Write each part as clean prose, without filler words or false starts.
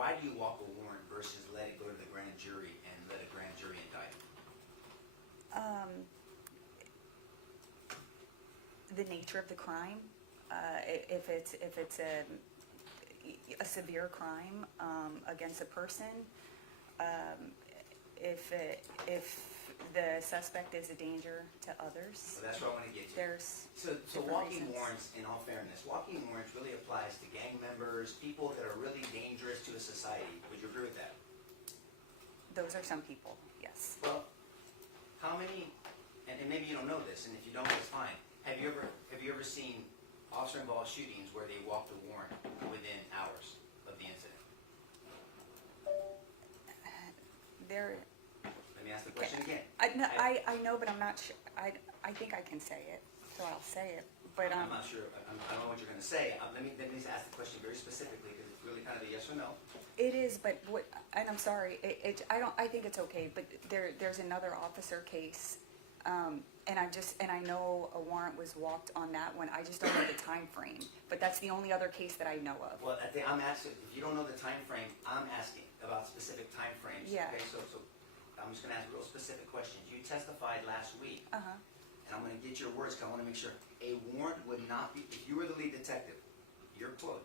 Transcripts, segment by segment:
why do you walk a warrant versus let it go to the grand jury and let a grand jury indict? The nature of the crime, if it's a severe crime against a person, if the suspect is a danger to others, So that's what I want to get to. there's So different walking reasons. warrants, in all fairness, walking warrants really applies to gang members, people that are really dangerous to a society. Would you agree with that? Those are some people, yes. Well, how many, and maybe you don't know this, and if you don't, that's fine. Have you ever seen officer-involved shootings where they walked a warrant within hours of the incident? There, Let me ask the question again. I know, but I'm not sure, I think I can say it, so I'll say it, but, I'm not sure, I don't know what you're going to say. Let me ask the question very specifically, because it's really kind of a yes or no. it is, but what, and I'm sorry, I think it's okay, but there's another officer case, and I know a warrant was walked on that one, I just don't know the time frame, but that's the only other case that I know of. Well, I'm asking, if you don't know the time frame, I'm asking about specific time frames. Yeah. Okay, so I'm just going to ask real specific questions. You testified last week, Uh-huh, and I'm going to get your words because I want to make sure. A warrant would not be, if you were the lead detective, your quote,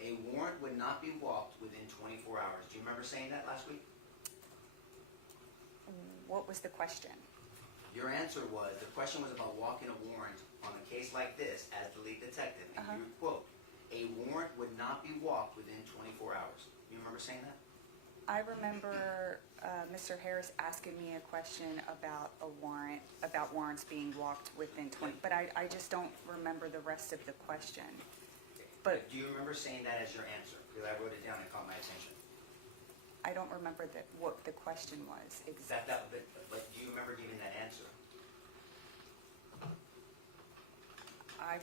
a warrant would not be walked within 24 hours. Do you remember saying that last week? what was the question? Your answer was, the question was about walking a warrant on a case like this as the lead detective, and you quote, a warrant would not be walked within 24 hours. You remember saying that? I remember Mr. Harris asking me a question about a warrant, about warrants being walked within 20, but I just don't remember the rest of the question. But Do you remember saying that as your answer? Because I wrote it down and it caught my attention. I don't remember what the question was exactly. But do you remember giving that answer? I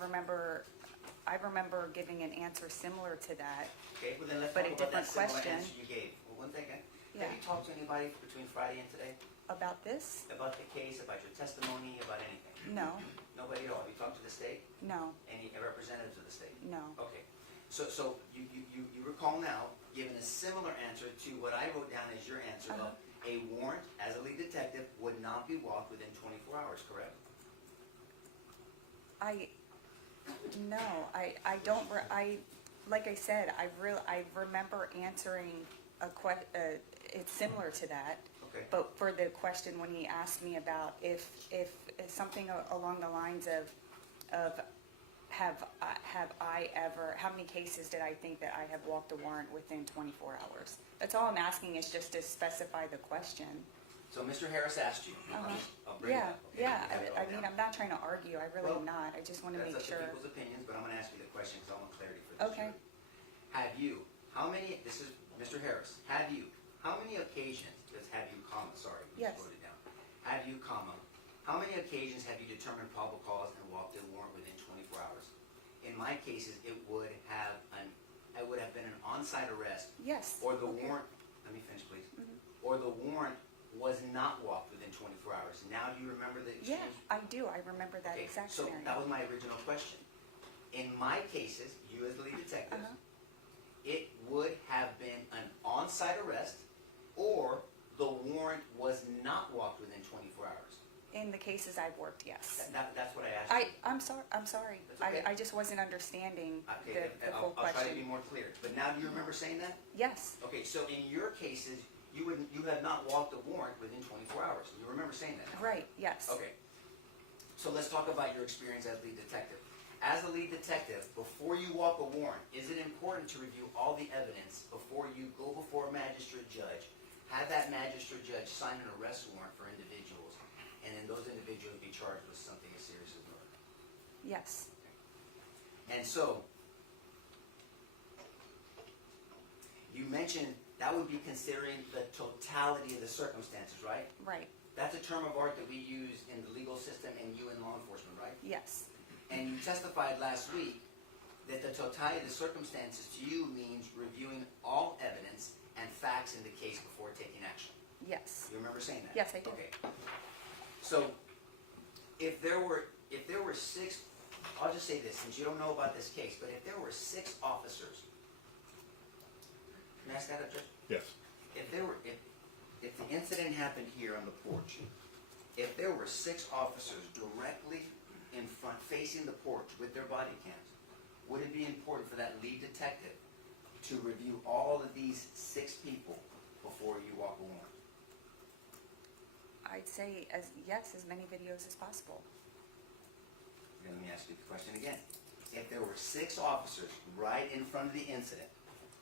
remember giving an answer similar to that. Okay, well then let's But talk a about that different similar question. answer you gave. Well, one second. Yeah. Have you talked to anybody between Friday and today About this? about the case, about your testimony, about anything? No, Nobody at all. Have you talked to the state? no, Any representatives of the state? no. Okay. So you recall now giving a similar answer to what I wrote down as your answer of a warrant as a lead detective would not be walked within 24 hours, correct? I don't, like I said, I remember answering it's similar to that. Okay. But for the question when he asked me about if something along the lines of have I ever, how many cases did I think that I have walked a warrant within 24 hours? That's all I'm asking is just to specify the question. So Mr. Harris asked you. I'll bring it Yeah, up. Okay? yeah, You have it all I mean, down. I'm not trying to argue, I really am not, I just want to That's make up to sure. people's opinions, but I'm going to ask you the question because I want clarity for this. Okay. jury. Have you, this is Mr. Harris, how many occasions, have you, sorry, you Yes. wrote it down. Have you, how many occasions have you determined probable cause and walked a warrant within 24 hours? In my cases, it would have been an on-site arrest. Yes. Or the warrant, let me finish please. Or the warrant was not walked within 24 hours. Now do you remember the exchange? Yeah, I do, I remember that Okay, exact so scenario. that was my original question. In my cases, you as the lead detective, it would have been an on-site arrest or the warrant was not walked within 24 hours. In the cases I've worked, yes. That's what I asked you. I'm sorry, That's okay. I just wasn't understanding Okay, the full I'll try to be question. more clear. But now do you remember saying that? Yes, Okay, so in your cases, you have not walked a warrant within 24 hours. You remember saying that now? right, yes. Okay. So let's talk about your experience as lead detective. As a lead detective, before you walk a warrant, is it important to review all the evidence before you go before a magistrate judge, have that magistrate judge sign an arrest warrant for individuals, and then those individuals be charged with something as serious as murder? Yes, And so, you mentioned that would be considering the totality of the circumstances, right? right, That's a term of art that we use in the legal system and you in law enforcement, right? yes, And you testified last week that the totality of the circumstances to you means reviewing all evidence and facts in the case before taking action. yes, You remember saying that? Yes, I do. Okay. So, if there were 6, I'll just say this since you don't know about this case, but if there were 6 officers, and I stand up, Judge? Yes. If the incident happened here on the porch, if there were 6 officers directly in front, facing the porch with their body cams, would it be important for that lead detective to review all of these 6 people before you walk a warrant? I'd say yes, as many videos as possible. Let me ask you the question again. If there were 6 officers right in front of the incident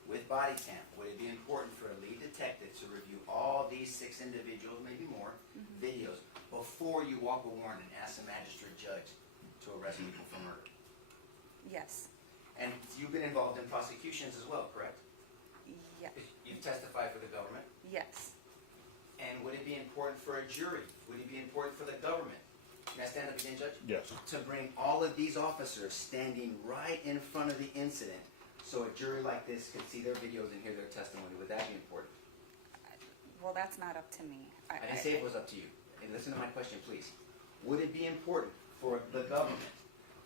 with body cam, would it be important for a lead detective to review all these 6 individuals, maybe more, videos before you walk a warrant and ask the magistrate judge to arrest people for murder? Yes. And you've been involved in prosecutions as well, correct? Yes. You've testified for the government. Yes. And would it be important for a jury? Would it be important for the government? Can I stand up again, Judge? Yes. To bring all of these officers standing right in front of the incident so a jury like this could see their videos and hear their testimony. Would that be important? Well, that's not up to me. I didn't say it was up to you. And listen to my question, please. Would it be important for the government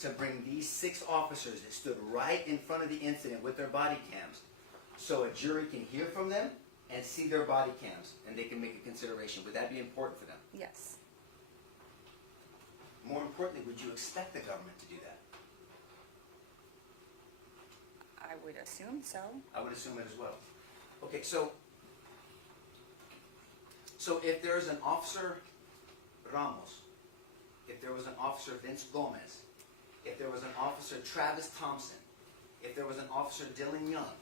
to bring these 6 officers that stood right in front of the incident with their body cams so a jury can hear from them and see their body cams and they can make a consideration? Would that be important for them? Yes. More importantly, would you expect the government to do that? I would assume so. I would assume it as well. Okay, so if there's an officer Ramos, if there was an officer Vince Gomez, if there was an officer Travis Thompson, if there was an officer Dylan Young,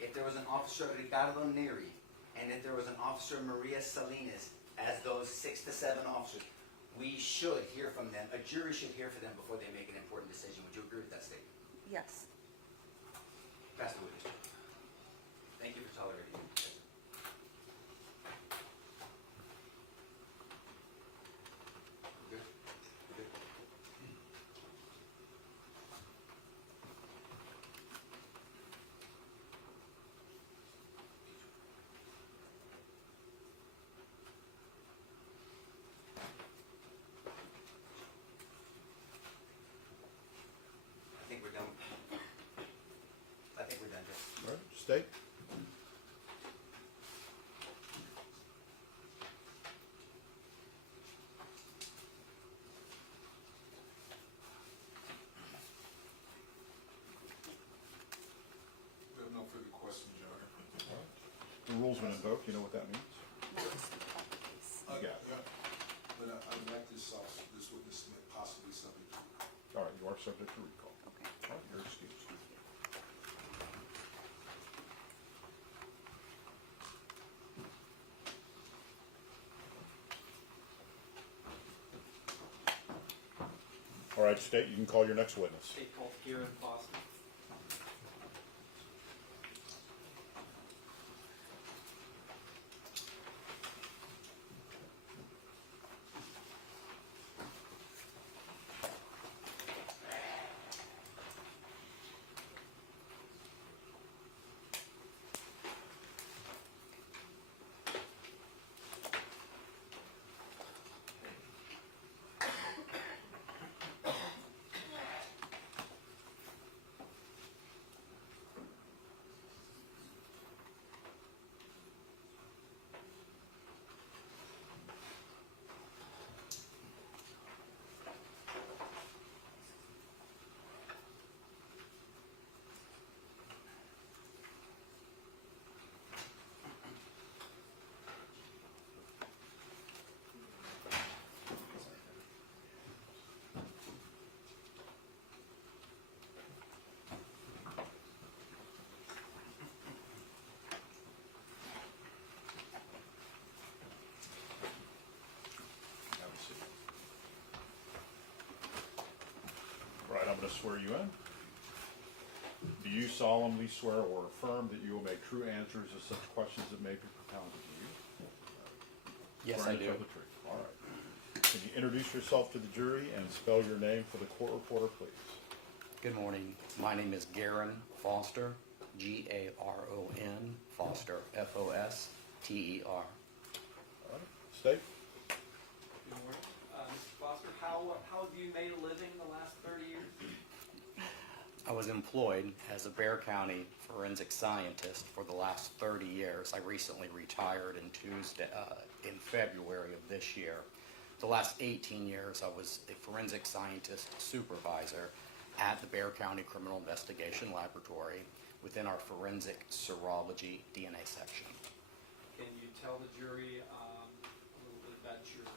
if there was an officer Ricardo Neri, and if there was an officer Maria Salinas, as those 6 to 7 officers, we should hear from them. A jury should hear from them before they make an important decision. Would you agree with that statement? Yes. Pass the witness. Thank you for tolerating me. Good? Good? I think we're done. I think we're done, Judge. All right. State. We have no further questions, Your Honor. All right. The rule's been invoked. You know what that means? Not to speak about the case. Yeah. But I would like this witness possibly subject to. All right. You are subject to recall. Okay. All right. You're excused. All right, State, you can call your next witness. State called Kieran Foster. Have a seat. All right, I'm going to swear you in. Do you solemnly swear or affirm that you will make true answers to such questions that may be propounded to you? Yes, Swear I to do. tell the truth. All right. Can you introduce yourself to the jury and spell your name for the court reporter, please? Good morning. My name is Garen Foster, G-A-R-O-N, Foster, F-O-S-T-E-R. All right. State. Good morning. Mr. Foster, how have you made a living the last 30 years? I was employed as a Bexar County forensic scientist for the last 30 years. I recently retired in February of this year. The last 18 years, I was a forensic scientist supervisor at the Bexar County Criminal Investigation Laboratory within our forensic serology DNA section. Can you tell the jury a little bit about your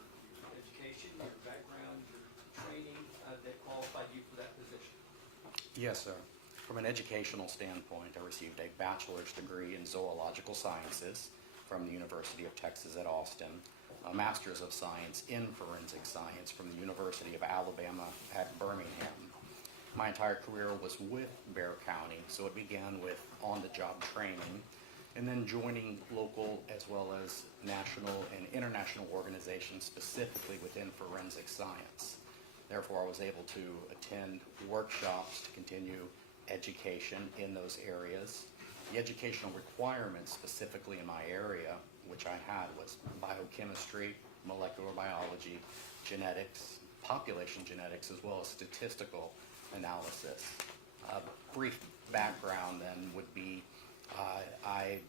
education, your background, your training that qualified you for that position? Yes, sir. From an educational standpoint, I received a bachelor's degree in zoological sciences from the University of Texas at Austin, a master's of science in forensic science from the University of Alabama at Birmingham. My entire career was with Bexar County, so it began with on-the-job training and then joining local as well as national and international organizations specifically within forensic science. Therefore, I was able to attend workshops to continue education in those areas. The educational requirements specifically in my area, which I had, was biochemistry, molecular biology, genetics, population genetics, as well as statistical analysis. A brief background then would be I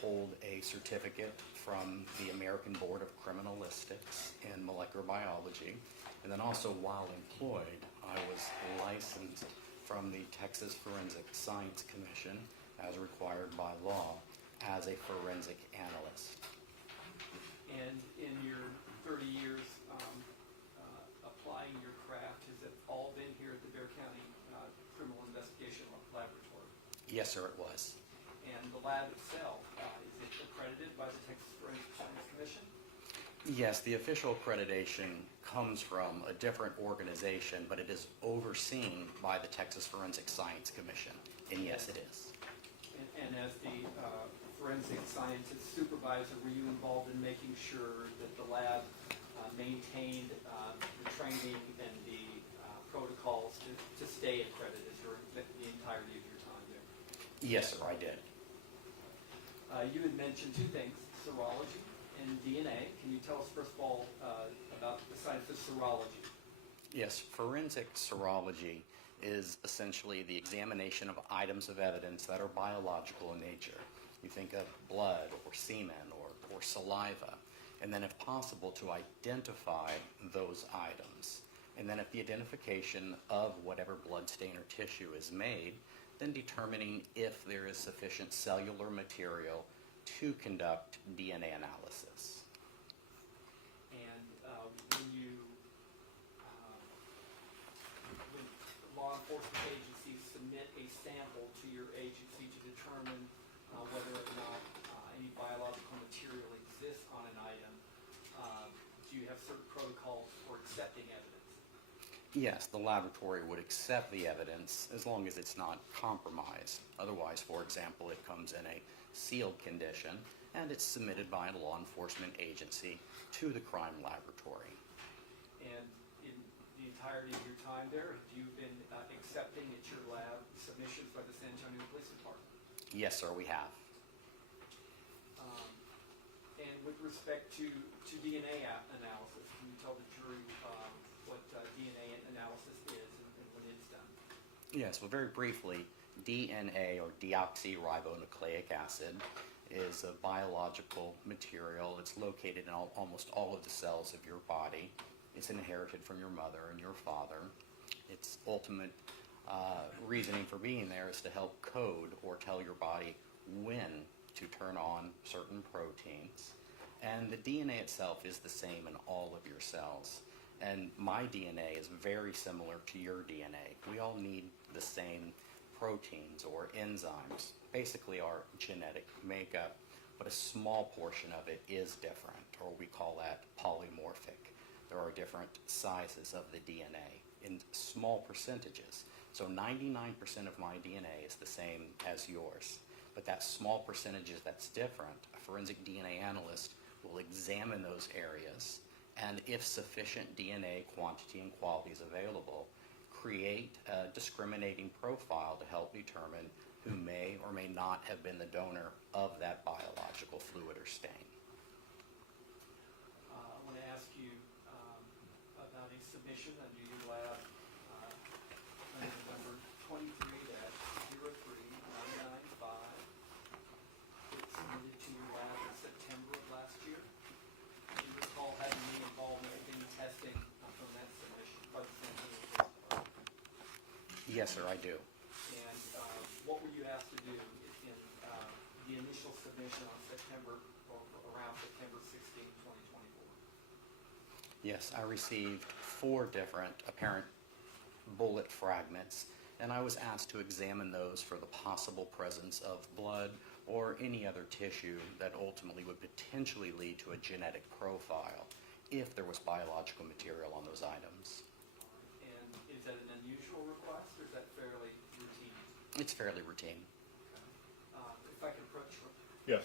hold a certificate from the American Board of Criminalistics in molecular biology. And then also while employed, I was licensed from the Texas Forensic Science Commission as required by law as a forensic analyst. And in your 30 years applying your craft, has it all been here at the Bexar County Criminal Investigation Laboratory? Yes, sir, it was. And the lab itself, is it accredited by the Texas Forensic Science Commission? Yes, the official accreditation comes from a different organization, but it is overseen by the Texas Forensic Science Commission. And yes, it is. And as the forensic scientist supervisor, were you involved in making sure that the lab maintained the training and the protocols to stay accredited during the entirety of your time there? Yes, sir, I did. You had mentioned two things, serology and DNA. Can you tell us, first of all, about the science of serology? Yes, forensic serology is essentially the examination of items of evidence that are biological in nature. You think of blood or semen or saliva, and then if possible to identify those items. And then if the identification of whatever blood stain or tissue is made, then determining if there is sufficient cellular material to conduct DNA analysis. And when law enforcement agencies submit a sample to your agency to determine whether or not any biological material exists on an item, do you have certain protocols for accepting evidence? Yes, the laboratory would accept the evidence as long as it's not compromised. Otherwise, for example, it comes in a sealed condition and it's submitted by a law enforcement agency to the crime laboratory. And in the entirety of your time there, have you been accepting at your lab submissions by the San Antonio Police Department? Yes, sir, we have. And with respect to DNA analysis, can you tell the jury what DNA analysis is and when it's done? Yes, well, very briefly, DNA, or deoxyribonucleic acid, is a biological material. It's located in almost all of the cells of your body. It's inherited from your mother and your father. Its ultimate reasoning for being there is to help code or tell your body when to turn on certain proteins. And the DNA itself is the same in all of your cells. And my DNA is very similar to your DNA. We all need the same proteins or enzymes, basically our genetic makeup, but a small portion of it is different, or we call that polymorphic. There are different sizes of the DNA in small percentages. So 99% of my DNA is the same as yours. But that small percentages that's different, a forensic DNA analyst will examine those areas, and if sufficient DNA quantity and quality is available, create a discriminating profile to help determine who may or may not have been the donor of that biological fluid or stain. I want to ask you about a submission under your lab under number 23 to Yes, sir, I do. And what were you asked to do in the initial submission on September, or around September 16, 2024? Yes, I received 4 different apparent bullet fragments, and I was asked to examine those for the possible presence of blood or any other tissue that ultimately would potentially lead to a genetic profile if there was biological material on those items. And is that an unusual request, or is that fairly routine? It's fairly routine. If I could approach you. Yes.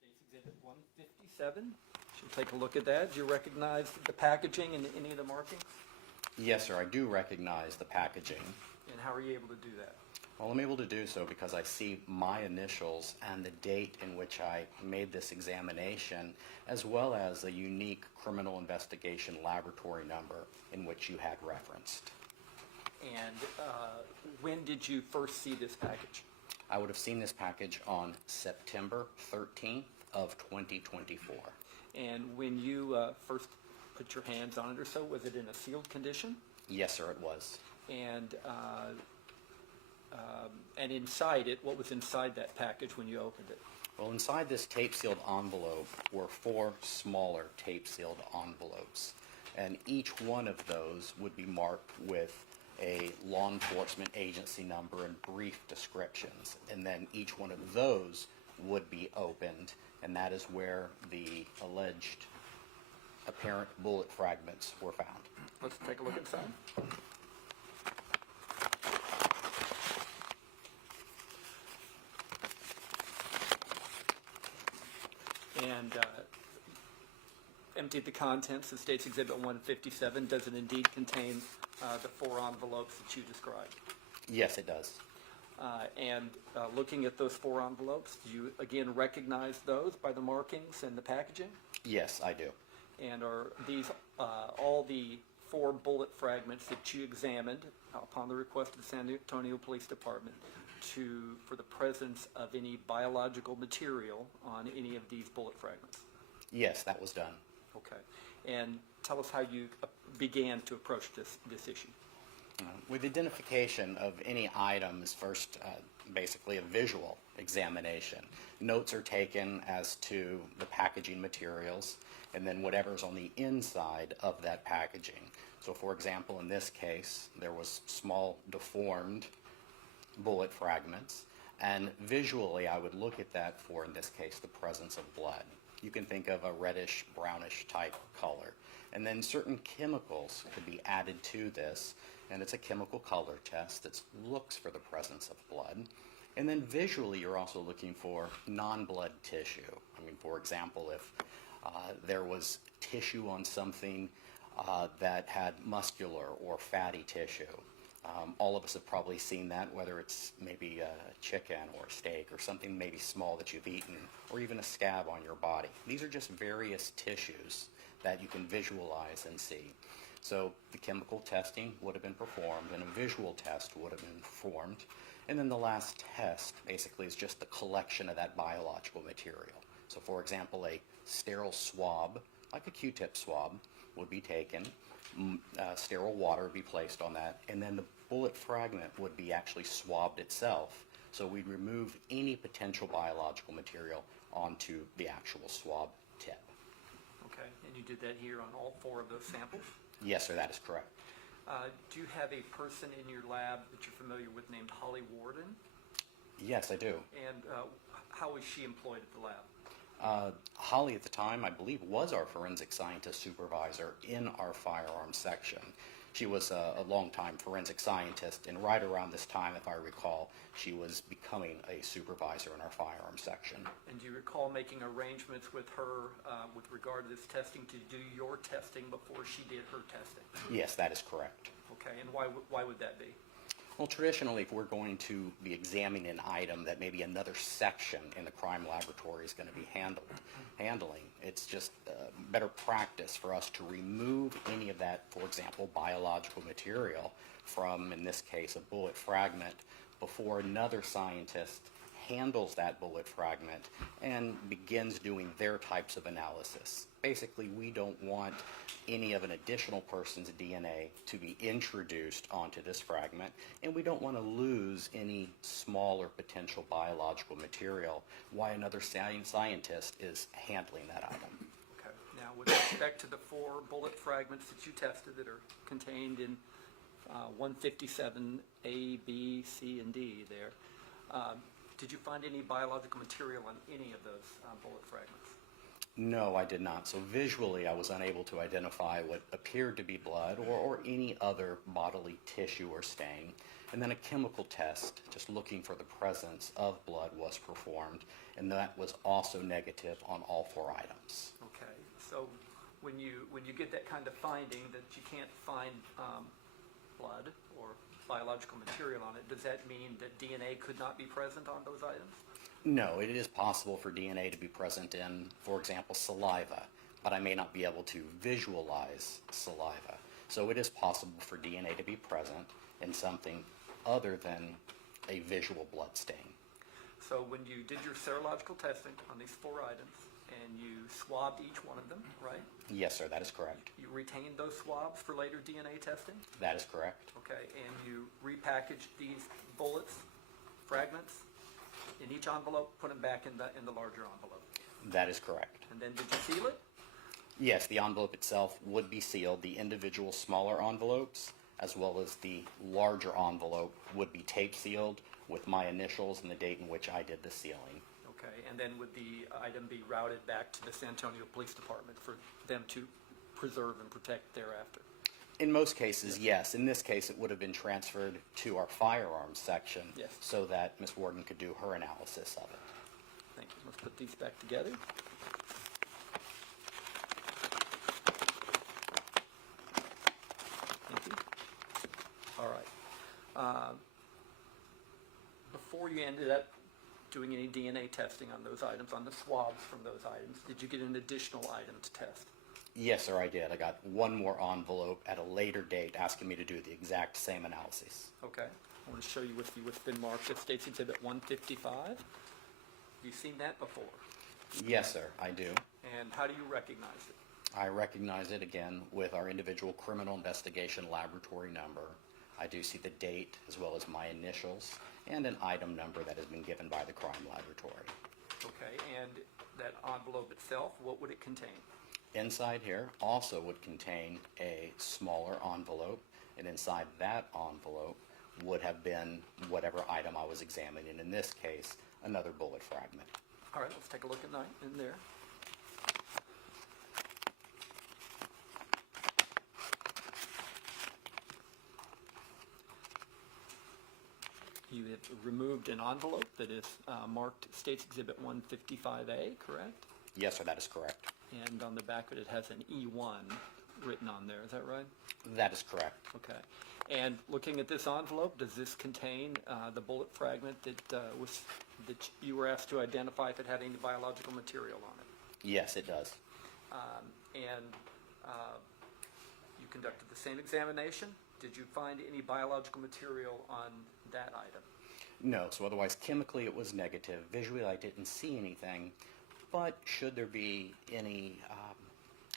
State's Exhibit 157. Should take a look at that. Do you recognize the packaging and any of the markings? Yes, sir, I do recognize the packaging. And how are you able to do that? Well, I'm able to do so because I see my initials and the date in which I made this examination, as well as a unique criminal investigation laboratory number in which you had referenced. And when did you first see this package? I would have seen this package on September 13th of 2024. And when you first put your hands on it or so, was it in a sealed condition? Yes, sir, it was. And inside it, what was inside that package when you opened it? Well, inside this tape-sealed envelope were 4 smaller tape-sealed envelopes, and each one of those would be marked with a law enforcement agency number and brief descriptions, and then each one of those would be opened, and that is where the alleged apparent bullet fragments were found. Let's take a look inside. And emptied the contents of State's Exhibit 157. Does it indeed contain the 4 envelopes that you described? Yes, it does. And looking at those 4 envelopes, do you again recognize those by the markings and the packaging? Yes, I do. And are these all the 4 bullet fragments that you examined upon the request of the San Antonio Police Department for the presence of any biological material on any of these bullet fragments? Yes, that was done. Okay. And tell us how you began to approach this issue. With identification of any item is first basically a visual examination. Notes are taken as to the packaging materials and then whatever's on the inside of that packaging. So for example, in this case, there was small deformed bullet fragments, and visually I would look at that for, in this case, the presence of blood. You can think of a reddish, brownish type color. And then certain chemicals could be added to this, and it's a chemical color test that looks for the presence of blood. And then visually you're also looking for non-blood tissue. I mean, for example, if there was tissue on something that had muscular or fatty tissue. All of us have probably seen that, whether it's maybe a chicken or a steak or something maybe small that you've eaten, or even a scab on your body. These are just various tissues that you can visualize and see. So the chemical testing would have been performed, and a visual test would have been performed, and then the last test basically is just the collection of that biological material. So for example, a sterile swab, like a Q-tip swab, would be taken, sterile water would be placed on that, and then the bullet fragment would be actually swabbed itself. So we'd remove any potential biological material onto the actual swab tip. Okay. And you did that here on all 4 of those samples? Yes, sir, that is correct. Do you have a person in your lab that you're familiar with named Holly Warden? Yes, I do. And how was she employed at the lab? Holly at the time, I believe, was our forensic scientist supervisor in our firearms section. She was a longtime forensic scientist, and right around this time, if I recall, she was becoming a supervisor in our firearms section. And do you recall making arrangements with her with regard to this testing to do your testing before she did her testing? Yes, that is correct. Okay, and why would that be? Well, traditionally, if we're going to be examining an item that maybe another section in the crime laboratory is going to be handling, it's just better practice for us to remove any of that, for example, biological material from, in this case, a bullet fragment before another scientist handles that bullet fragment and begins doing their types of analysis. Basically, we don't want any of an additional person's DNA to be introduced onto this fragment, and we don't want to lose any small or potential biological material while another scientist is handling that item. Okay. Now, with respect to the 4 bullet fragments that you tested that are contained in 157 A, B, C, and D there, did you find any biological material on any of those bullet fragments? No, I did not. So visually, I was unable to identify what appeared to be blood or any other bodily tissue or stain. And then a chemical test, just looking for the presence of blood, was performed, and that was also negative on all 4 items. Okay. So when you get that kind of finding that you can't find blood or biological material on it, does that mean that DNA could not be present on those items? No, it is possible for DNA to be present in, for example, saliva, but I may not be able to visualize saliva. So it is possible for DNA to be present in something other than a visual blood stain. So when you did your serological testing on these 4 items and you swabbed each one of them, right? Yes, sir, that is correct. You retained those swabs for later DNA testing? That is correct. Okay, and you repackaged these bullets, fragments, in each envelope, put them back in the larger envelope. That is correct. And then did you seal it? Yes, the envelope itself would be sealed. The individual smaller envelopes, as well as the larger envelope, would be tape sealed with my initials and the date in which I did the sealing. Okay, and then would the item be routed back to the San Antonio Police Department for them to preserve and protect thereafter? In most cases, yes. In this case, it would have been transferred to our firearms section, Yes. so that Ms. Warden could do her analysis of it. Thank you. Let's put these back together. Thank you. All right. Before you ended up doing any DNA testing on those items, on the swabs from those items, did you get an additional item to test? Yes, sir, I did. I got one more envelope at a later date asking me to do the exact same analysis. Okay. I want to show you with you what's been marked as State's Exhibit 155. Have you seen that before? Yes, sir, I do. And how do you recognize it? I recognize it again with our individual criminal investigation laboratory number. I do see the date as well as my initials and an item number that has been given by the crime laboratory. Okay, and that envelope itself, what would it contain? Inside here also would contain a smaller envelope, and inside that envelope would have been whatever item I was examining. In this case, another bullet fragment. All right, let's take a look at that in there. You have removed an envelope that is marked State's Exhibit 155A, correct? Yes, sir, that is correct. And on the back of it, it has an E1 written on there, is that right? That is correct. Okay. And looking at this envelope, does this contain the bullet fragment that you were asked to identify if it had any biological material on it? Yes, it does. And you conducted the same examination. Did you find any biological material on that item? No, so otherwise chemically it was negative. Visually I didn't see anything, but should there be any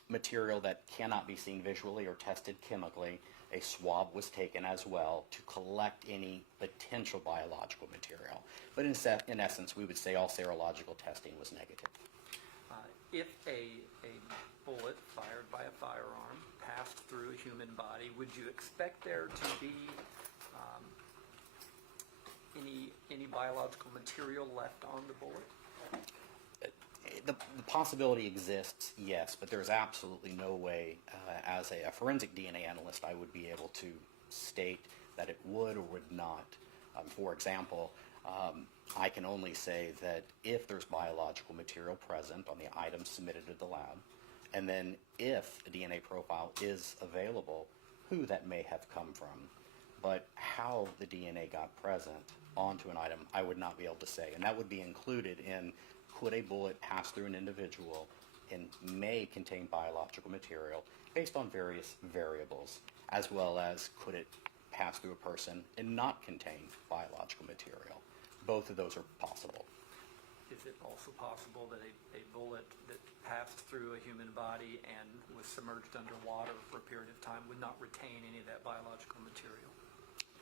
material that cannot be seen visually or tested chemically, a swab was taken as well to collect any potential biological material. But in essence, we would say all serological testing was negative. If a bullet fired by a firearm passed through a human body, would you expect there to be any biological material left on the bullet? The possibility exists, yes, but there's absolutely no way, as a forensic DNA analyst, I would be able to state that it would or would not. For example, I can only say that if there's biological material present on the items submitted to the lab, and then if a DNA profile is available, who that may have come from. But how the DNA got present onto an item, I would not be able to say. And that would be included in, could a bullet pass through an individual and may contain biological material based on various variables, as well as could it pass through a person and not contain biological material. both of those are possible. Is it also possible that a bullet that passed through a human body and was submerged underwater for a period of time would not retain any of that biological material?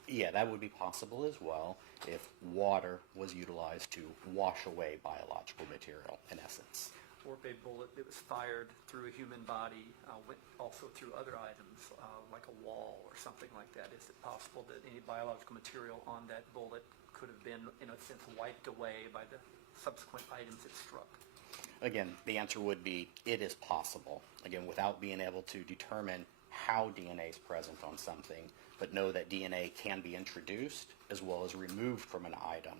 Yeah, that would be possible as well if water was utilized to wash away biological material, in essence. Or if a bullet that was fired through a human body went also through other items, like a wall or something like that. Is it possible that any biological material on that bullet could have been, in a sense, wiped away by the subsequent items it struck? Again, the answer would be it is possible. Again, without being able to determine how DNA is present on something, but know that DNA can be introduced as well as removed from an item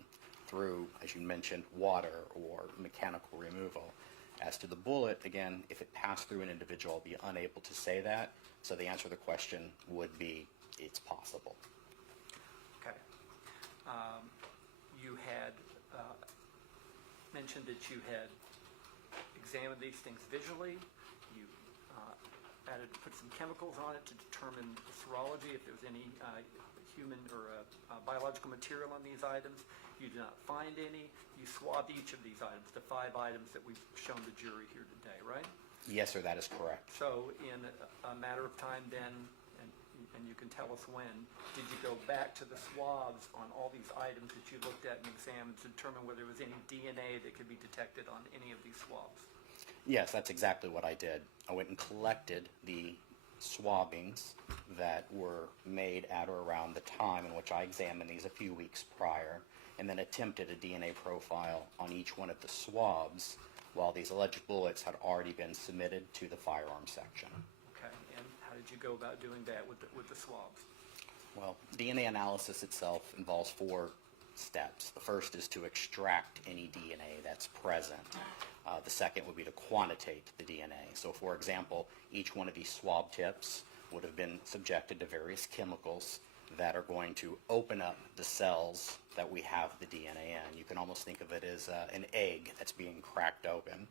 through, as you mentioned, water or mechanical removal. As to the bullet, again, if it passed through an individual, I'll be unable to say that. So the answer to the question would be it's possible. Okay. You had mentioned that you had examined these things visually. You put some chemicals on it to determine the serology, if there was any human or biological material on these items. You did not find any. You swabbed each of these items, the 5 items that we've shown the jury here today, right? Yes, sir, that is correct. So in a matter of time then, and you can tell us when, did you go back to the swabs on all these items that you looked at and examined to determine whether there was any DNA that could be detected on any of these swabs? Yes, that's exactly what I did. I went and collected the swabbings that were made at or around the time in which I examined these a few weeks prior, and then attempted a DNA profile on each one of the swabs while these alleged bullets had already been submitted to the firearm section. Okay, and how did you go about doing that with the swabs? Well, DNA analysis itself involves 4 steps. The first is to extract any DNA that's present. The second would be to quantitate the DNA. So, for example, each one of these swab tips would have been subjected to various chemicals that are going to open up the cells that we have the DNA in. You can almost think of it as an egg that's being cracked open.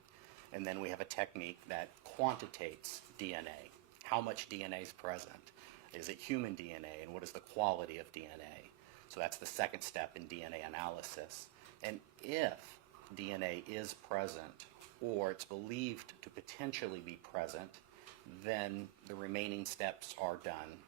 And then we have a technique that quantitates DNA. How much DNA is present? Is it human DNA, and what is the quality of DNA? So that's the second step in DNA analysis. And if DNA is present, or it's believed to potentially be present, then the remaining steps are done.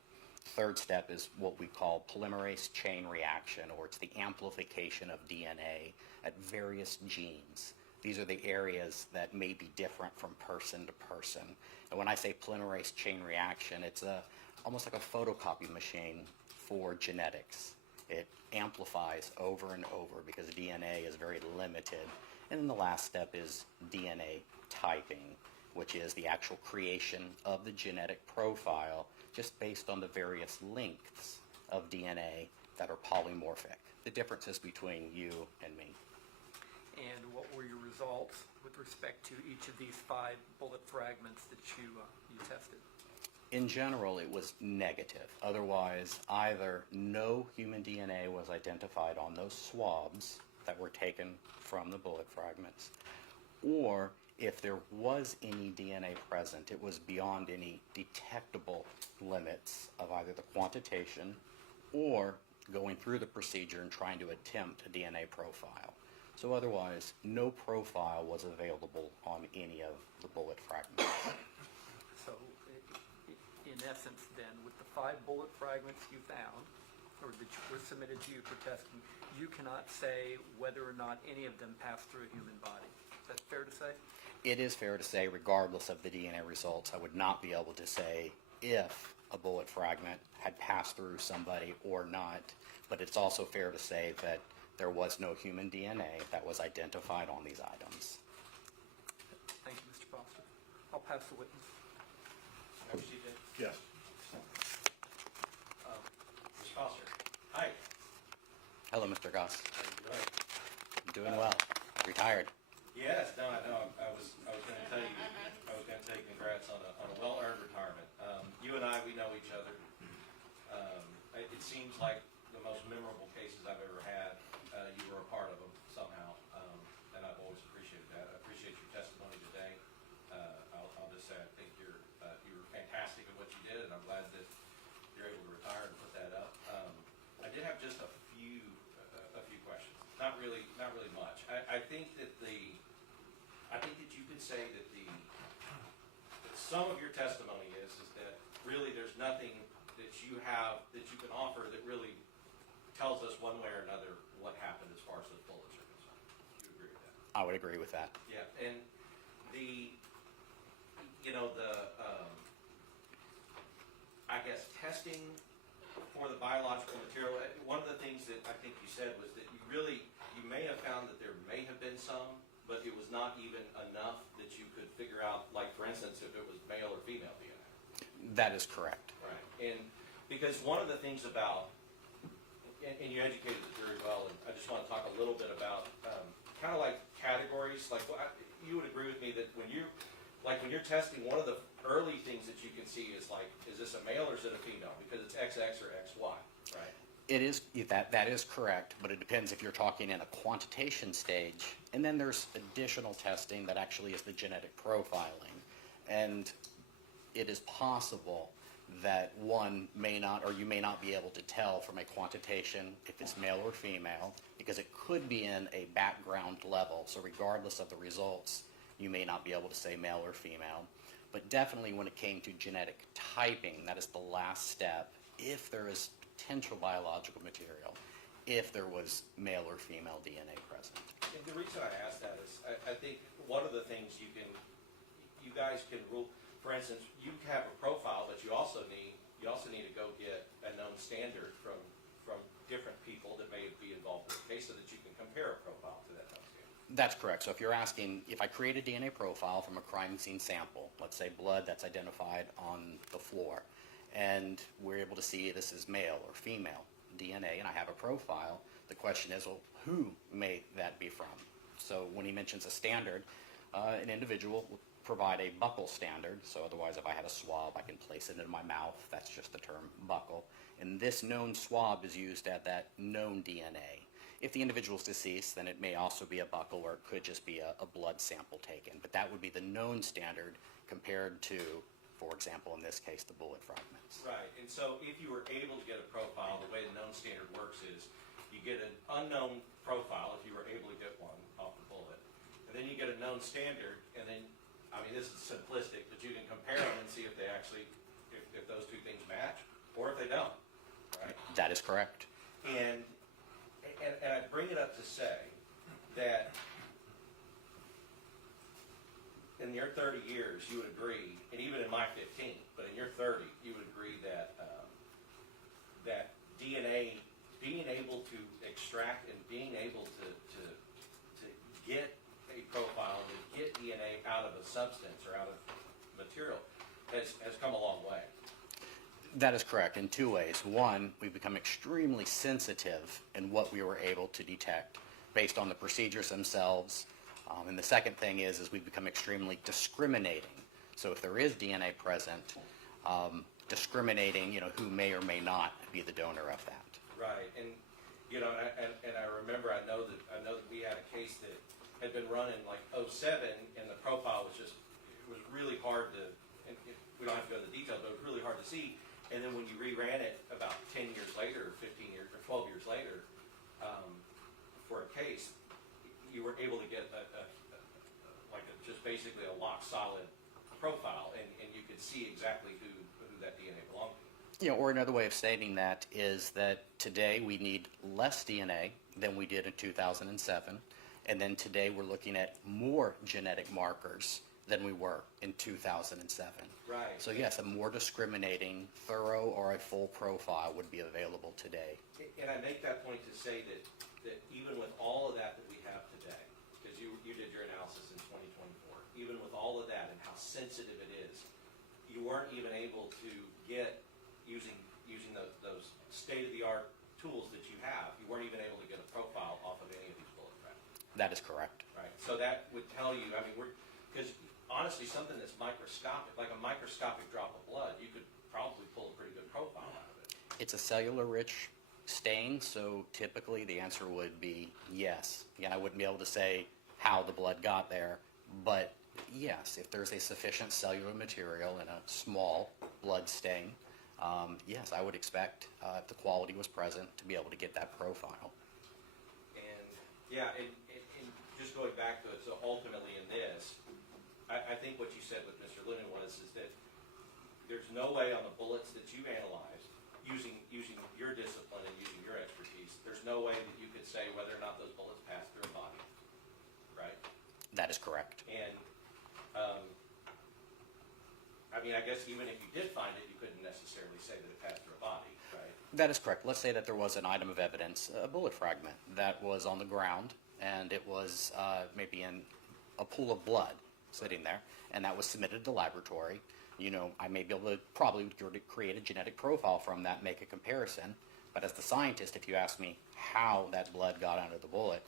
Third step is what we call polymerase chain reaction, or it's the amplification of DNA at various genes. These are the areas that may be different from person to person. And when I say polymerase chain reaction, it's almost like a photocopy machine for genetics. It amplifies over and over because DNA is very limited. And then the last step is DNA typing, which is the actual creation of the genetic profile just based on the various lengths of DNA that are polymorphic. The differences between you and me. And what were your results with respect to each of these 5 bullet fragments that you tested? In general, it was negative. Otherwise, either no human DNA was identified on those swabs that were taken from the bullet fragments, or if there was any DNA present, it was beyond any detectable limits of either the quantitation or going through the procedure and trying to attempt a DNA profile. So otherwise, no profile was available on any of the bullet fragments. So, in essence then, with the 5 bullet fragments you found, or that were submitted to you for testing, you cannot say whether or not any of them passed through a human body. Is that fair to say? It is fair to say, regardless of the DNA results, I would not be able to say if a bullet fragment had passed through somebody or not, but it's also fair to say that there was no human DNA that was identified on these items. Thank you, Mr. Foster. I'll pass the witness. Yes. Mr. Foster. Hi. Hello, Mr. Goss. How are you doing? I'm doing well. Retired. Yes, no, I know. I was going to tell you, congrats on a well-earned retirement. You and I, we know each other. It seems like the most memorable cases I've ever had, you were a part of them somehow, and I've always appreciated that. I appreciate your testimony today. I'll just say I think you were fantastic at what you did, and I'm glad that you're able to retire and put that up. I did have just a few questions. Not really I think that you could say that that some of your testimony is that really there's nothing that you have, that you can offer that really tells us one way or another what happened as far as the bullets are concerned. Do you agree with that? I would agree with that. Yeah, and I guess testing for the biological material, one of the things that I think you said was that you may have found that there may have been some, but it was not even enough that you could figure out, like for instance, if it was male or female DNA. That is correct. Right, and because one of the things about, and you educated the jury well, and I just want to talk a little bit about kind of like categories, like you would agree with me that when you're testing, one of the early things that you can see is like, is this a male or is it a female? Because it's XX or XY, right? It is, that is correct, but it depends if you're talking in a quantitation stage, and then there's additional testing that actually is the genetic profiling. And it is possible that one may not, or you may not be able to tell from a quantitation if it's male or female, because it could be in a background level. So regardless of the results, you may not be able to say male or female. But definitely when it came to genetic typing, that is the last step, if there is potential biological material, if there was male or female DNA present. And the reason I ask that is, I think one of the things you guys can rule, for instance, you have a profile, but you also need to go get a known standard from different people that may be involved in the case so that you can compare a profile to that known standard. That's correct. So if you're asking, if I create a DNA profile from a crime scene sample, let's say blood that's identified on the floor, and we're able to see this is male or female DNA, and I have a profile, the question is, well, who may that be from? So when he mentions a standard, an individual will provide a buccal standard. So otherwise, if I had a swab, I can place it in my mouth. That's just the term buccal. And this known swab is used at that known DNA. If the individual is deceased, then it may also be a buccal, or it could just be a blood sample taken. But that would be the known standard compared to, for example, in this case, the bullet fragments. Right, and so if you were able to get a profile, the way the known standard works is you get an unknown profile, if you were able to get one off the bullet, and then you get a known standard, and then, I mean, this is simplistic, but you can compare them and see if they actually, if those two things match, or if they don't, right? That is correct. And I bring it up to say that in your 30 years, you would agree, and even in my 15, but in your 30, you would agree that that DNA, being able to extract and being able to get a profile and to get DNA out of a substance or out of material has come a long way. That is correct in two ways. One, we've become extremely sensitive in what we were able to detect based on the procedures themselves. And the second thing is we've become extremely discriminating. So if there is DNA present, discriminating, who may or may not be the donor of that. Right, and I remember, I know that we had a case that had been run in like '07, and the profile was it was really hard to, and we don't have to go into the details, but it was really hard to see. And then when you reran it about 10 years later, 15 years, or 12 years later, for a case, you were able to get just basically a lock solid profile, and you could see exactly who that DNA belonged to. Or another way of stating that is that today we need less DNA than we did in 2007, and then today we're looking at more genetic markers than we were in 2007. Right. So yes, a more discriminating, thorough, or a full profile would be available today. And I make that point to say that even with all of that we have today, because you did your analysis in 2024, even with all of that and how sensitive it is, you weren't even able to get, using those state-of-the-art tools that you have, you weren't even able to get a profile off of any of these bullet fragments. That is correct. Right. So that would tell you, I mean, because honestly, something that's microscopic, like a microscopic drop of blood, you could probably pull a pretty good profile out of it. It's a cellular-rich stain, so typically the answer would be yes. Again, I wouldn't be able to say how the blood got there, but yes, if there's a sufficient cellular material in a small blood stain, yes, I would expect, if the quality was present, to be able to get that profile. And yeah, and just going back to it, so ultimately in this, I think what you said with Mr. Lennon is that there's no way on the bullets that you analyzed, using your discipline and using your expertise, there's no way that you could say whether or not those bullets passed through a body, right? That is correct. And, I mean, I guess even if you did find it, you couldn't necessarily say that it passed through a body, right? That is correct. Let's say that there was an item of evidence, a bullet fragment, that was on the ground, and it was maybe in a pool of blood sitting there, and that was submitted to the laboratory. You know, I may be able to probably create a genetic profile from that, make a comparison, but as the scientist, if you ask me how that blood got under the bullet,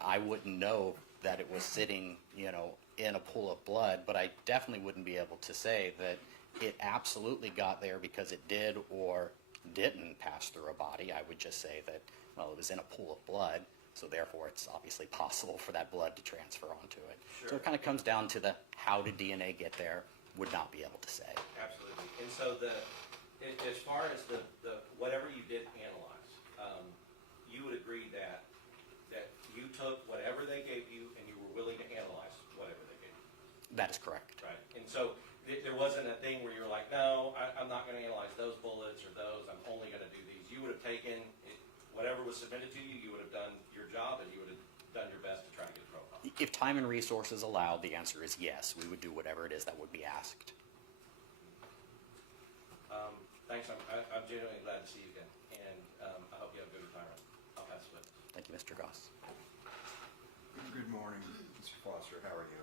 I wouldn't know that it was sitting, you know, in a pool of blood, but I definitely wouldn't be able to say that it absolutely got there because it did or didn't pass through a body. I would just say that, well, it was in a pool of blood, so therefore it's obviously possible for that blood to transfer onto it. So Sure. it kind of comes down to the how did DNA get there, would not be able to say. Absolutely. And so as far as the whatever you did analyze, you would agree that you took whatever they gave you and you were willing to analyze whatever they gave you, That is correct. right? And so there wasn't a thing where you were like, no, I'm not going to analyze those bullets or those, I'm only going to do these. You would have taken whatever was submitted to you, you would have done your job and you would have done your best to try to get a profile. If time and resources allowed, the answer is yes. We would do whatever it is that would be asked. Thanks, I'm genuinely glad to see you again, and I hope you have a good retirement. I'll pass it. Thank you, Mr. Goss. Good morning, Mr. Foster. How are you?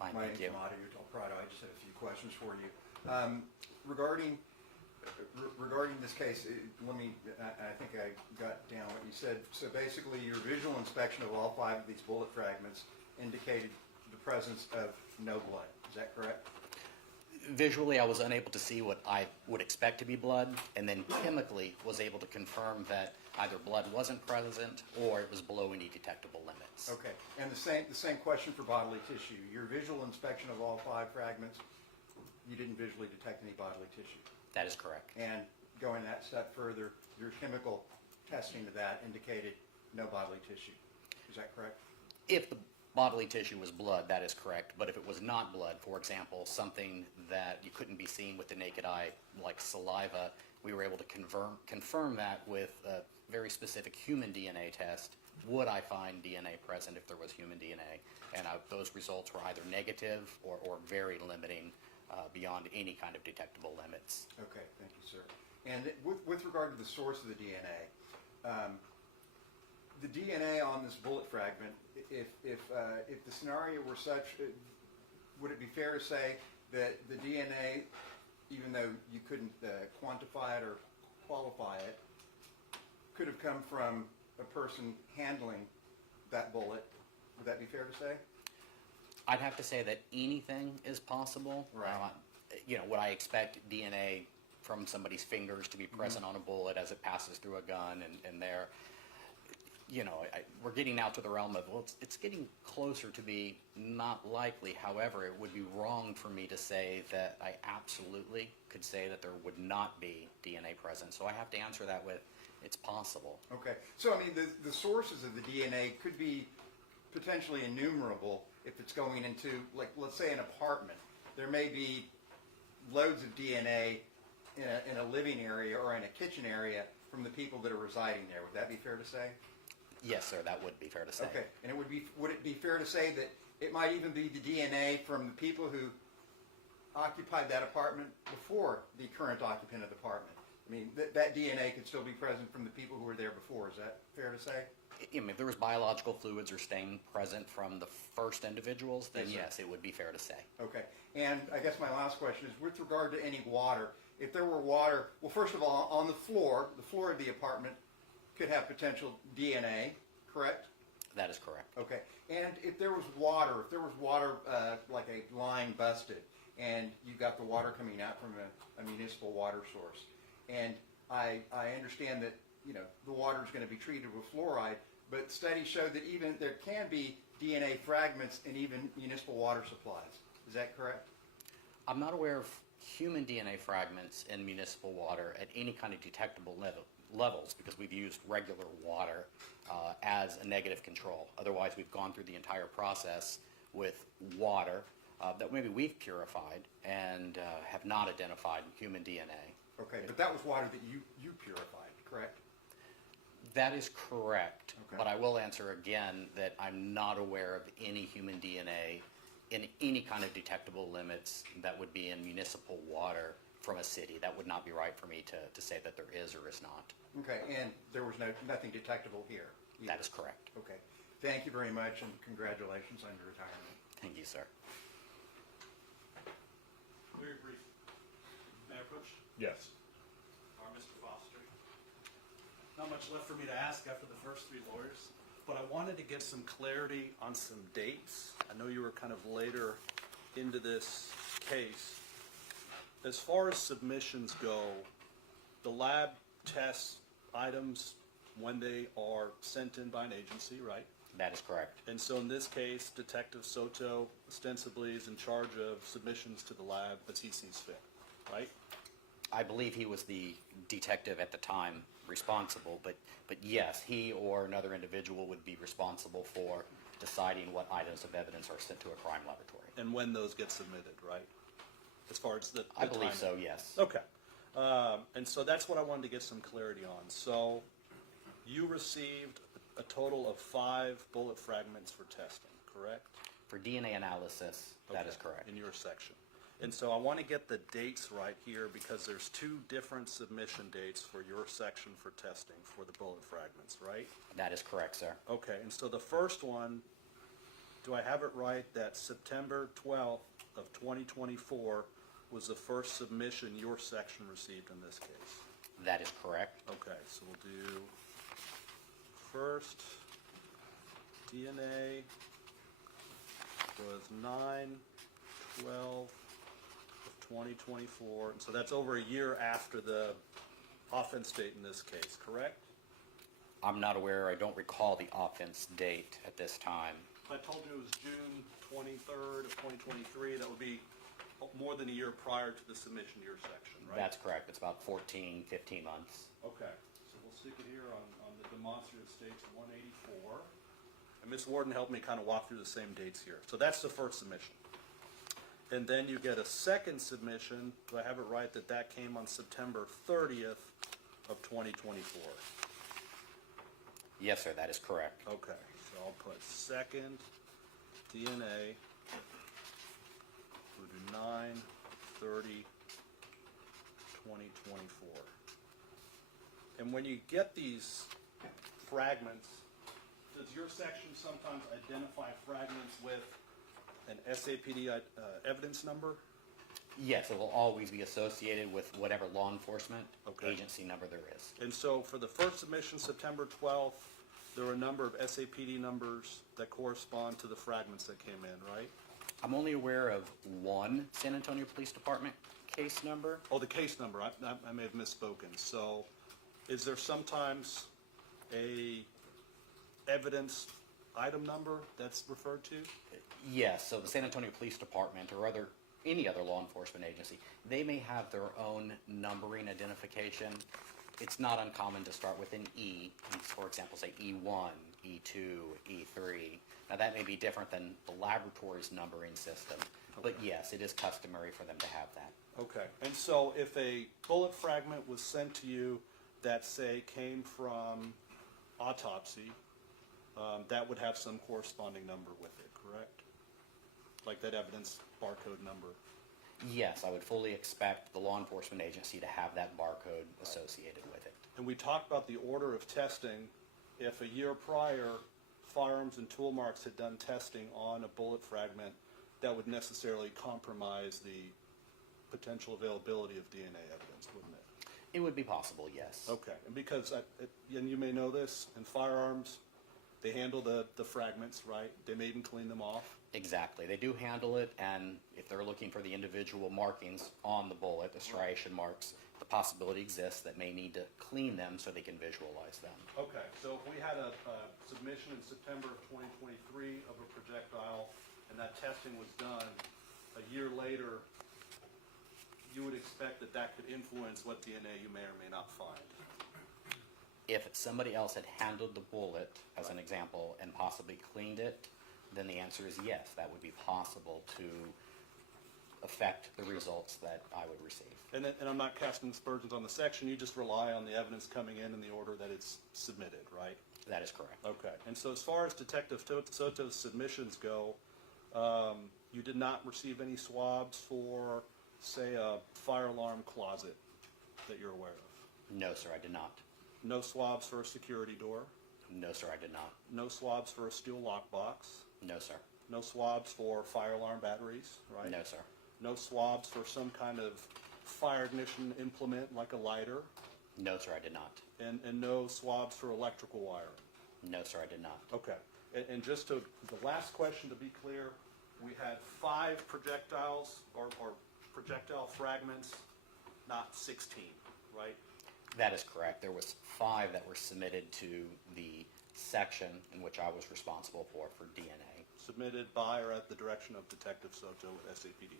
Fine, My thank you. name's Mario Del Prado. I just had a few questions for you. Regarding this case, I think I got down what you said. So basically, your visual inspection of all 5 of these bullet fragments indicated the presence of no blood. Is that correct? Visually, I was unable to see what I would expect to be blood, and then chemically was able to confirm that either blood wasn't present or it was below any detectable limits. Okay. And the same question for bodily tissue. Your visual inspection of all 5 fragments, you didn't visually detect any bodily tissue. That is correct. And going that step further, your chemical testing of that indicated no bodily tissue. Is that correct? If the bodily tissue was blood, that is correct. But if it was not blood, for example, something that you couldn't be seen with the naked eye, like saliva, we were able to confirm that with a very specific human DNA test. Would I find DNA present if there was human DNA? And those results were either negative or very limiting beyond any kind of detectable limits. Okay, thank you, sir. And with regard to the source of the DNA on this bullet fragment, if the scenario were such, would it be fair to say that the DNA, even though you couldn't quantify it or qualify it, could have come from a person handling that bullet? Would that be fair to say? I'd have to say that anything is possible. Right. You know, would I expect DNA from somebody's fingers to be present on a bullet as it passes through a gun and there? You know, we're getting out to the realm of, well, it's getting closer to be not likely. However, it would be wrong for me to say that I absolutely could say that there would not be DNA present. So I have to answer that with, it's possible. Okay. So, I mean, the sources of the DNA could be potentially innumerable if it's going into, like, let's say an apartment. There may be loads of DNA in a living area or in a kitchen area from the people that are residing there. Would that be fair to say? Yes, sir, that would be fair to say. Okay. And would it be fair to say that it might even be the DNA from the people who occupied that apartment before the current occupant of the apartment? I mean, that DNA could still be present from the people who were there before. Is that fair to say? I mean, if there was biological fluids or stain present from the first individuals, then Yes, sir. yes, it would be fair to say. Okay. And I guess my last question is with regard to any water. If there were water, well, first of all, on the floor of the apartment could have potential DNA, correct? That is correct. Okay. And if there was water, like a line busted, and you got the water coming out from a municipal water source, and I understand that, you know, the water is going to be treated with fluoride, but studies show that even there can be DNA fragments in even municipal water supplies. Is that correct? I'm not aware of human DNA fragments in municipal water at any kind of detectable levels, because we've used regular water as a negative control. Otherwise, we've gone through the entire process with water that maybe we've purified and have not identified human DNA. Okay, but that was water that you purified, correct? That is correct, Okay. but I will answer again that I'm not aware of any human DNA in any kind of detectable limits that would be in municipal water from a city. That would not be right for me to say that there is or is not. Okay, and there was nothing detectable here either? That is correct. Okay. Thank you very much, and congratulations on your retirement. Thank you, sir. Very brief. May I approach? Yes. Mr. Foster. Not much left for me to ask after the first three lawyers, but I wanted to get some clarity on some dates. I know you were kind of later into this case. As far as submissions go, the lab tests items when they are sent in by an agency, right? That is correct. And so in this case, Detective Soto ostensibly is in charge of submissions to the lab as he sees fit, right? I believe he was the detective at the time responsible, but yes, he or another individual would be responsible for deciding what items of evidence are sent to a crime laboratory. And when those get submitted, right? As far as the I believe timing. so, yes. Okay. And so that's what I wanted to get some clarity on. So you received a total of 5 bullet fragments for testing, correct? For DNA analysis, that is Okay, correct. in your section. And so I want to get the dates right here because there's 2 different submission dates for your section for testing for the bullet fragments, right? That is correct, sir. Okay, and so the first one, do I have it right that September 12th of 2024 was the first submission your section received in this case? That is correct. Okay, so we'll do first DNA was 9/12 of 2024, and so that's over a year after the offense date in this case, correct? I'm not aware, I don't recall the offense date at this time. I told you it was June 23rd of 2023, that would be more than a year prior to the submission to your section, right? That's correct. It's about 14, 15 months. Okay, so we'll stick it here on the demonstrative states 184. And Ms. Warden helped me kind of walk through the same dates here. So that's the first submission. And then you get a second submission, do I have it right, that came on September 30th of 2024? Yes, sir, that is correct. Okay, so I'll put second DNA, we'll do 9/30/2024. And when you get these fragments, does your section sometimes identify fragments with an SAPD evidence number? Yes, it will always be associated with whatever law enforcement Okay. agency number there is. And so for the first submission, September 12th, there were a number of SAPD numbers that correspond to the fragments that came in, right? I'm only aware of one San Antonio Police Department case number. Oh, the case number, I may have misspoken. So is there sometimes a evidence item number that's referred to? Yes, so the San Antonio Police Department or any other law enforcement agency, they may have their own numbering identification. It's not uncommon to start with an E, and for example, say E1, E2, E3. Now that may be different than the laboratory's numbering system, but yes, it is customary for them to have that. Okay, and so if a bullet fragment was sent to you that, say, came from autopsy, that would have some corresponding number with it, correct? Like that evidence barcode number? Yes, I would fully expect the law enforcement agency to have that barcode associated with it. And we talked about the order of testing. If a year prior, Firearms and Tool Marks had done testing on a bullet fragment, that would necessarily compromise the potential availability of DNA evidence, wouldn't it? It would be possible, yes. Okay, and because, and you may know this, in firearms, they handle the fragments, right? They may even clean them off. Exactly. They do handle it, and if they're looking for the individual markings on the bullet, the striation marks, the possibility exists that may need to clean them so they can visualize them. Okay, so if we had a submission in September of 2023 of a projectile, and that testing was done a year later, you would expect that that could influence what DNA you may or may not find. If somebody else had handled the bullet, as an example, and possibly cleaned it, then the answer is yes, that would be possible to affect the results that I would receive. And I'm not casting aspersions on the section, you just rely on the evidence coming in the order that it's submitted, right? That is correct. Okay, and so as far as Detective Soto's submissions go, you did not receive any swabs for, say, a fire alarm closet that you're aware of? No, sir, I did not. No swabs for a security door? No, sir, I did not. No swabs for a steel lockbox? No, sir. No swabs for fire alarm batteries, right? No, sir. No swabs for some kind of fire ignition implement like a lighter? No, sir, I did not. And no swabs for electrical wiring? No, sir, I did not. Okay. And just to, the last question to be clear, we had 5 projectiles or projectile fragments, not 16, right? That is correct. There was 5 that were submitted to the section in which I was responsible for DNA. Submitted by or at the direction of Detective Soto with SAPD?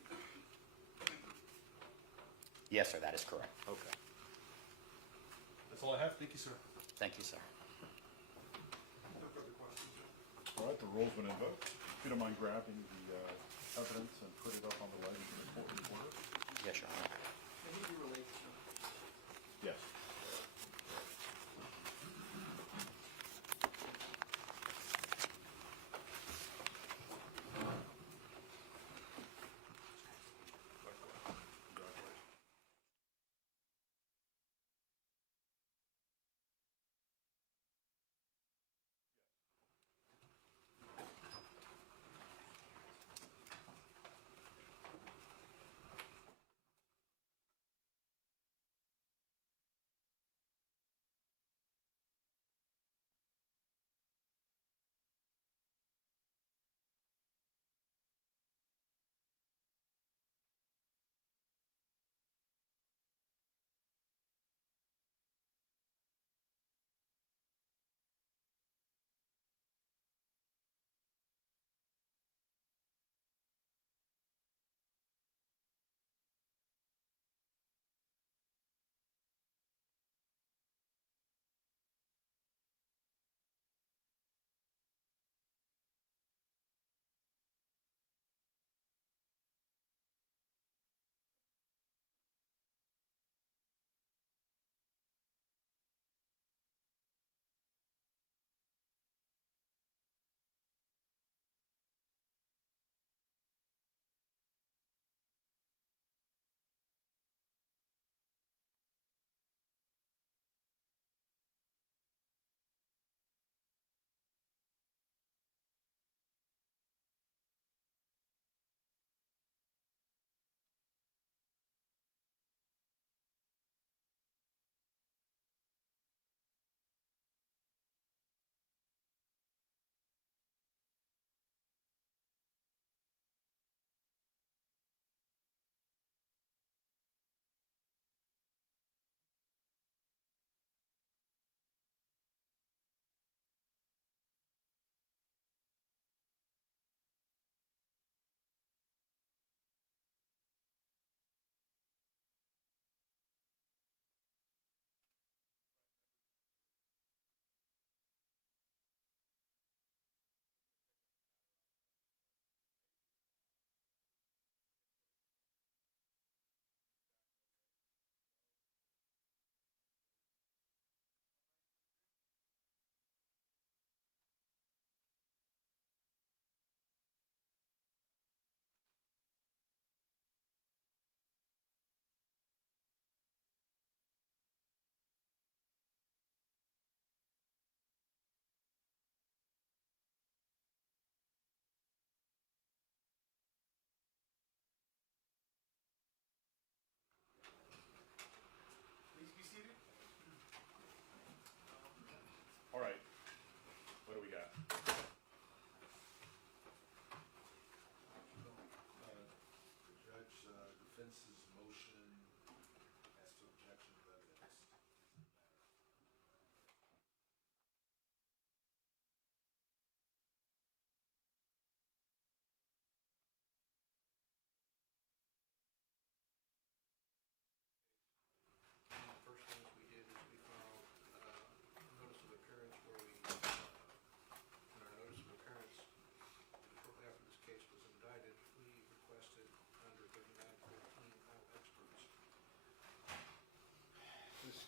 Yes, sir, that is correct. Okay. That's all I have. Thank you, sir. Thank you, sir. No further questions. All right, the roll's been invoked. If you don't mind grabbing the evidence and put it up on the ledge in the court recorder. Yes, Your Honor. Can he be related to? Yes.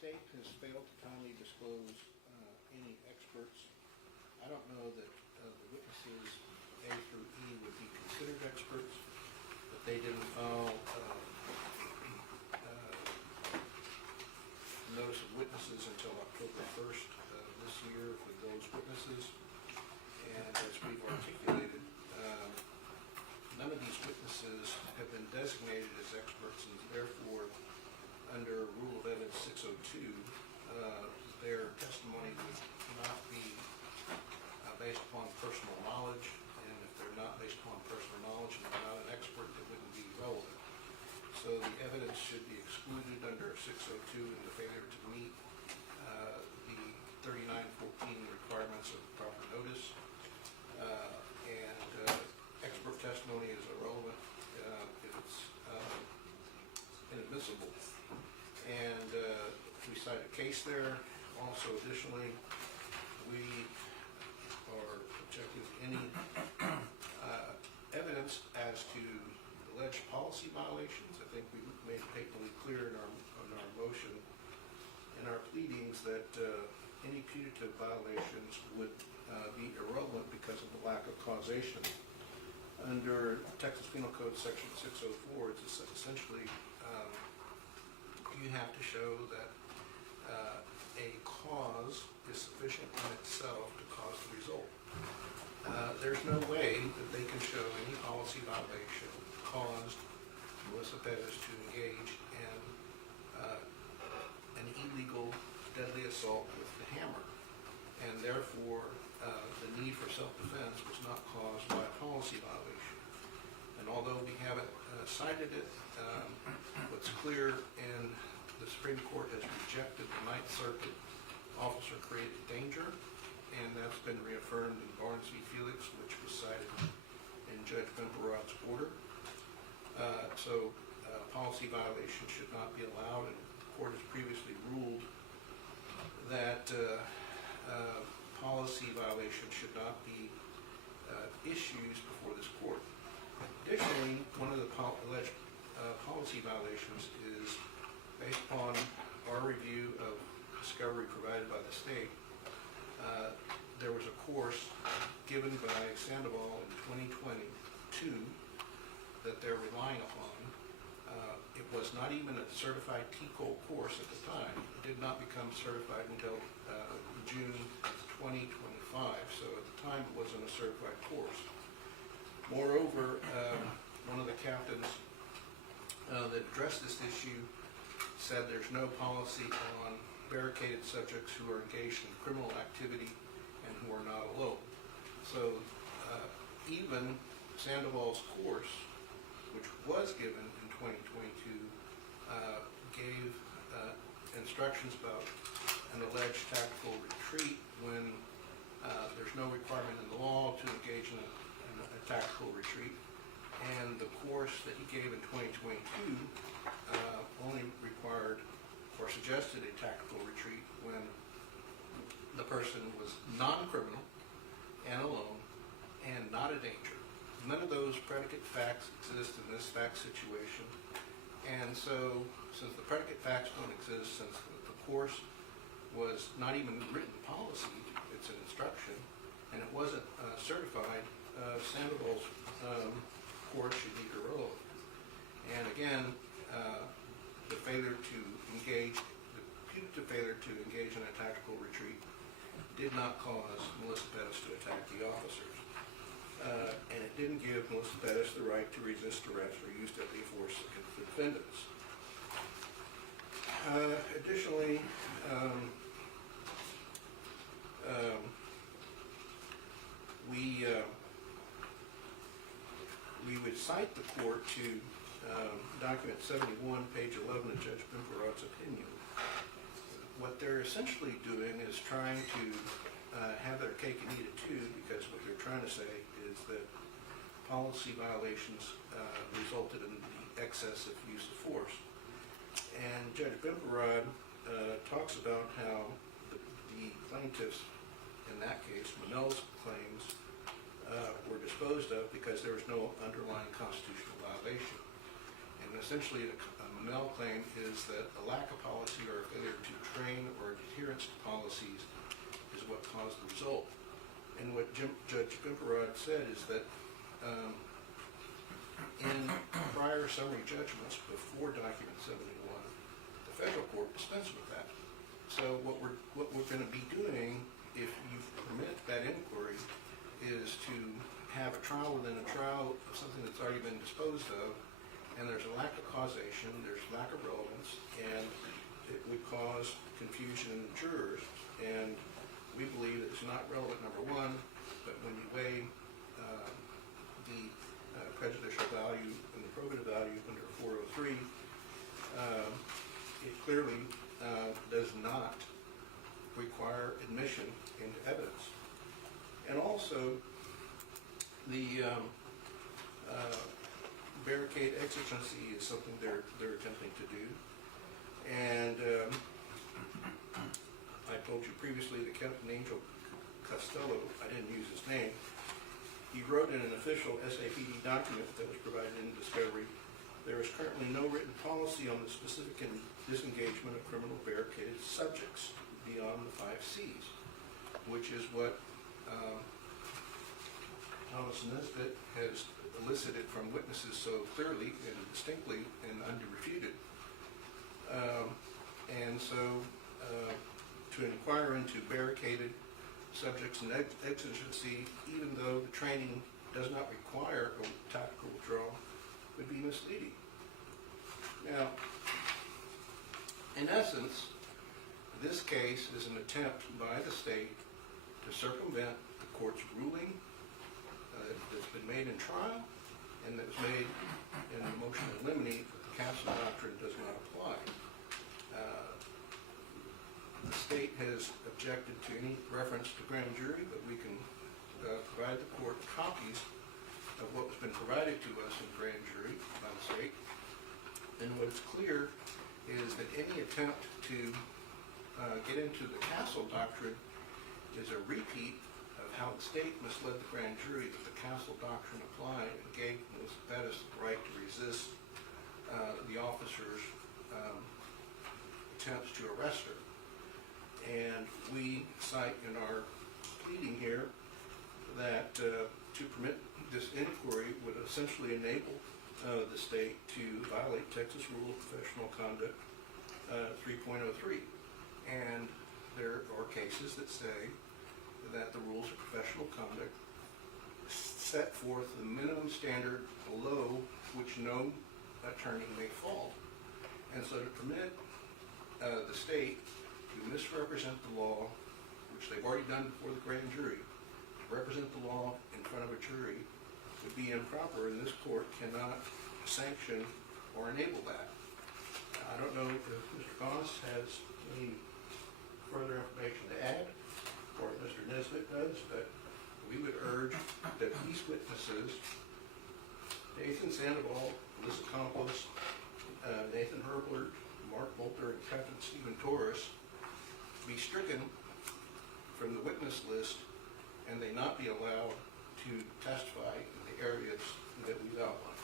state has failed to timely disclose any experts. I don't know that the witnesses A through E would be considered experts, but they didn't file notice of witnesses until October 1st this year for those witnesses. And as we've articulated, none of these witnesses have been designated as experts, and therefore, under Rule of Evidence 602, their testimony would not be based upon personal knowledge, and if they're not based upon personal knowledge and they're not an expert, it wouldn't be relevant. So the evidence should be excluded under 602 in the failure to meet the 3914 requirements of proper notice. Expert testimony is irrelevant if it's inadmissible. And we cite a case there. Also, additionally, we are objecting to any evidence as to alleged policy violations. I think we made it patently clear in our motion, in our pleadings, that any punitive violations would be irrelevant because of the lack of causation. Under Texas Penal Code Section 604, it's essentially you have to show that a cause is sufficient in itself to cause the result. There's no way that they can show any policy violation caused Melissa Perez to engage in an illegal deadly assault with the hammer. And therefore, the need for self-defense was not caused by a policy violation. And although we haven't cited it, what's clear, and the Supreme Court has rejected the Ninth Circuit officer-created danger, and that's been reaffirmed in Barnes v. Felix, which was cited in Judge Bimperod's order. So policy violations should not be allowed, and the court has previously ruled that policy violations should not be issues before this court. Additionally, one of the alleged policy violations is based upon our review of discovery provided by the state. There was a course given by Sandoval in 2022 that they're relying upon. It was not even a certified TCOL course at the time. It did not become certified until June 2025, so at the time it wasn't a certified course. Moreover, one of the captains that addressed this issue said there's no policy on barricaded subjects who are engaged in criminal activity and who are not alone. So even Sandoval's course, which was given in 2022, gave instructions about an alleged tactical retreat when there's no requirement in the law to engage in a tactical retreat. And the course that he gave in 2022 only required or suggested a tactical retreat when the person was non-criminal and alone and not a danger. None of those predicate facts exist in this fact situation. And so, since the predicate facts don't exist, since the course was not even written policy, it's an instruction, and it wasn't certified, Sandoval's course should be irrelevant. And again, the failure to engage, the punitive failure to engage in a tactical retreat did not cause Melissa Perez to attack the officers. And it didn't give Melissa Perez the right to resist arrest or use deadly force against the defendants. Additionally, we would cite the court to document 71, page 11 of Judge Bimperod's opinion. What they're essentially doing is trying to have their cake and eat it too, because what they're trying to say is that policy violations resulted in the excessive use of force. And Judge Bimperod talks about how the plaintiffs, in that case, Manel's claims, were disposed of because there was no underlying constitutional violation. And essentially it Monell claim is that a lack of policy or a failure to train or adherence to policies is what caused the result. And what Judge Bimperod said is that in prior summary judgments before document 71, the federal court dispensed with that. So what we're going to be doing, if you permit that inquiry, is to have a trial within a trial of something that's already been disposed of, and there's a lack of causation, there's lack of relevance, and it would cause confusion in the jurors. And we believe that it's not relevant, number one, but when you weigh the prejudicial value and the probative value under 403, it clearly does not require admission into evidence. And also, the barricade exigency is something they're attempting to do. And I told you previously that Captain Angel Costello, I didn't use his name, he wrote in an official SAPD document that was provided in discovery, there is currently no written policy on the specific disengagement of criminal barricaded subjects beyond the 5 Cs, which is what Thomas Nesbitt has elicited from witnesses so clearly and distinctly and unrefuted. And so to inquire into barricaded subjects and exigency, even though the training does not require a tactical withdrawal, would be misleading. Now, in essence, this case is an attempt by the state to circumvent the court's ruling that's been made in trial and that was made in the motion to eliminate that the Castle Doctrine does not apply. The state has objected to any reference to grand jury, but we can provide the court copies of what has been provided to us in grand jury by the state. And what's clear is that any attempt to get into the Castle Doctrine is a repeat of how the state misled the grand jury that the Castle Doctrine applied and gave Ms. Bettis the right to resist the officer's attempts to arrest her. And we cite in our pleading here that to permit this inquiry would essentially enable the state to violate Texas Rule of Professional Conduct 3.03. And there are cases that say that the rules of professional conduct set forth the minimum standard below which no attorney may fall. And so to permit the state to misrepresent the law, which they've already done before the grand jury, represent the law in front of a jury would be improper, and this court cannot sanction or enable that. I don't know if Mr. Goss has any further information to add, or if Mr. Nesbitt does, but we would urge that these witnesses, Nathan Sandoval, Melissa Campos, Nathan Herbler, Mark Bolter, and Captain Stephen Torres, be stricken from the witness list and they not be allowed to testify in the areas that we've outlined.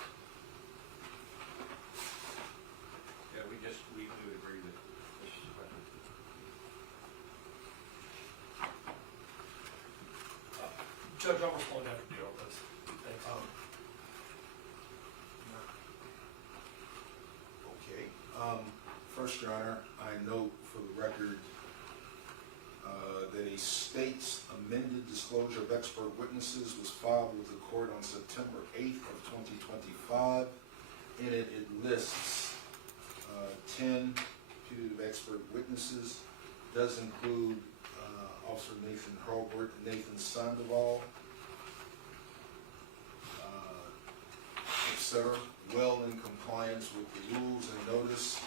Yeah, we do agree that this is a question. Judge, I'll respond after you on this. Thanks. Okay. First, Your Honor, I note for the record that a state's amended disclosure of expert witnesses was filed with the court on September 8th of 2025. In it, it lists 10 putative expert witnesses. It does include Officer Nathan Hurlbert and Nathan Sandoval, etc., well in compliance with the rules and notice.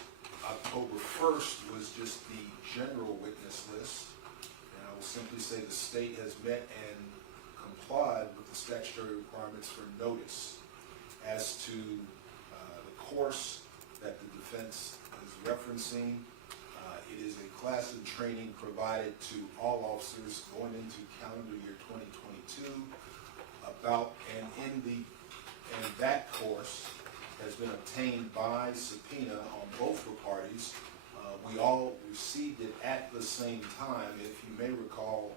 October 1st was just the general witness list. And I will simply say the state has met and complied with the statutory requirements for notice as to the course that the defense is referencing. It is a class of training provided to all officers going into calendar year 2022 about, and in that course, has been obtained by subpoena on both the parties. We all received it at the same time. If you may recall,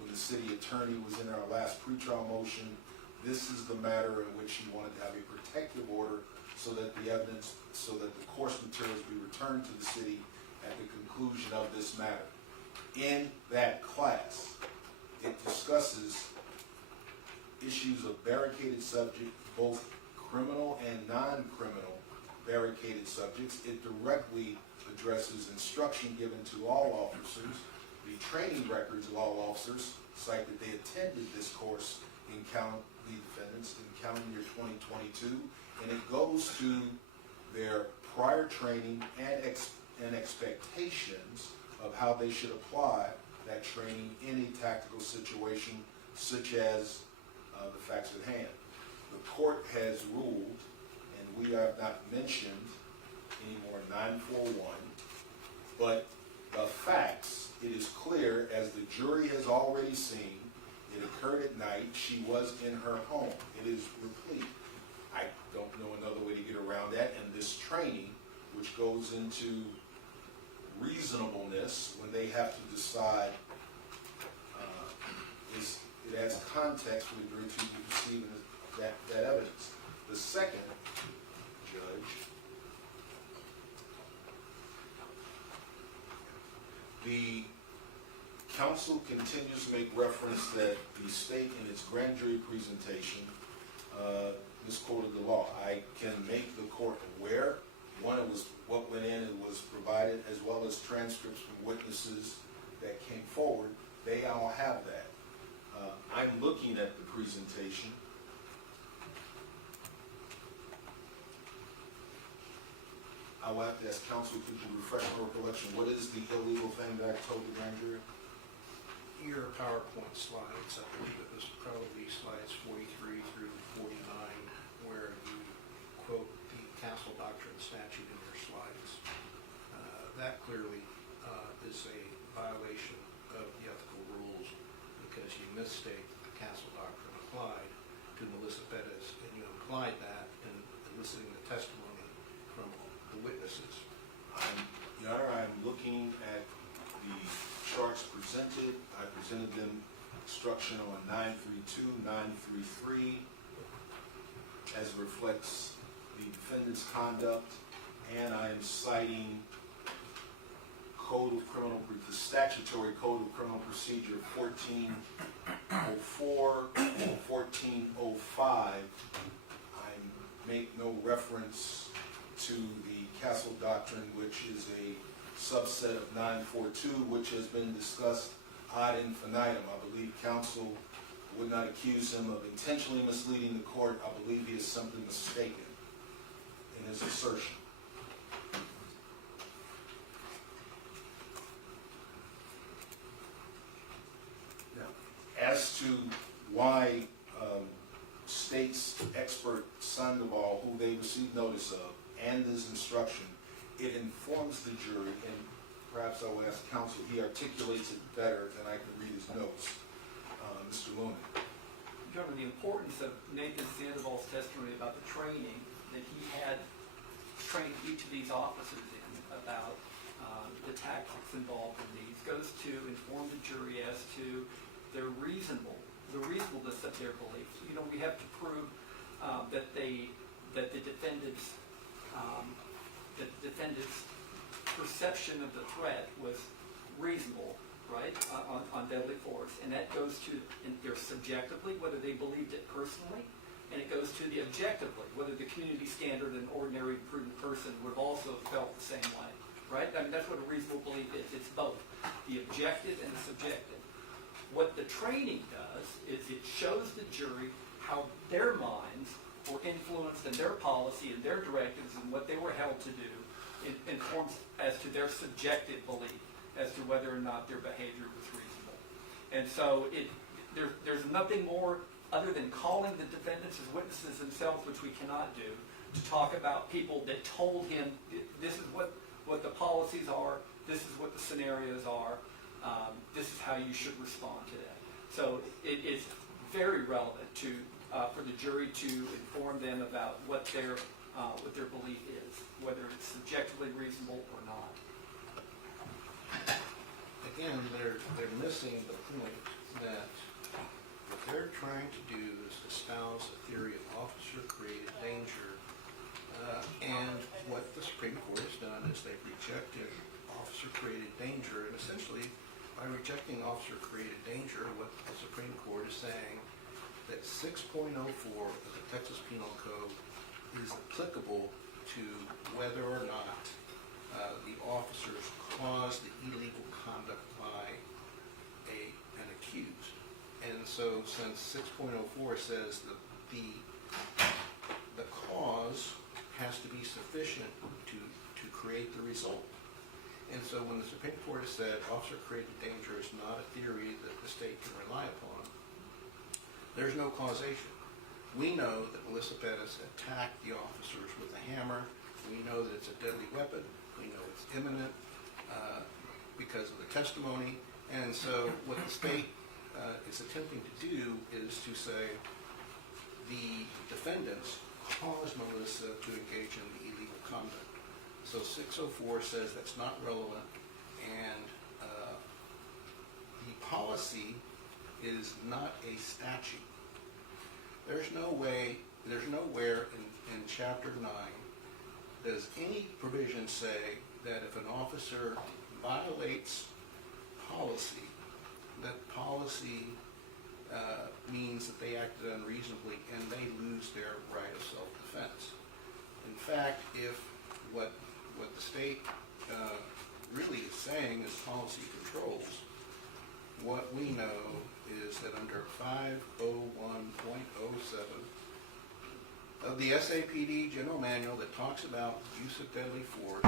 when the city attorney was in our last pretrial motion, this is the matter in which he wanted to have a protective order so that the evidence, so that the course materials be returned to the city at the conclusion of this matter. In that class, it discusses issues of barricaded subject, both criminal and non-criminal barricaded subjects. It directly addresses instruction given to all officers, the training records of all officers, cite that they attended this course in the defendants in calendar year 2022, and it goes to their prior training and expectations of how they should apply that training in a tactical situation such as the facts at hand. The court has ruled, and we have not mentioned anymore 941, but the facts, it is clear, as the jury has already seen, it occurred at night. She was in her home. It is replete. I don't know another way to get around that. And this training, which goes into reasonableness when they have to decide, it adds context for the jury to receive that evidence. The second, Judge, the counsel continues to make reference that the state in its grand jury presentation misquoted the law. I can make the court aware. One, it was what went in and was provided, as well as transcripts from witnesses that came forward. They all have that. I'm looking at the presentation. I will have to ask counsel, could you refresh my recollection? What is the illegal thing that I told the grand jury? Your PowerPoint slides, I believe it was probably slides 43 through 49, where you quote the castle doctrine statute in your slides. That clearly is a violation of the ethical rules because you misstate that the castle doctrine applied to Melissa Perez, and you implied that in eliciting the testimony from the witnesses. Your Honor, I'm looking at the charts presented. I presented them instruction on 932, 933, as it reflects the defendant's conduct, and I am citing the statutory Code of Criminal Procedure 1404, 1405. I make no reference to the Castle Doctrine, which is a subset of 942, which has been discussed ad infinitum. I believe counsel would not accuse him of intentionally misleading the court. I believe he is simply mistaken in his assertion. As to why state's expert Sandoval, who they received notice of, and his instruction, it informs the jury, and perhaps I will ask counsel, he articulates it better than I can read his notes. Mr. Lumen. Governor, the importance of Nathan Sandoval's testimony about the training that he had trained each of these officers in about the tactics involved in these goes to inform the jury as to the reasonableness of their beliefs. You know, we have to prove that the defendant's perception of the threat was reasonable, right, on deadly force, and that goes to their subjectively, whether they believed it personally, and it goes to the objectively, whether the community standard and ordinary prudent person would have also felt the same way, right? I mean, that's what a reasonable belief is. It's both the objective and the subjective. What the training does is it shows the jury how their minds were influenced in their policy and their directives and what they were held to do. It informs as to their subjective belief as to whether or not their behavior was reasonable. And so there's nothing more other than calling the defendants as witnesses themselves, which we cannot do, to talk about people that told him this is what the policies are, this is what the scenarios are, this is how you should respond to that. So it is very relevant for the jury to inform them about what their what their belief is, whether it's subjectively reasonable or not. Again, they're missing the point that what they're trying to do is espouse a theory of officer-created danger. And what the Supreme Court has done is they've rejected officer-created danger, and essentially, by rejecting officer-created danger, what the Supreme Court is saying that 6.04 of the Texas Penal Code is applicable to whether or not the officers caused the illegal conduct by an accused. And so since 6.04 says that the cause has to be sufficient to create the result. And so when the Supreme Court has said officer-created danger is not a theory that the state can rely upon, there's no causation. We know that Melissa Perez attacked the officers with a hammer. We know that it's a deadly weapon. We know it's imminent because of the testimony. And so what the state is attempting to do is to say the defendants caused Melissa to engage in the illegal conduct. So 604 says that's not relevant, and the policy is not a statute. There's nowhere in Chapter 9 does any provision say that if an officer violates policy, that policy means that they acted unreasonably and they lose their right of self-defense. In fact, if what the state really is saying is policy controls, what we know is that under 501.07 of the SAPD General Manual that talks about use of deadly force,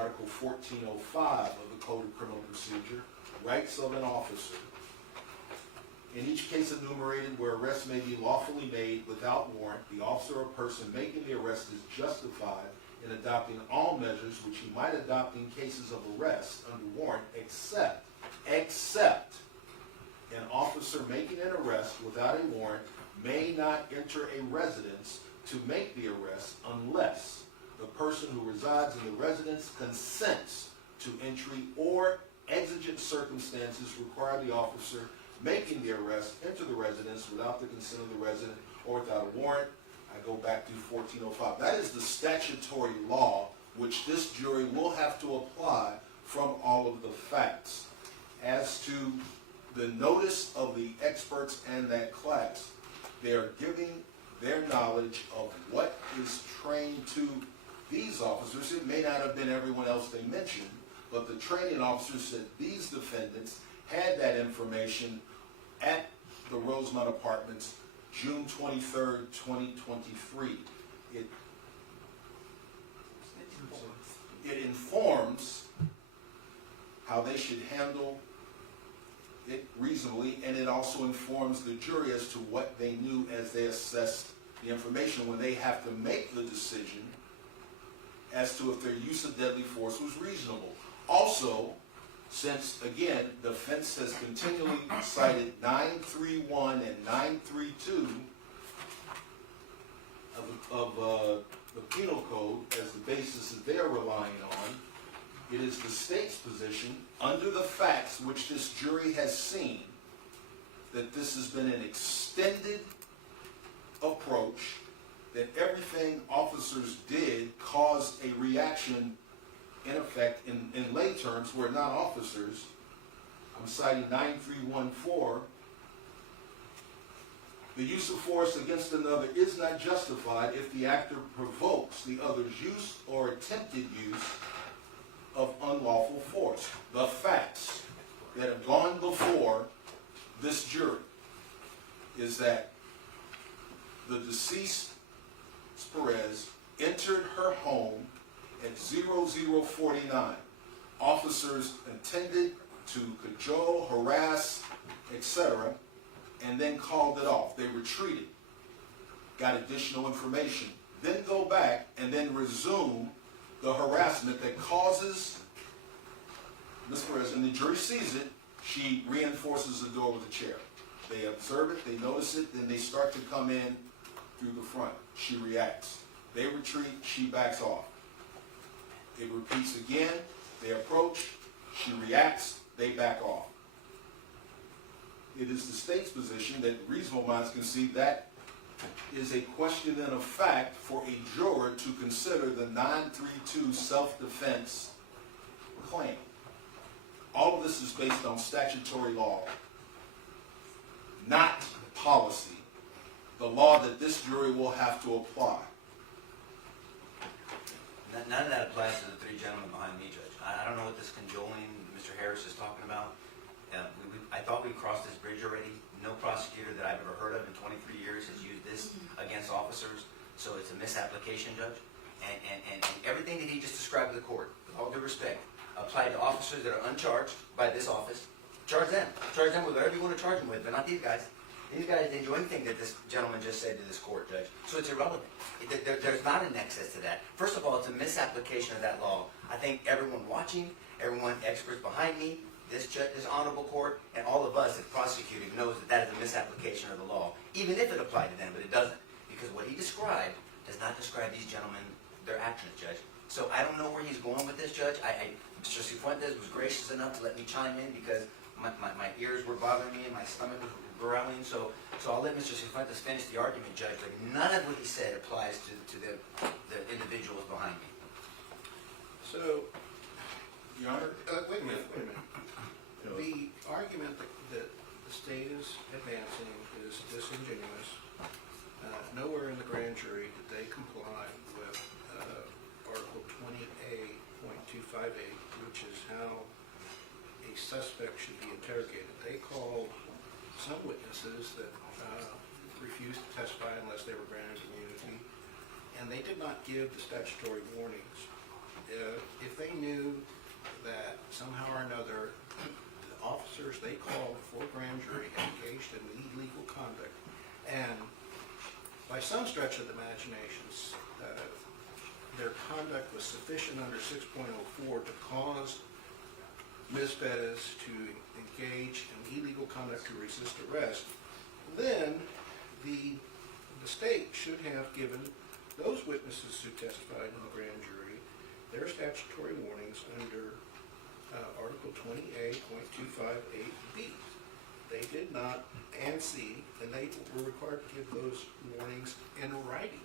Article 1405 of the Code of Criminal Procedure, rights of an officer. In each case enumerated where arrest may be lawfully made without warrant, the officer or person making the arrest is justified in adopting all measures which he might adopt in cases of arrest under warrant, except an officer making an arrest without a warrant may not enter a residence to make the arrest unless the person who resides in the residence consents to entry or exigent circumstances require the officer making the arrest enter the residence without the consent of the resident or without a warrant. I go back to 1405. That is the statutory law which this jury will have to apply from all of the facts. As to the notice of the experts and that class, they are giving their knowledge of what is trained to these officers. It may not have been everyone else they mentioned, but the training officers said these defendants had that information at the Rosemont Apartments, June 23rd, 2023. It informs how they should handle it reasonably, and it also informs the jury as to what they knew as they assessed the information when they have to make the decision as to if their use of deadly force was reasonable. Also, since, again, defense has continually cited 931 and 932 of the penal code as the basis that they're relying on, it is the state's position, under the facts which this jury has seen, that this has been an extended approach, that everything officers did caused a reaction, in effect, in lay terms, who are not officers. I'm citing 9314. The use of force against another is not justified if the actor provokes the other's use or attempted use of unlawful force. The facts that have gone before this jury is that the deceased, Perez, entered her home at 0049. Officers intended to cajole, harass, etc., and then called it off. They retreated, got additional information, then go back and then resume the harassment that causes Ms. Perez, and the jury sees it, she reinforces the door with a chair. They observe it, they notice it, then they start to come in through the front. She reacts. They retreat, she backs off. It repeats again, they approach, she reacts, they back off. It is the state's position that reasonable minds can see that is a question and a fact for a juror to consider the 932 self-defense claim. All of this is based on statutory law, not policy. The law that this jury will have to apply. None of that applies to the three gentlemen behind me, Judge. I don't know what this cajoling Mr. Harris is talking about. I thought we crossed this bridge already. No prosecutor that I've ever heard of in 23 years has used this against officers. So it's a misapplication, Judge. And everything that he just described to the court, with all due respect, applied to officers that are uncharged by this office. Charge them. Charge them with whatever you want to charge them with, but not these guys. These guys didn't do anything that this gentleman just said to this court, Judge. So it's irrelevant. There's not a nexus to that. First of all, it's a misapplication of that law. I think everyone watching, everyone, experts behind me, this judge, this honorable court, and all of us as prosecutors knows that that is a misapplication of the law, even if it applied to them, but it doesn't. Because what he described does not describe these gentlemen, their actions, Judge. So I don't know where he's going with this, Judge. Mr. Cifuentes was gracious enough to let me chime in because my ears were bothering me and my stomach was growling. So I'll let Mr. Cifuentes finish the argument, Judge, but none of what he said applies to the individuals behind me. So, Your Honor, wait a minute. The argument that the state is advancing is disingenuous. Nowhere in the grand jury did they comply with Article 20A.258, which is how a suspect should be interrogated. They called some witnesses that refused to testify unless they were granted immunity, and they did not give the statutory warnings. if they knew that somehow or another, the officers they called before grand jury engaged in illegal conduct, and by some stretch of the imaginations, their conduct was sufficient under 6.04 to cause Ms. Perez to engage in illegal conduct to resist arrest, then the state should have given those witnesses who testified in the grand jury their statutory warnings under Article 20A.258B. They did not, and C, and they were required to give those warnings in writing.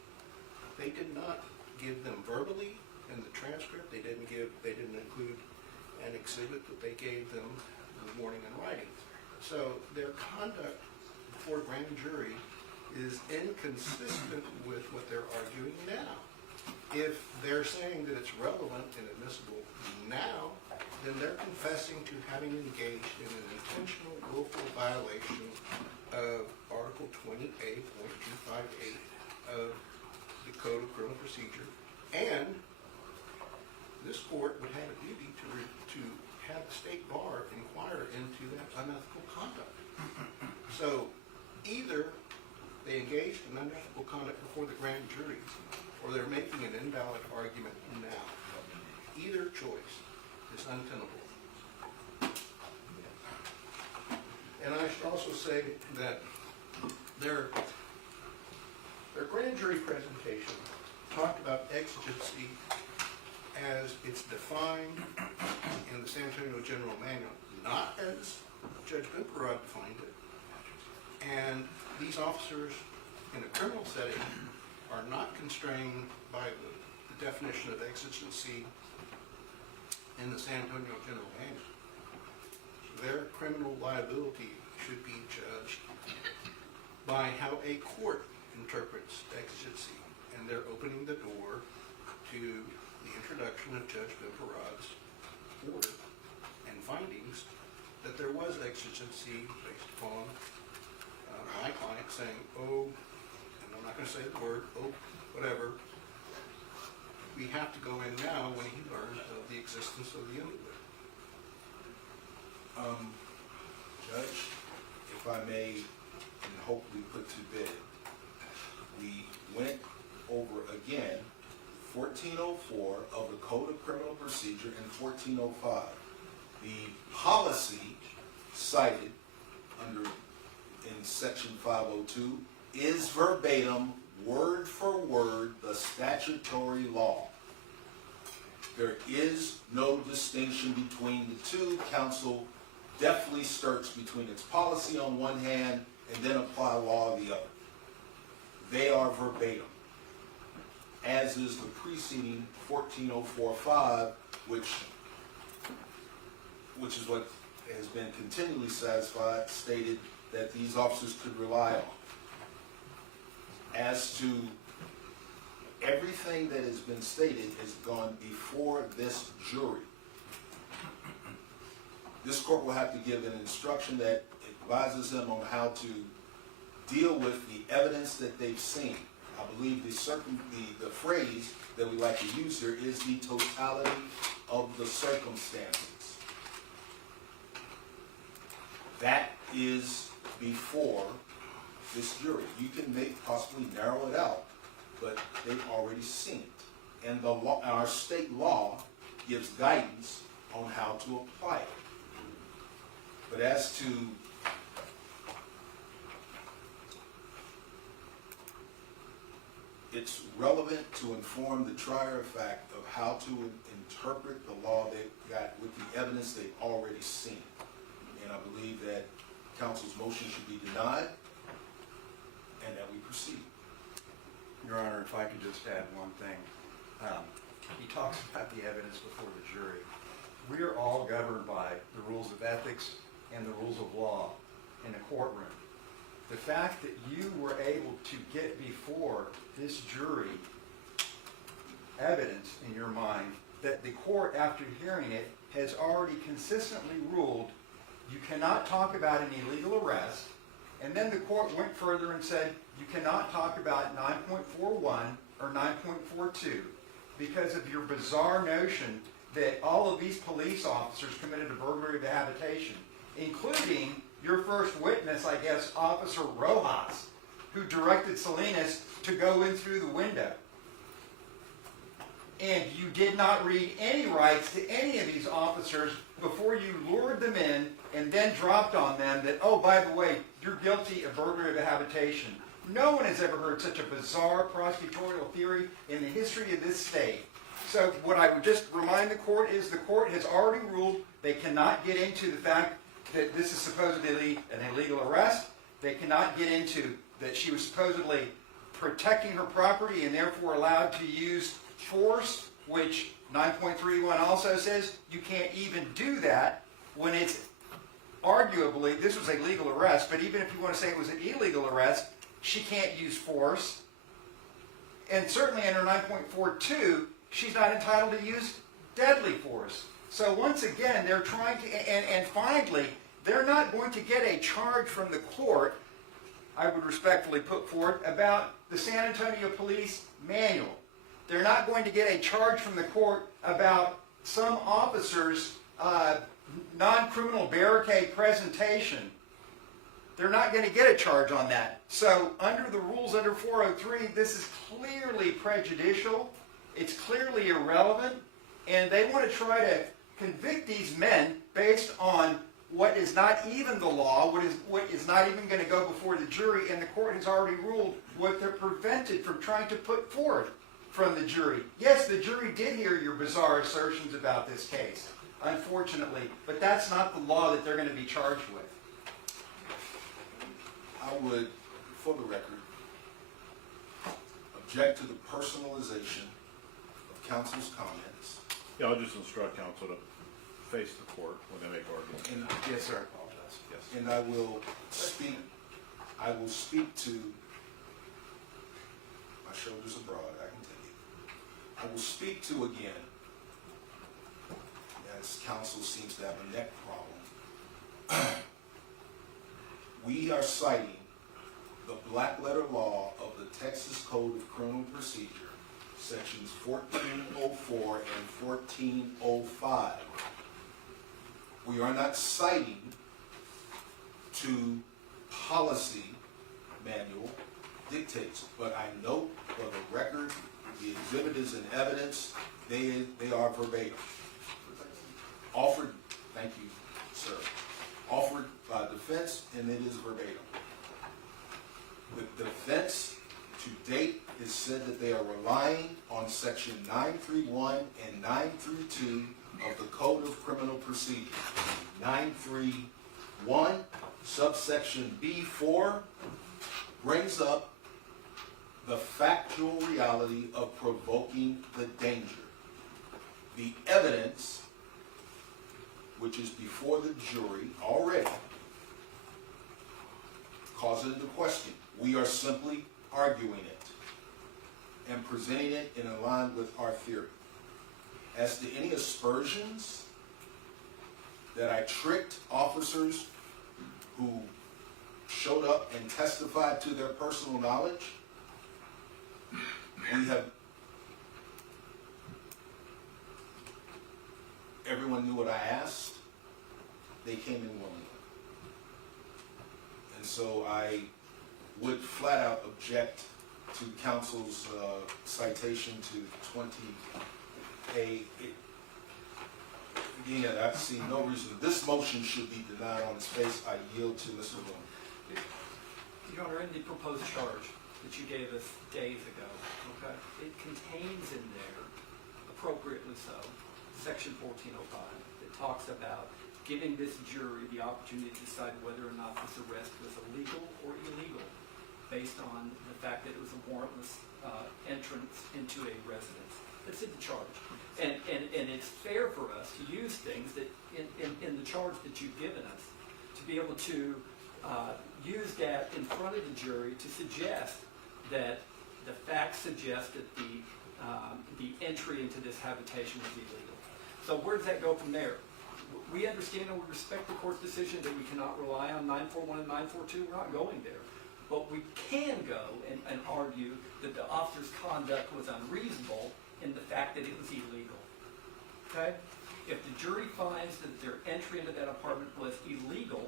They did not give them verbally in the transcript. They didn't include an exhibit that they gave them the warning in writing. So their conduct before grand jury is inconsistent with what they're arguing now. If they're saying that it's relevant and admissible now, then they're confessing to having engaged in an intentional, willful violation of Article 20A.258 of the Code of Criminal Procedure, and this court would have a duty to have the state bar inquire into that unethical conduct. So either they engaged in unethical conduct before the grand jury, or they're making an invalid argument now. Either choice is untenable. And I should also say that their grand jury presentation talked about exigency as it's defined in the San Antonio General Manual, not as Judge Bimperod defined it. And these officers in a criminal setting are not constrained by the definition of exigency in the San Antonio General Manual. Their criminal liability should be judged by how a court interprets exigency, and they're opening the door to the introduction of Judge Bimperod's order and findings that there was exigency based upon my client saying, oh, and I'm not going to say the word, oh, whatever, we have to go in now when he learned of the existence of the underwood. Judge, if I may, and hopefully put to bed, we went over again 1404 of the Code of Criminal Procedure and 1405. The policy cited in section 502 is verbatim, word for word, the statutory law. There is no distinction between the two. Counsel definitely skirts between its policy on one hand and then apply law on the other. They are verbatim, as is the preceding 14045, which is what has been continually stated that these officers could rely on. As to everything that has been stated has gone before this jury. This court will have to give an instruction that advises them on how to deal with the evidence that they've seen. I believe the phrase that we like to use here is the totality of the circumstances. That is before this jury. You can possibly narrow it out, but they've already seen it. And our state law gives guidance on how to apply it. But as to it's relevant to inform the trier of fact of how to interpret the law they've got with the evidence they've already seen. And I believe that counsel's motion should be denied and that we proceed. Your Honor, if I could just add one thing. He talks about the evidence before the jury. We are all governed by the rules of ethics and the rules of law in a courtroom. The fact that you were able to get before this jury evidence in your mind that the court, after hearing it, has already consistently ruled you cannot talk about an illegal arrest, and then the court went further and said you cannot talk about 9.41 or 9.42. because of your bizarre notion that all of these police officers committed a burglary of the habitation, including your first witness, I guess, Officer Rojas, who directed Salinas to go in through the window. And you did not read any rights to any of these officers before you lured them in and then dropped on them that, oh, by the way, you're guilty of burglary of the habitation. No one has ever heard such a bizarre prosecutorial theory in the history of this state. So what I would just remind the court is the court has already ruled they cannot get into the fact that this is supposedly an illegal arrest. They cannot get into that she was supposedly protecting her property and therefore allowed to use force, which 9.31 also says you can't even do that when it's arguably, this was a legal arrest, but even if you want to say it was an illegal arrest, she can't use force. And certainly under 9.42, she's not entitled to use deadly force. So once again, they're trying to, and finally, they're not going to get a charge from the court, I would respectfully put forward, about the San Antonio Police Manual. They're not going to get a charge from the court about some officer's non-criminal barricade presentation. They're not going to get a charge on that. So under the rules under 403, this is clearly prejudicial. It's clearly irrelevant. And they want to try to convict these men based on what is not even the law, what is not even going to go before the jury, and the court has already ruled what they're prevented from trying to put forward from the jury. Yes, the jury did hear your bizarre assertions about this case, unfortunately, but that's not the law that they're going to be charged with. I would, for the record, object to the personalization of counsel's comments. Yeah, I'll just instruct counsel to face the court when they make arguments. And, Yes, sir. I apologize. Yes. and I will speak to, my shoulders are broad, I can tell you. I will speak to again, as counsel seems to have a neck problem. We are citing the black letter law of the Texas Code of Criminal Procedure, sections 1404 and 1405. We are not citing to policy manual dictates, but I note for the record, the exhibit is in evidence, they are verbatim. Offered, thank you, sir, offered by defense, and it is verbatim. The defense to date is said that they are relying on section 931 and 932 of the Code of Criminal Procedure. 931, subsection B4, brings up the factual reality of provoking the danger. The evidence, which is before the jury already, calls it into question. We are simply arguing it and presenting it in line with our theory. As to any aspersions that I tricked officers who showed up and testified to their personal knowledge, everyone knew what I asked. They came in willingly. And so I would flat out object to counsel's citation to 20A. Again, I see no reason. This motion should be denied on its face. I yield to Mr. Boone. Your Honor, in the proposed charge that you gave us days ago, okay, it contains in there, appropriately so, section 1405 that talks about giving this jury the opportunity to decide whether or not this arrest was illegal or illegal based on the fact that it was a warrantless entrance into a residence. That's in the charge. And it's fair for us to use things that in the charge that you've given us to be able to use that in front of the jury to suggest that the facts suggest that the entry into this habitation was illegal. So where does that go from there? We understand and we respect the court's decision that we cannot rely on 941 and 942. We're not going there. But we can go and argue that the officer's conduct was unreasonable in the fact that it was illegal. Okay? If the jury finds that their entry into that apartment was illegal,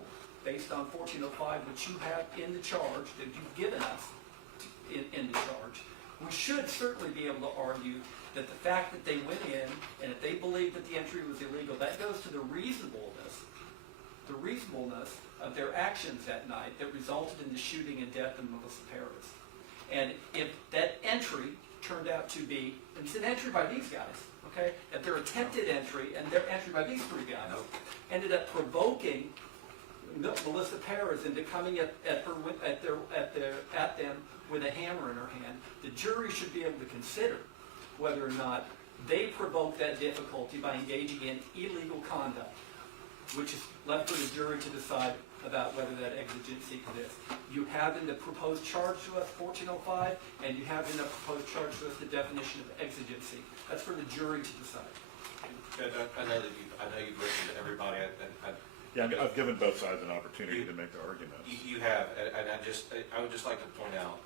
based on 1405, which you have in the charge, that you've given us in the charge, we should certainly be able to argue that the fact that they went in, and if they believe that the entry was illegal, that goes to the reasonableness of their actions that night that resulted in the shooting and death of Melissa Perez. And if that entry turned out to be, and it's an entry by these guys, okay, if their attempted entry and their entry by these three guys ended up provoking Melissa Perez into coming at them with a hammer in her hand, the jury should be able to consider whether or not they provoked that difficulty by engaging in illegal conduct, which is left for the jury to decide about whether that exigency exists. You have in the proposed charge to us 1405, and you have in the proposed charge to us the definition of exigency. That's for the jury to decide. Judge, I know that you've listened to everybody. Yeah, I've given both sides an opportunity to make their arguments. You have, and I would just like to point out,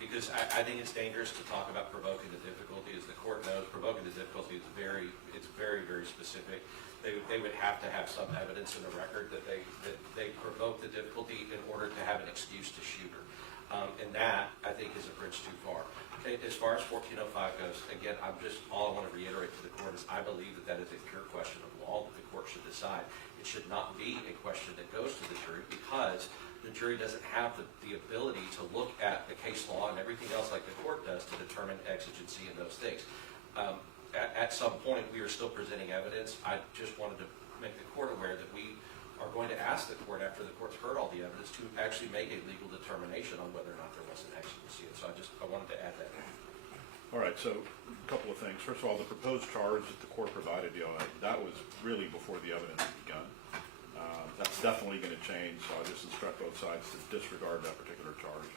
because I think it's dangerous to talk about provoking the difficulty. As the court knows, provoking the difficulty is very, very specific. They would have to have some evidence in the record that they provoked the difficulty in order to have an excuse to shoot her. And that, I think, is a bridge too far. As far as 1405 goes, again, all I want to reiterate to the court is I believe that is a pure question of law that the court should decide. It should not be a question that goes to the jury because the jury doesn't have the ability to look at the case law and everything else like the court does to determine exigency and those things. At some point, we are still presenting evidence. I just wanted to make the court aware that we are going to ask the court, after the court's heard all the evidence, to actually make a legal determination on whether or not there was an exigency. And so I wanted to add that in. All right, so a couple of things. First of all, the proposed charge that the court provided you on, that was really before the evidence had begun. That's definitely going to change, so I just instruct both sides to disregard that particular charge.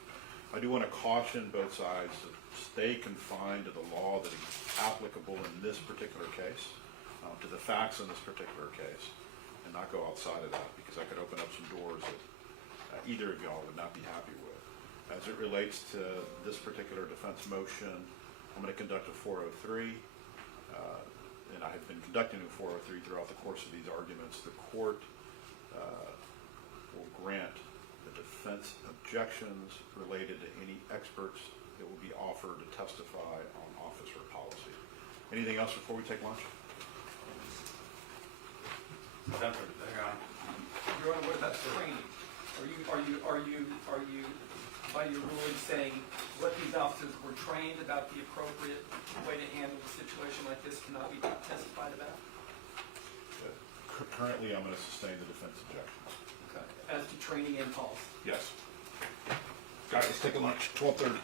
I do want to caution both sides to stay confined to the law that is applicable in this particular case, to the facts in this particular case, and not go outside of that, because I could open up some doors that either of y'all would not be happy with. As it relates to this particular defense motion, I'm going to conduct a 403, and I have been conducting a 403 throughout the course of these arguments. The court will grant the defense objections related to any experts that will be offered to testify on officer policy. Anything else before we take lunch? Your Honor, what about training? Are you by your ruling saying what these officers were trained about the appropriate way to handle a situation like this cannot be testified about? Currently, I'm going to sustain the defense objections. Okay. As to training and policy? Yes. Guys, let's take a lunch, 12:30.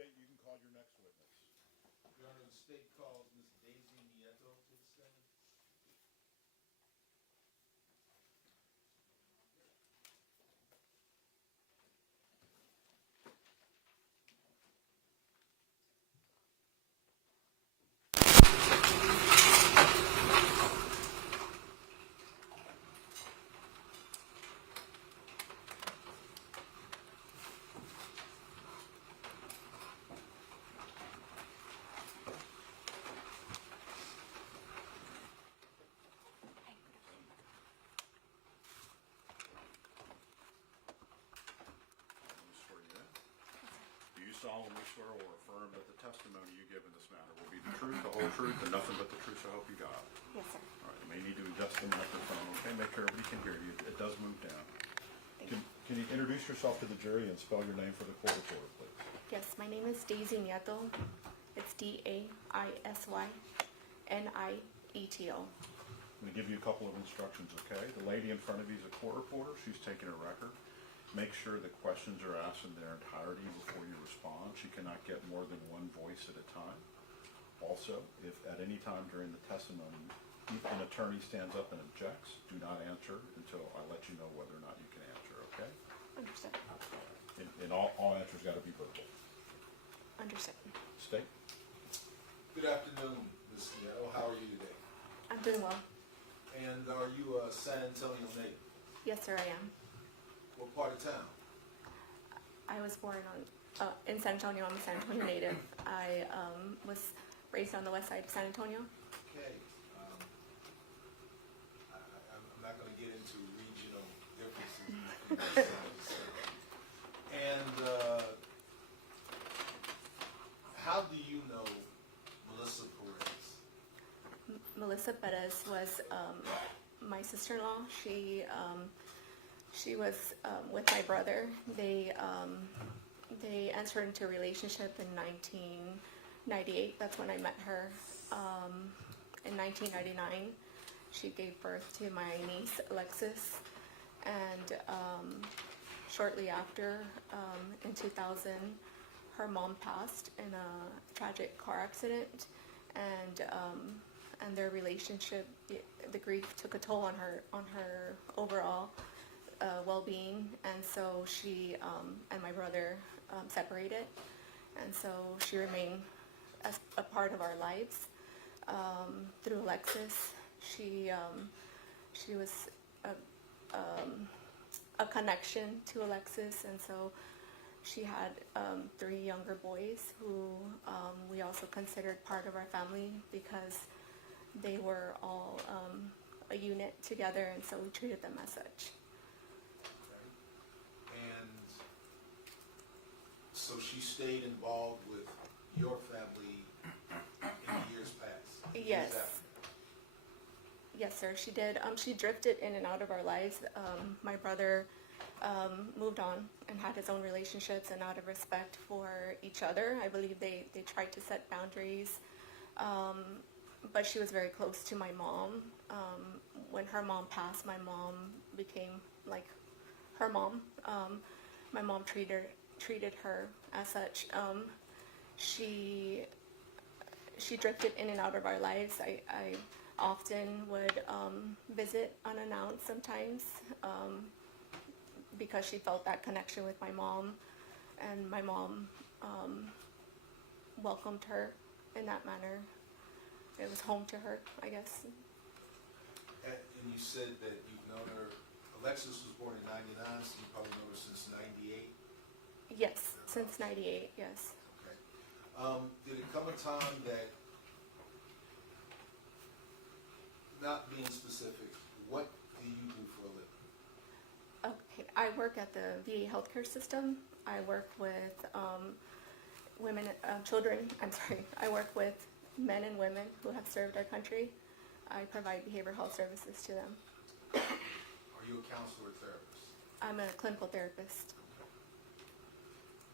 State, you can call your next witness. Your Honor, the state calls Ms. Daisy Nieto to the stand. Let me swear you in. Do you solemnly swear or affirm that the testimony you give in this matter will be the truth, the whole truth, and nothing but the truth, so help you God? Yes, sir. All right, you may need to adjust the microphone, okay? Make sure everybody can hear you. It does move down. Can you introduce yourself to the jury and spell your name for the court reporter, please? Yes, my name is Daisy Nieto. It's DAISY-NIETO. I'm going to give you a couple of instructions, okay? The lady in front of you is a court reporter. She's taking a record. Make sure the questions are asked in their entirety before you respond. She cannot get more than one voice at a time. Also, if at any time during the testimony an attorney stands up and objects, do not answer until I let you know whether or not you can answer, okay? Understood. And all answers got to be verbal. Understood. State? Good afternoon, Ms. Nieto. How are you today? I'm doing well. And are you a San Antonio native? Yes, sir, I am. What part of town? I was born in San Antonio. I'm a San Antonio native. I was raised on the west side of San Antonio. Okay. I'm not going to get into regional differences between the sides. And how do you know Melissa Perez? Melissa Perez was my sister-in-law. She was with my brother. They entered into a relationship in 1998. That's when I met her. In 1999, she gave birth to my niece, Alexis. And shortly after, in 2000, her mom passed in a tragic car accident. And their relationship, the grief took a toll on her overall well-being, and so she and my brother separated, and so she remained as a part of our lives through Alexis. She was a connection to Alexis, and so she had 3 younger boys who we also considered part of our family because they were all a unit together, and so we treated them as such. And so she stayed involved with your family in the years past? Yes. Years after? Yes, sir, she did. She drifted in and out of our lives. My brother moved on and had his own relationships, and out of respect for each other, I believe they tried to set boundaries. But she was very close to my mom. When her mom passed, my mom became like her mom. My mom treated her as such. She drifted in and out of our lives. I often would visit unannounced sometimes because she felt that connection with my mom, and my mom welcomed her in that manner. It was home to her, I guess. And you said that you've known her, Alexis was born in 99, so you probably known her since 98? Yes, since 98, yes. Okay. Did it come a time that, not being specific, what do you do for a living? Okay, I work at the VA healthcare system. I work with I work with men and women who have served our country. I provide behavioral health services to them. Are you a counselor or therapist? I'm a clinical therapist.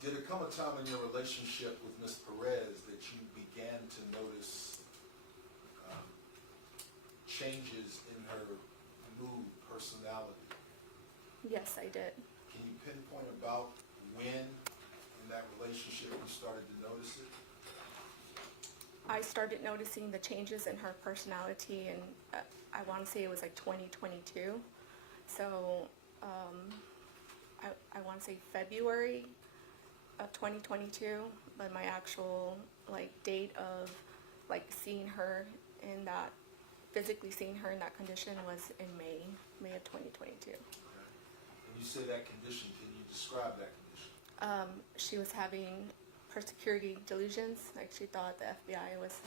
Did it come a time in your relationship with Ms. Perez that you began to notice changes in her mood, personality? Yes, I did. Can you pinpoint about when in that relationship you started to notice it? I started noticing the changes in her personality, and I want to say it was like 2022. So I want to say February of 2022, but my actual like date of like seeing her in that, physically seeing her in that condition was in May of 2022. Okay. When you say that condition, can you describe that condition? She was having persecurity delusions, like she thought the FBI was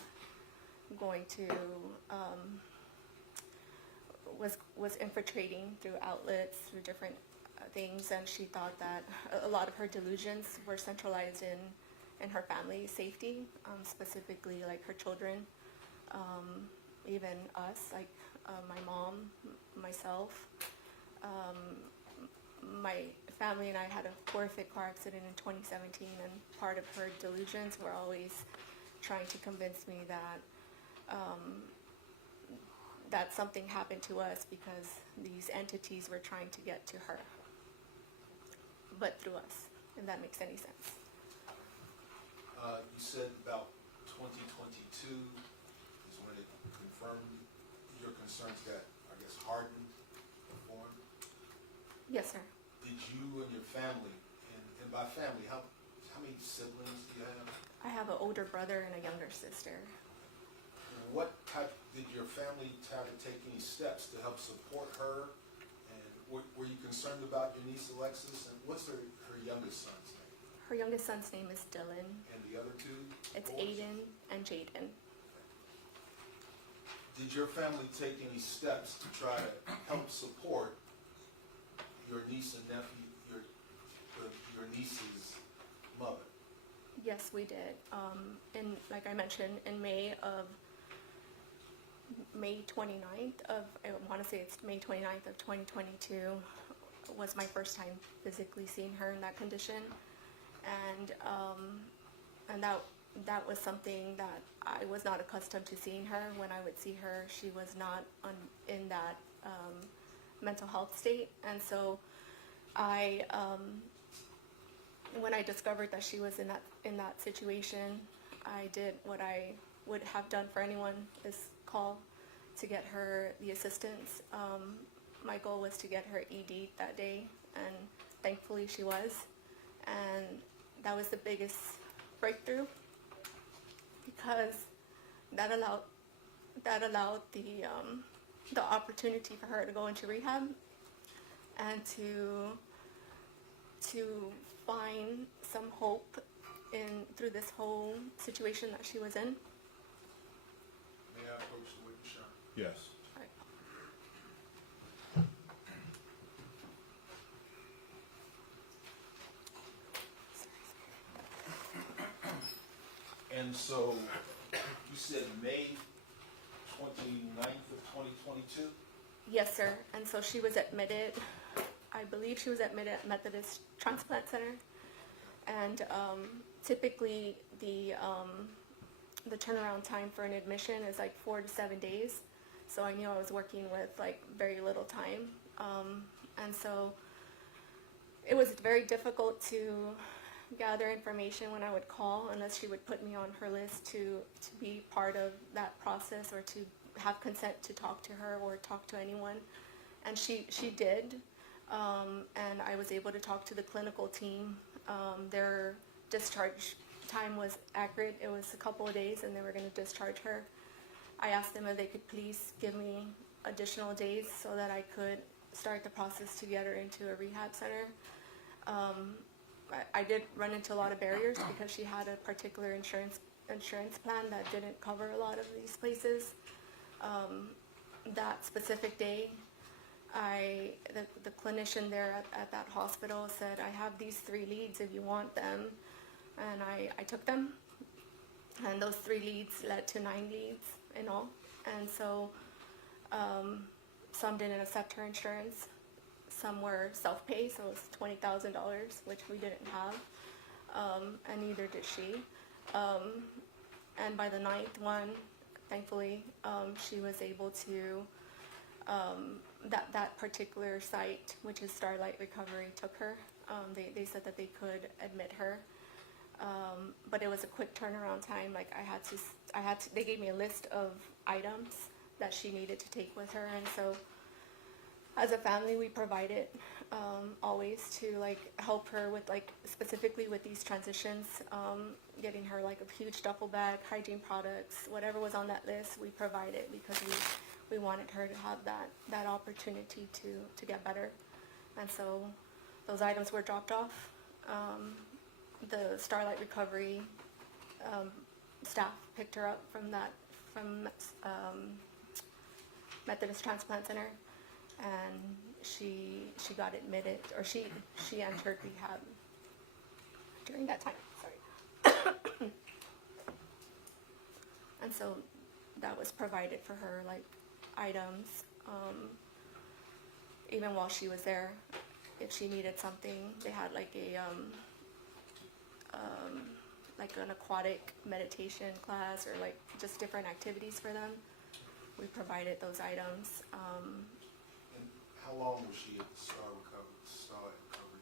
going to, was infiltrating through outlets, through different things, and she thought that a lot of her delusions were centralized in her family's safety, specifically like her children, even us, like my mom, myself. My family and I had a horrific car accident in 2017, and part of her delusions were always trying to convince me that that something happened to us because these entities were trying to get to her, but through us, if that makes any sense. You said about 2022 is when it confirmed your concerns got, I guess, hardened or formed. Yes, sir. Did you and your family, and by family, how many siblings do you have? I have an older brother and a younger sister. What type, did your family try to take any steps to help support her? And were you concerned about your niece Alexis? And what's her youngest son's name? Her youngest son's name is Dylan. And the other two? It's boys? Aiden and Jaden. Did your family take any steps to try to help support your niece and nephew, your niece's mother? Yes, we did. And like I mentioned, in May 29th of, I want to say it's May 29th of 2022, was my first time physically seeing her in that condition. And that was something that I was not accustomed to seeing her. When I would see her, she was not in that mental health state. And so when I discovered that she was in that situation, I did what I would have done for anyone, is call to get her the assistance. My goal was to get her ED that day, and thankfully she was. And that was the biggest breakthrough, because that allowed the opportunity for her to go into rehab and to find some hope through this whole situation that she was in. May I approach the witness, Sean? Yes. And so, you said May 29th of 2022? Yes, sir. And so she was admitted, I believe she was admitted at Methodist Transplant Center. And typically the turnaround time for an admission is like 4 to 7 days. So I knew I was working with like very little time. And so it was very difficult to gather information when I would call, unless she would put me on her list to be part of that process, or to have consent to talk to her or talk to anyone. And she did. And I was able to talk to the clinical team. Their discharge time was accurate. It was a couple of days, and they were going to discharge her. I asked them if they could please give me additional days so that I could start the process to get her into a rehab center. I did run into a lot of barriers because she had a particular insurance plan that didn't cover a lot of these places. That specific day, the clinician there at that hospital said, "I have these 3 leads if you want them," and I took them, and those 3 leads led to 9 leads in all. And so some didn't accept her insurance, some were self-pay, so it was $20,000, which we didn't have, and neither did she. And by the 9th one, thankfully, she was able to, that particular site, which is Starlight Recovery, took her. They said that they could admit her. but it was a quick turnaround time. Like they gave me a list of items that she needed to take with her, and so as a family, we provided always to like help her with like specifically with these transitions, getting her like a huge duffel bag, hygiene products, whatever was on that list, we provided because we wanted her to have that opportunity to get better. And so those items were dropped off. The Starlight Recovery staff picked her up from Methodist Transplant Center, and she got admitted, or she entered rehab during that time. Sorry. And so that was provided for her, like items. Even while she was there, if she needed something, they had like like an aquatic meditation class or like just different activities for them. We provided those items. And how long was she at the Starlight Recovery?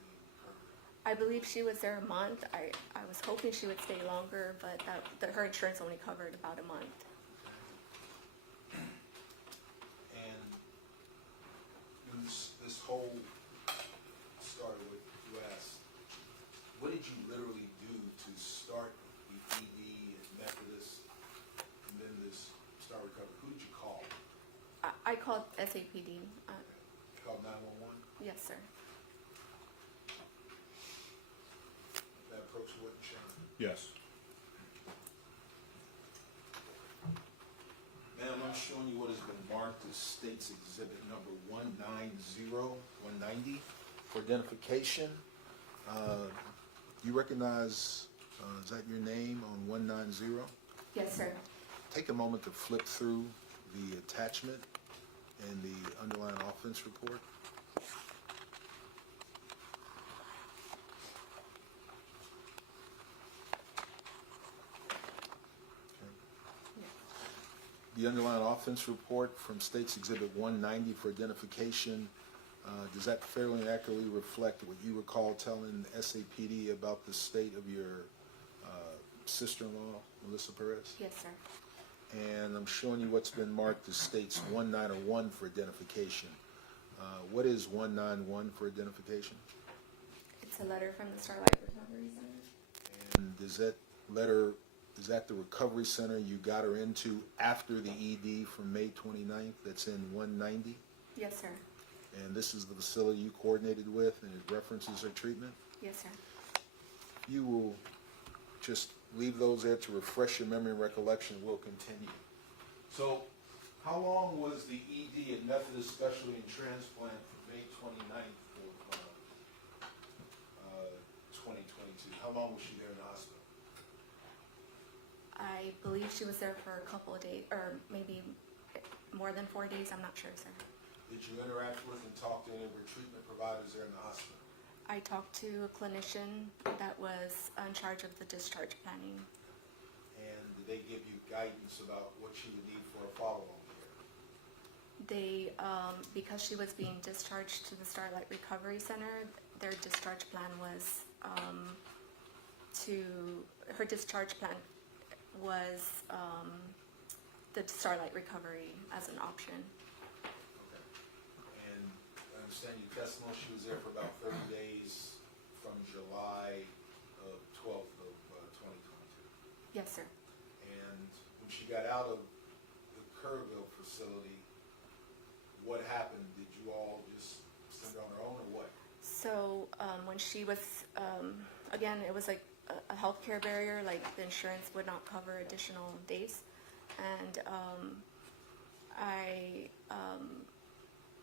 I believe she was there a month. I was hoping she would stay longer, but her insurance only covered about a month. And this whole started with you asked, what did you literally do to start the ED at Methodist and then this Star Recovery? Who did you call? I called SAPD. Called 911? Yes, sir. That approach wasn't shown. Yes. Ma'am, I'm showing you what has been marked as State's Exhibit number 190 for identification. You recognize, is that your name on 190? Yes, sir. Take a moment to flip through the attachment and the underlying offense report. The underlying offense report from State's Exhibit 190 for identification, does that fairly and accurately reflect what you recall telling SAPD about the state of your sister-in-law, Melissa Perez? Yes, sir. And I'm showing you what's been marked as State's 191 for identification. What is 191 for identification? It's a letter from the Starlight Recovery Center. And is that letter, is that the recovery center you got her into after the ED from May 29th that's in 190? Yes, sir. And this is the facility you coordinated with and it references her treatment? Yes, sir. You will just leave those there to refresh your memory and recollection. We'll continue. So, how long was the ED at Methodist Specialty and Transplant from May 29th of 2022? How long was she there in the hospital? I believe she was there for a couple of days, or maybe more than 4 days. I'm not sure, sir. Did you interact with and talk to any of her treatment providers there in the hospital? I talked to a clinician that was in charge of the discharge planning. And did they give you guidance about what she would need for a follow-on care? They, because she was being discharged to the Starlight Recovery Center, their discharge plan was her discharge plan was the Starlight Recovery as an option. Okay. And I understand your testimony, she was there for about 30 days from July of 12th of 2022. Yes, sir. And when she got out of the Kerrville facility, what happened? Did you all just send her on her own or what? So when she was, again, it was like a healthcare barrier, like the insurance would not cover additional days. And I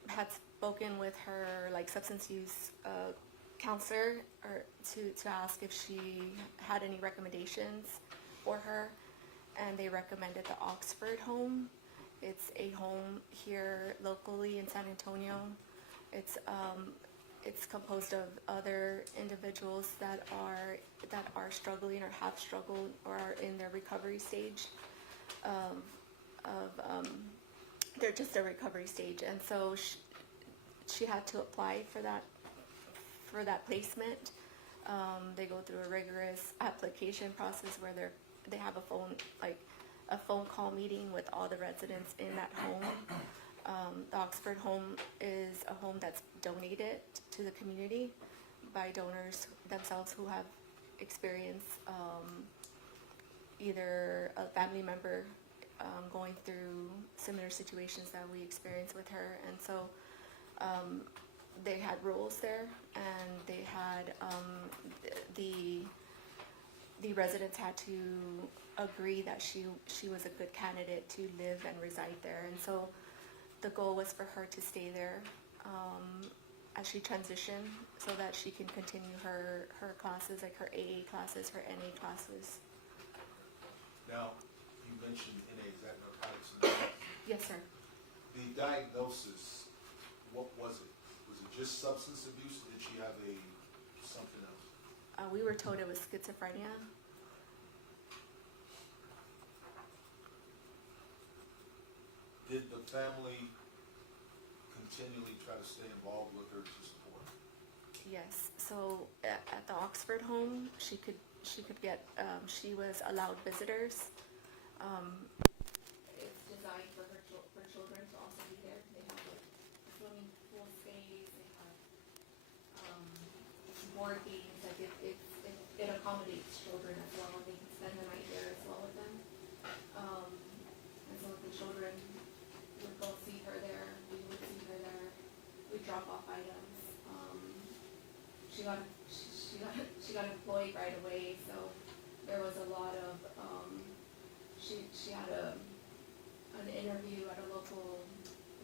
had spoken with her like substance use counselor to ask if she had any recommendations for her, and they recommended the Oxford home. It's a home here locally in San Antonio. It's composed of other individuals that are struggling or have struggled or are in their recovery stage they're just a recovery stage, and so she had to apply for that placement. They go through a rigorous application process where they have a phone call meeting with all the residents in that home. The Oxford home is a home that's donated to the community by donors themselves who have experienced either a family member going through similar situations that we experienced with her. And so they had rules there, and they had the residents had to agree that she was a good candidate to live and reside there. And so the goal was for her to stay there as she transitioned, so that she can continue her classes, like her AA classes, her NA classes. Now, you mentioned NA, is that narcotics anonymous? Yes, sir. The diagnosis, what was it? Was it just substance abuse, or did she have something else? We were told it was schizophrenia. Did the family continually try to stay involved with her to support her? Yes. So at the Oxford home, she could get. She was allowed visitors. It's designed for children to also be there. They have like swimming pool space. They have board games. Like it accommodates children as well. They can spend the night there as well with them. And so the children would go see her there. We would see her there. We drop off items. She got employed right away, so there was a lot of she had an interview at a local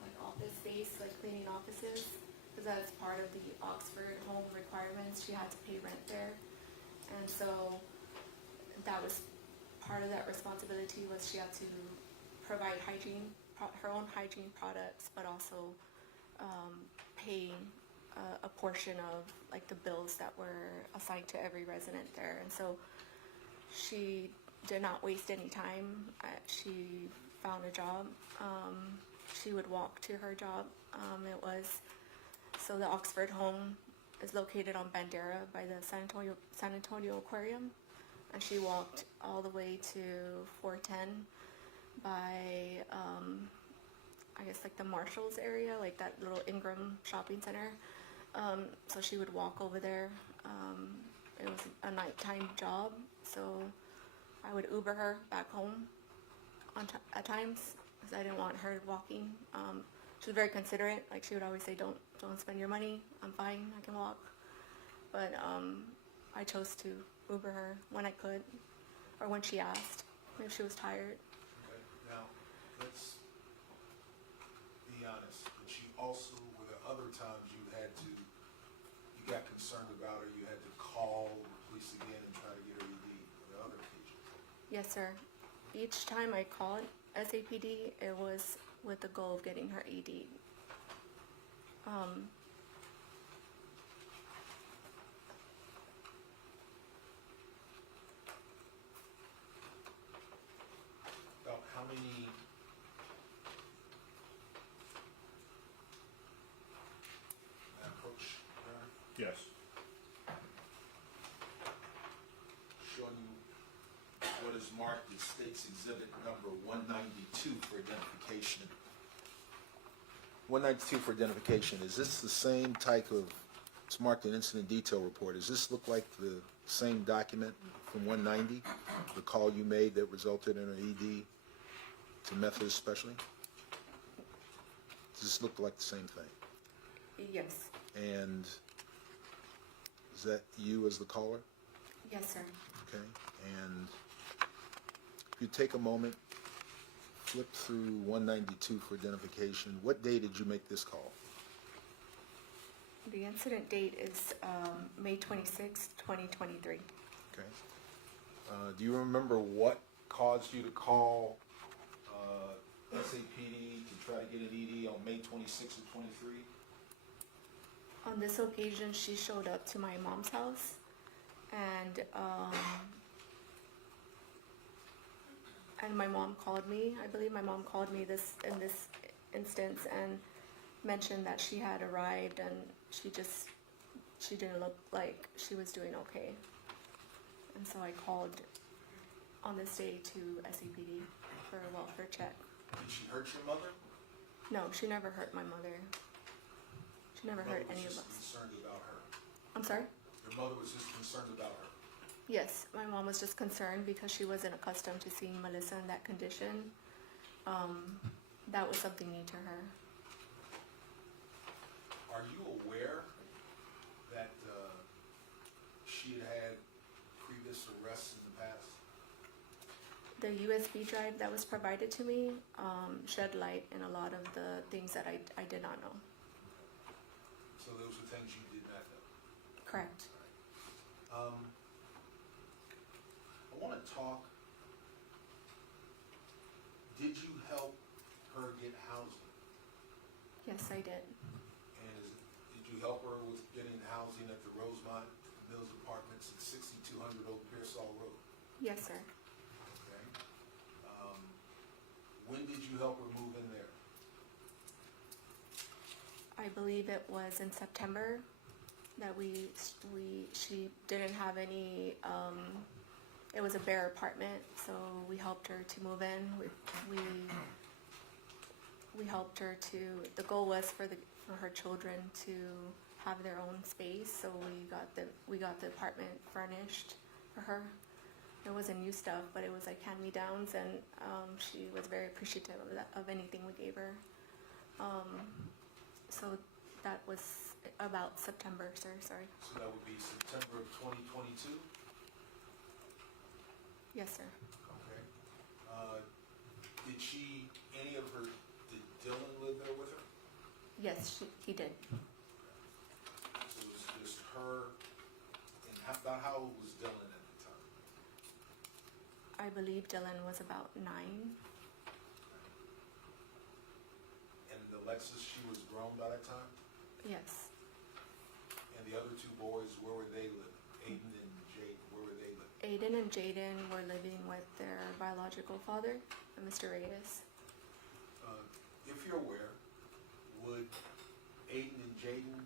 like office space, like cleaning offices, because that is part of the Oxford home requirements. She had to pay rent there, and so that was part of that responsibility. Was she had to provide her own hygiene products, but also pay a portion of like the bills that were assigned to every resident there. And so she did not waste any time. She found a job. She would walk to her job. So the Oxford home is located on Bandera by the San Antonio Aquarium, and she walked all the way to 410 by I guess like the Marshalls area, like that little Ingram shopping center. So she would walk over there. It was a nighttime job, so I would Uber her back home at times because I didn't want her walking. She was very considerate. Like she would always say, "Don't spend your money. I'm fine. I can walk." But I chose to Uber her when I could, or when she asked if she was tired. Okay, now, let's be honest, but you also, were there other times you got concerned about her, you had to call the police again and try to get her ED? Were there other occasions? Yes, sir. Each time I called SAPD, it was with the goal of getting her ED. About how many approach her? Yes. Showing you what is marked as State's Exhibit number 192 for identification. 192 for identification. Is this the same type of, it's marked an incident detail report. Does this look like the same document from 190? The call you made that resulted in an ED to Methodist Specialty? Does this look like the same thing? Yes. And is that you as the caller? Yes, sir. Okay, and if you take a moment, flip through 192 for identification. What day did you make this call? The incident date is May 26, 2023. Okay. Do you remember what caused you to call SAPD to try to get an ED on May 26 of 23? On this occasion, she showed up to my mom's house, and my mom called me. I believe my mom called me in this instance and mentioned that she had arrived, and she just she didn't look like she was doing okay. And so I called on this day to SAPD for a welfare check. Did she hurt your mother? No, she never hurt my mother. She never hurt any of Your mother was us. just concerned about her. I'm sorry? Your mother was just concerned about her. Yes, my mom was just concerned because she wasn't accustomed to seeing Melissa in that condition. That was something new to her. Are you aware that she had had previous arrests in the past? The USB drive that was provided to me shed light in a lot of the things that I did not know. So those are things you did not know. Correct. I want to talk. Did you help her get housing? Yes, I did. And did you help her with getting housing at the Rosemont Mills Apartments at 6200 Old Pearsall Road? Yes, sir. Okay. When did you help her move in there? I believe it was in September that she didn't have any. It was a bare apartment, so we helped her to move in. We helped her to. The goal was for her children to have their own space, so we got the apartment furnished for her. It wasn't new stuff, but it was like hand-me-downs, and she was very appreciative of anything we gave her. So that was about September, sir. Sorry. So that would be September of 2022? Yes, sir. Okay. Did Dylan live there with her? Yes, he did. So it was just her, and about how old was Dylan at the time? I believe Dylan was about 9. And Alexis, she was grown by that time? Yes. And the other two boys, where were they living? Aiden and Jake, where were they living? Aiden and Jaden were living with their biological father, Mr. Reyes. If you're aware, would Aiden and Jaden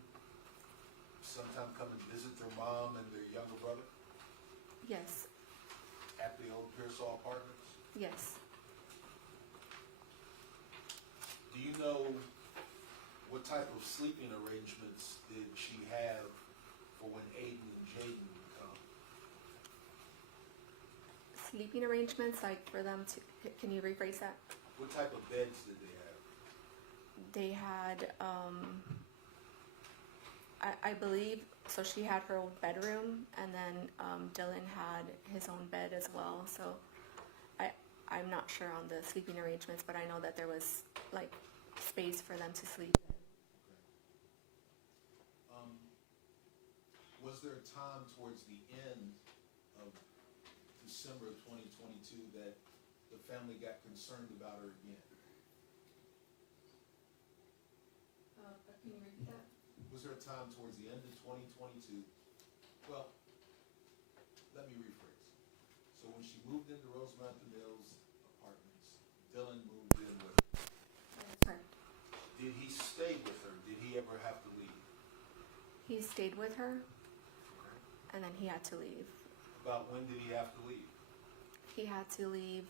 sometime come and visit their mom and their younger brother Yes. at the old Pearsall Apartments? Yes. Do you know what type of sleeping arrangements did she have for when Aiden and Jaden would come? Sleeping arrangements, like for them to. Can you rephrase that? What type of beds did they have? They had, I believe, so she had her own bedroom, and then Dylan had his own bed as well. So I'm not sure on the sleeping arrangements, but I know that there was like space for them to sleep. Was there a time towards the end of December of 2022 that the family got concerned about her again? Can you repeat that? Was there a time towards the end of 2022? Well, let me rephrase. So when she moved into Rosemont Mills Apartments, Dylan moved in with her. That's correct. Did he stay with her? Did he ever have to leave? He stayed with her, and then he had to leave. About when did he have to leave? He had to leave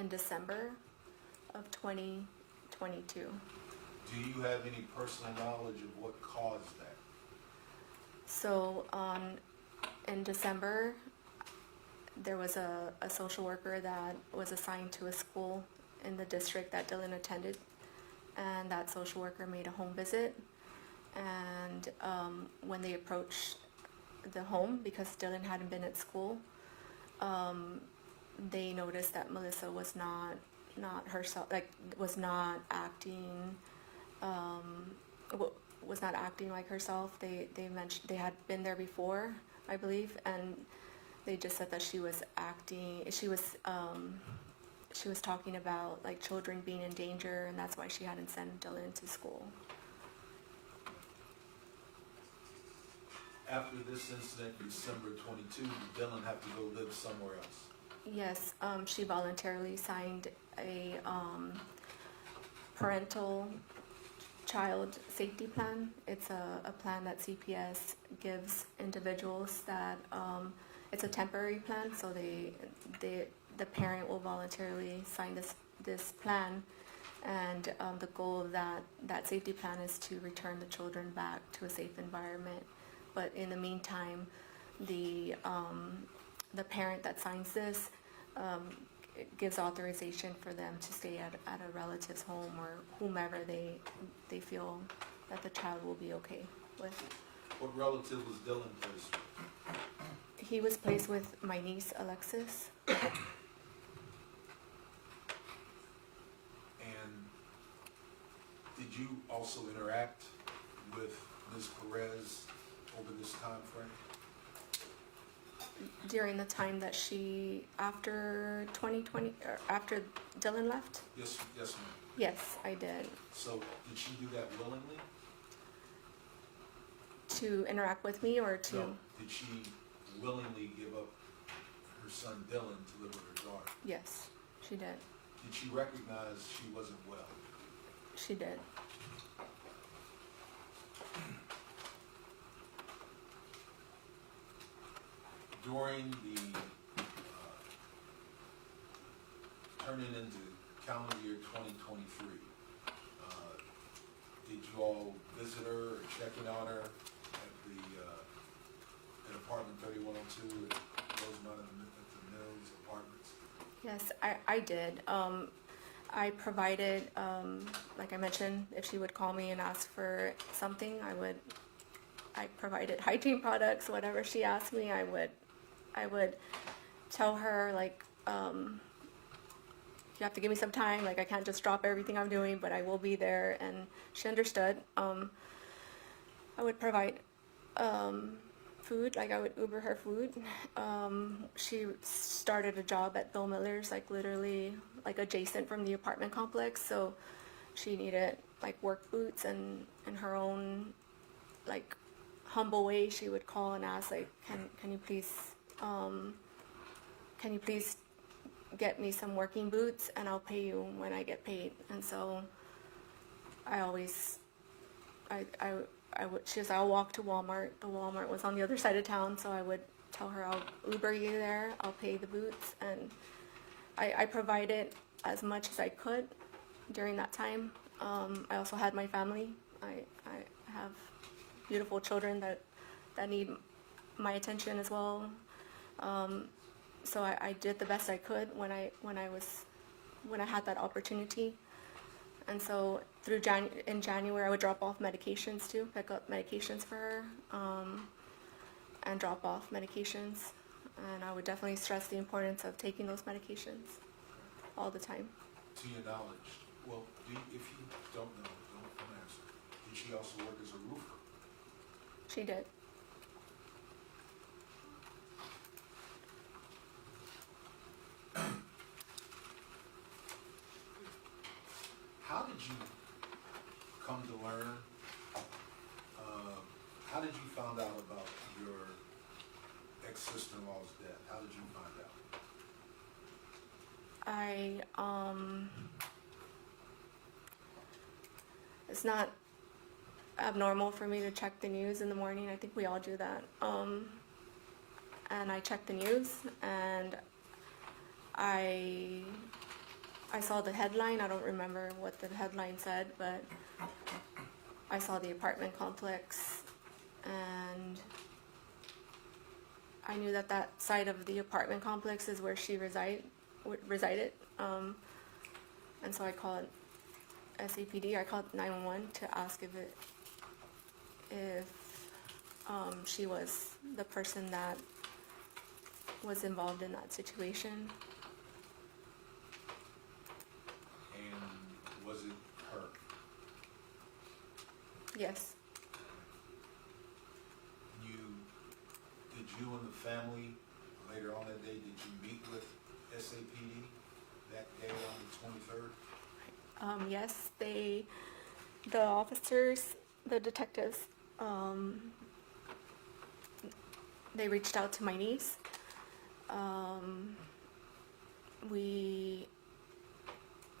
in December of 2022. Do you have any personal knowledge of what caused that? So in December, there was a social worker that was assigned to a school in the district that Dylan attended, and that social worker made a home visit. And when they approached the home, because Dylan hadn't been at school, they noticed that Melissa was not herself, like was not acting like herself. They mentioned they had been there before, I believe, and they just said that she was acting. She was talking about like children being in danger, and that's why she hadn't sent Dylan to school. After this incident, December 22, did Dylan have to go live somewhere else? Yes, she voluntarily signed a parental child safety plan. It's a plan that CPS gives individuals that, it's a temporary plan, so the parent will voluntarily sign this plan. And the goal of that safety plan is to return the children back to a safe environment. But in the meantime, the parent that signs this gives authorization for them to stay at a relative's home or whomever they feel that the child will be okay with. What relative was Dylan placed with? He was placed with my niece, Alexis. And did you also interact with Ms. Perez over this time frame? During the time that after 2020, or after Dylan left? Yes, ma'am. Yes, I did. So did she do that willingly? To interact with me or to? No. Did she willingly give up her son Dylan to live with her daughter? Yes, she did. Did she recognize she wasn't well? She did. During the turning into calendar year 2023, did you all visit her or check in on her at the at apartment 3102 at Rosemont at the Mills Apartments? Yes, I did. I provided, like I mentioned, if she would call me and ask for something, I provided hygiene products, whatever she asked me, I would tell her, like, you have to give me some time, like I can't just drop everything I'm doing, but I will be there, and she understood. I would provide food, like I would Uber her food. She started a job at Bill Miller's, like literally like adjacent from the apartment complex, so she needed like work boots, and in her own like humble way she would call and ask, like, can you please get me some working boots and I'll pay you when I get paid. And so I always she was, I'll walk to Walmart. The Walmart was on the other side of town, so I would tell her, I'll Uber you there, I'll pay the boots. And I provided as much as I could during that time. I also had my family. I have beautiful children that need my attention as well. So I did the best I could when I had that opportunity. And so in January, I would drop off medications too, pick up medications for her, and drop off medications. And I would definitely stress the importance of taking those medications all the time. To your knowledge, well, if you don't know, don't answer. Did she also work as a roofer? She did. How did you come to learn, how did you find out about your ex-sister-in-law's death? How did you find out? It's not abnormal for me to check the news in the morning. I think we all do that. And I checked the news, and I saw the headline. I don't remember what the headline said, but I saw the apartment complex, and I knew that side of the apartment complex is where she resided. And so I called SAPD. I called 911 to ask if she was the person that was involved in that situation. And was it her? Yes. Did you and the family later on that day, did you meet with SAPD that day on the 23rd? Yes, the officers, the detectives, they reached out to my niece.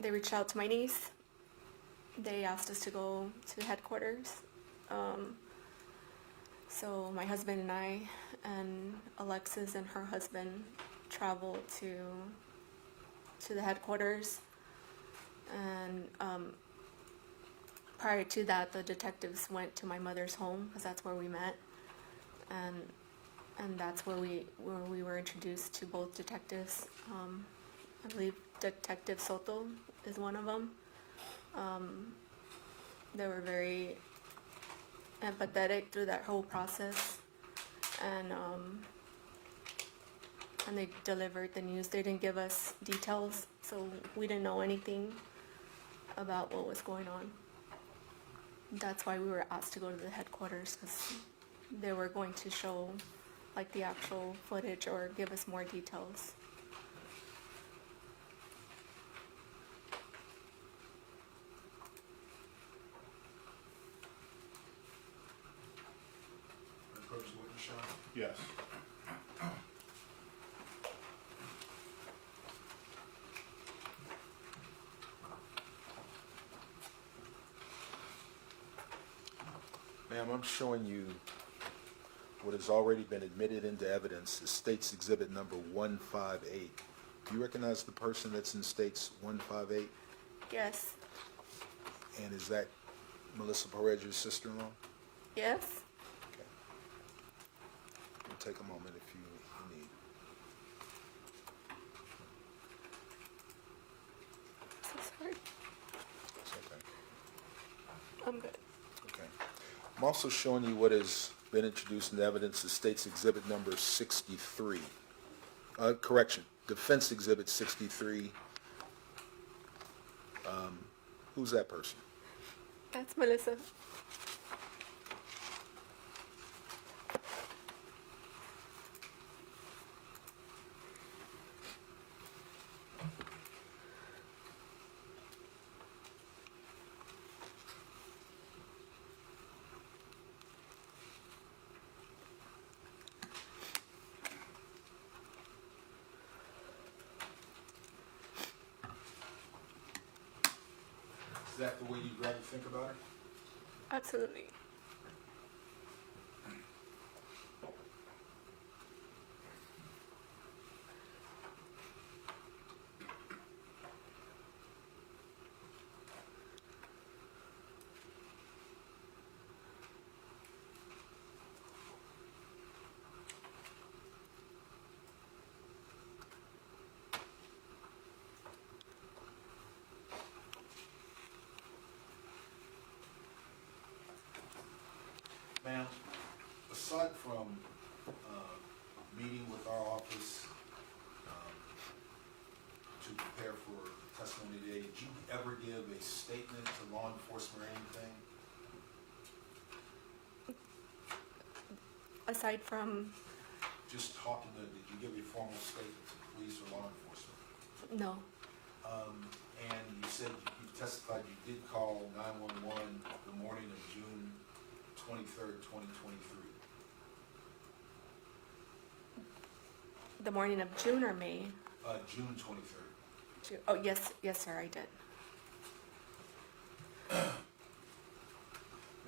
They reached out to my niece. they asked us to go to headquarters. So my husband and I and Alexis and her husband traveled to the headquarters, and prior to that, the detectives went to my mother's home because that's where we met, and that's where we were introduced to both detectives. I believe Detective Soto is one of them. They were very empathetic through that whole process, and they delivered the news. They didn't give us details, so we didn't know anything about what was going on. That's why we were asked to go to the headquarters, because they were going to show like the actual footage or give us more details. Approach the witness, Sean. Yes. Ma'am, I'm showing you what has already been admitted into evidence, is State's Exhibit number 158. Do you recognize the person that's in State's 158? Yes. And is that Melissa Perez, your sister-in-law? Yes. Okay. It'll take a moment if you need. So sorry. It's okay. I'm good. Okay. I'm also showing you what has been introduced into evidence, the State's Exhibit number 63. Correction, Defense Exhibit 63. Who's that person? That's Melissa. Is that the way you'd rather think about it? Absolutely. Ma'am, aside from meeting with our office to prepare for testimony today, did you ever give a statement to law enforcement or anything? Aside from, Just talking to, did you give a formal statement to police or law enforcement? no. And you said you testified you did call 911 the morning of June 23rd, 2023. The morning of June or May? June 23rd. Oh, yes, yes, sir, I did.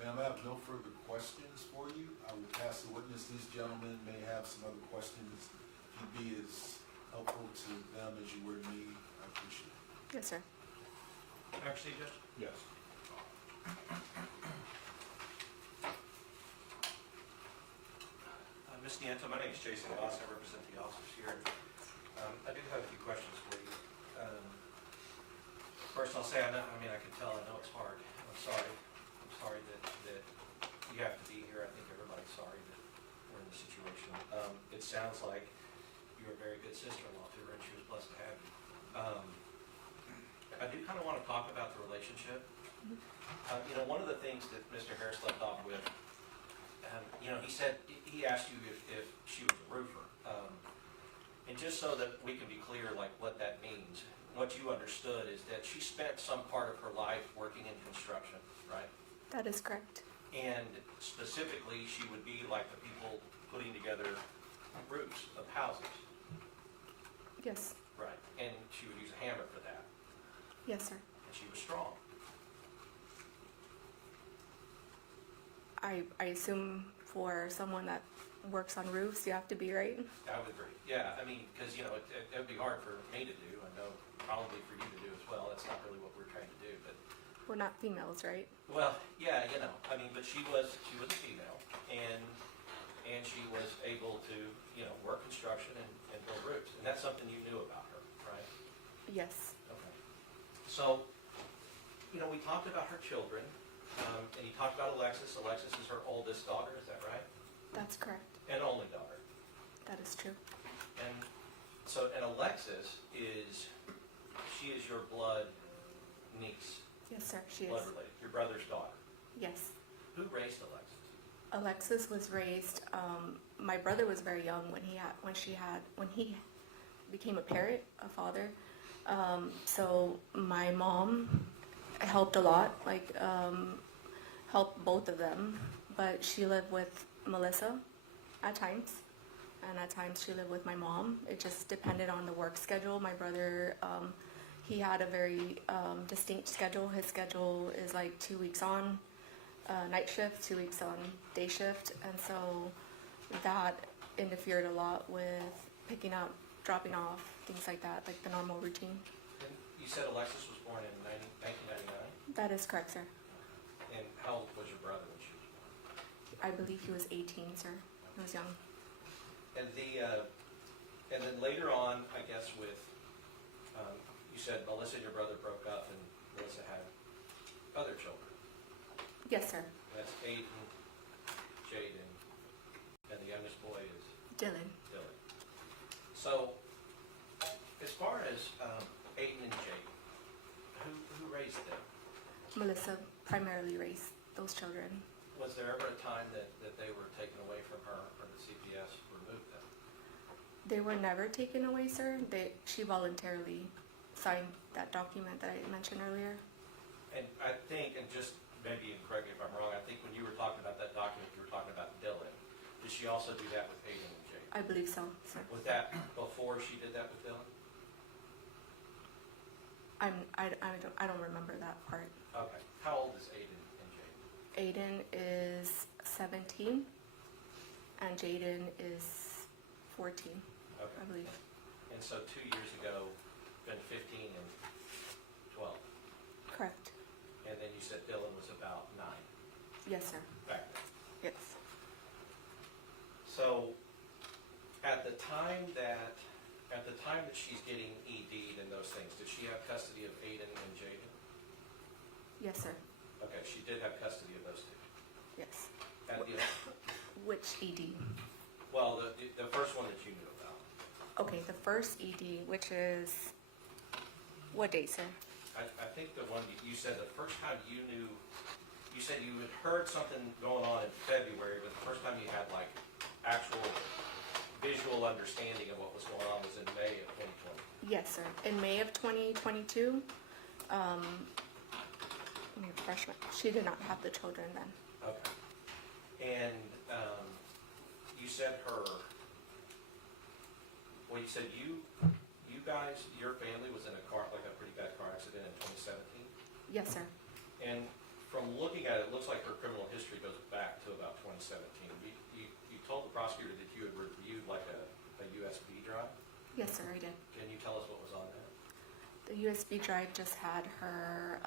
Ma'am, I have no further questions for you. I will pass the witness. These gentlemen may have some other questions. If you'd be as helpful to them as you were to me, I appreciate it. Yes, sir. Actually, Judge? Yes. Ms. Nieto, my name is Jason Voss. I represent the officers here. I do have a few questions for you. First, I'll say, I can tell, I know it's hard. I'm sorry. I'm sorry that you have to be here. I think everybody's sorry that we're in this situation. It sounds like you're a very good sister-in-law to her, and she was blessed to have you. I do kind of want to talk about the relationship. One of the things that Mr. Harris left off with, he said, he asked you if she was a roofer. And just so that we can be clear, like, what that means, what you understood is that she spent some part of her life working in construction, right? That is correct. And specifically, she would be like the people putting together roofs of houses, Yes. right? And she would use a hammer for that, Yes, sir. and she was strong. I assume for someone that works on roofs, you have to be, right? I would agree. Yeah, I mean, because, you know, it would be hard for me to do. I know probably for you to do as well. That's not really what we're trying to do, but, We're not females, right? well, yeah, you know, I mean, but she was a female, and she was able to, you know, work construction and build roofs. And that's something you knew about her, right? Yes. Okay. So, you know, we talked about her children, and you talked about Alexis. Alexis is her oldest daughter, is that right? That's correct. And only daughter. That is true. And so, and Alexis is, she is your blood niece, Yes, sir, she blood is. related, your brother's daughter. Yes. Who raised Alexis? Alexis was raised, my brother was very young when he became a parent, a father. So my mom helped a lot, helped both of them, but she lived with Melissa at times, and at times she lived with my mom. It just depended on the work schedule. My brother, he had a very distinct schedule. His schedule is like 2 weeks on night shift, 2 weeks on day shift, and so that interfered a lot with picking up, dropping off, things like that, like the normal routine. And you said Alexis was born in 1999? That is correct, sir. And how old was your brother when she was born? I believe he was 18, sir. He was young. And and then later on, I guess with, you said Melissa and your brother broke up and Melissa had other children. Yes, sir. That's Aiden, Jaden, and the youngest boy is Dylan. Dylan. So, as far as Aiden and Jaden, who raised them? Melissa primarily raised those children. Was there ever a time that they were taken away from her or the CPS removed them? They were never taken away, sir. She voluntarily signed that document that I mentioned earlier. And I think, and just maybe correct me if I'm wrong, I think when you were talking about that document, you were talking about Dylan. Did she also do that with Aiden and Jaden? I believe so, sir. Was that before she did that with Dylan? I don't remember that part. Okay. How old is Aiden and Jaden? Aiden is 17 and Jaden is 14, I Okay. believe. And so 2 years ago, been 15 and 12. Correct. And then you said Dylan was about 9 Yes, sir. back then. Yes. So at the time that she's getting ED'd and those things, did she have custody of Aiden and Jaden? Yes, sir. Okay, she did have custody of those two. Yes. And Which ED? well, the first one that you knew about. Okay, the first ED, which is, what date, sir? I think the one you said the first time you knew, you said you had heard something going on in February, but the first time you had like actual visual understanding of what was going on was in May of 2020. Yes, sir. In May of 2022, let me refresh my, she did not have the children then. Okay. And you said you said you guys, your family was in a pretty bad car accident in 2017? Yes, sir. And from looking at it, it looks like her criminal history goes back to about 2017. You told the prosecutor that you had reviewed like a USB drive? Yes, sir, I did. Can you tell us what was on that? The USB drive just had her,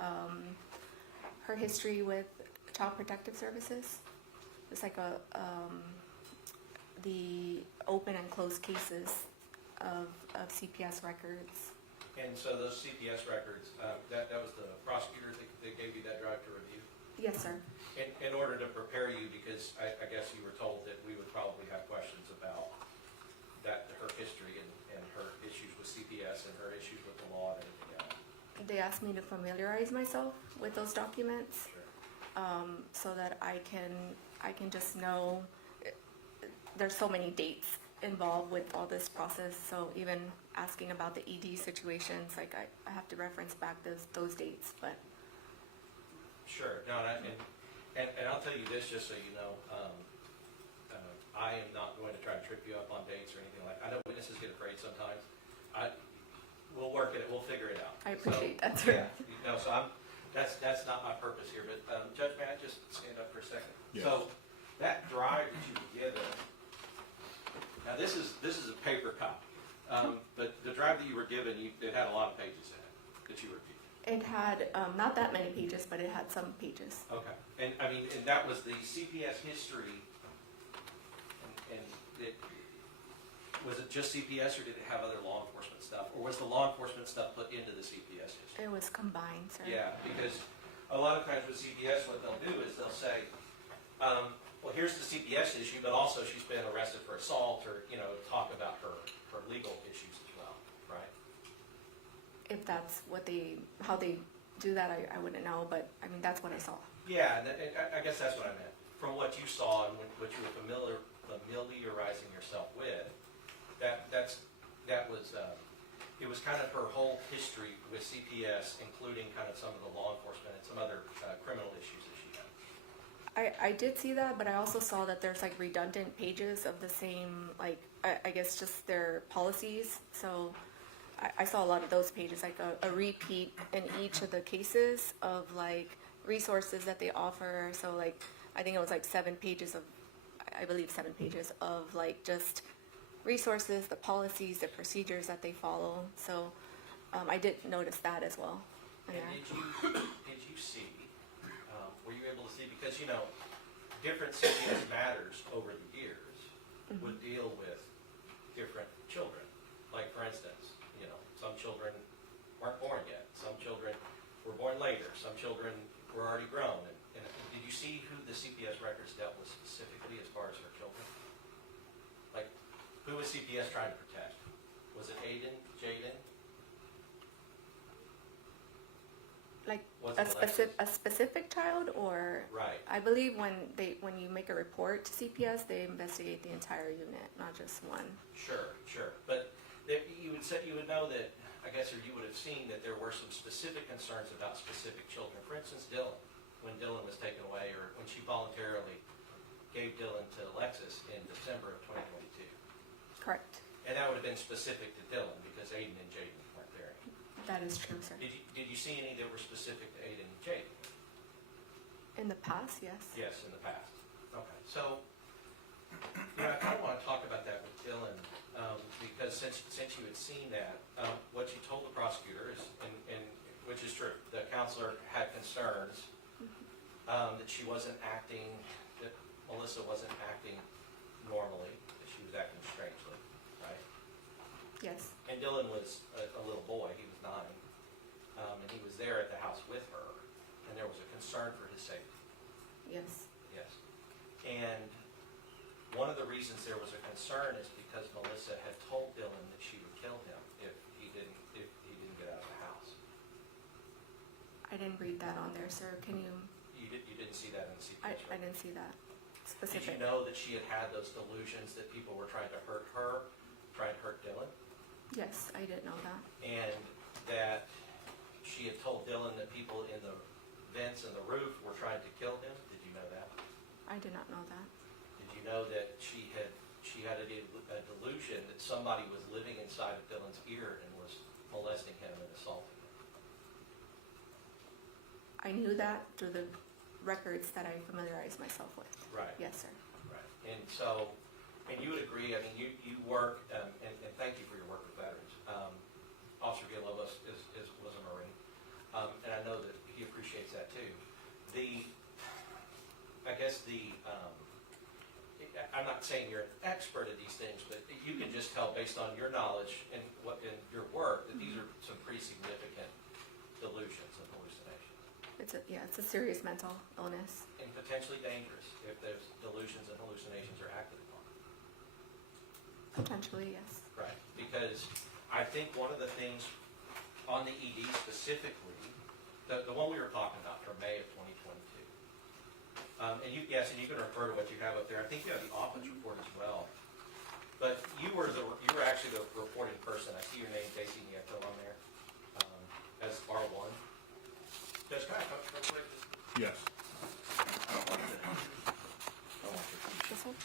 her history with Child Protective Services. It's like the open and closed cases of CPS records. And so those CPS records, that was the prosecutor that gave you that drive to review? Yes, sir. In order to prepare you, because I guess you were told that we would probably have questions about her history and her issues with CPS and her issues with the law and everything else. They asked me to familiarize myself with those documents, Sure. so that I can just know. There's so many dates involved with all this process, so even asking about the ED situations, like I have to reference back those dates, but. Sure. No, and I'll tell you this, just so you know, I am not going to try to trip you up on dates or anything like. I know witnesses get afraid sometimes. We'll work at it. We'll figure it out. I appreciate that, Yeah. sir. No, so That's not my purpose here, but Judge, may I just stand up for a second? Yes. So that drive that you were given, now this is a paper copy, but the drive that you were given, it had a lot of pages in it that you reviewed. It had not that many pages, but it had some pages. Okay, and I mean, and that was the CPS history, and was it just CPS, or did it have other law enforcement stuff? Or was the law enforcement stuff put into the CPS history? It was combined, sir. Yeah, because a lot of times with CPS, what they'll do is they'll say, well, here's the CPS issue, but also she's been arrested for assault, or, you know, talk about her legal issues as well, right? If that's what how they do that, I wouldn't know, but I mean, that's what I saw. Yeah, and I guess that's what I meant. From what you saw and what you were familiarizing yourself with, that was it was kind of her whole history with CPS, including kind of some of the law enforcement and some other criminal issues that she had. I did see that, but I also saw that there's like redundant pages of the same, like, I guess just their policies. So I saw a lot of those pages, like a repeat in each of the cases of like resources that they offer. So like, I think it was like 7 pages of, I believe 7 pages of like just resources, the policies, the procedures that they follow. So I did notice that as well. And did you see, were you able to see, because, you know, different CPS matters over the years would deal with different children. Like, for instance, you know, some children weren't born yet. Some children were born later. Some children were already grown. And did you see who the CPS records dealt with specifically as far as her children? Like, who was CPS trying to protect? Was it Aiden, Jaden? Like Was a it a specific child, or Right. I believe when you make a report to CPS, they investigate the entire unit, not just one. Sure. But you would know that, I guess, or you would have seen that there were some specific concerns about specific children. For instance, Dylan, when Dylan was taken away, or when she voluntarily gave Dylan to Alexis in December of 2022. Correct. And that would have been specific to Dylan because Aiden and Jaden weren't there. That is true, sir. Did you see any that were specific to Aiden and Jaden? In the past, yes. Yes, in the past. Okay, so, you know, I kind of want to talk about that with Dylan, because since you had seen that, what you told the prosecutor is, and which is true, the counselor had concerns that she wasn't acting, that Melissa wasn't acting normally, that she was acting strangely, right? Yes. And Dylan was a little boy, he was 9, and he was there at the house with her, and there was a concern for his safety. Yes. Yes. And one of the reasons there was a concern is because Melissa had told Dylan that she would kill him if he didn't get out of the house. I didn't read that on there, sir. Can you? You didn't see that in the CPS I record? didn't see that Did specific. you know that she had those delusions that people were trying to hurt her, trying to hurt Dylan? Yes, I did know that. And that she had told Dylan that people in the vents in the roof were trying to kill him? Did you know that? I did not know that. Did you know that she had a delusion that somebody was living inside of Dylan's ear and was molesting him and assaulting him? I knew that through the records that I familiarized myself with. Right. Yes, sir. Right. And so, and you would agree, I mean, you work, and thank you for your work with veterans. Officer Villalobos was a Marine, and I know that he appreciates that too. I'm not saying you're an expert at these things, but you can just tell based on your knowledge and your work that these are some pretty significant delusions and hallucinations. It's a serious mental illness. And potentially dangerous if those delusions and hallucinations are acted upon. Potentially, yes. Right, because I think one of the things on the ED specifically, the one we were talking about from May of 2022, and you can refer to what you have up there. I think you have the office report as well. But you were actually the reporting person. I see your name, J.C. Nieto, on there as R1. Judge, can I come quick? Yes. This one?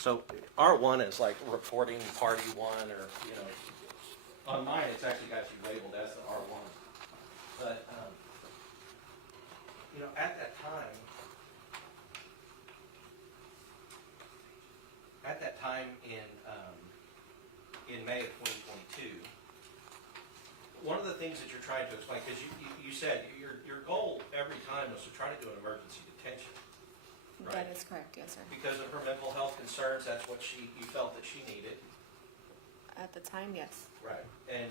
So R1 is like reporting party one, or, you know, on mine, it's actually got you labeled as the R1. But, you know, at that time in May of 2022, one of the things that you're trying to explain, because you said your goal every time was to try to do an emergency detention. Right. That is correct, yes, sir. Because of her mental health concerns, that's what you felt that she needed. At the time, yes. Right. And,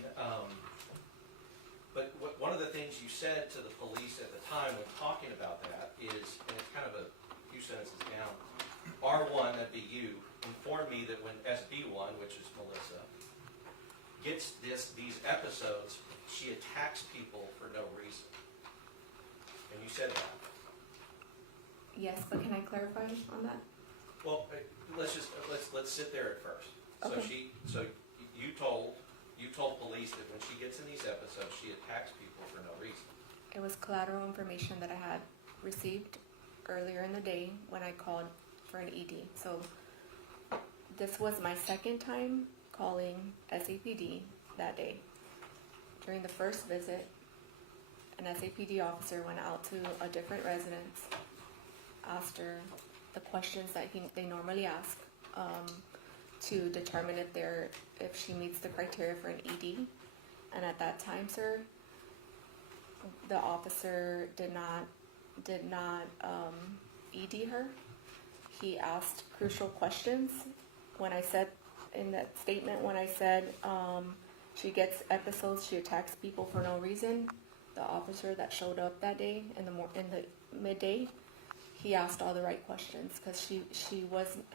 but one of the things you said to the police at the time when talking about that is, and it's kind of a few sentences down, R1, that'd be you, informed me that when SB1, which is Melissa, gets these episodes, she attacks people for no reason. And you said that. Yes, but can I clarify on that? Well, let's sit there at first. Okay. So you told police that when she gets in these episodes, she attacks people for no reason. It was collateral information that I had received earlier in the day when I called for an ED. So this was my second time calling SAPD that day. During the first visit, an SAPD officer went out to a different residence, asked her the questions that they normally ask to determine if she meets the criteria for an ED. And at that time, sir, the officer did not ED her. He asked crucial questions. When I said in that statement, when I said she gets episodes, she attacks people for no reason, the officer that showed up that day in the midday, he asked all the right questions because she wasn't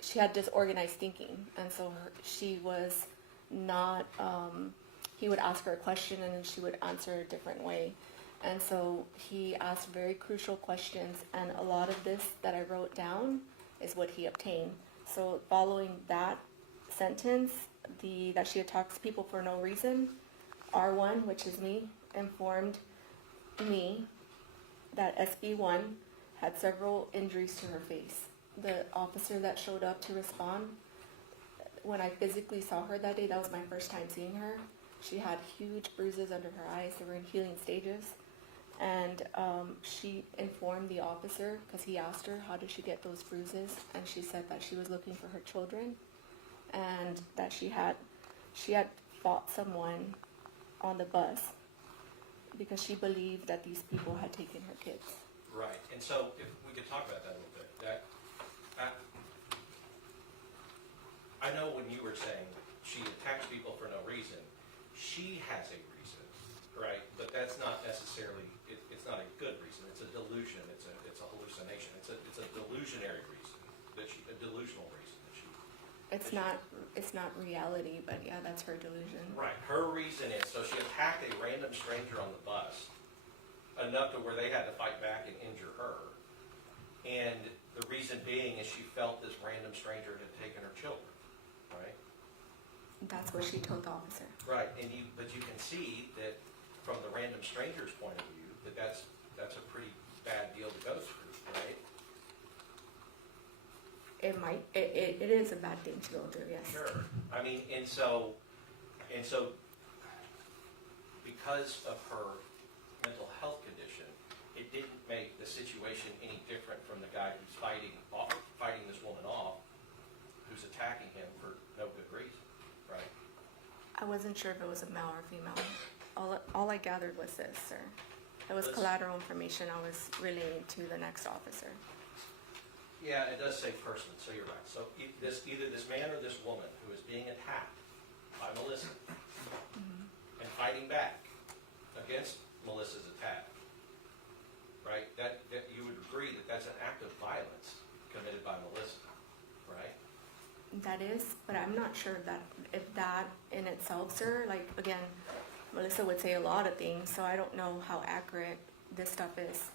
she had disorganized thinking, and so she was not. He would ask her a question and then she would answer a different way, and so he asked very crucial questions, and a lot of this that I wrote down is what he obtained. So following that sentence, that she attacks people for no reason, R1, which is me, informed me that SB1 had several injuries to her face. The officer that showed up to respond, when I physically saw her that day, that was my first time seeing her. She had huge bruises under her eyes. They were in healing stages. And she informed the officer, because he asked her, how did she get those bruises? And she said that she was looking for her children and that she had fought someone on the bus because she believed that these people had taken her kids. Right. And so if we could talk about that a little bit. I know when you were saying she attacks people for no reason, she has a reason, right? But that's not necessarily, it's not a good reason. It's a delusion. It's a hallucination. It's a delusionary reason, a delusional reason that she. It's not reality, but yeah, that's her delusion. Right. Her reason is, so she attacked a random stranger on the bus enough to where they had to fight back and injure her. And the reason being is she felt this random stranger had taken her children, right? That's what she told the officer. Right, but you can see that from the random stranger's point of view, that's a pretty bad deal to go through, right? It is a bad thing to go through, yes. Sure. I mean, and so because of her mental health condition, it didn't make the situation any different from the guy who's fighting this woman off, who's attacking him for no good reason, right? I wasn't sure if it was a male or female. All I gathered was this, sir. It was collateral information I was relaying to the next officer. Yeah, it does say person, so you're right. So either this man or this woman who is being attacked by Melissa and fighting back against Melissa's attack, right? That you would agree that that's an act of violence committed by Melissa, right? That is, but I'm not sure if that in itself, sir, like, again, Melissa would say a lot of things, so I don't know how accurate this stuff is.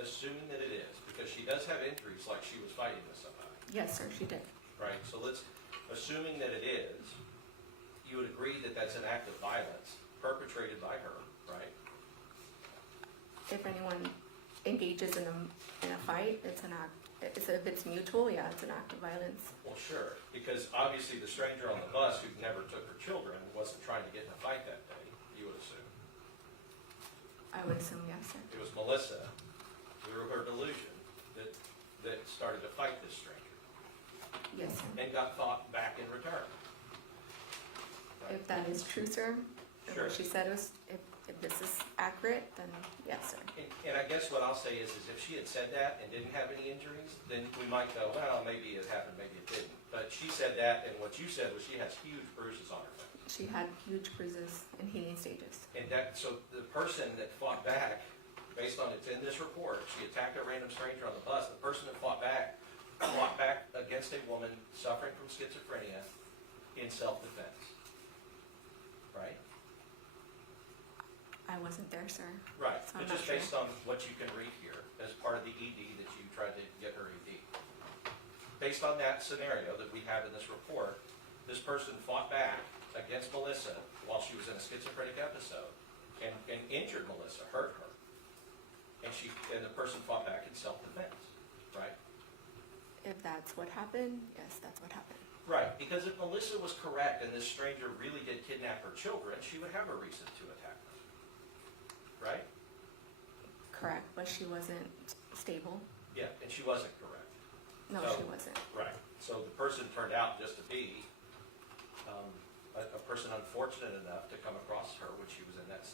Assuming that it is, because she does have injuries like she was fighting with somebody. Yes, sir, she did. Right, so assuming that it is, you would agree that that's an act of violence perpetrated by her, right? If anyone engages in a fight, it's an act if it's mutual, yeah, it's an act of violence. Well, sure, because obviously the stranger on the bus who never took her children wasn't trying to get in a fight that day, you would assume. I would assume, yes, sir. It was Melissa, through her delusion, that started to fight this stranger Yes, sir. and got fought back in return. Right? If that is true, sir, and Sure. what she said was, if this is accurate, then yes, sir. And I guess what I'll say is if she had said that and didn't have any injuries, then we might go, well, maybe it happened, maybe it didn't. But she said that, and what you said was she has huge bruises on her face. She had huge bruises and healing stages. And that, so the person that fought back, based on it's in this report, she attacked a random stranger on the bus. The person that fought back against a woman suffering from schizophrenia in self-defense. Right? I wasn't there, sir. Right, So but I'm not just sure. based on what you can read here, as part of the ED that you tried to get her ED. Based on that scenario that we have in this report, this person fought back against Melissa while she was in a schizophrenic episode and injured Melissa, hurt her. And the person fought back in self-defense, right? If that's what happened, yes, that's what happened. Right, because if Melissa was correct and this stranger really did kidnap her children, she would have a reason to attack them. Right? Correct, but she wasn't stable. Yeah, and she wasn't correct. No, So- she wasn't. Right. So the person turned out just to be a person unfortunate enough to come across her when she was in that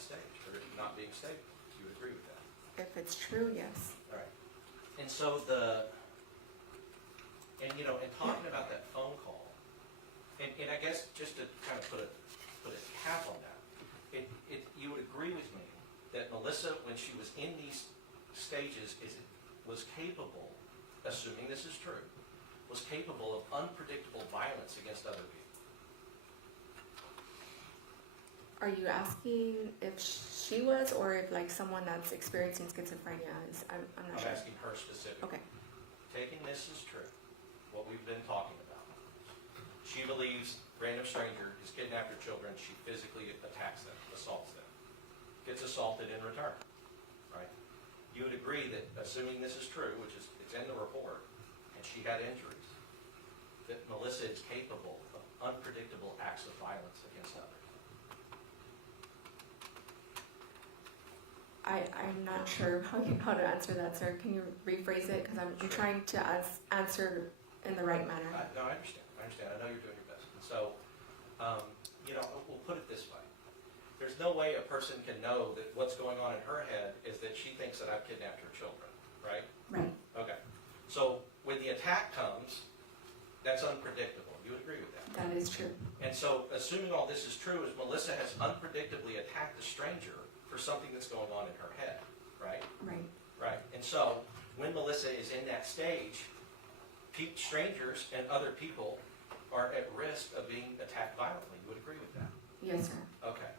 stage, or not being stable. You would agree with that? If it's true, yes. All right. And so and talking about that phone call, and I guess just to kind of put a cap on that, you would agree with me that Melissa, when she was in these stages, was capable, assuming this is true, was capable of unpredictable violence against other people. Are you asking if she was, or if like someone that's experiencing schizophrenia is? I'm not I'm sure. asking her specifically. Okay. Taking this as true, what we've been talking about, she believes random stranger has kidnapped her children, she physically attacks them, assaults them, gets assaulted in return, right? You would agree that, assuming this is true, which is, it's in the report, and she had injuries, that Melissa is capable of unpredictable acts of violence against others. I'm not sure how to answer that, sir. Can you rephrase it? Because I'm trying to answer in the right manner. No, I understand. I know you're doing your best. And so, we'll put it this way. There's no way a person can know that what's going on in her head is that she thinks that I've kidnapped her children, right? Right. Okay. So when the attack comes, that's unpredictable. You would agree with that? That is true. And so, assuming all this is true, is Melissa has unpredictably attacked the stranger for something that's going on in her head, right? Right. Right. And so, when Melissa is in that stage, strangers and other people are at risk of being attacked violently. You would agree with that? Yes, sir. Okay.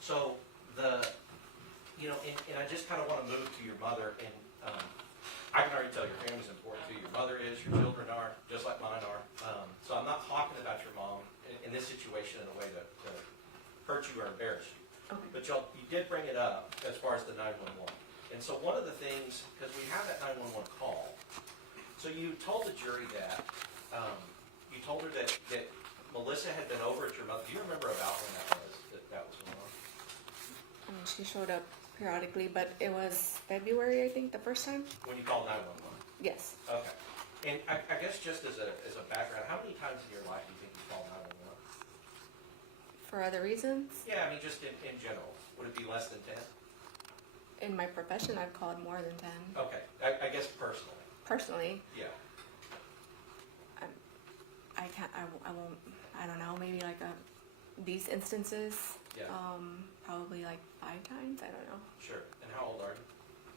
So, and I just kind of want to move to your mother, and I can already tell your family's important to you. Your mother is, your children are, just like mine are. So I'm not talking about your mom in this situation in a way to hurt you or embarrass you. Okay. But you did bring it up as far as the 911. And so one of the things, because we have that 911 call, so you told the jury that, you told her that Melissa had been over at your mother. Do you remember about when that was going on? She showed up periodically, but it was February, I think, the first time. When you called 911? Yes. Okay. And I guess just as a background, how many times in your life do you think you called 911? For other reasons, Yeah, I mean, just in general. Would it be less than 10? in my profession, I've called more than 10. Okay. I guess personally. Personally, Yeah. I can't. I won't. I don't know. Maybe like these instances. Yeah. Probably like 5 times. I don't know. Sure. And how old are you?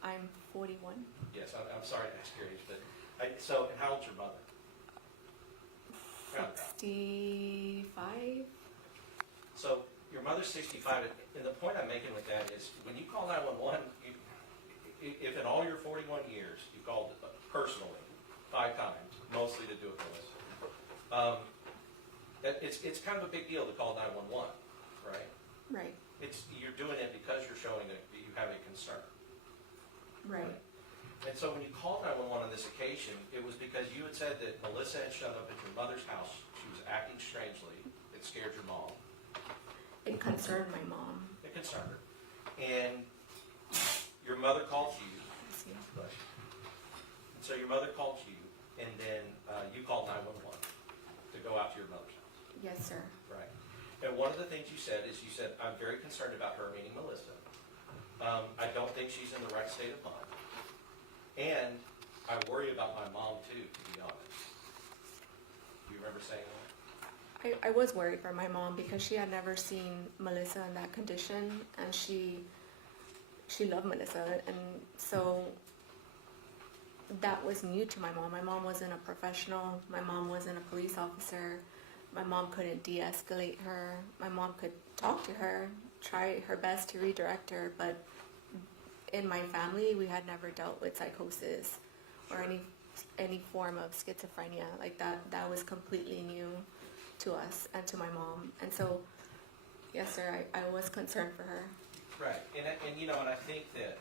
I'm 41. Yes, I'm sorry to ask your age, but, and how old's your mother? Round about. 65. So, your mother's 65, and the point I'm making with that is, when you call 911, if in all your 41 years, you called personally 5 times, mostly to do it with us, it's kind of a big deal to call 911, right? so when you called 911 on this occasion, it was because you had said that Melissa had showed up at your mother's house. She was acting strangely. It scared your mom. It concerned my mom. It concerned her. And your mother called you. Right. And so your mother called you, and then you called 911 to go out to your mother's house. Yes, sir. Right. And one of the things you said is you said, I'm very concerned about her, meaning Melissa. I don't think she's in the right state of mind. And I worry about my mom too, to be honest. Do you remember saying that? I was worried for my mom because she had never seen Melissa in that condition, and she loved Melissa, and so that was new to my mom. My mom wasn't a professional. My mom wasn't a police officer. My mom couldn't de-escalate her. My mom could talk to her, try her best to redirect her, but in my family, we had never dealt with psychosis or any form of schizophrenia like that. That was completely new to us and to my mom. And so, yes, sir, I was concerned for her. Right. And you know, and I think that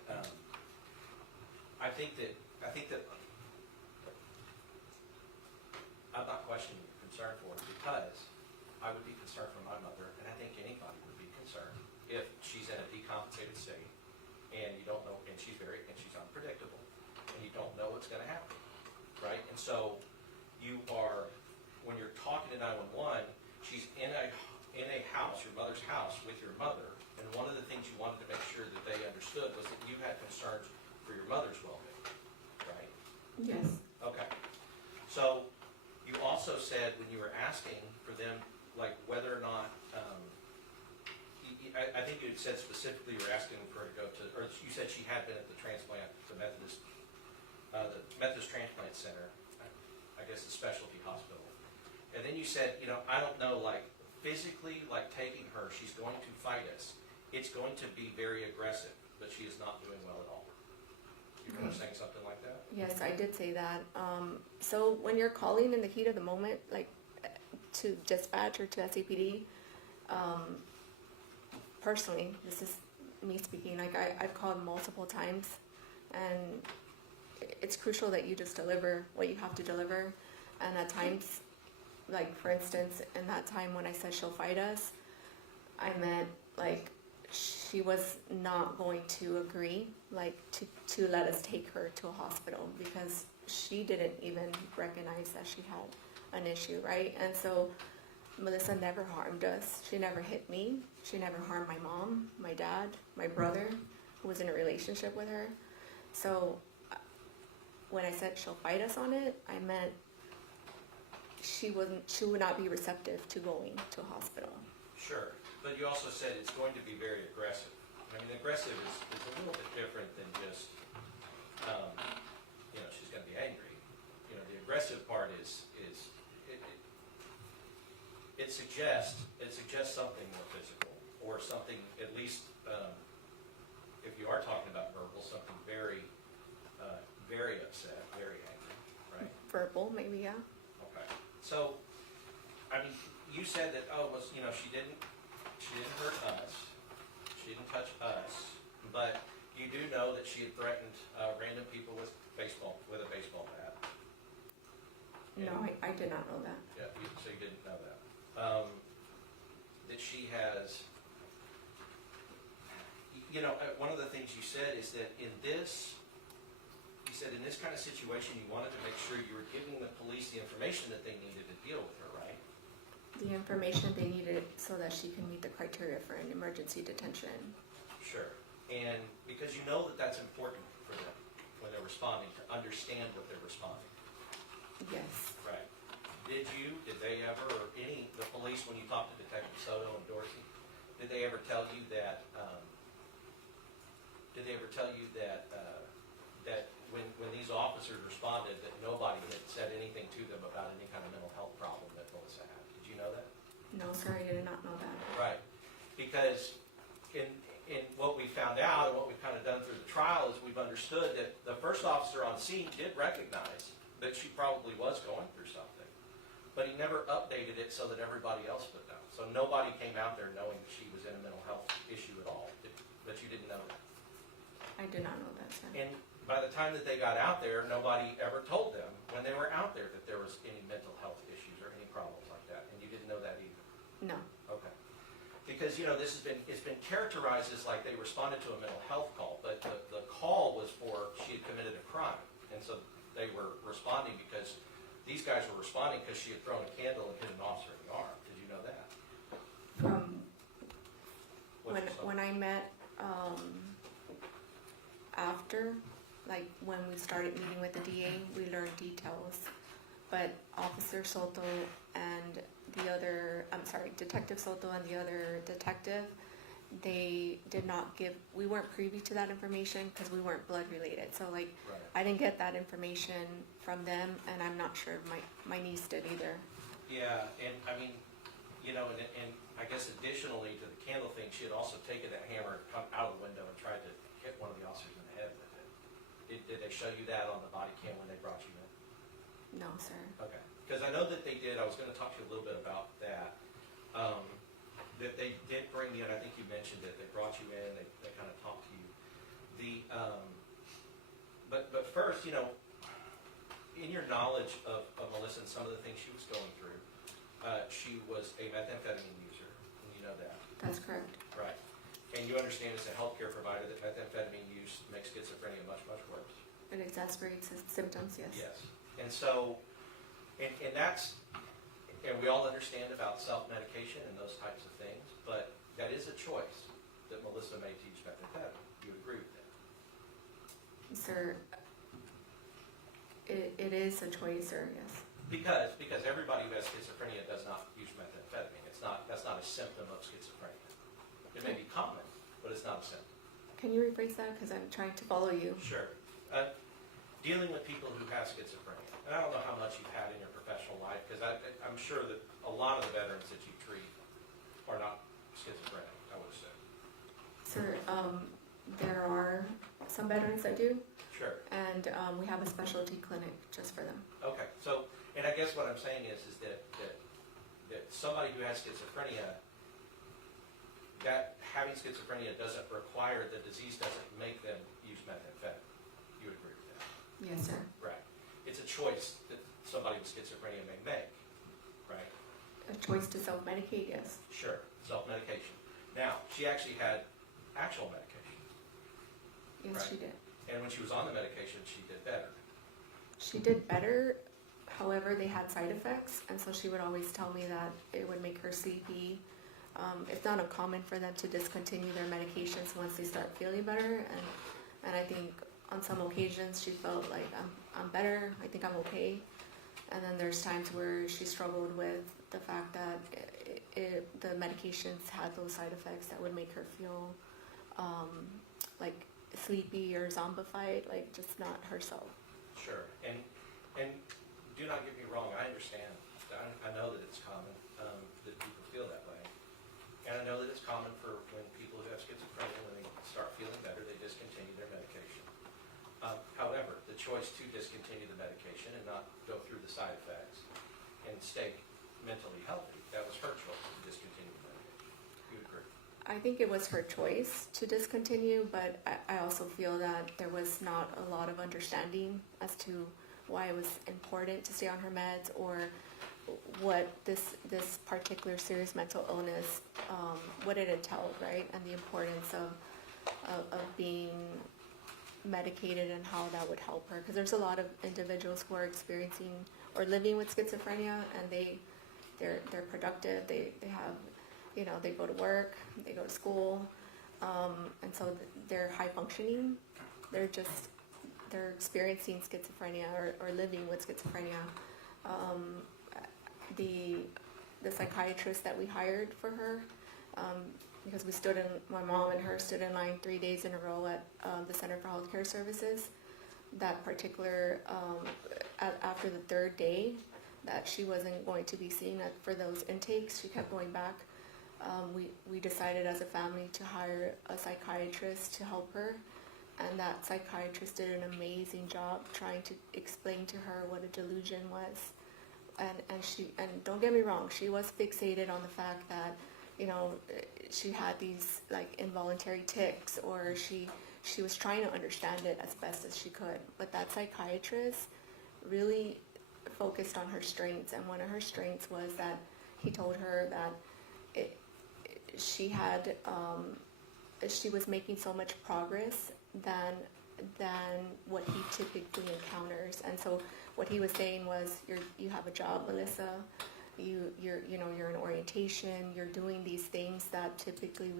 I'm not questioning your concern for her, because I would be concerned for my mother, and I think anybody would be concerned if she's in a decompensated state and you don't know, and she's unpredictable, and you don't know what's going to happen, right? And so you are, when you're talking to 911, she's in a house, your mother's house, with your mother, and one of the things you wanted to make sure that they understood was that you had concerns for your mother's well-being, right? Yes. Okay. So you also said when you were asking for them, like whether or not, I think you had said specifically you were asking for her to go to, or you said she had been at the transplant, the Methodist Transplant Center, I guess the specialty hospital. And then you said, you know, I don't know, like physically, like taking her, she's going to fight us. It's going to be very aggressive, but she is not doing well at all. You remember saying something like that? Yes, I did say that. So when you're calling in the heat of the moment, like to dispatch or to SAPD, personally, this is me speaking, like I've called multiple times, and it's crucial that you just deliver what you have to deliver. And at times, like for instance, in that time when I said she'll fight us, I meant like she was not going to agree, like to let us take her to a hospital, because she didn't even recognize that she had an issue, right? And so Melissa never harmed us. She never hit me. She never harmed my mom, my dad, my brother, who was in a relationship with her. So when I said she'll fight us on it, I meant she would not be receptive to going to a hospital. Sure. But you also said it's going to be very aggressive. I mean, aggressive is a little bit different than just, you know, she's going to be angry. You know, the aggressive part is it suggests something more physical, or something at least, if you are talking about verbal, something very, very upset, very angry, right? Verbal, maybe, yeah. Okay. So, I mean, you said that, you know, she didn't hurt us, she didn't touch us, but you do know that she had threatened random people with a baseball bat. No, I did not know that. Yeah, so you didn't know that. That she has, you know, one of the things you said is that in this kind of situation, you wanted to make sure you were giving the police the information that they needed to deal with her, right? The information they needed so that she can meet the criteria for an emergency detention. Sure. And because you know that that's important for them when they're responding, to understand what they're responding. Yes. Right. Did they ever, or the police, when you talked to Detective Soto and Dorsey, did they ever tell you that, that when these officers responded, that nobody had said anything to them about any kind of mental health problem that Melissa had? Did you know that? No, sir, I did not know that. Right. Because in what we found out, and what we've kind of done through the trial, is we've understood that the first officer on scene did recognize that she probably was going through something, but he never updated it so that everybody else would know. So nobody came out there knowing that she was in a mental health issue at all, but you didn't know that. I did not know that, sir. And by the time that they got out there, nobody ever told them when they were out there that there was any mental health issues or any problems like that, and you didn't know that either? No. Okay. Because, you know, it's been characterized as like they responded to a mental health call, but the call was for she had committed a crime. And so they were responding because, these guys were responding because she had thrown a candle and hit an officer in the arm. Did you know that? What'd you say? When I met, after, like when we started meeting with the DA, we learned details. But Officer Soto and Detective Soto and the other detective, they did not give, we weren't privy to that information because we weren't blood related. So like, Right. I didn't get that information from them, and I'm not sure if my niece did either. Yeah, and I mean, you know, and I guess additionally to the candle thing, she had also taken that hammer and come out of the window and tried to hit one of the officers in the head with it. Did they show you that on the body cam when they brought you in? No, sir. Okay, because I know that they did, I was gonna talk to you a little bit about that. That they did bring you in, I think you mentioned it, they brought you in, they kind of talked to you. But first, you know, in your knowledge of Melissa and some of the things she was going through, she was a methamphetamine user, and you know that. That's correct. Right. And you understand as a healthcare provider that methamphetamine use makes schizophrenia much, much worse. It exasperates its symptoms, yes. Yes. And so, and that's, and we all understand about self-medication and those types of things, but that is a choice that Melissa made to use methamphetamine. You would agree with that? Sir, it is a choice, sir, yes. Because everybody who has schizophrenia does not use methamphetamine. That's not a symptom of schizophrenia. It may be common, but it's not a symptom. Can you rephrase that? Because I'm trying to follow you. Sure. Dealing with people who have schizophrenia, and I don't know how much you've had in your professional life, because I'm sure that a lot of the veterans that you treat are not schizophrenic, I would say. Sir, there are some veterans that do, Sure. and we have a specialty clinic just for them. Okay, so, and I guess what I'm saying is that somebody who has schizophrenia, that having schizophrenia doesn't require, the disease doesn't make them use methamphetamine. You would agree with that? Yes, sir. Right. It's a choice that somebody with schizophrenia may make, right? A choice to self-medicate, yes. Sure, self-medication. Now, she actually had actual medication, Yes, Right. she did. and when she was on the medication, she did better. She did better, however, they had side effects, and so she would always tell me that it would make her sleepy. It's not uncommon for them to discontinue their medications once they start feeling better, and I think on some occasions she felt like I'm better, I think I'm okay. And then there's times where she struggled with the fact that the medications had those side effects that would make her feel like sleepy or zombified, like just not herself. Sure, and do not get me wrong, I understand. I know that it's common that people feel that way. And I know that it's common for when people who have schizophrenia, when they start feeling better, they discontinue their medication. However, the choice to discontinue the medication and not go through the side effects and stay mentally healthy, that was her choice to discontinue the medication. You would agree? I think it was her choice to discontinue, but I also feel that there was not a lot of understanding as to why it was important to stay on her meds, or what this particular serious mental illness, what it entailed, right? And the importance of being medicated and how that would help her. Because there's a lot of individuals who are experiencing or living with schizophrenia, and they're productive, they have, you know, they go to work, they go to school, and so they're high functioning. They're experiencing schizophrenia or living with schizophrenia. The psychiatrist that we hired for her, because my mom and her stood in line 3 days in a row at the Center for Healthcare Services. That particular, after the third day that she wasn't going to be seen for those intakes, she kept going back. We decided as a family to hire a psychiatrist to help her, and that psychiatrist did an amazing job trying to explain to her what a delusion was. And don't get me wrong, she was fixated on the fact that, you know, she had these like involuntary tics, or she she was trying to understand it as best as she could. But that psychiatrist really focused on her strengths, and one of her strengths was that he told her that she was making so much progress than what he typically encounters. And so what he was saying was, you have a job, Melissa. You're in orientation. You're doing these things that typically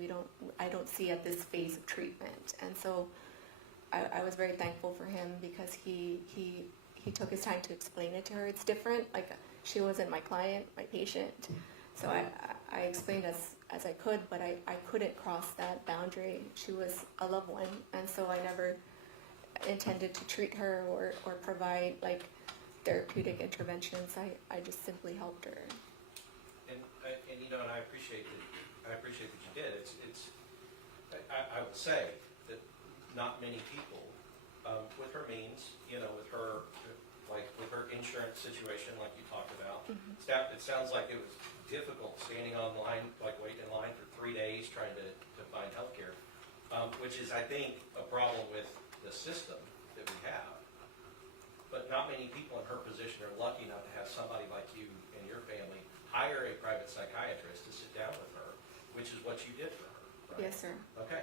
I don't see at this phase of treatment. And so I was very thankful for him, because he took his time to explain it to her. It's different. Like, she wasn't my client, my patient. So I explained as I could, but I couldn't cross that boundary. She was a loved one, and so I never intended to treat her or provide like therapeutic interventions. I just simply helped her. And I appreciate that you did. I would say that not many people, with her means, with her insurance situation like you talked about, it sounds like it was difficult standing online, like waiting in line for 3 days trying to find health care, which is, I think, a problem with the system that we have. But not many people in her position are lucky enough to have somebody like you and your family hire a private psychiatrist to sit down with her, which is what you did for her, right? Yes, sir. Okay.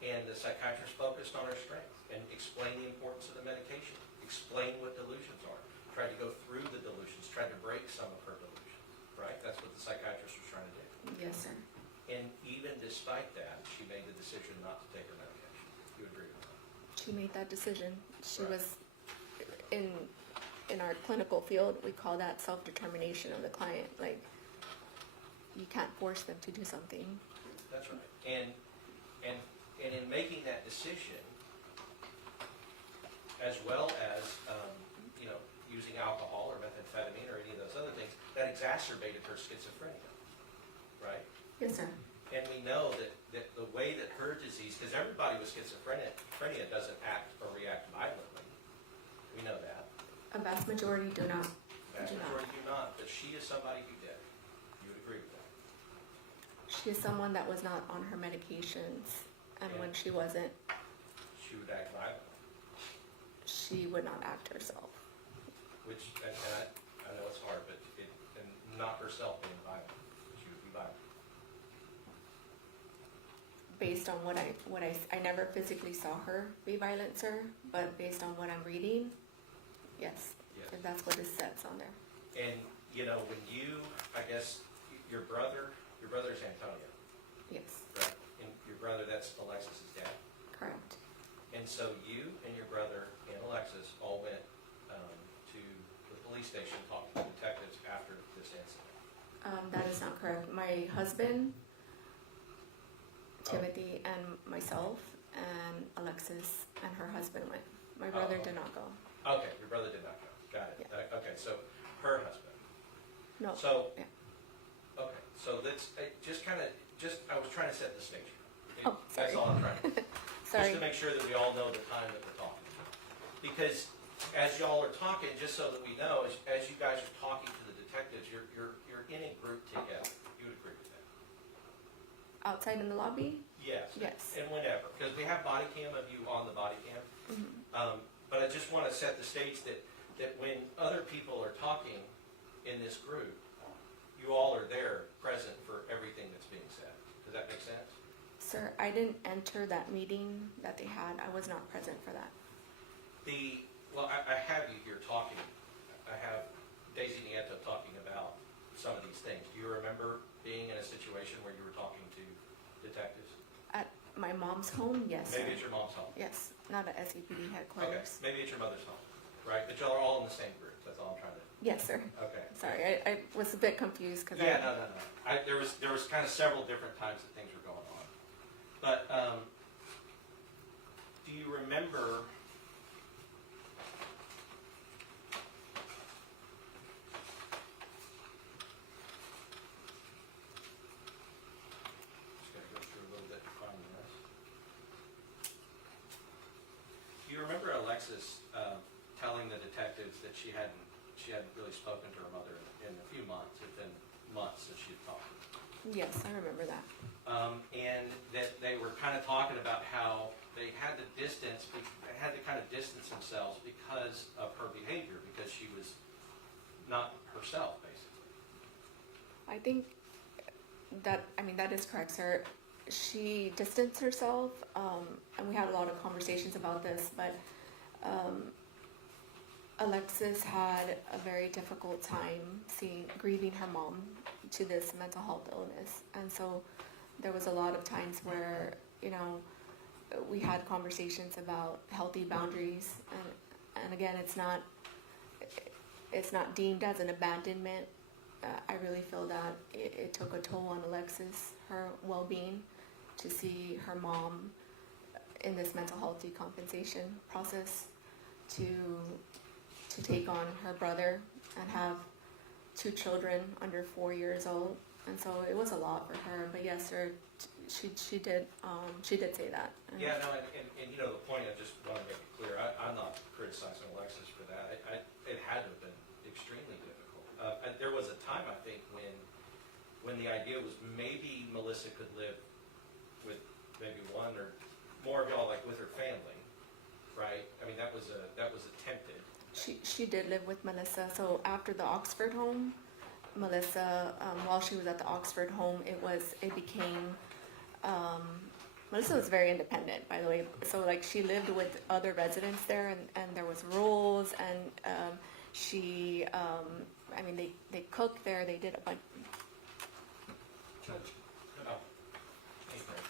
And the psychiatrist focused on her strengths and explained the importance of the medication, explained what delusions are, tried to go through the delusions, tried to break some of her delusions, right? That's what the psychiatrist was trying to do. Yes, sir. And even despite that, she made the decision not to take her medication. You agree with that? She made that decision. She Right. was in our clinical field, we call that self-determination of the client. Like, you can't force them to do something. That's right. And in making that decision, as well as using alcohol or methamphetamine or any of those other things, that exacerbated her schizophrenia, right? Yes, sir. And we know that the way that her disease, because everybody with schizophrenia doesn't act or react violently. We know that. A vast majority do not. Vast Do not. majority do not, but she is somebody who did. You would agree with that? She is someone that was not on her medications, and when she wasn't, She would act violently, she would not act herself. which, and I know it's hard, but and not herself being violent. She would be violent. Based on what I never physically saw her be violent, sir, but based on what I'm reading, yes. Yes. If that's what it says on there. And, when you, I guess, your brother's Antonio, Yes, right? And your brother, that's Alexis's dad. correct. And so you and your brother and Alexis all went to the police station, talked to the detectives after this incident. That is not correct. My husband, Timothy, and myself, and Alexis, and her husband went. My brother did not go. Okay, your brother did not go. Got it. Yeah. Okay, so her husband. No. So, Yeah. okay, so let's, I was trying to set the stage. Oh, That's sorry. all I'm trying to do. Sorry. Just to make sure that we all know the time that we're talking. Because as y'all are talking, just so that we know, as you guys are talking to the detectives, you're in a group together. You would agree with that? Outside in the lobby? Yes. Yes. And whenever, because we have body cam of you on the body cam. But I just want to set the stage that when other people are talking in this group, you all are there present for everything that's being said. Does that make sense? Sir, I didn't enter that meeting that they had. I was not present for that. I have you here talking. I have Daisy Nieto talking about some of these things. Do you remember being in a situation where you were talking to detectives? At my mom's home, yes, sir. Maybe it's your mom's home. Yes, not at SAPD Okay, headquarters. maybe it's your mother's home, right? But y'all are all in the same group. That's all I'm trying to. Yes, sir. Okay. Sorry, I was a bit confused because Yeah, no. There was kind of several different times that things were going on. But do you remember? Just gotta go through a little bit to find this. Do you remember Alexis telling the detectives that she hadn't really spoken to her mother in a few months? It's been months since she had talked. Yes, I remember that. and that they were kind of talking about how they had to kind of distance themselves because of her behavior, because she was not herself, basically. I think that is correct, sir. She distanced herself, and we had a lot of conversations about this, but Alexis had a very difficult time grieving her mom to this mental health illness. And so there was a lot of times where, we had conversations about healthy boundaries. And again, it's not deemed as an abandonment. I really feel that it took a toll on Alexis, her well-being, to see her mom in this mental health decompensation process, to take on her brother and have 2 children under 4 years old. And so it was a lot for her. But yes, sir, she did say that. Yeah, no, and the point, I just want to make it clear, I'm not criticizing Alexis for that. It had to have been extremely difficult. There was a time, I think, when the idea was maybe Melissa could live with maybe one or more of y'all, like with her family, right? I mean, that was attempted. She did live with Melissa. So after the Oxford home, Melissa, while she was at the Oxford home, Melissa was very independent, by the way. So like she lived with other residents there, and there was rules, and they cooked there. They did a bunch. Judge. Oh. Anything.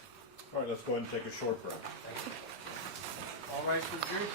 All right, let's go ahead and take a short break. All rise for adjournment.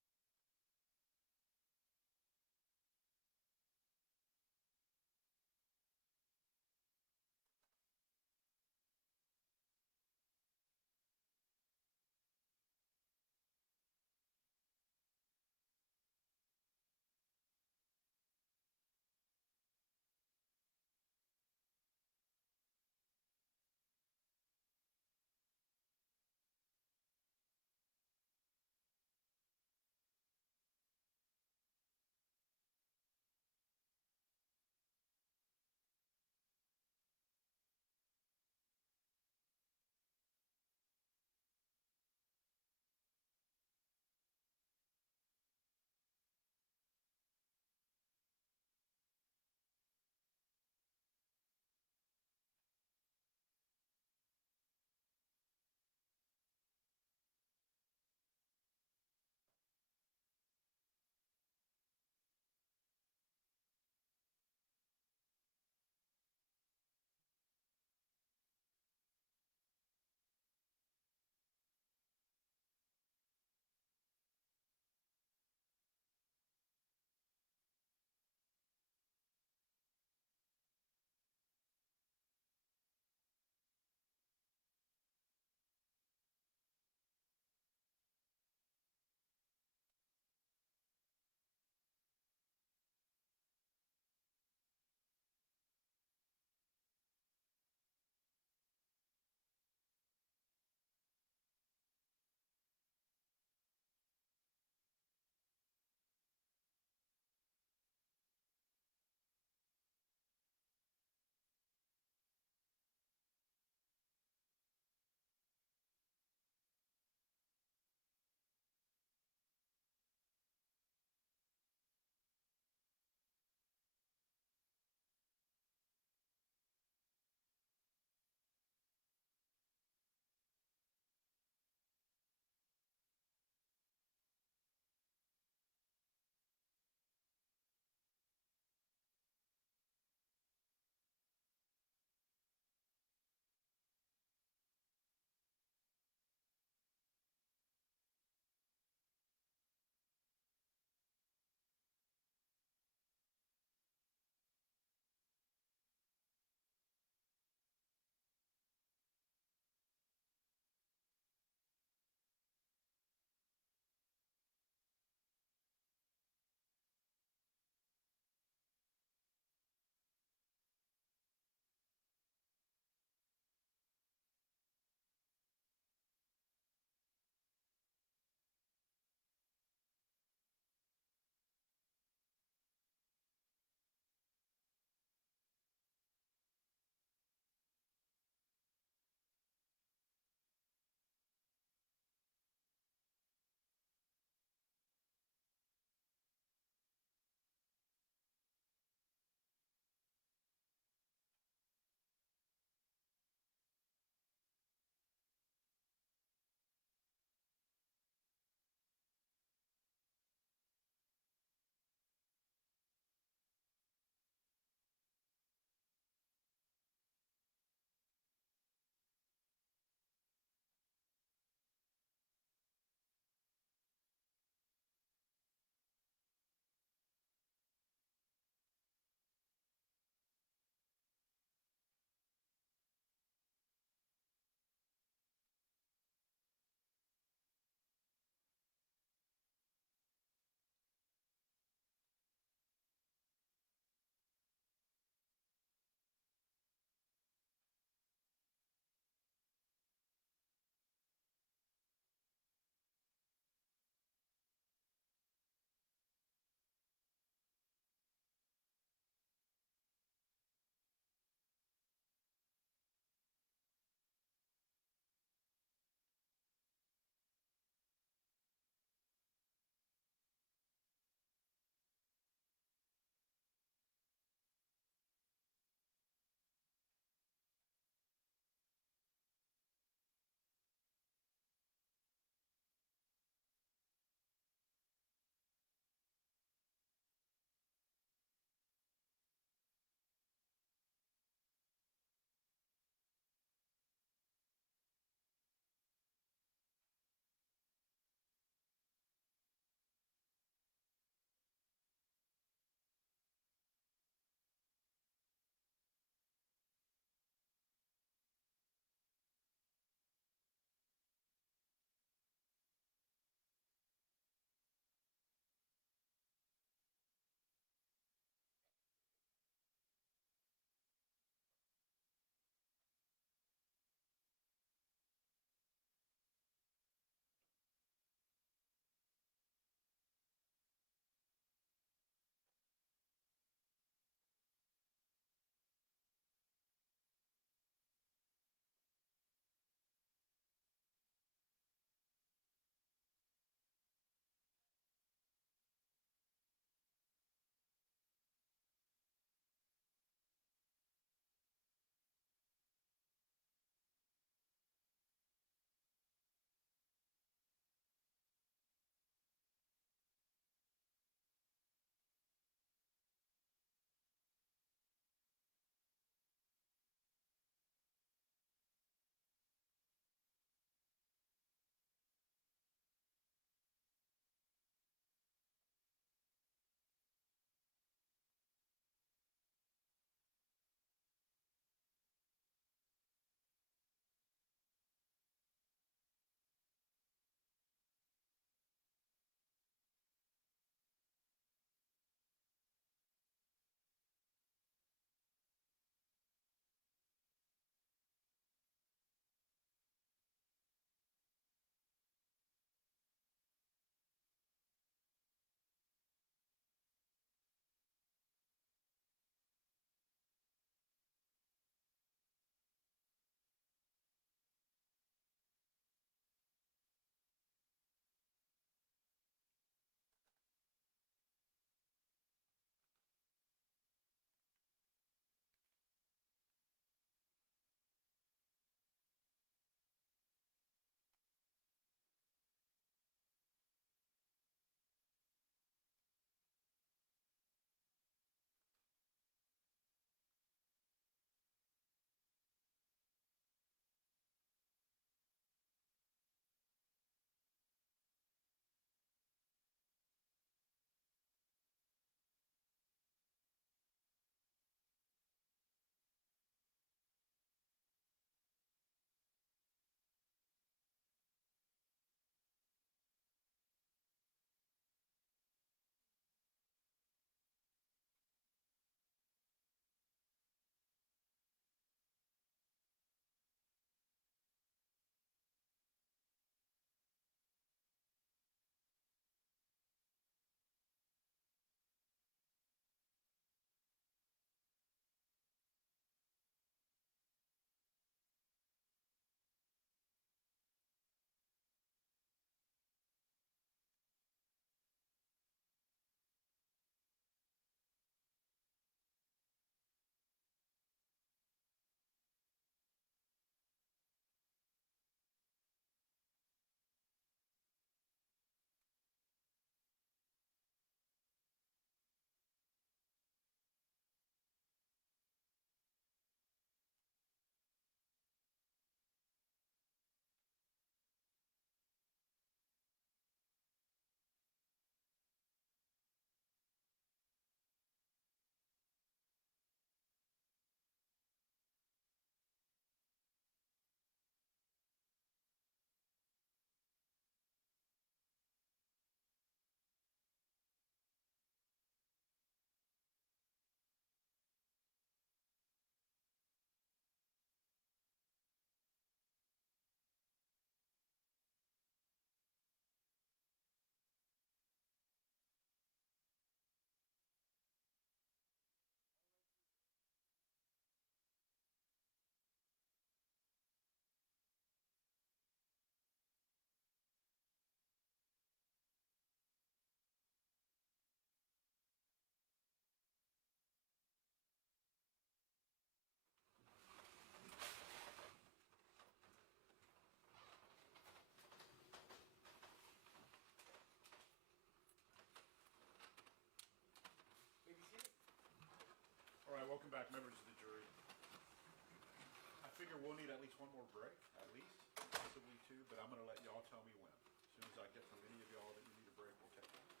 we'll need at least one more break, at least, possibly two, but I'm gonna let y'all tell me when. As soon as I get from any of y'all that you need a break, we'll take one.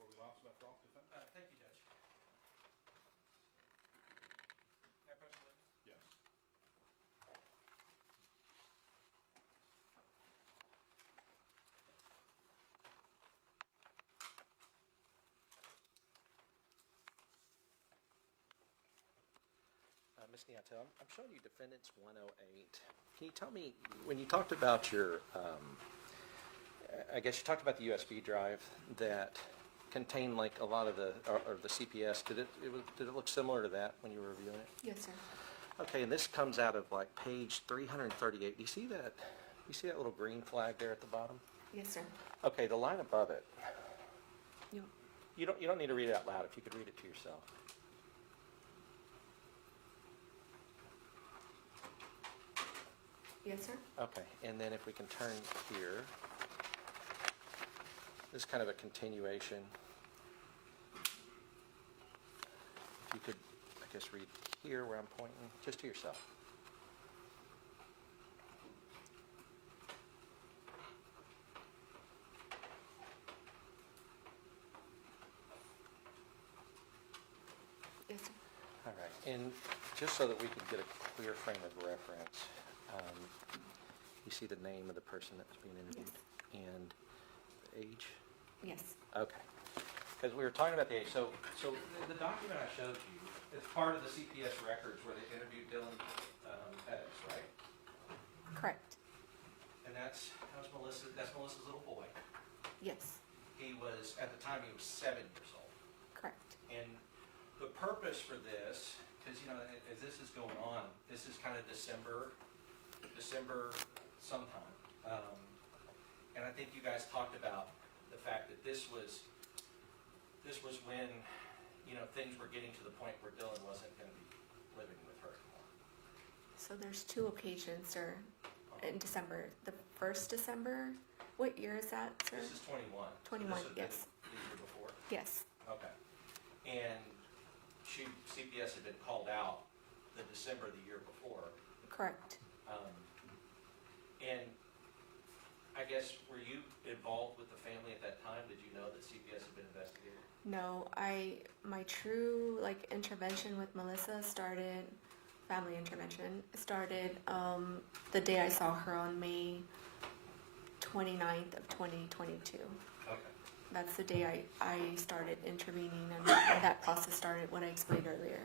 Where we last left off, defense? Thank you, Judge. Mayor Pro Tem Williams? Yes. Ms. Niatel, I'm showing you Defendants 108. Can you tell me, when you talked about your, I guess you talked about the USB drive that contained like a lot of the, or the CPS, did it look similar to that when you were reviewing it? Yes, sir. Okay, and this comes out of like page 338. Do you see that? You see that little green flag there at the bottom? Yes, sir. Okay, the line above it. You, You don't need to read it out loud. If you could read it to yourself. yes, sir. Okay, and then if we can turn here, this is kind of a continuation. If you could, I guess, read here where I'm pointing, just to yourself. Yes, sir. All right, and just so that we can get a clear frame of reference, you see the name of the person that's being interviewed and the age? Yes. Okay. Because we were talking about the age. So the document I showed you, it's part of the CPS records where they interviewed Dylan Perez, right? Correct. And that's Melissa's little boy. Yes. He was, at the time, he was 7 years old. Correct. And the purpose for this, because, you know, as this is going on, this is kind of December sometime. And I think you guys talked about the fact that this was when, you know, things were getting to the point where Dylan wasn't going to be living with her anymore. So there's two occasions, sir, in December. The first December, what year is that, sir? This is 21. 21, This would have yes. been the year before? Yes. Okay. And CPS had been called out the December the year before. Correct. And I guess, were you involved with the family at that time? Did you know that CPS had been investigated? No, my true intervention with Melissa started, family intervention, started the day I saw her on May 29th of 2022. Okay. That's the day I started intervening, and that process started, what I explained earlier.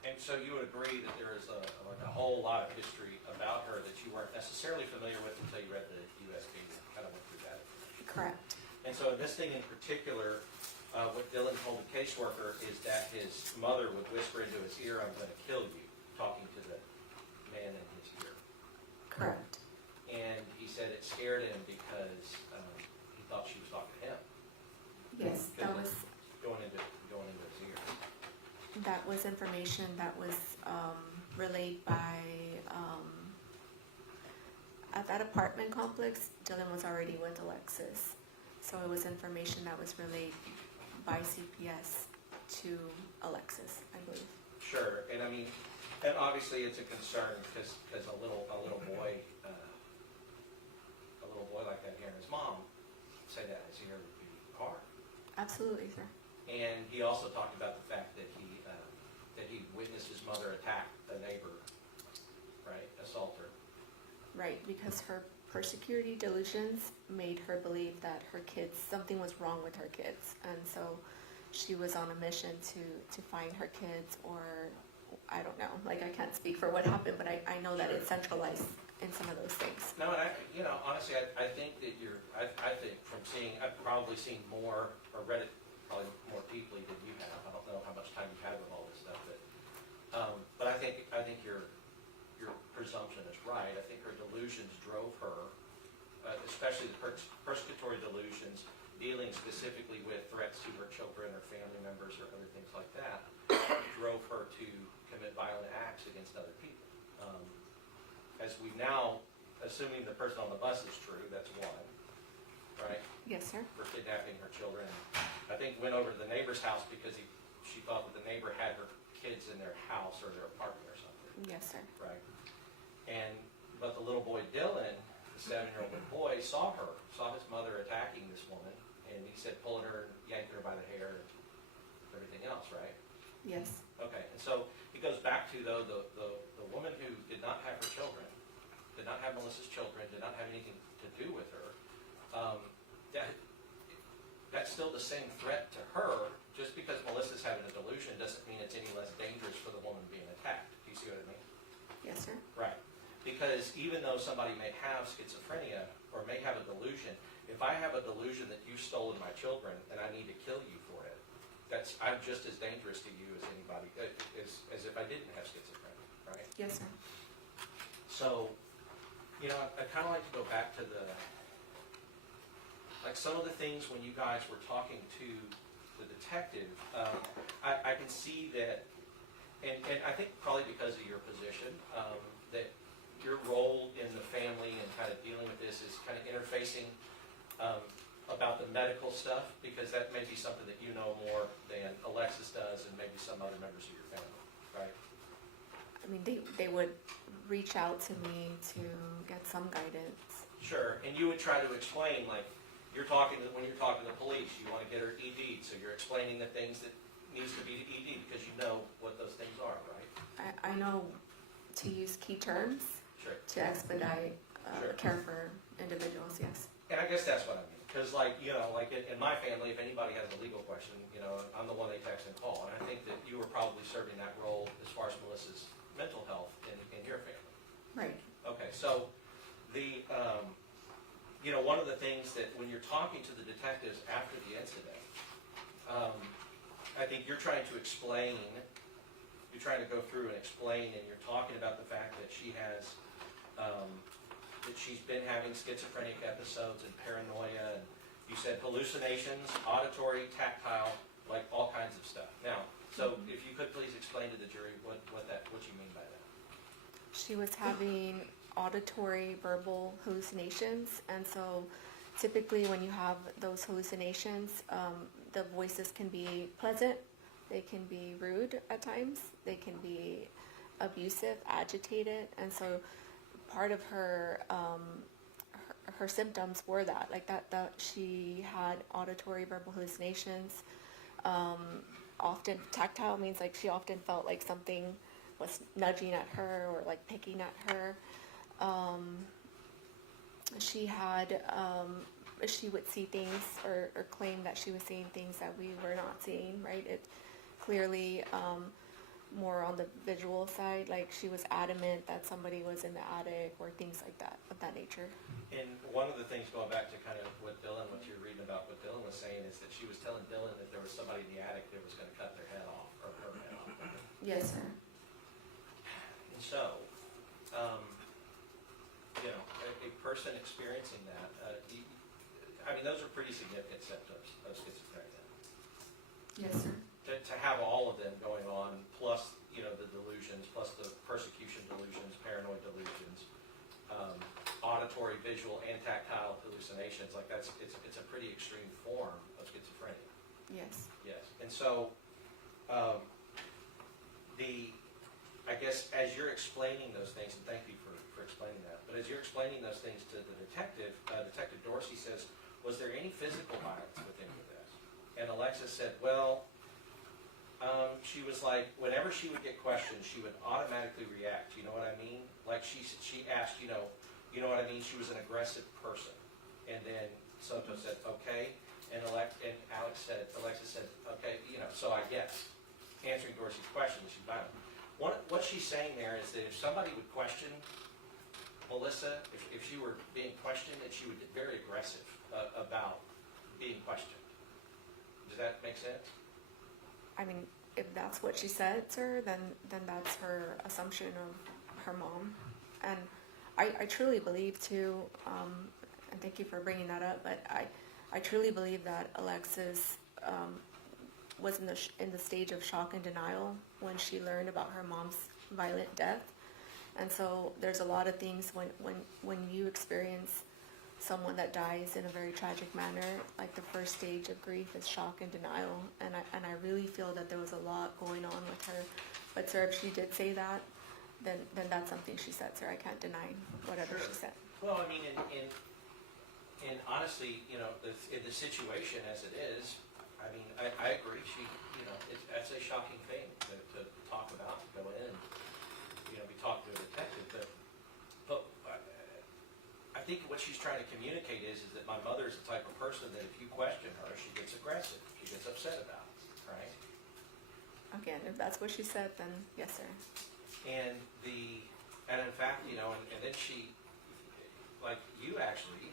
And so you would agree that there is a whole lot of history about her that you weren't necessarily familiar with until you read the USB and kind of went through that. Correct. And so in this thing in particular, what Dylan told the caseworker is that his mother would whisper into his ear, "I'm going to kill you," talking to the man in his ear. Correct. And he said it scared him because he thought she was talking to him. Yes, that was Going into his ear. that was information that was relayed by at that apartment complex. Dylan was already with Alexis, so it was information that was relayed by CPS to Alexis, I believe. Sure, and I mean, and obviously it's a concern because a little boy like that hearing his mom say that in his ear would be hard. Absolutely, sir. And he also talked about the fact that he witnessed his mother attack a neighbor, right, assault her. Right, because her security delusions made her believe that her kids, something was wrong with her kids, and so she was on a mission to find her kids, or I don't know, I can't speak for what happened, but I know that it's centralized in some of those things. No, and honestly, I think that I think from I've probably seen more, or read it probably more deeply than you have. I don't know how much time you've had with all this stuff, but I think your presumption is right. I think her delusions drove her, especially the persecutory delusions, dealing specifically with threats to her children or family members or other things like that, drove her to commit violent acts against other people. As we now, assuming the person on the bus is true, that's one, right? Yes, sir. For kidnapping her children. I think went over to the neighbor's house because she thought that the neighbor had her kids in their house or their apartment or something, Yes, sir. right? But the little boy Dylan, the 7-year-old boy, saw his mother attacking this woman, and he said pulling her and yanking her by the hair and everything else, right? Yes. Okay, and so it goes back to, though, the woman who did not have her children, did not have Melissa's children, did not have anything to do with her, that's still the same threat to her. Just because Melissa's having a delusion doesn't mean it's any less dangerous for the woman being attacked. Do you see what I mean? Yes, sir. Right. Because even though somebody may have schizophrenia or may have a delusion, if I have a delusion that you've stolen my children and I need to kill you for it, I'm just as dangerous to you as anybody, as if I didn't have schizophrenia, right? Yes, sir. So, I kind of like to go back to some of the things when you guys were talking to the detective, I can see that, and I think probably because of your position, that your role in the family and kind of dealing with this is kind of interfacing about the medical stuff, because that may be something that you know more than Alexis does and maybe some other members of your family, right? I mean, they would reach out to me to get some guidance. Sure, and you would try to explain, like, when you're talking to the police, you want to get her ED'd, so you're explaining the things that needs to be ED because you know what those things are, right? I know to use key terms Sure. to expedite Sure. care for individuals, yes. And I guess that's what I mean, because in my family, if anybody has a legal question, I'm the one they text and call, and I think that you were probably serving that role as far as Melissa's mental health in your family. Right. Okay, so one of the things that when you're talking to the detectives after the incident, I think you're trying to go through and explain, and you're talking about the fact that she's been having schizophrenic episodes and paranoia, and you said hallucinations, auditory, tactile, like all kinds of stuff. Now, so if you could please explain to the jury what you mean by that. She was having auditory verbal hallucinations, and so typically when you have those hallucinations, the voices can be pleasant, they can be rude at times, they can be abusive, agitated, and so part of her her symptoms were that she had auditory verbal hallucinations. Often tactile means like she often felt like something was nudging at her or like picking at her. She would see things or claim that she was seeing things that we were not seeing, right? It clearly more on the visual side, like she was adamant that somebody was in the attic or things like that, of that nature. And one of the things, going back to kind of what you're reading about what Dylan was saying, is that she was telling Dylan that there was somebody in the attic that was going to cut their head off, or her head off. Yes, sir. And so, a person experiencing that, those are pretty significant symptoms of schizophrenia. Yes, sir. To have all of them going on, plus, the delusions, plus the persecution delusions, paranoid delusions, auditory, visual, and tactile hallucinations, like it's a pretty extreme form of schizophrenia. Yes. Yes. And so, I guess as you're explaining those things, and thank you for explaining that, but as you're explaining those things to the detective, Detective Dorsey says, was there any physical violence with any of this? And Alexis said, well, she was like, whenever she would get questioned, she would automatically react. You know what I mean? Like she asked, you know what I mean? She was an aggressive person. And then Soto said, okay. And Alexis said, okay, so I guess. Answering Dorsey's question, she's violent. What she's saying there is that if somebody would question Melissa, if she were being questioned, that she would get very aggressive about being questioned. Does that make sense? I mean, if that's what she said, sir, then that's her assumption of her mom. And I truly believe too, and thank you for bringing that up, but I truly believe that Alexis was in the stage of shock and denial when she learned about her mom's violent death. And so there's a lot of things when you experience someone that dies in a very tragic manner, like the first stage of grief is shock and denial, and I really feel that there was a lot going on with her. But sir, if she did say that, then that's something she said, sir. I can't deny whatever she said. Well, I mean, and honestly, you know, in the situation as it is, I mean, I agree. That's a shocking thing to talk about, to go in and, you know, be talking to a detective. But I think what she's trying to communicate is that my mother is the type of person that if you question her, she gets aggressive, she gets upset about it, right? Again, if that's what she said, then yes, sir. And in fact, you know, and then she, like you actually,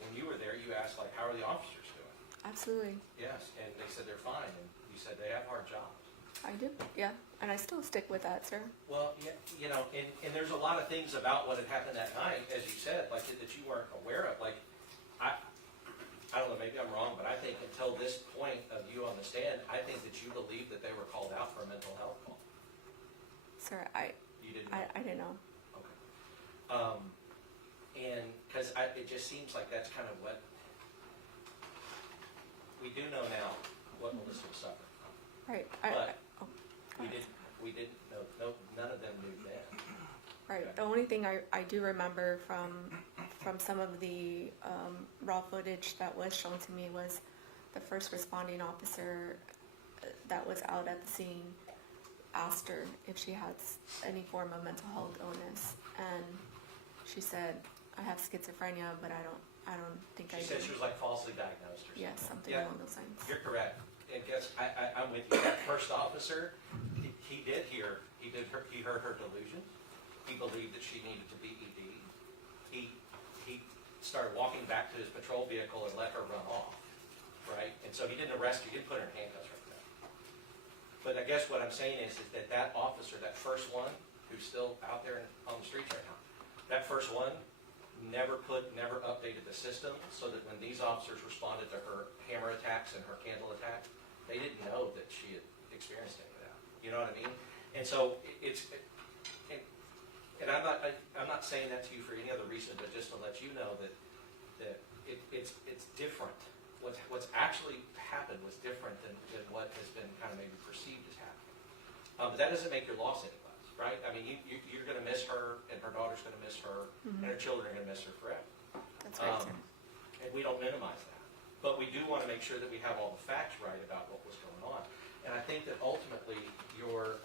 when you were there, you asked like, how are the officers doing? Absolutely. Yes, and they said they're fine, and you said they have hard jobs. I do, yeah. And I still stick with that, sir. Well, yeah, you know, and there's a lot of things about what had happened that night, as you said, like that you weren't aware of. Like, I don't know, maybe I'm wrong, but I think until this point of you on the stand, I think that you believed that they were called out for a mental health call. Sir, You didn't know? I didn't know. Okay. And because it just seems like that's kind of what we do know now, what Melissa was suffering from. Right. But go ahead. we didn't know, no, none of them knew then. Right. The only thing I do remember from some of the raw footage that was shown to me was the first responding officer that was out at the scene asked her if she had any form of mental health illness, and she said, "I have schizophrenia, but I don't think I do." She said she was like falsely diagnosed or something. Yes, something Yeah. along those lines. You're correct. And guess, I'm with you. That first officer, he heard her delusions. He believed that she needed to be ED. He started walking back to his patrol vehicle and let her run off, right? And so he didn't arrest her, he didn't put her in handcuffs right there. But I guess what I'm saying is that officer, that first one, who's still out there on the streets right now, that first one never updated the system so that when these officers responded to her hammer attacks and her candle attack, they didn't know that she had experienced any of that. You know what I mean? And so and I'm not saying that to you for any other reason, but just to let you know that it's different. What's actually happened was different than what has been kind of maybe perceived as happening. But that doesn't make your loss any less, right? I mean, you're going to miss her, and her daughter's going to miss her, and her children are going to miss her forever. That's right, sir. And we don't minimize that. But we do want to make sure that we have all the facts right about what was going on. And I think that ultimately your,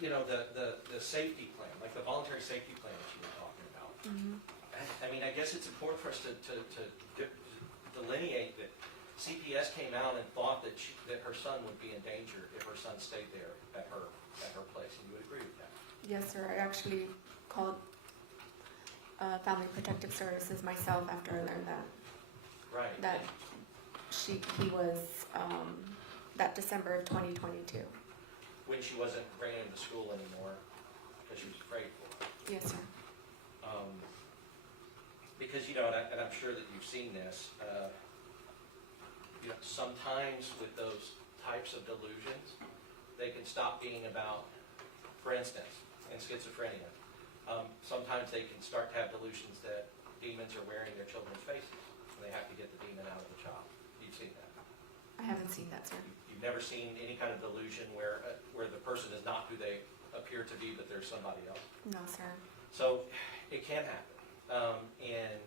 the safety plan, like the voluntary safety plan that you were talking about, I mean, I guess it's important for us to delineate that CPS came out and thought that her son would be in danger if her son stayed there at her place, and you would agree with that? Yes, sir. I actually called Family Protective Services myself after I learned that. Right. That he was that December of 2022. When she wasn't bringing him to school anymore because she was afraid for him. Yes, sir. Because, and I'm sure that you've seen this, sometimes with those types of delusions, they can stop being about, for instance, in schizophrenia, sometimes they can start to have delusions that demons are wearing their children's faces, and they have to get the demon out of the child. You've seen that. I haven't seen that, sir. You've never seen any kind of delusion where the person is not who they appear to be, but they're somebody else. No, sir. So it can happen. And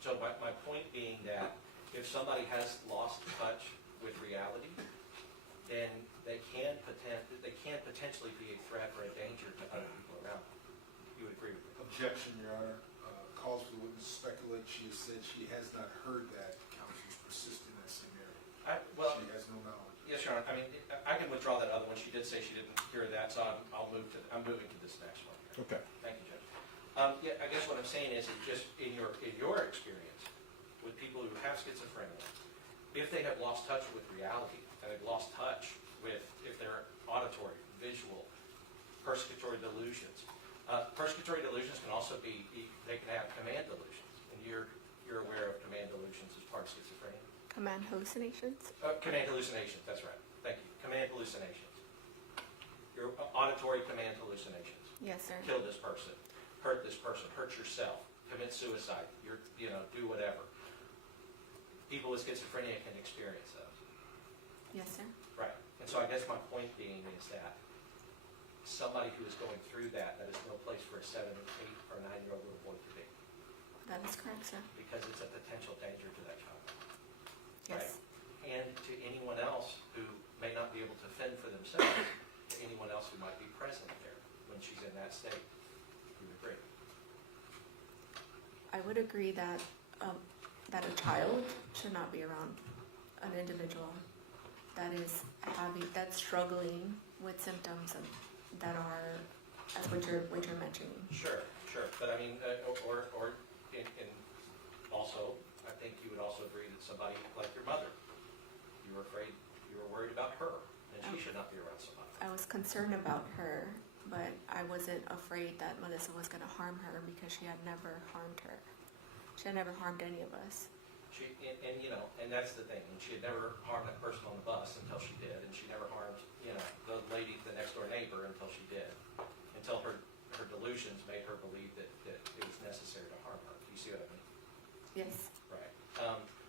so my point being that if somebody has lost touch with reality, then they can potentially be a threat or a danger to other people around them. You would agree with me? Objection, Your Honor. Calls for the witness to speculate. She has said she has not heard that counselors persist in that scenario. She has no knowledge. Yes, Your Honor. I mean, I can withdraw that other one. She did say she didn't hear that, so I'm moving to this next one. Okay. Thank you, Judge. I guess what I'm saying is, just in your experience with people who have schizophrenia, if they have lost touch with reality and they've lost touch with if they're auditory, visual, persecutory delusions. Persecutory delusions can also they can have command delusions, and you're aware of command delusions as part of schizophrenia. Command hallucinations? Command hallucinations, that's right. Thank you. Command hallucinations. Your auditory command hallucinations. Yes, sir. Kill this person, hurt yourself, commit suicide, do whatever. People with schizophrenia can experience those. Yes, sir. Right. And so I guess my point being is that somebody who is going through that is no place for a 7, 8, or 9-year-old little boy to be, That is correct, sir. because it's a potential danger to that child. Yes. And to anyone else who may not be able to fend for themselves, to anyone else who might be present there when she's in that state. You agree? I would agree that that a child should not be around an individual that is that's struggling with symptoms that are, as what you're mentioning. Sure. But I mean, and also, I think you would also agree that somebody like your mother, you were worried about her, and she should not be around somebody. I was concerned about her, but I wasn't afraid that Melissa was going to harm her because she had never harmed her. She had never harmed any of us. And you know, and that's the thing, and she had never harmed that person on the bus until she did, and she never harmed, you know, the lady, the next door neighbor until she did, until her delusions made her believe that it was necessary to harm her. You see what I mean? Yes. Right.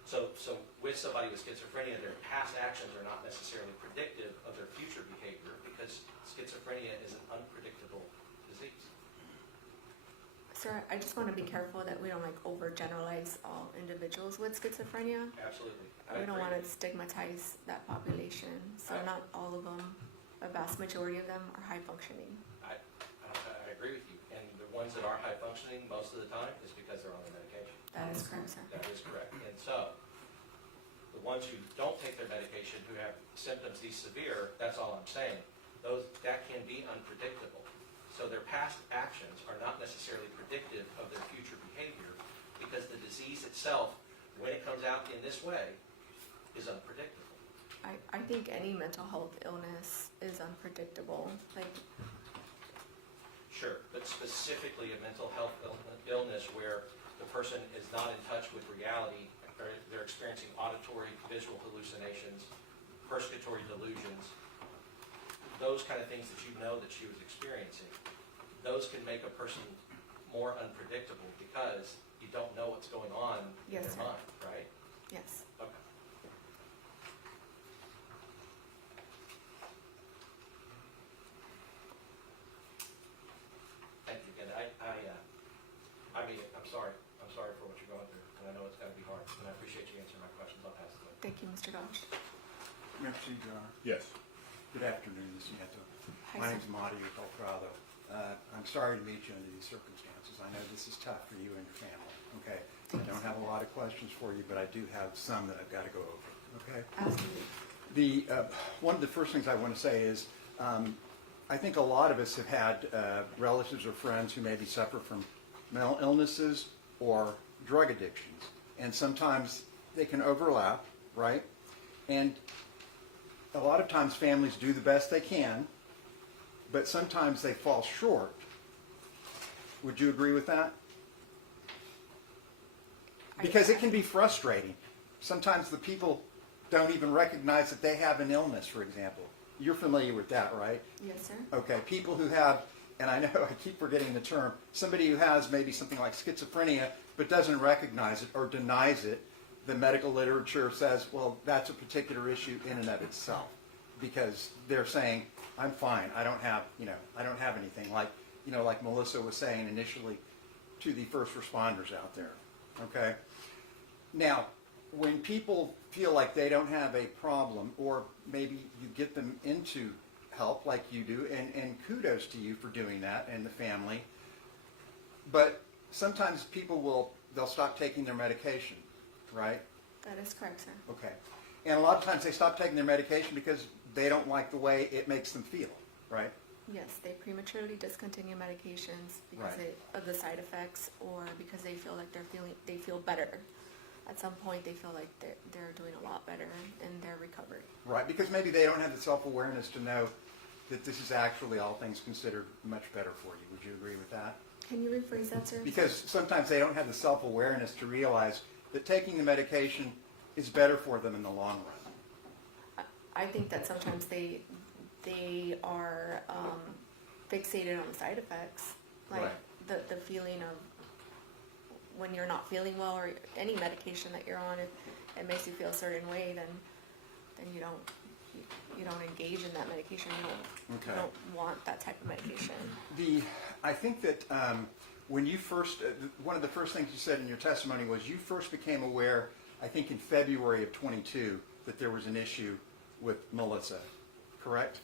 So with somebody with schizophrenia, their past actions are not necessarily predictive of their future behavior, because schizophrenia is an unpredictable disease. Sir, I just want to be careful that we don't overgeneralize all individuals with schizophrenia. Absolutely. We don't want to stigmatize that population. So not all of them, a vast majority of them are high functioning. I agree with you. And the ones that are high functioning most of the time is because they're on their medication. That is correct, sir. That is correct. And so, the ones who don't take their medication, who have symptoms these severe, that's all I'm saying, that can be unpredictable. So their past actions are not necessarily predictive of their future behavior, because the disease itself, when it comes out in this way, is unpredictable. I think any mental health illness is unpredictable. Sure, but specifically a mental health illness where the person is not in touch with reality, or they're experiencing auditory, visual hallucinations, persecutory delusions, those kind of things that you know that she was experiencing, those can make a person more unpredictable because you don't know what's going on in Yes, their sir. mind, right? Yes. Okay. Thank you again. I mean, I'm sorry for what you're going through, and I know it's got to be hard, and I appreciate you answering my questions. I'll pass it on. Thank you, Mr. Gosh. Merci, John. Yes. Good afternoon, Ms. Nieto. Hi, My sir. name's Mario Beltrado. I'm sorry to meet you under these circumstances. I know this is tough for you and your family, okay? I don't have a lot of questions for you, but I do have some that I've got to go over, okay? Absolutely. One of the first things I want to say is, I think a lot of us have had relatives or friends who maybe suffer from mental illnesses or drug addictions. And sometimes they can overlap, right? And a lot of times families do the best they can, but sometimes they fall short. Would you agree with that? Because it can be frustrating. Sometimes the people don't even recognize that they have an illness, for example. You're familiar with that, right? Yes, sir. Okay, people who have, and I know I keep forgetting the term, somebody who has maybe something like schizophrenia but doesn't recognize it or denies it, the medical literature says, well, that's a particular issue in and of itself, because they're saying, I'm fine, I don't have anything, like Melissa was saying initially to the first responders out there, okay? Now, when people feel like they don't have a problem, or maybe you get them into help like you do, and kudos to you for doing that and the family, but sometimes people they'll stop taking their medication, right? That is correct, sir. Okay. And a lot of times they stop taking their medication because they don't like the way it makes them feel, right? Yes, they prematurely discontinue medications because Right. of the side effects, or because they feel like they feel better. At some point, they feel like they're doing a lot better in their recovery. Right, because maybe they don't have the self-awareness to know that this is actually, all things considered, much better for you. Would you agree with that? Can you rephrase that, sir? Because sometimes they don't have the self-awareness to realize that taking the medication is better for them in the long run. I think that sometimes they are fixated on the side effects, like Right. the feeling of when you're not feeling well, or any medication that you're on, if it makes you feel a certain way, then you don't you don't engage in that medication, you Okay. don't want that type of medication. I think that when you first, one of the first things you said in your testimony was you first became aware, I think in February of 22, that there was an issue with Melissa, correct?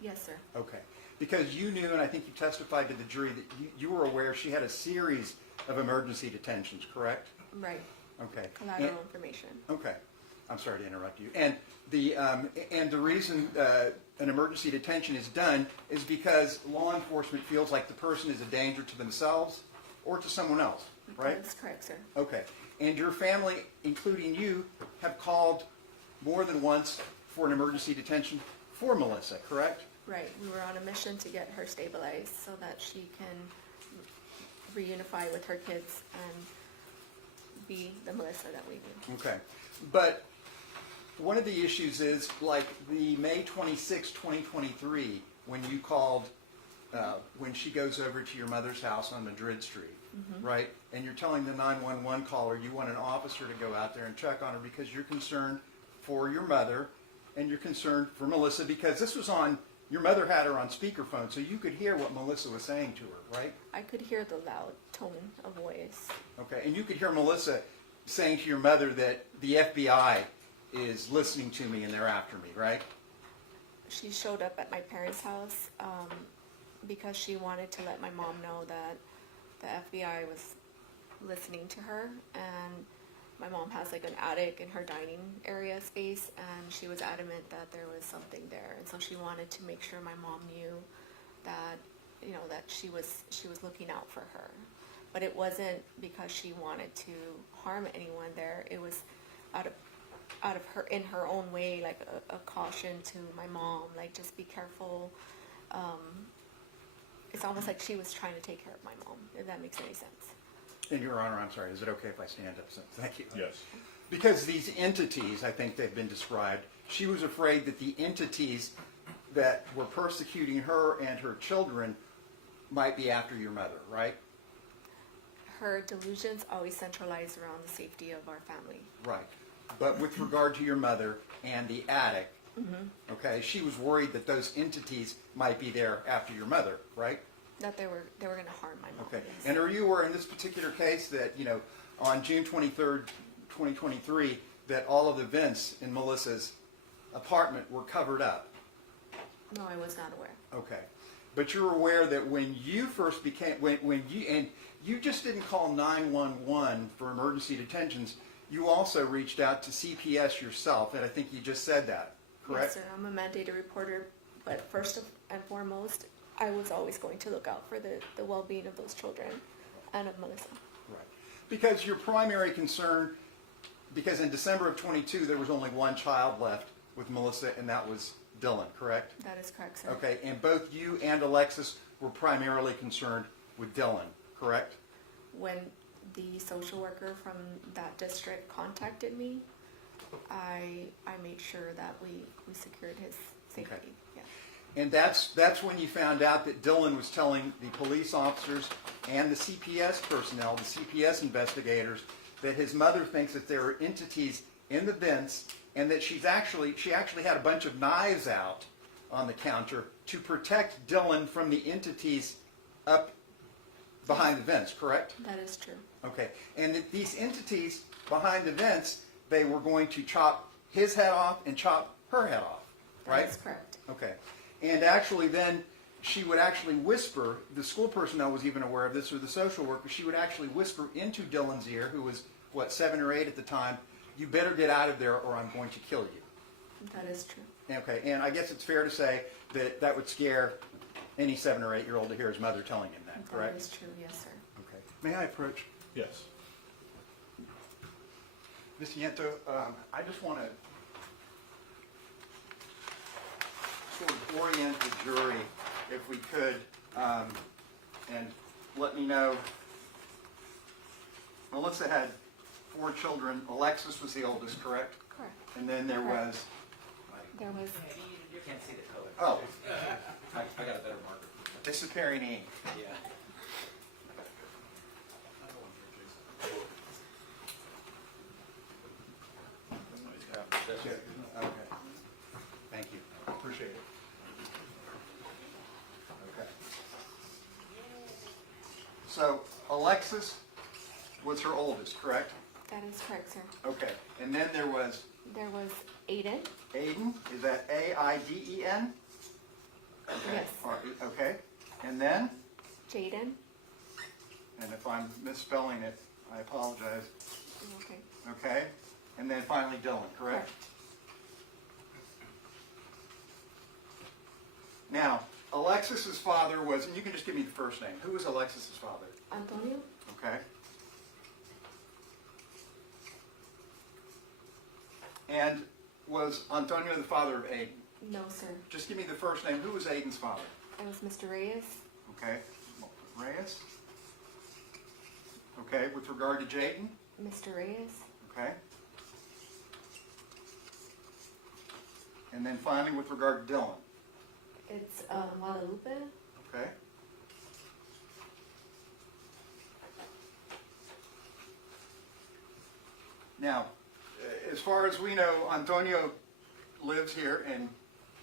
Yes, sir. Okay. Because you knew, and I think you testified to the jury, that you were aware she had a series of emergency detentions, correct? Right. Okay. Collateral information. Okay. I'm sorry to interrupt you. And the reason an emergency detention is done is because law enforcement feels like the person is a danger to themselves or to someone else, right? That's correct, sir. Okay. And your family, including you, have called more than once for an emergency detention for Melissa, correct? Right. We were on a mission to get her stabilized so that she can reunify with her kids and be the Melissa that we knew. Okay. But one of the issues is, like the May 26, 2023, when you called, when she goes over to your mother's house on Madrid Street, right? And you're telling the 911 caller you want an officer to go out there and check on her because you're concerned for your mother and you're concerned for Melissa because this was on, your mother had her on speakerphone, so you could hear what Melissa was saying to her, right? I could hear the loud tone of voice. Okay, and you could hear Melissa saying to your mother that the FBI is listening to me and they're after me, right? She showed up at my parents' house because she wanted to let my mom know that the FBI was listening to her, and my mom has like an attic in her dining area space, and she was adamant that there was something there, and so she wanted to make sure my mom knew that, you know, that she was looking out for her. But it wasn't because she wanted to harm anyone there. It was out of her, in her own way, like a caution to my mom, like just be careful. It's almost like she was trying to take care of my mom, if that makes any sense. And Your Honor, I'm sorry, is it okay if I stand up? Thank you. Yes. Because these entities, I think they've been described, she was afraid that the entities that were persecuting her and her children might be after your mother, right? Her delusions always centralized around the safety of our family. Right. But with regard to your mother and the attic, okay, she was worried that those entities might be there after your mother, right? That they were going to harm my mom. Okay. yes. And are you aware in this particular case that, you know, on June 23rd, 2023, that all of the vents in Melissa's apartment were covered up? No, I was not aware. Okay. But you're aware that when you first became, when you, and you just didn't call 911 for emergency detentions, you also reached out to CPS yourself, and I think you just said that, correct? Yes, sir. I'm a mandated reporter, but first and foremost, I was always going to look out for the well-being of those children and of Melissa. Right. Because your primary concern, because in December of 22, there was only one child left with Melissa, and that was Dylan, correct? That is correct, sir. Okay, and both you and Alexis were primarily concerned with Dylan, correct? When the social worker from that district contacted me, I made sure that we secured his safety. Okay. Yeah. And that's when you found out that Dylan was telling the police officers and the CPS personnel, the CPS investigators, that his mother thinks that there are entities in the vents and that she actually had a bunch of knives out on the counter to protect Dylan from the entities up behind the vents, correct? That is true. Okay, and that these entities behind the vents, they were going to chop his head off and chop her head off, right? That is correct. Okay, and actually then she would actually whisper, the school personnel was even aware of this, or the social worker, she would actually whisper into Dylan's ear, who was, what, 7 or 8 at the time, you better get out of there or I'm going to kill you. That is true. Okay, and I guess it's fair to say that that would scare any 7 or 8-year-old to hear his mother telling him that, correct? That is true, yes, sir. Okay. May I approach? Yes. Ms. Yento, I just want to sort of orient the jury, if we could, and let me know. Melissa had 4 children. Alexis was the oldest, correct? Correct. And then there Correct. was, There was, You can't see the color. oh, I got a better marker. disappearing ink. Yeah. Okay, thank you. So Alexis was her oldest, correct? That is correct, sir. Okay. And then there was There was Aiden. Aiden. Is that A-I-D-E-N? Yes. Okay. And then, Jaden. and if I'm misspelling it, I apologize. Okay. Okay. And then finally Dylan, correct? Now, Alexis's father was, and you can just give me the first name. Who was Alexis's father? Antonio. Okay. And was Antonio the father of Aiden? No, sir. Just give me the first name. Who was Aiden's father? It was Mr. Reyes. Okay. Reyes. Okay. With regard to Jaden? Mr. Reyes. Okay. And then finally with regard to Dylan? It's Guadalupe. Okay. Now, as far as we know, Antonio lives here in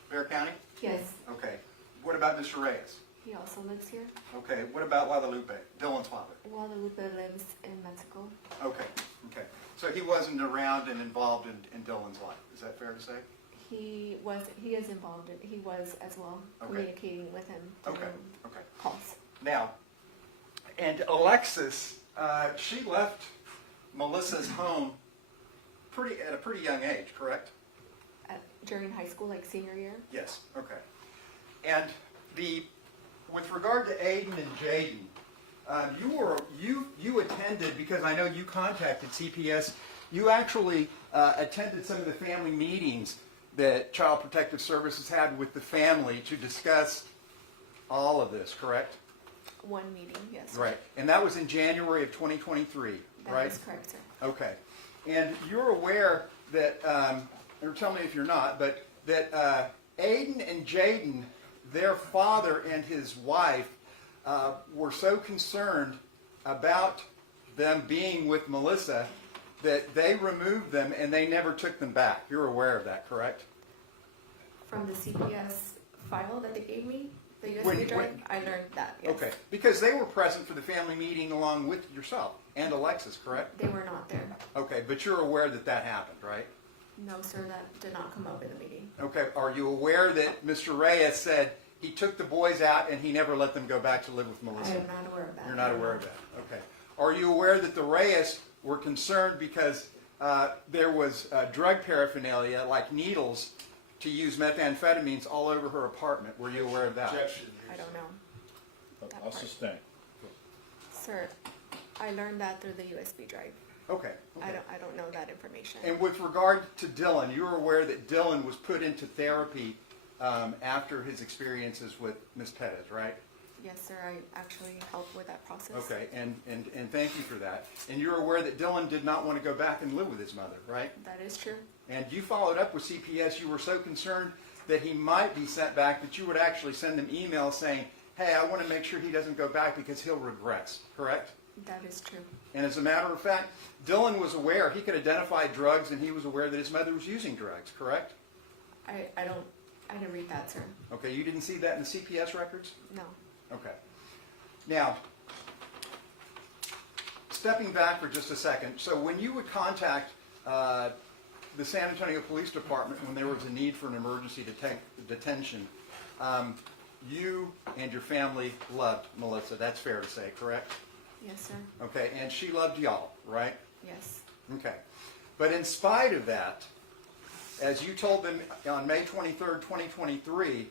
Bexar County? Yes. Okay. What about Mr. Reyes? He also lives here. Okay. What about Guadalupe, Dylan's father? Guadalupe lives in Mexico. Okay. Okay. So he wasn't around and involved in Dylan's life. Is that fair to say? He is involved. He was as well, Okay. communicating with him through Okay. Okay. calls. Now, and Alexis, she left Melissa's home at a pretty young age, correct? During high school, like senior year. Yes. Okay. And with regard to Aiden and Jaden, you attended, because I know you contacted CPS. You actually attended some of the family meetings that Child Protective Services had with the family to discuss all of this, correct? One meeting, yes. sir. Right. And that was in January of 2023, right? That is correct, sir. Okay. And you're aware that, or tell me if you're not, but that Aiden and Jaden, their father and his wife, were so concerned about them being with Melissa that they removed them and they never took them back. You're aware of that, correct? From the CPS file that they gave me, the USB When- drive, when- I learned that, yes. Okay. Because they were present for the family meeting along with yourself and Alexis, correct? They were not there. Okay. But you're aware that that happened, right? No, sir, that did not come up in the meeting. Okay. Are you aware that Mr. Reyes said he took the boys out and he never let them go back to live with I Melissa? am not aware of that. You're not aware of that. Okay. Are you aware that the Reyes were concerned because there was drug paraphernalia, like needles, to use methamphetamines all over her apartment? Were you aware of that? Objection. I don't know. That I'll part. sustain. Sir, I learned that through the USB drive. Okay. I don't know that information. And with regard to Dylan, you're aware that Dylan was put into therapy after his experiences with Ms. Perez, right? Yes, sir, I actually helped with that process. Okay, and thank you for that. And you're aware that Dylan did not want to go back and live with his mother, right? That is true. And you followed up with CPS. You were so concerned that he might be sent back that you would actually send them emails saying, hey, I want to make sure he doesn't go back because he'll regress, correct? That is true. And as a matter of fact, Dylan was aware, he could identify drugs and he was aware that his mother was using drugs, correct? I didn't read that, sir. Okay, you didn't see that in the CPS records? No. Okay. Now, stepping back for just a second, so when you would contact the San Antonio Police Department when there was a need for an emergency detention, you and your family loved Melissa. That's fair to say, correct? Yes, sir. Okay, and she loved y'all, right? Yes. Okay. But in spite of that, as you told them on May 23rd, 2023,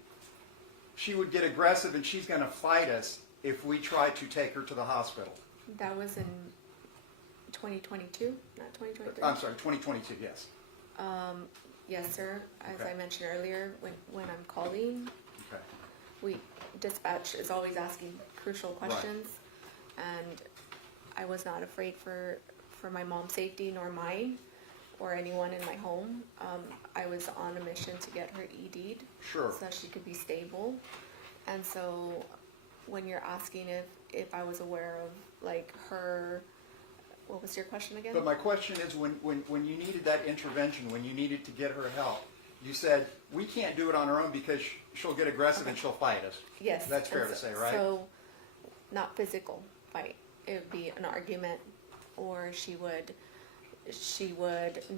she would get aggressive and she's going to fight us if we try to take her to the hospital. That was in 2022, not 2023. I'm sorry, 2022, yes. Yes, sir. As Okay. I mentioned earlier, when I'm calling, Okay. dispatch is always asking crucial questions, and I was not afraid for my mom's safety nor mine or anyone in my home. I was on a mission to get her ED'd Sure. so that she could be stable. And so when you're asking if I was aware of like her, what was your question again? But my question is, when you needed that intervention, when you needed to get her help, you said, we can't do it on our own because she'll get aggressive and she'll fight us. Yes. That's fair and to say, right? So, not physical fight. It would be an argument, or she would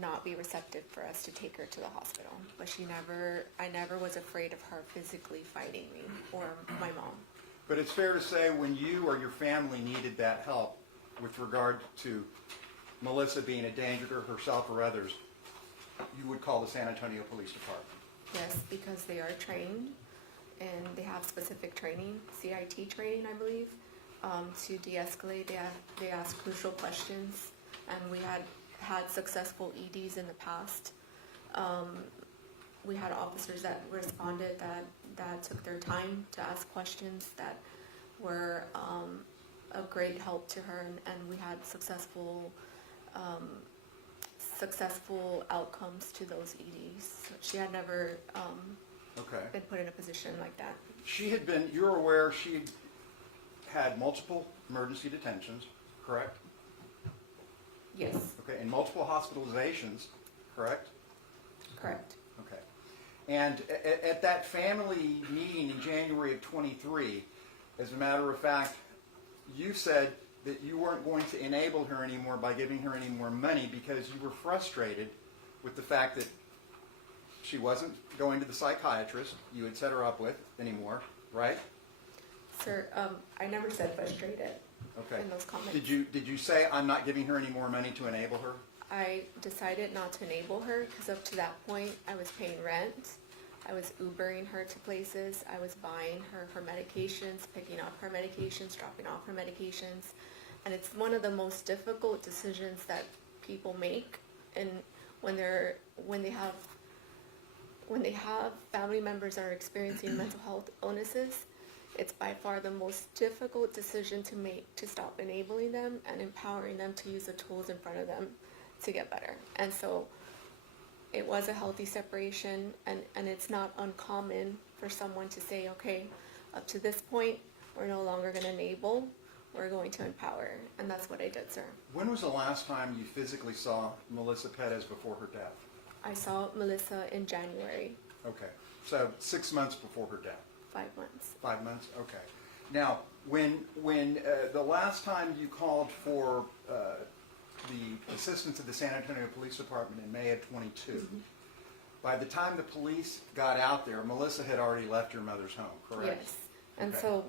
not be receptive for us to take her to the hospital. But I never was afraid of her physically fighting me or my mom. But it's fair to say when you or your family needed that help with regard to Melissa being a danger to herself or others, you would call the San Antonio Police Department. Yes, because they are trained and they have specific training, CIT training, I believe, to de-escalate. They ask crucial questions, and we had successful EDs in the past. We had officers that responded that took their time to ask questions that were of great help to her, and we had successful outcomes to those EDs. So she had never been put in a position like that. You're aware she had multiple emergency detentions, correct? Yes, Okay, and multiple hospitalizations, correct? correct. Okay. And at that family meeting in January of 23, as a matter of fact, you said that you weren't going to enable her anymore by giving her any more money because you were frustrated with the fact that she wasn't going to the psychiatrist you had set her up with anymore, right? Sir, I never said frustrated Okay. in those comments. Did you say, I'm not giving her any more money to enable her? I decided not to enable her because up to that point I was paying rent, I was Ubering her to places, I was buying her medications, picking up her medications, dropping off her medications, and it's one of the most difficult decisions that people make, and when they have family members that are experiencing mental health illnesses, it's by far the most difficult decision to make, to stop enabling them and empowering them to use the tools in front of them to get better. And so it was a healthy separation, and it's not uncommon for someone to say, okay, up to this point, we're no longer going to enable, we're going to empower. And that's what I did, sir. When was the last time you physically saw Melissa Perez before her death? I saw Melissa in January, Okay, so 6 months before her death. 5 months. 5 months, okay. Now, when the last time you called for the assistance of the San Antonio Police Department in May of 22, by the time the police got out there, Melissa had already left your mother's home, correct? Yes. And Okay. so,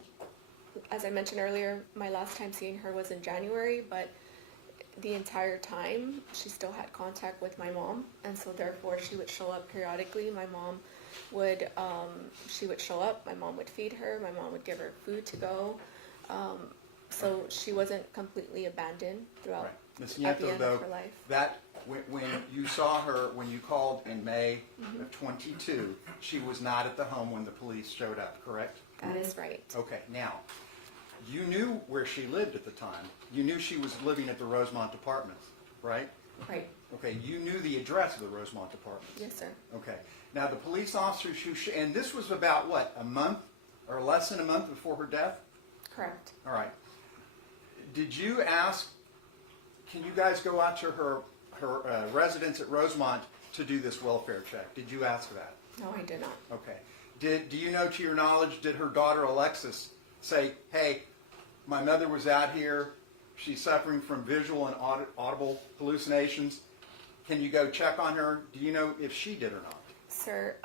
as I mentioned earlier, my last time seeing her was in January, but the entire time she still had contact with my mom, and so therefore she would show up periodically. My mom would, she would show up, my mom would feed her, my mom would give her food to go. So she wasn't completely abandoned throughout, Right. Ms. at the Nieto, end though, of her life. that, when you saw her, when you called in May of 22, she was not at the home when the police showed up, correct? That is right. Okay, now, you knew where she lived at the time. You knew she was living at the Rosemont Apartments, right? Right. Okay, you knew the address of the Rosemont Apartments. Yes, sir. Okay, now the police officers who, and this was about what, a month or less than a month before her death? Correct. All right. Did you ask, can you guys go out to her residence at Rosemont to do this welfare check? Did you ask that? No, I did not. Okay. Do you know, to your knowledge, did her daughter Alexis say, hey, my mother was out here, she's suffering from visual and audible hallucinations, can you go check on her? Do you know if she did or not? Sir,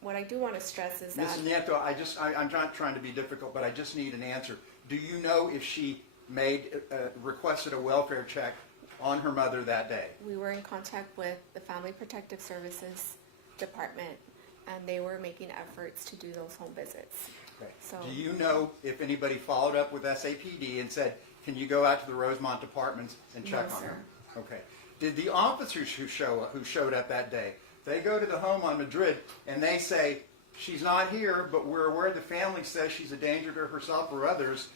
what I do want to stress is Ms. that Nieto, I'm not trying to be difficult, but I just need an answer. Do you know if she requested a welfare check on her mother that day? we were in contact with the Family Protective Services Department, and they were making efforts to do those home visits. Okay. So- Do you know if anybody followed up with SAPD and said, can you go out to the Rosemont Apartments and check No, on sir. her? Okay. Did the officers who showed up that day, they go to the home on Madrid and they say, she's not here, but we're aware the family says she's a danger to herself or others.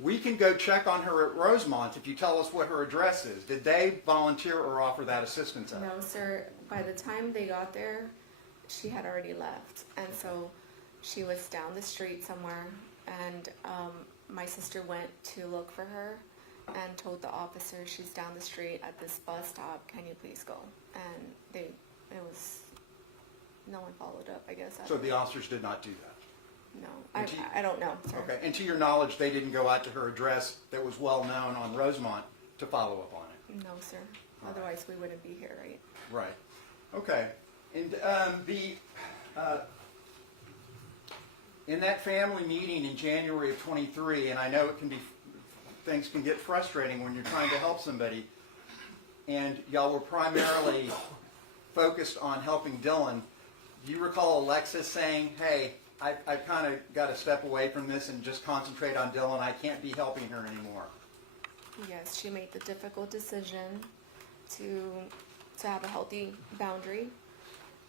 We can go check on her at Rosemont if you tell us what her address is. Did they volunteer or offer that assistance up? No, sir. By the time they got there, she had already left. And so she was down the street somewhere, and my sister went to look for her and told the officer, she's down the street at this bus stop, can you please go? And no one followed up, I guess. So the officers did not do that? No, And to- I don't know, sir. Okay, and to your knowledge, they didn't go out to her address that was well-known on Rosemont to follow up on it? No, sir. All right. Otherwise, we wouldn't be here, right? Right. Okay. And in that family meeting in January of 23, and I know things can get frustrating when you're trying to help somebody, and y'all were primarily focused on helping Dylan. Do you recall Alexis saying, "Hey, I've kind of got to step away from this and just concentrate on Dylan. I can't be helping her anymore"? Yes, she made the difficult decision to have a healthy boundary,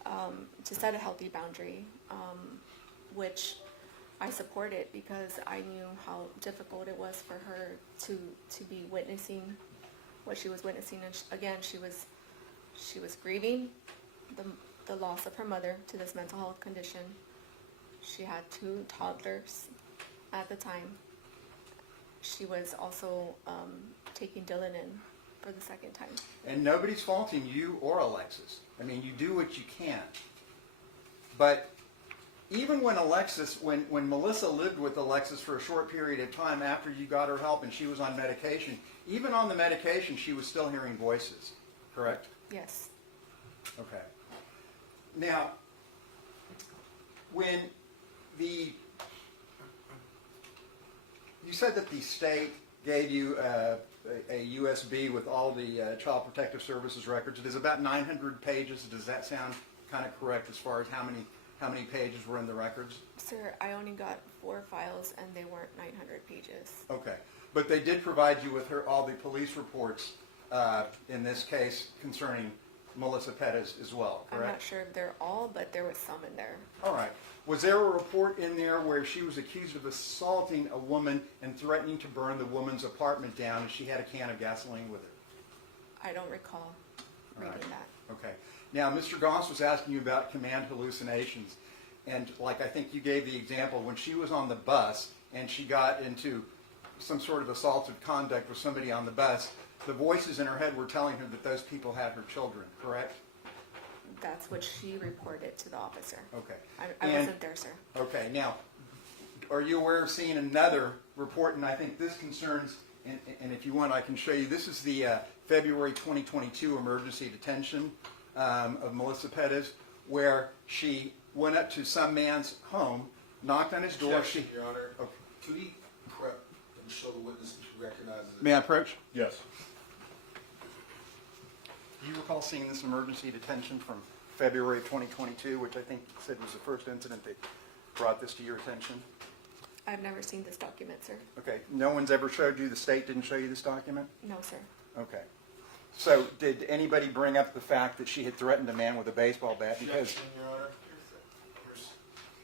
to set a healthy boundary, which I supported because I knew how difficult it was for her to be witnessing what she was witnessing. And again, she was grieving the loss of her mother to this mental health condition. She had 2 toddlers at the time. She was also taking Dylan in for the second time. And nobody's faulting you or Alexis. I mean, you do what you can. But even when when Melissa lived with Alexis for a short period of time after you got her help and she was on medication, even on the medication, she was still hearing voices, correct? Yes. Okay. Now, when you said that the state gave you a USB with all the Child Protective Services records. It is about 900 pages. Does that sound kind of correct as far as how many pages were in the records? Sir, I only got 4 files and they weren't 900 pages. Okay. But they did provide you with all the police reports in this case concerning Melissa Perez as well, correct? I'm not sure if they're all, but there was some in there. All right. Was there a report in there where she was accused of assaulting a woman and threatening to burn the woman's apartment down and she had a can of gasoline with her? I don't recall reading Right. that. Okay. Now, Mr. Goss was asking you about command hallucinations. And like I think you gave the example, when she was on the bus and she got into some sort of assaultive conduct with somebody on the bus, the voices in her head were telling her that those people had her children, correct? That's what she reported to the officer. Okay. I And- wasn't there, sir. Okay, now, are you aware of seeing another report, and I think this concerns, and if you want, I can show you, this is the February 2022 emergency detention of Melissa Perez, where she went up to some man's home, knocked on his door. Objection, Your Honor. Okay. Could he prep and show the witness that she recognizes it? May I approach? Yes. Do you recall seeing this emergency detention from February of 2022, which I think you said was the first incident that brought this to your attention? I've never seen this document, sir. Okay, no one's ever showed you, the state didn't show you this document? No, sir. Okay. So did anybody bring up the fact that she had threatened a man with a baseball bat? Because Objection, Your Honor.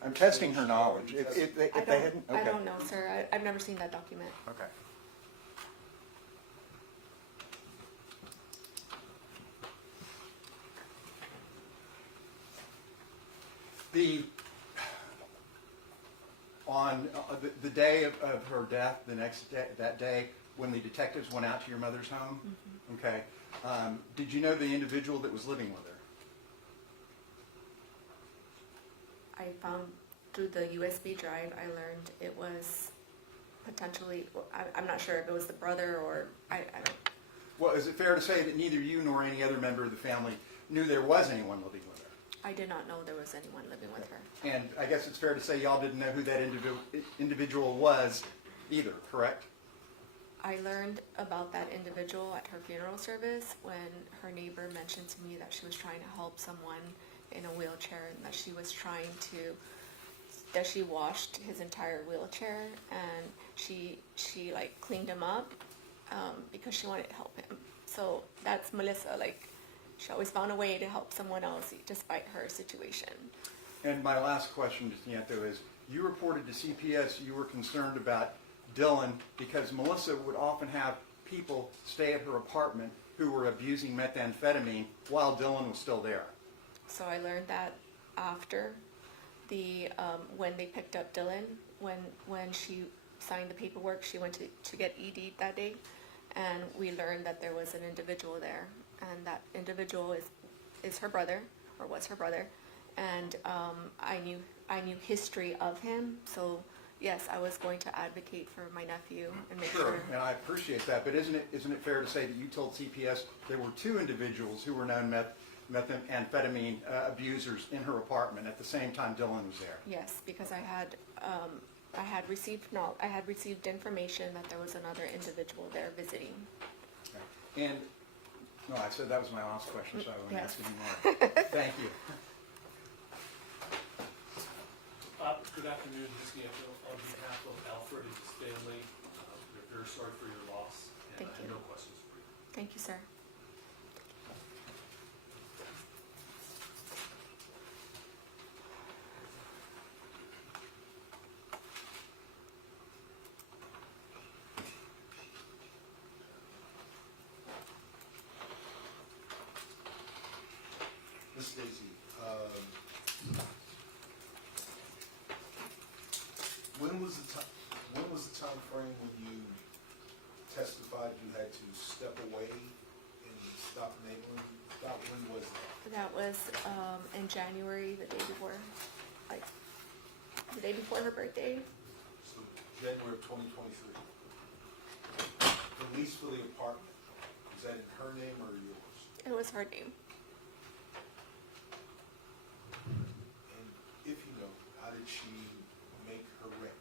I'm testing her knowledge. If they hadn't, okay. I don't know, sir. I've never seen that document. Okay. On the day of her death, the next day, that day, when the detectives went out to your mother's home, okay, did you know the individual that was living with her? I found through the USB drive, I learned it was potentially, I'm not sure if it was the brother or, I don't. Well, is it fair to say that neither you nor any other member of the family knew there was anyone living with her? I did not know there was anyone living with her. And I guess it's fair to say y'all didn't know who that individual was either, correct? I learned about that individual at her funeral service when her neighbor mentioned to me that she was trying to help someone in a wheelchair and that she was trying to, that she washed his entire wheelchair and she like cleaned him up because she wanted to help him. So that's Melissa, like she always found a way to help someone else despite her situation. And my last question to Nieto is, you reported to CPS you were concerned about Dylan because Melissa would often have people stay at her apartment who were abusing methamphetamine while Dylan was still there. So I learned that after the when they picked up Dylan, when she signed the paperwork, she went to get ED'd that day, and we learned that there was an individual there, and that individual is her brother, or was her brother, and I I knew history of him. So yes, I was going to advocate for my nephew and make Sure, sure. and I appreciate that, but isn't it fair to say that you told CPS there were two individuals who were known methamphetamine abusers in her apartment at the same time Dylan was there? Yes, because I had received information that there was another individual there visiting. And, no, I said that was my last question, so I won't Yes. ask anymore. Thank you. Good afternoon, Ms. Gamble. On behalf of Alfred and his family, we're very sorry for your loss, and Thank I have you. no questions for you. Thank you, sir. Ms. Stacy, when was the time frame when you testified you had to step away and stop enabling? When was that? That was in January, the day before her birthday. So January of 2023. The lease for the apartment, is that in her name or yours? It was her name. And if you know, how did she make her rent?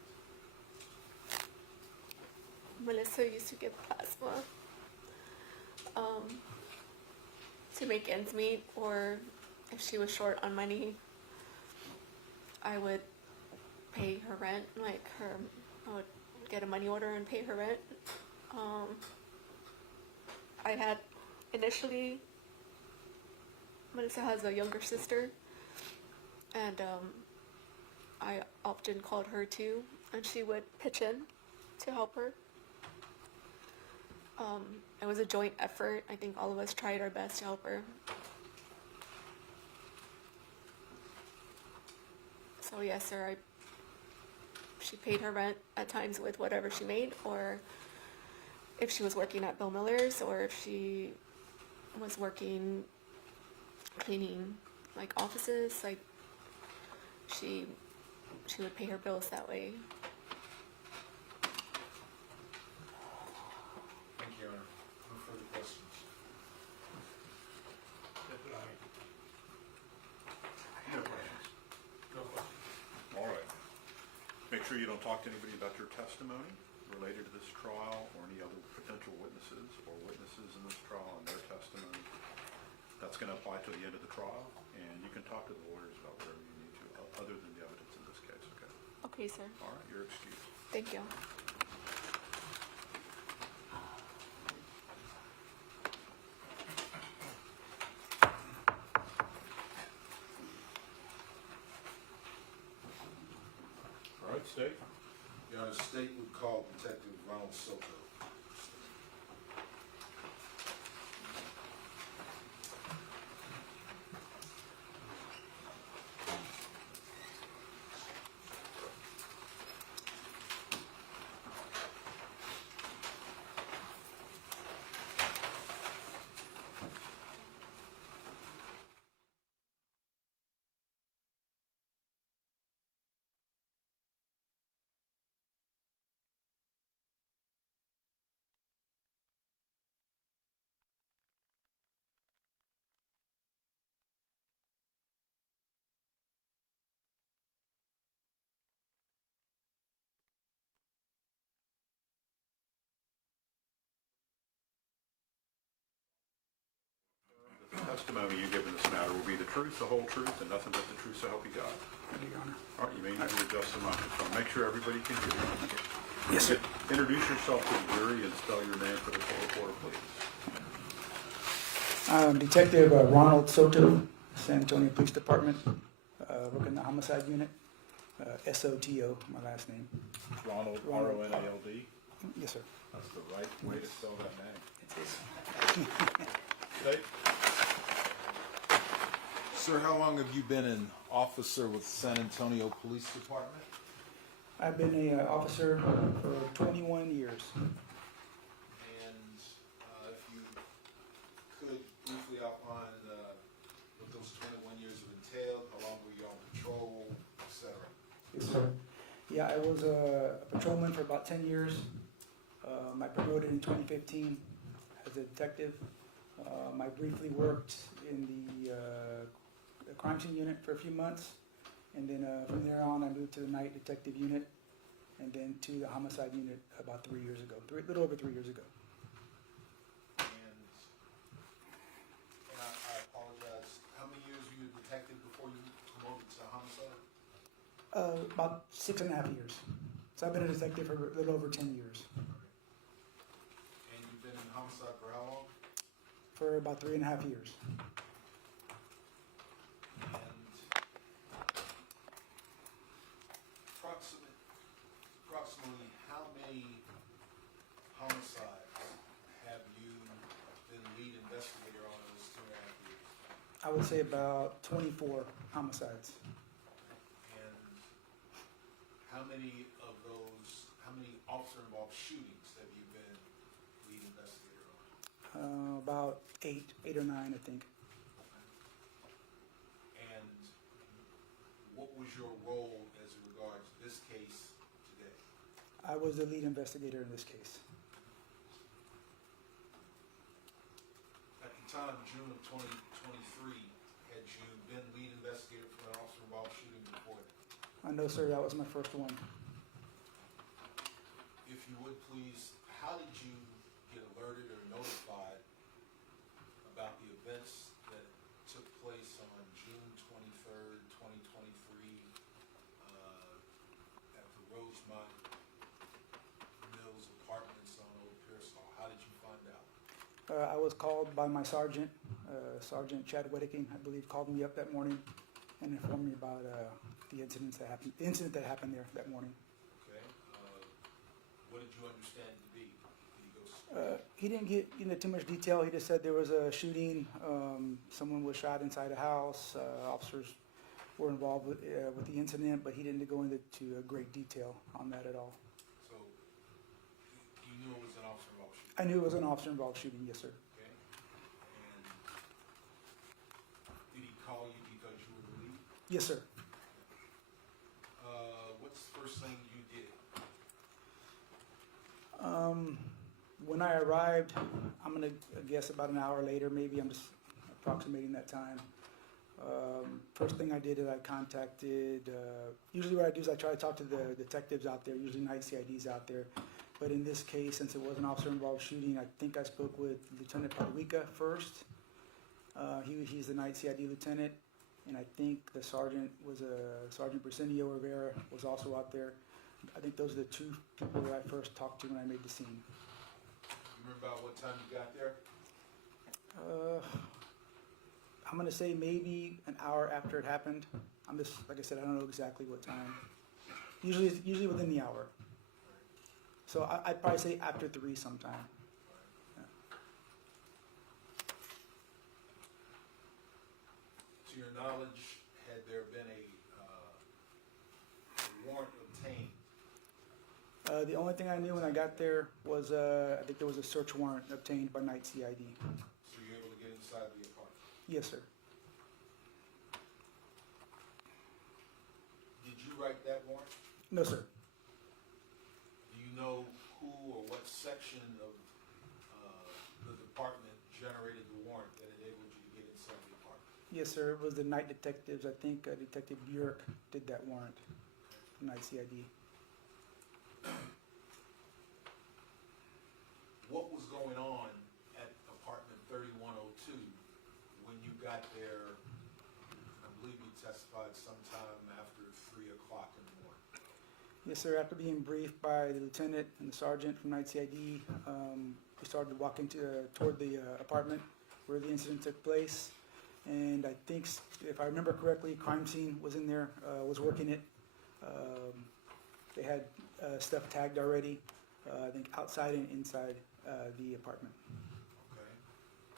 Melissa used to give plasma to make ends meet, or if she was short on money, I would pay her rent. I would get a money order and pay her rent. I had initially, Melissa has a younger sister, and I often called her too, and she would pitch in to help her. It was a joint effort. I think all of us tried our best to help her. So yes, sir, she paid her rent at times with whatever she made, or if she was working at Bill Miller's, or if she was working cleaning like offices, like she would pay her bills that way. Thank you, Your Honor. No further questions. No questions. No questions. All right. Make sure you don't talk to anybody about your testimony related to this trial or any other potential witnesses or witnesses in this trial and their testimony. That's going to apply to the end of the trial, and you can talk to the lawyers about whatever you need to, other than the evidence in this case, okay? Okay, sir. All right, you're excused. Thank you. All right, State. Your Honor, state would call Detective Ronald Soto. The testimony you give in this matter will be the truth, the whole truth, and nothing but the truth, so help you God. Thank you, Your Honor. All right, you may need to adjust the microphone. Make sure everybody can hear you. Yes, sir. Introduce yourself to the jury and spell your name for the court reporter, please. Detective Ronald Soto, San Antonio Police Department, work in the homicide unit. SOTO, my last name. Ronald, Ronald. R-O-N-A-L-D. Yes, sir. That's the right way to spell that name. It is. State. Sir, how long have you been an officer with San Antonio Police Department? I've been an officer for 21 years. And if you could briefly outline what those 21 years have entailed, how long were you on patrol, et cetera? Yeah, I was a patrolman for about 10 years. I promoted in 2015 as a detective. I briefly worked in the crime scene unit for a few months. And then from there on, I moved to the night detective unit and then to the homicide unit about 3 years ago, a little over 3 years ago. And I apologize, how many years were you a detective before you promoted to homicide? About 6.5 years. So I've been a detective for a little over 10 years. And you've been in homicide for how long? For about 3.5 years. And approximately how many homicides have you been lead investigator on in those 2.5 years? I would say about 24 homicides. And how many of those, how many officer-involved shootings have you been lead investigator on? About eight or nine, I think. And what was your role as regards this case today? I was the lead investigator in this case. At the time, June of 2023, had you been lead investigator for an officer-involved shooting before that? No, sir, that was my first one. If you would please, how did you get alerted or notified about the events that took place on June 23rd, 2023, at the Rosemont Mills Apartments on Old Pearsall? How did you find out? I was called by my sergeant, Sergeant Chad Whittaking, I believe, called me up that morning and informed me about the incident that happened there that morning. Okay. What did you understand it to be? Did he go He didn't get into too much detail. He just said there was a shooting. Someone was shot inside a house. Officers were involved with the incident, but he didn't go into great detail on that at all. So you knew it was an officer-involved shooting? I knew it was an officer-involved shooting, yes, sir. Okay. And did he call you because you were the lead? Yes, sir. What's the first thing you did? When I arrived, I'm going to guess about an hour later, maybe. I'm just approximating that time. First thing I did is I contacted, usually what I do is I try to talk to the detectives out there, usually night CIDs out there. But in this case, since it was an officer-involved shooting, I think I spoke with Lieutenant Paduica first. He's the night CID lieutenant, and I think the sergeant was Sergeant Brisenio Rivera was also out there. I think those are the two people that I first talked to when I made the scene. You remember about what time you got there? I'm gonna say maybe an hour after it happened. I'm just, like I said, I don't know exactly what time. Usually within the hour. So I'd probably say after 3 sometime. Yeah. To your knowledge, had there been a warrant obtained? The only thing I knew when I got there was I think there was a search warrant obtained by night CID. So you're able to get inside the apartment? Yes, sir. Did you write that warrant? No, sir. Do you know who or what section of the department generated the warrant that enabled you to get inside the apartment? Yes, sir. It was the night detectives. I think Detective Bjork did that warrant. Night CID. What was going on at apartment 3102 when you got there? I believe you testified sometime after 3 o'clock in the morning. Yes, sir. After being briefed by the lieutenant and the sergeant from night CID, we started walking toward the apartment where the incident took place. And I think, if I remember correctly, crime scene was in there, was working it. They had stuff tagged already, I think outside and inside the apartment. Okay.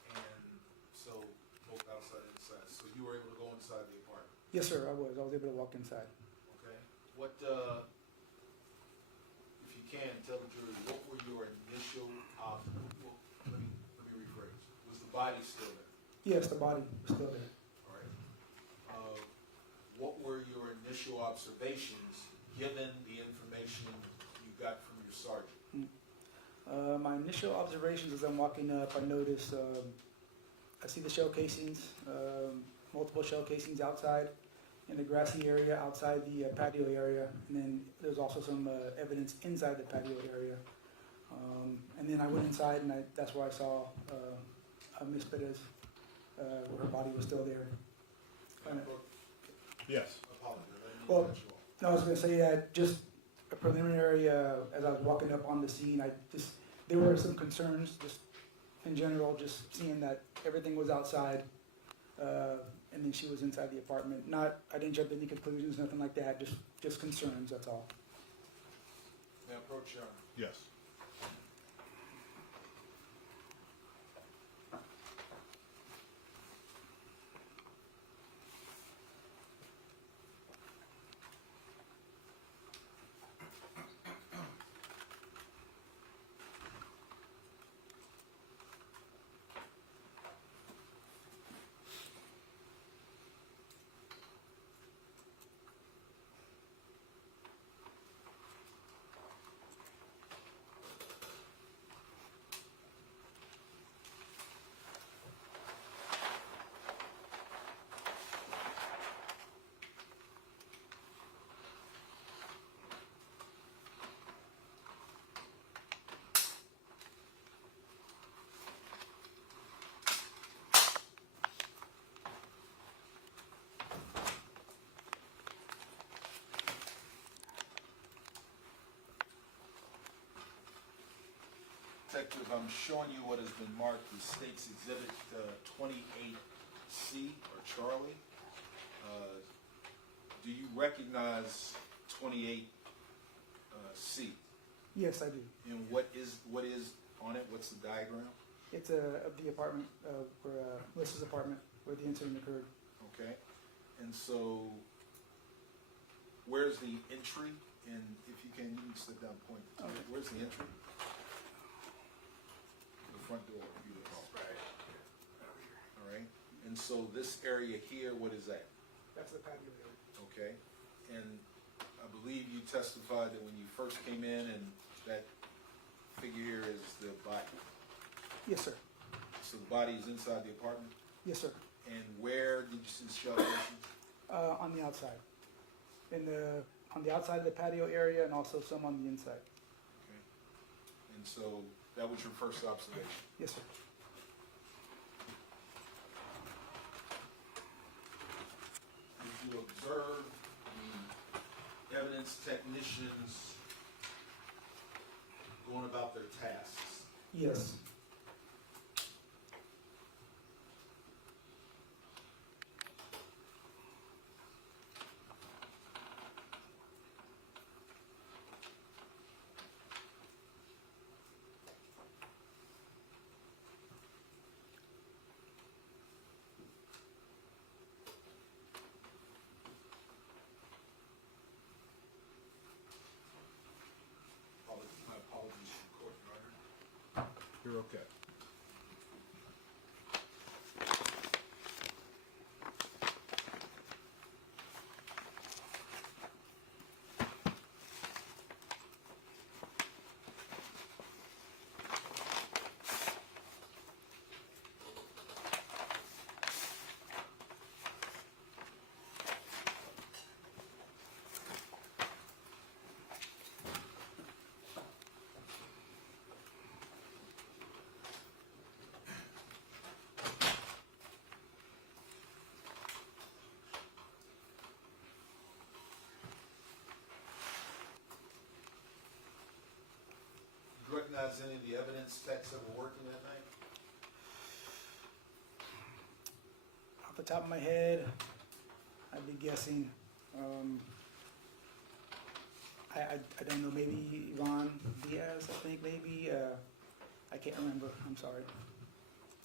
And so both outside and inside. So you were able to go inside the apartment? Yes, sir, I was. I was able to walk inside. Okay. What, if you can, tell the jury, what were your initial, well, let me rephrase. Was the body still there? Yes, the body was still there. All right. What were your initial observations, given the information observation you got from your sergeant? My initial observations as I'm walking up, I noticed, I see the shell casings, multiple shell casings outside in the grassy area, outside the patio area, and then there's also some evidence inside the patio area. And then I went inside, and that's where I saw Miss Perez, where her body was still there. Yes. Apologies, I didn't mean Well, to cut you off. no, I was going to say that just a preliminary, as I was walking up on the scene, there were some concerns, just in general, just seeing that everything was outside, and then she was inside the apartment. I didn't jump to any conclusions, nothing like that, just concerns, that's all. May I approach Your Honor? Yes. Detective, I'm showing you what has been marked as State's Exhibit 28C, or Charlie. Do you recognize 28C? Yes, I do. And what is on it? What's the diagram? It's of the apartment, Melissa's apartment, where the incident occurred. Okay. And so, where's the entry? And if you can sit down, point. Okay. Where's the entry? The front door. Beautiful. All right. And so this area here, what is that? That's the patio area. Okay. And I believe you testified that when you first came in, and that figure here is the body. Yes, sir. So the body is inside the apartment. Yes, sir. And where did you see the shell casings? On the outside. On the outside of the patio area, and also some on the inside. Okay. And so that was your first observation. Yes, sir. Did you observe the evidence technicians going about their tasks? Yes. My apologies to the court, Your Honor. You're okay. Do you recognize any of the evidence techs that were working that night? Off the top of my head, I'd be guessing. I don't know, maybe Yvonne Diaz, I think, maybe. I can't remember, I'm sorry.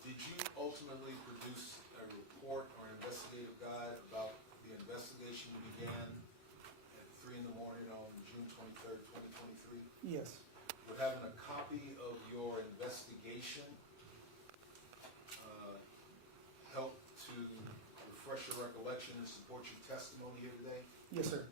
Did you ultimately produce a report or an investigative guide about the investigation you began at 3 in the morning on June 23rd, 2023? Yes. Would having a copy of your investigation help to refresh your recollection and support your testimony here today? Yes, sir.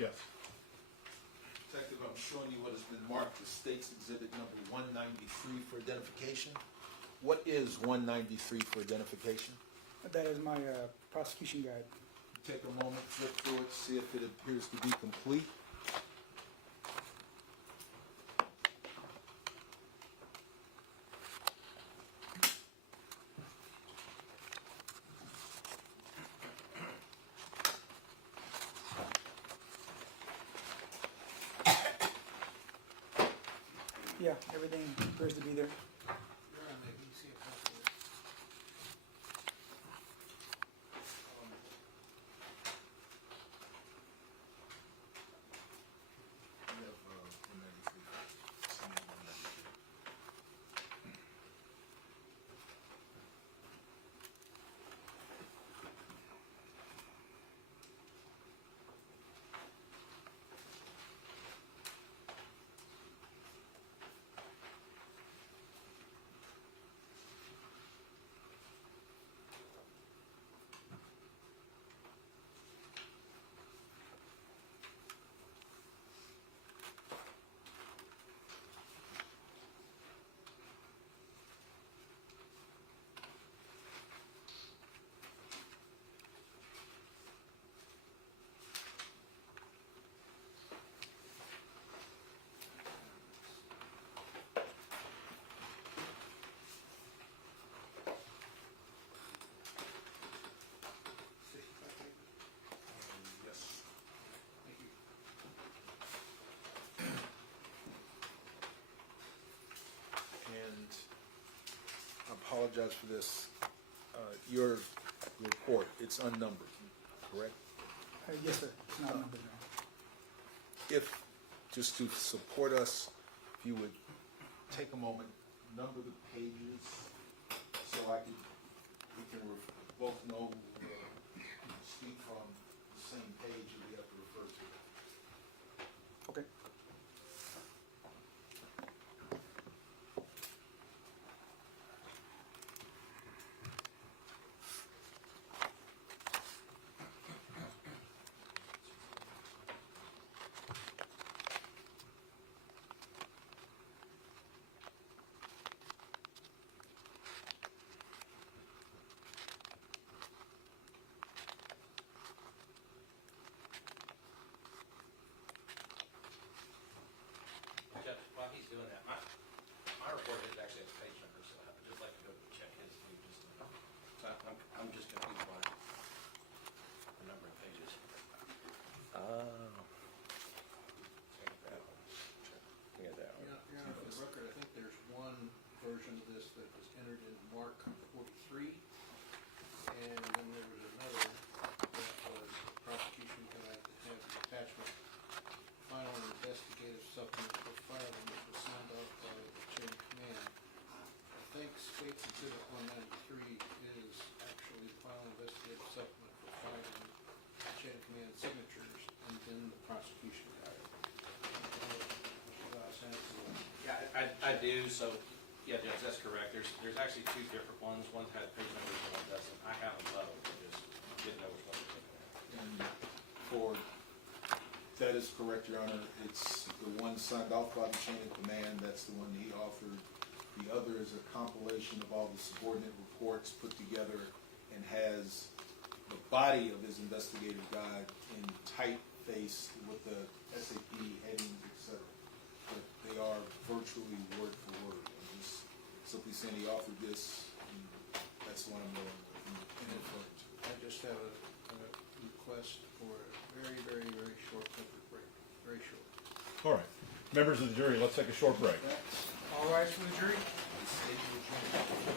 Yes. Detective, I'm showing you what has been marked as State's Exhibit number 193 for identification. What is 193 for identification? That is my prosecution guide. Take a moment, flip through it, see if it appears to be complete. Yeah, everything appears to be there. Your Honor, maybe you see a copy of it. We have 193. Yes. Thank you. And I apologize for this. Your report, it's unnumbered, correct? Yes, sir. It's not numbered now. If, just to support us, if you would take a moment, number the pages so we can both know, speak from the same page that we have to refer to. Okay. Judge, while he's doing that, my report is actually a page number, so I'd just like to go check his too, just, so I'm just confused by the number of pages. Your Honor, for the record, I think there's one version of this that was entered in Mark 43, and then there was another that was prosecution guide that had an attachment, final investigative supplement for filing that was signed off by the chain of command. I think State's Exhibit 193 is actually the final investigative supplement for filing the chain of command signatures and then the prosecution guide. Mr. Glass answer. Yeah, I do, so, yeah, Judge, that's correct. There's actually two different ones. One has page numbers and one doesn't. I have them both, I just didn't know which one to take. And that is correct, Your Honor. It's the one signed off by the chain of command, that's the one he authored. The other is a compilation of all the subordinate reports put together and has the body of his investigative guide in typeface with the SAPD headings, etc. But they are virtually word for word. I'm just simply saying he authored this, and that's the one I'm going with and referring to. I just have a request for a very, very, very short tempered break, very short. All right. Members of the jury, let's take a short break. All rise for the jury. The state will adjourn.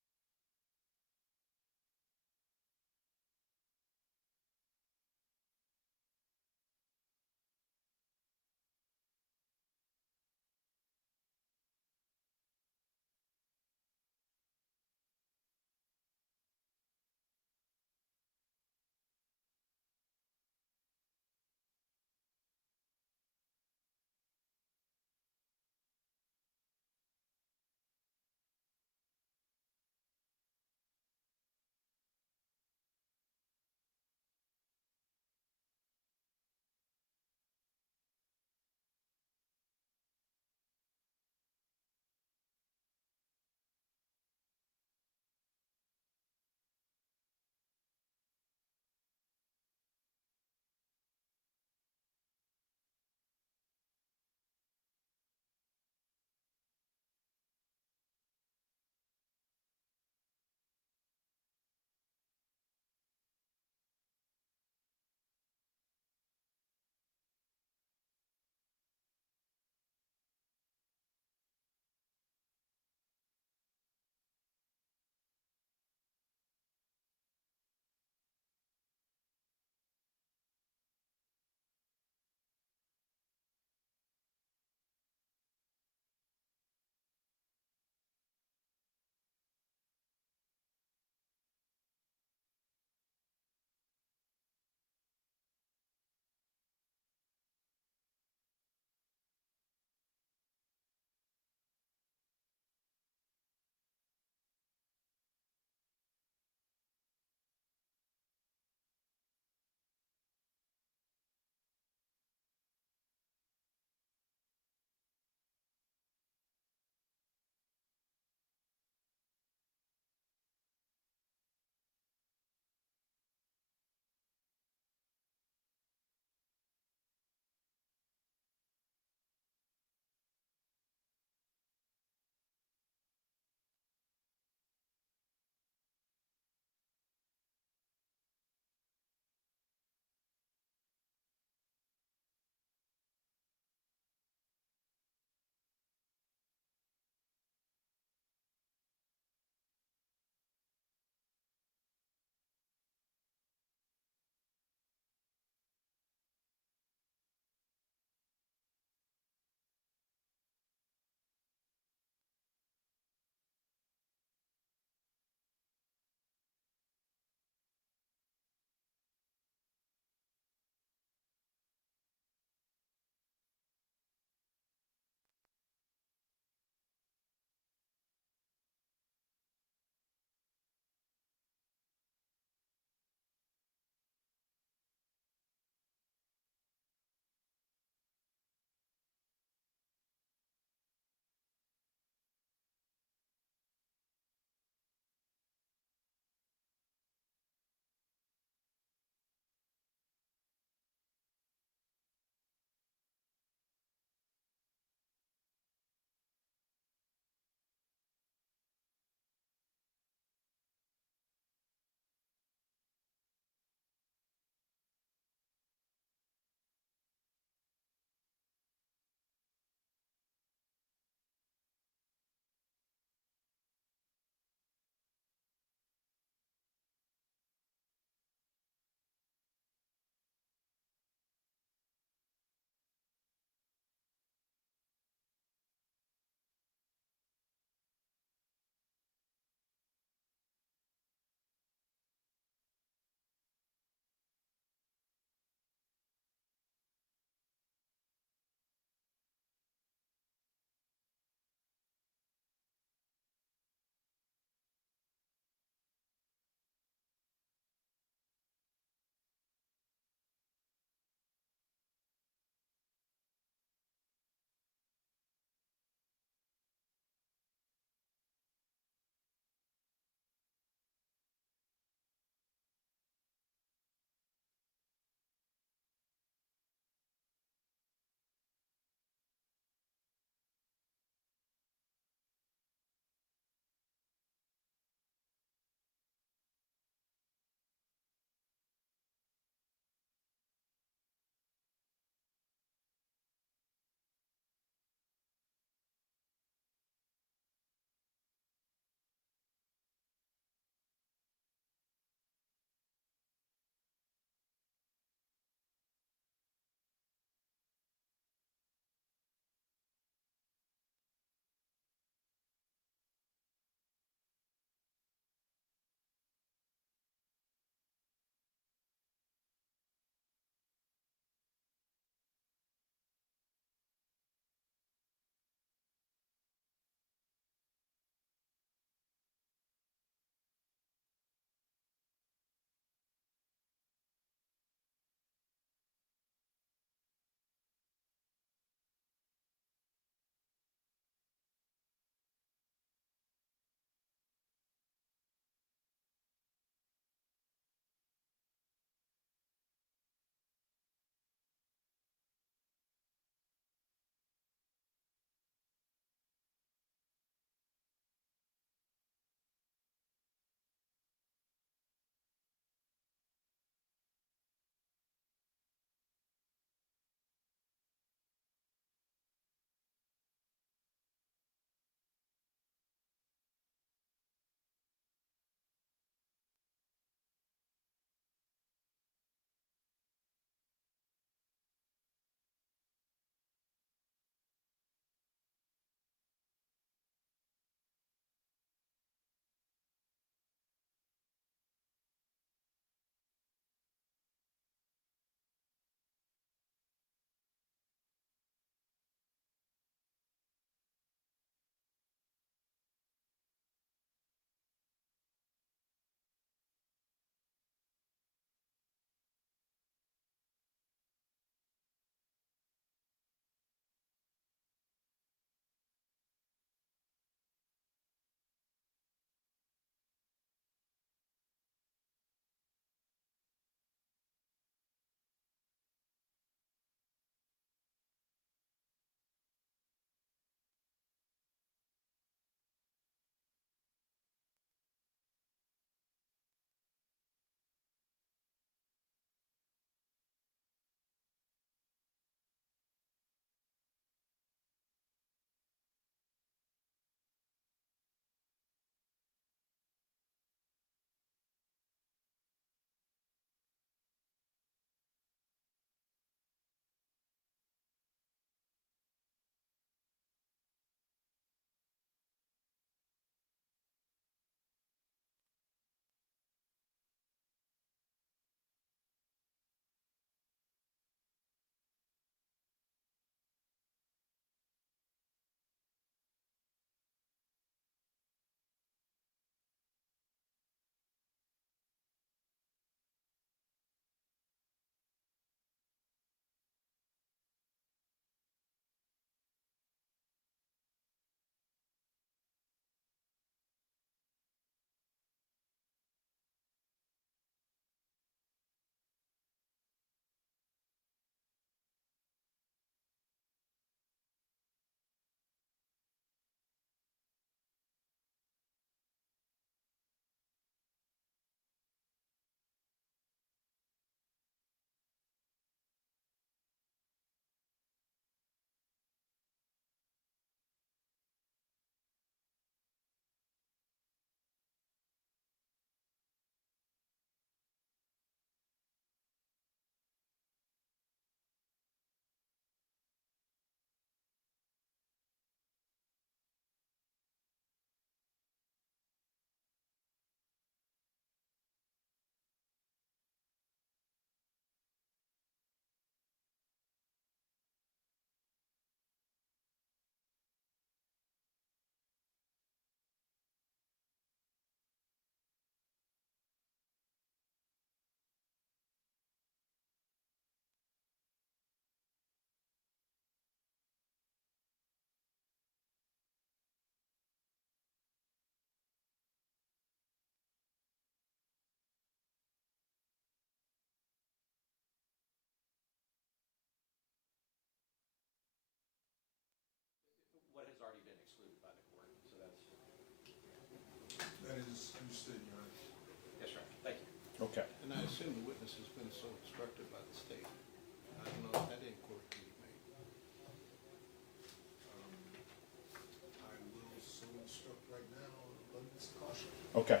Okay.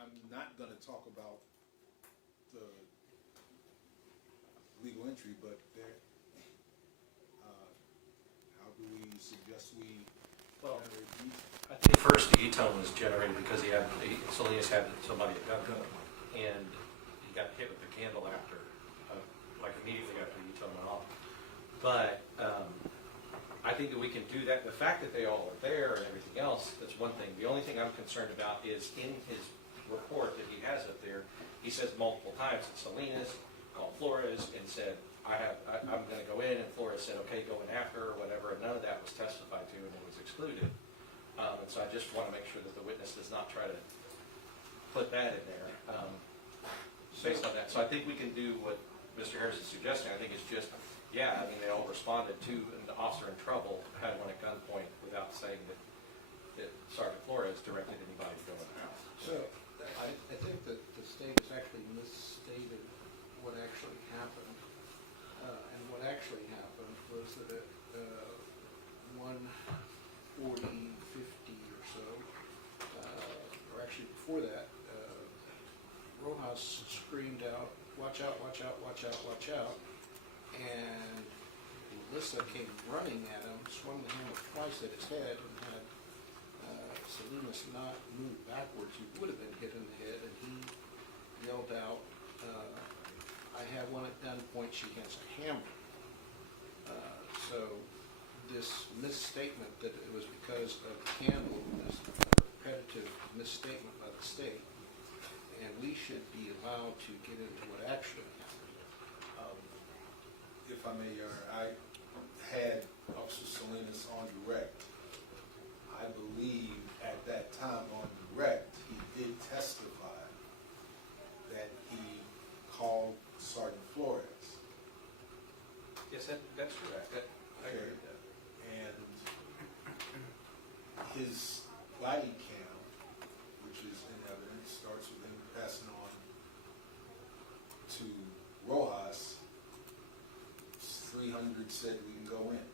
I'm not gonna talk about the legal entry, but there, how do we suggest we Well, generate these? I think first the E-tone was generated because Salinas had somebody at gunpoint, and he got hit with the candle after, like immediately after the E-tone went off. But I think that we can do that. The fact that they all are there and everything else, that's one thing. The only thing I'm concerned about is in his report that he has up there, he says multiple times that Salinas called Flores and said, I'm going to go in, and Flores said, okay, go in after, or whatever, and none of that was testified to, and it was excluded. And so I just want to make sure that the witness does not try to put that in there based on that. So I think we can do what Mr. Harris is suggesting. I think it's just, yeah, I mean, they all responded to an officer in trouble, had one at gunpoint without saying that Sergeant Flores directed anybody to go in the house. So I think that the state has actually misstated what actually happened. And what actually happened was that at 1:40, 50 or so, or actually before that, Rojas screamed out, "Watch out, watch out, watch out, watch out." And Melissa came running at him, swung the hammer twice at his head, and had Salinas not moved backwards, he would have been hit in the head, and he yelled out, "I have one at gunpoint, she has a hammer." So this misstatement that it was because of the candle is a repetitive misstatement by the state, and we should be allowed to get into what actually happened. If I may, Your Honor, I had Officer Salinas on direct. I believe at that time on direct, he did testify that he called Sergeant Flores. Yes, that's correct. I agree with that. And his body cam, which is in evidence, starts with him passing on to Rojas. 300 said we can go in.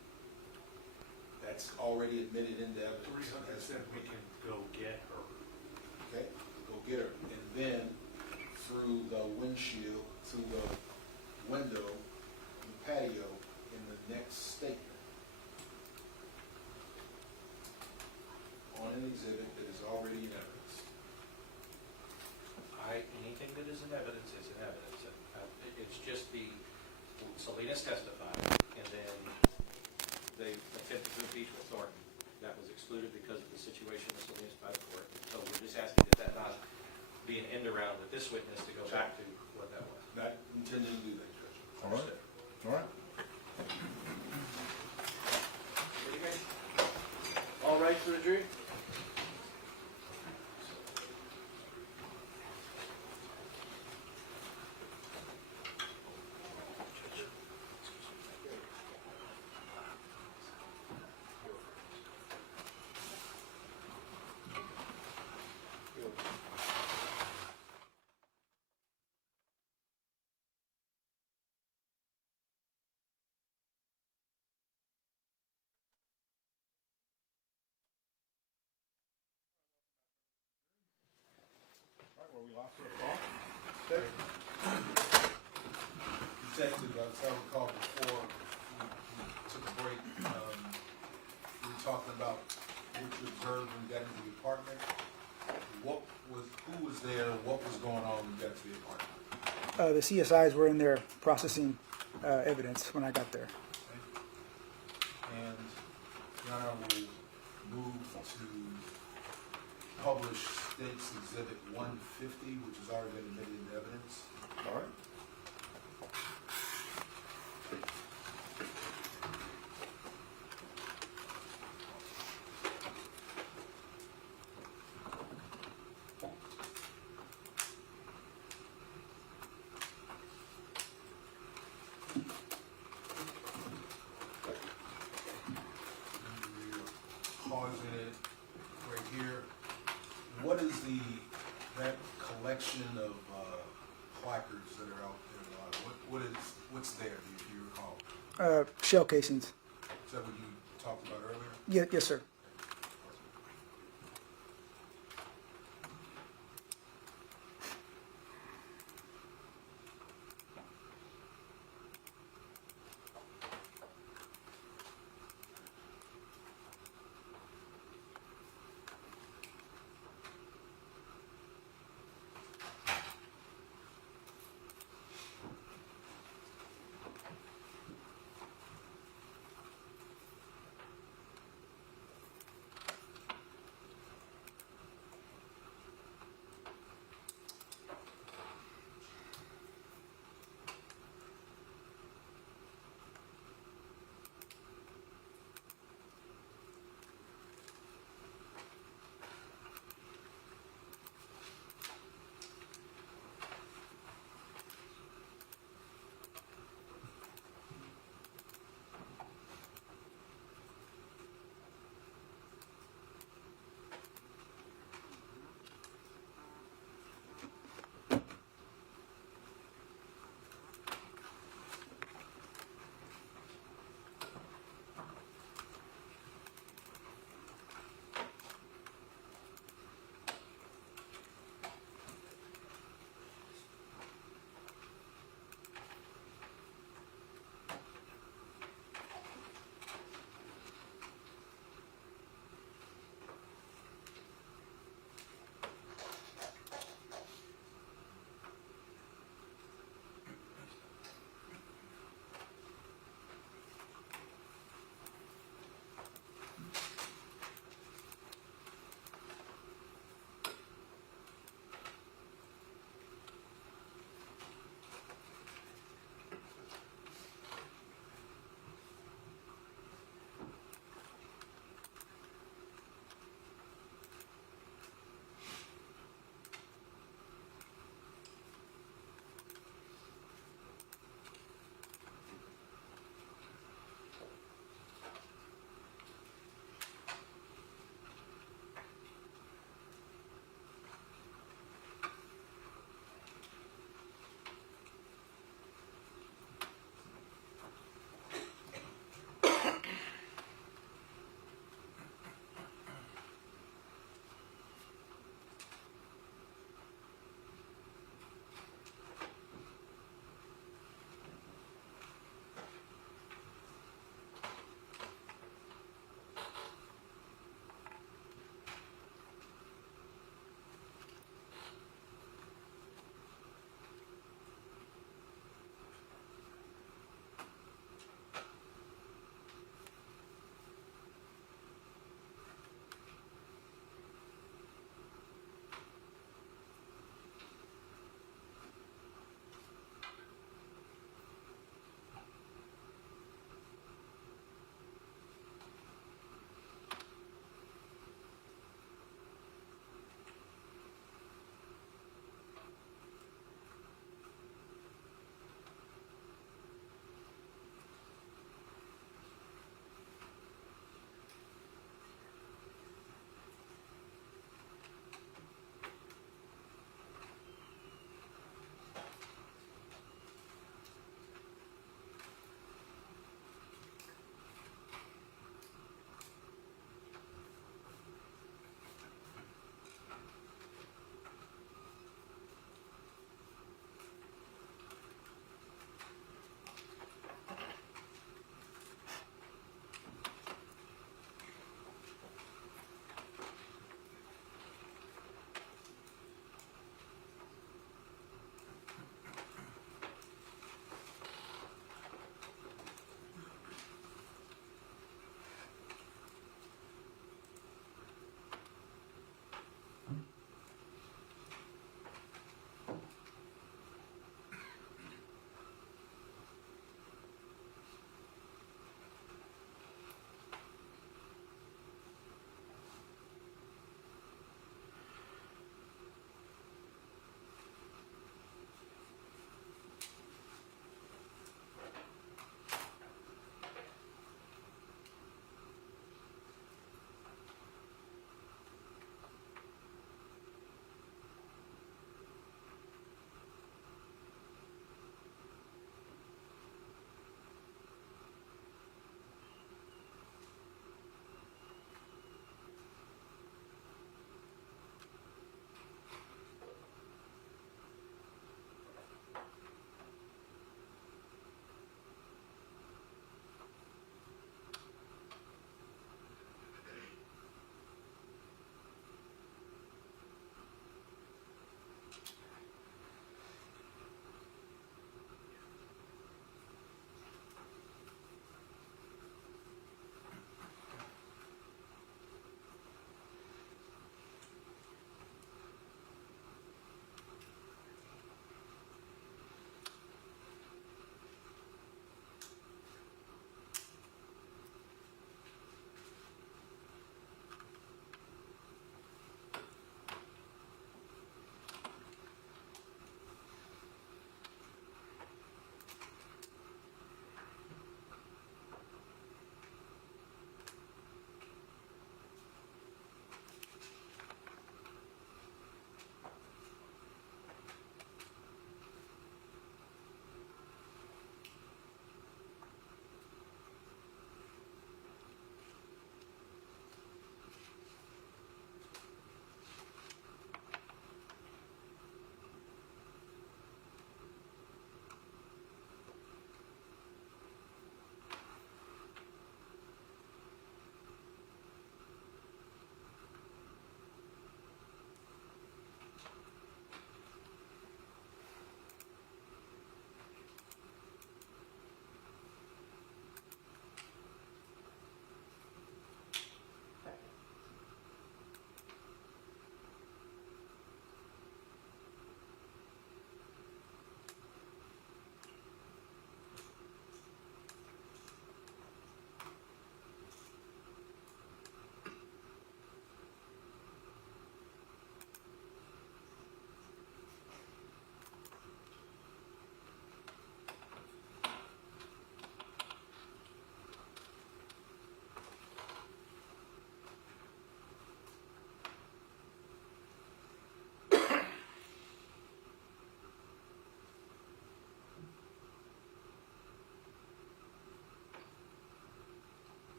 That's already admitted into evidence. 300 said we can go get her. Okay, go get her. And then through the windshield, through the window, on the patio, in the next statement, on an exhibit that is already in evidence. Anything that is in evidence is in evidence. It's just Salinas testified, and then they attempted to impeach with Thornton. That was excluded because of the situation with Salinas by the court. So we're just asking that not be an end around with this witness to go back to what that was. Not intending to do that, Judge. All right. All right. All right for the jury? All right, were we lost in the call? Dave? Detective, as I recall before we took a break, we were talking about what you observed when you got into the apartment. Who was there, what was The CSIs were in there processing evidence when I got there. And Your Honor, will move to publish State's Exhibit 150, which has already been admitted into evidence. All right. Pausing it right here. What is that collection of placards that are out there? What's there, if you recall? Shell casings. Is that what you talked about earlier? Yes, sir.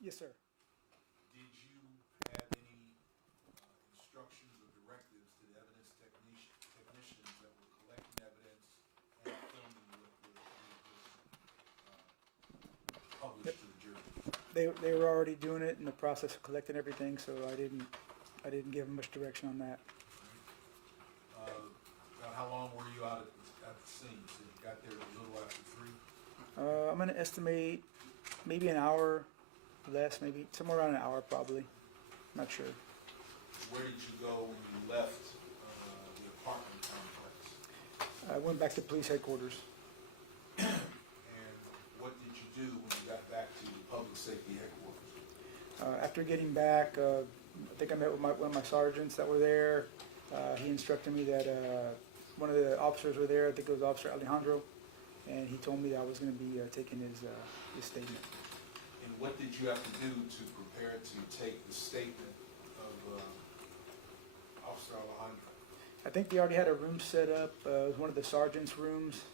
Yes, sir. Did you have any instructions or directives to the evidence technicians that were collecting evidence and filming what was published to the jury? They were already doing it in the process of collecting everything, so I didn't give them much direction on that. About how long were you out at the scene? So you got there a little after 3? I'm gonna estimate maybe an hour, less, maybe somewhere around an hour probably. Not sure. Where did you go when you left the apartment complex? I went back to police headquarters. And what did you do when you got back to the public safety headquarters? After getting back, I think I met with one of my sergeants that were there. He instructed me that one of the officers were there. I think it was Officer Alejandro, and he told me that I was going to be taking his statement. And what did you have to do to prepare to take the statement of Officer Alejandro? I think they already had a room set up. It was one of the sergeant's rooms,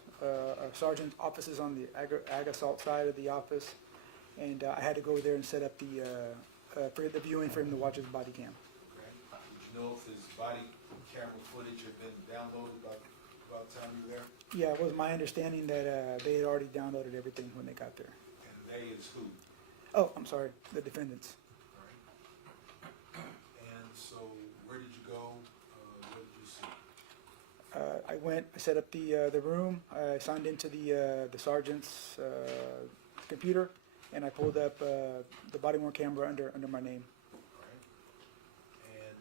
sergeant's offices on the ag assault side of the office, and I had to go there and set up the viewing for him to watch his body cam. Okay. Did you know if his body camera footage had been downloaded by the time you were there? Yeah, it was my understanding that they had already downloaded everything when they got there. And they is who? Oh, I'm sorry, the defendants. All right. And so where did you go? What did you see? I set up the room. I signed into the sergeant's computer, and I pulled up the body worn camera under my name. All right. And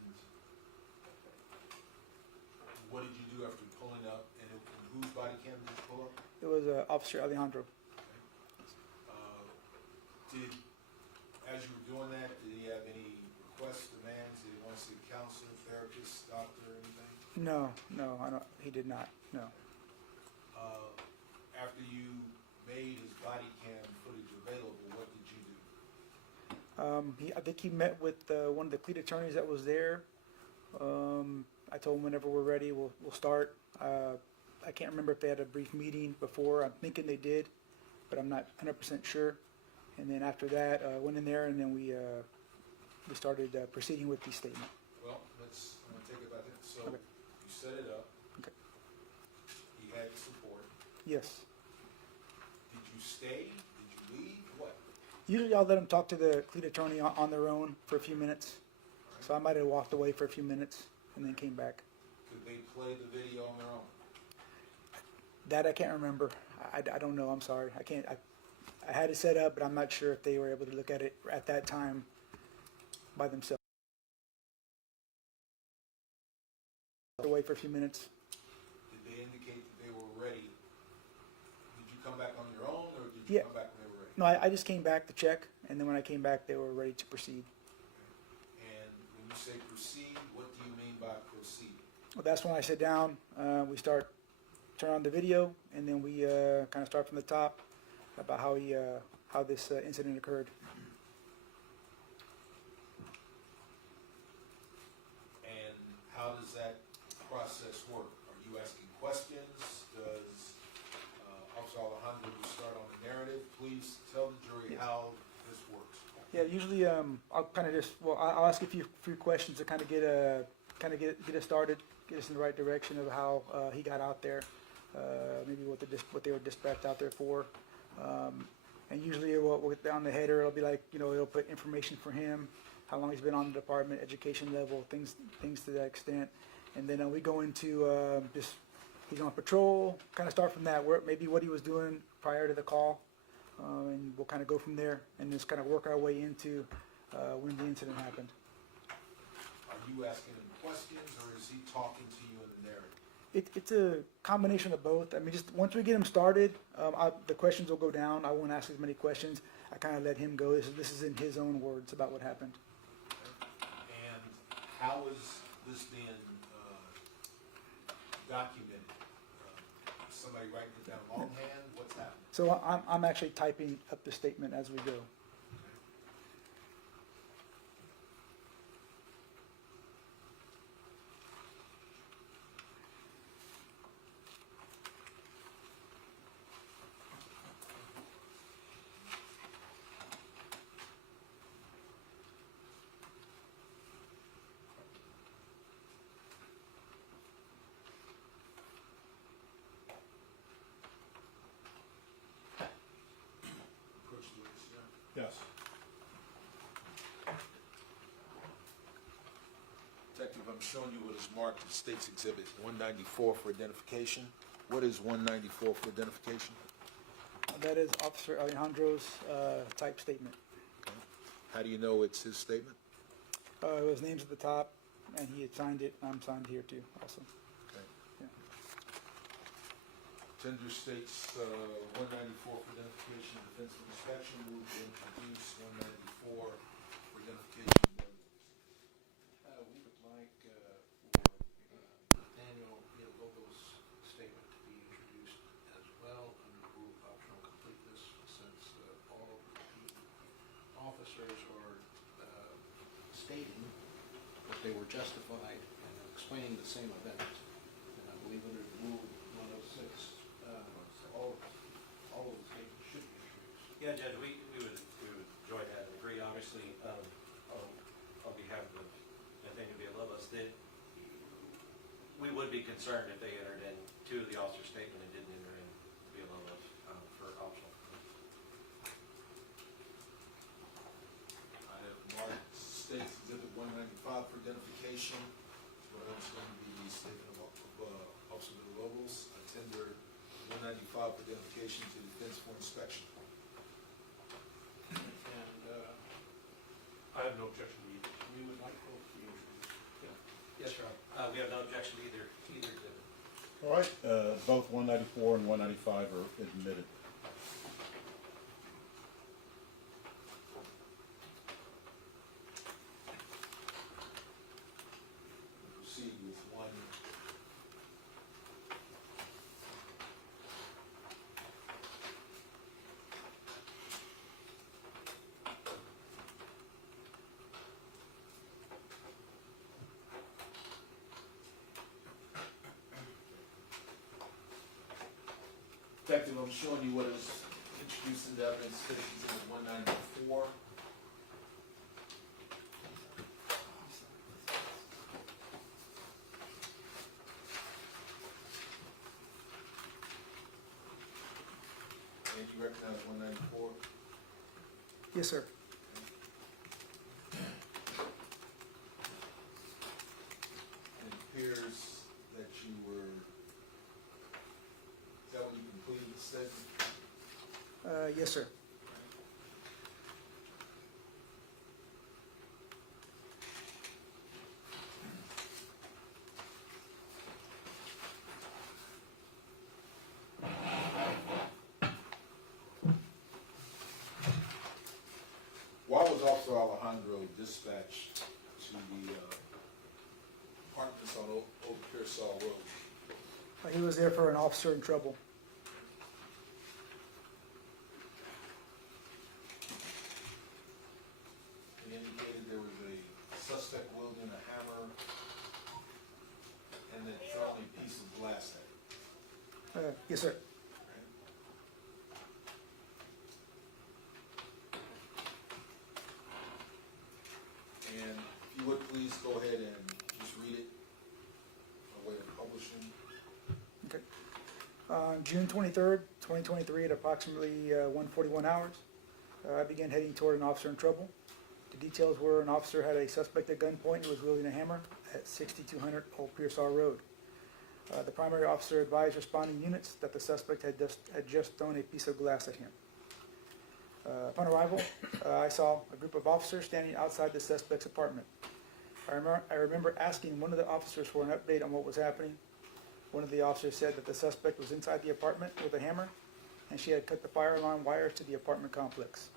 what did you do after pulling up? And whose body cam did you pull up? It was Officer Alejandro. As you were doing that, did he have any requests, demands? Did he want to see a counselor, therapist, doctor, anything? No, I don't. He did not. No. After you made his body cam footage available, what did you do? I think he met with one of the cleat attorneys that was there. I told him whenever we're ready, we'll start. I can't remember if they had a brief meeting before. I'm thinking they did, but I'm not 100% sure. And then after that, went in there, and then we started proceeding with the statement. Well, I'm going to take it back there. So Okay. you set it up. Okay. He had support. Yes. Did you stay? Did you leave? What? Usually I'll let them talk to the cleat attorney on their own for a few minutes. So I might have walked away for a few minutes and then came back. Could they play the video on their own? That I can't remember. I don't know. I'm sorry. I can't. I had it set up, but I'm not sure if they were able to look at it at that time by themselves. Away for a few minutes. Did they indicate that they were ready? Did you come back on your own, or did you Yeah. come back when they were ready? No, I just came back to check, and then when I came back, they were ready to proceed. And when you say proceed, what do you mean by proceed? Well, that's when I sit down. We turn on the video, and then we kind of start from the top about how this incident occurred. And how does that process work? Are you asking questions? Does Officer Alejandro start on the narrative? Please tell the jury how this works. Yeah, usually I'll kind of I'll ask a few questions to kind of get us started, get us in the right direction of how he got out there, maybe what they were dispatched out there for, and usually we'll get down the header. It'll be like it'll put information for him, how long he's been on the department, education level, things to that extent, and then we go into just he's on patrol, kind of start from that, maybe what he was doing prior to the call. And we'll kind of go from there and just kind of work our way into when the incident happened. Are you asking him questions, or is he talking to you in the narrative? It's a combination of both. I mean, just once we get him started, the questions will go down. I won't ask as many questions. I kind of let him go. This is in his own words about what happened. And how is this being documented? Somebody writing it down longhand? What's happening? So I'm actually typing up the statement as we go. I'm showing you what is marked as State's Exhibit 194 for identification. What is 194 for identification? That is Officer Alejandro's type statement. Okay. How do you know it's his statement? His name's at the top, and he had signed it, and I'm signed here too, also. Okay. Yeah. Tender states 194 for identification, defense and inspection. Move to introduce 194 for identification. We would like for Daniel Villalobos' statement to be introduced as well under the rule of optional completeness, since all the officers are stating that they were justified and explaining the same event. And I believe under the rule 106, all of the statements should be introduced. Yeah, Judge, we would enjoy that and agree, obviously, on behalf of Nathaniel Villalobos, that we would be concerned if they entered into the officer's statement and didn't enter in Villalobos for optional. I have marked State's Exhibit 195 for identification. What else going to be the statement of Officer Villalobos? I tender 195 for identification to defense for inspection. And I have no objection either. we would like both to be introduced. Yes, sir. We have no objection either exhibit. All right, both 194 and 195 are admitted. Proceed with one. Detective, I'm showing you what is introduced into evidence, State's Exhibit 194. And you recognize 194? Yes, sir. It appears that you were, is that when you completed the statement? Yes, sir. Why was Officer Alejandro dispatched to the apartments on Old Pearsall Road? He was there for an officer in trouble. He indicated there was a suspect wielding a hammer and then throwing a piece of glass at him. Yes, sir. And if you would please go ahead and just read it by way of publishing. Okay. On June 23rd, 2023, at approximately 1:41 hours, I began heading toward an officer in trouble. The details were an officer had a suspect at gunpoint who was wielding a hammer at 6200 Old Pearsall Road. The primary officer advised responding units that the suspect had just thrown a piece of glass at him. Upon arrival, I saw a group of officers standing outside the suspect's apartment. I remember asking one of the officers for an update on what was happening. One of the officers said that the suspect was inside the apartment with a hammer, and she had cut the fire alarm wires to the apartment complex.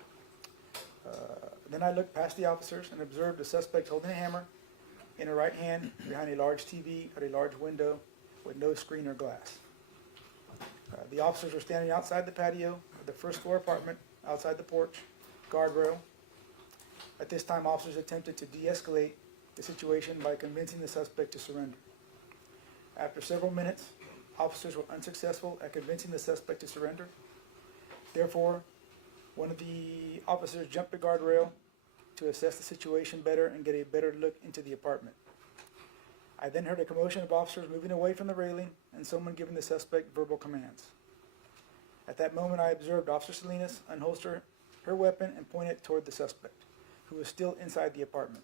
Then I looked past the officers and observed the suspect holding a hammer in her right hand behind a large TV at a large window with no screen or glass. The officers were standing outside the patio of the first floor apartment, outside the porch, guardrail. At this time, officers attempted to de-escalate the situation by convincing the suspect to surrender. After several minutes, officers were unsuccessful at convincing the suspect to surrender. Therefore, one of the officers jumped the guardrail to assess the situation better and get a better look into the apartment. I then heard a commotion of officers moving away from the railing and someone giving the suspect verbal commands. At that moment, I observed Officer Salinas unholster her weapon and point it toward the suspect, who was still inside the apartment.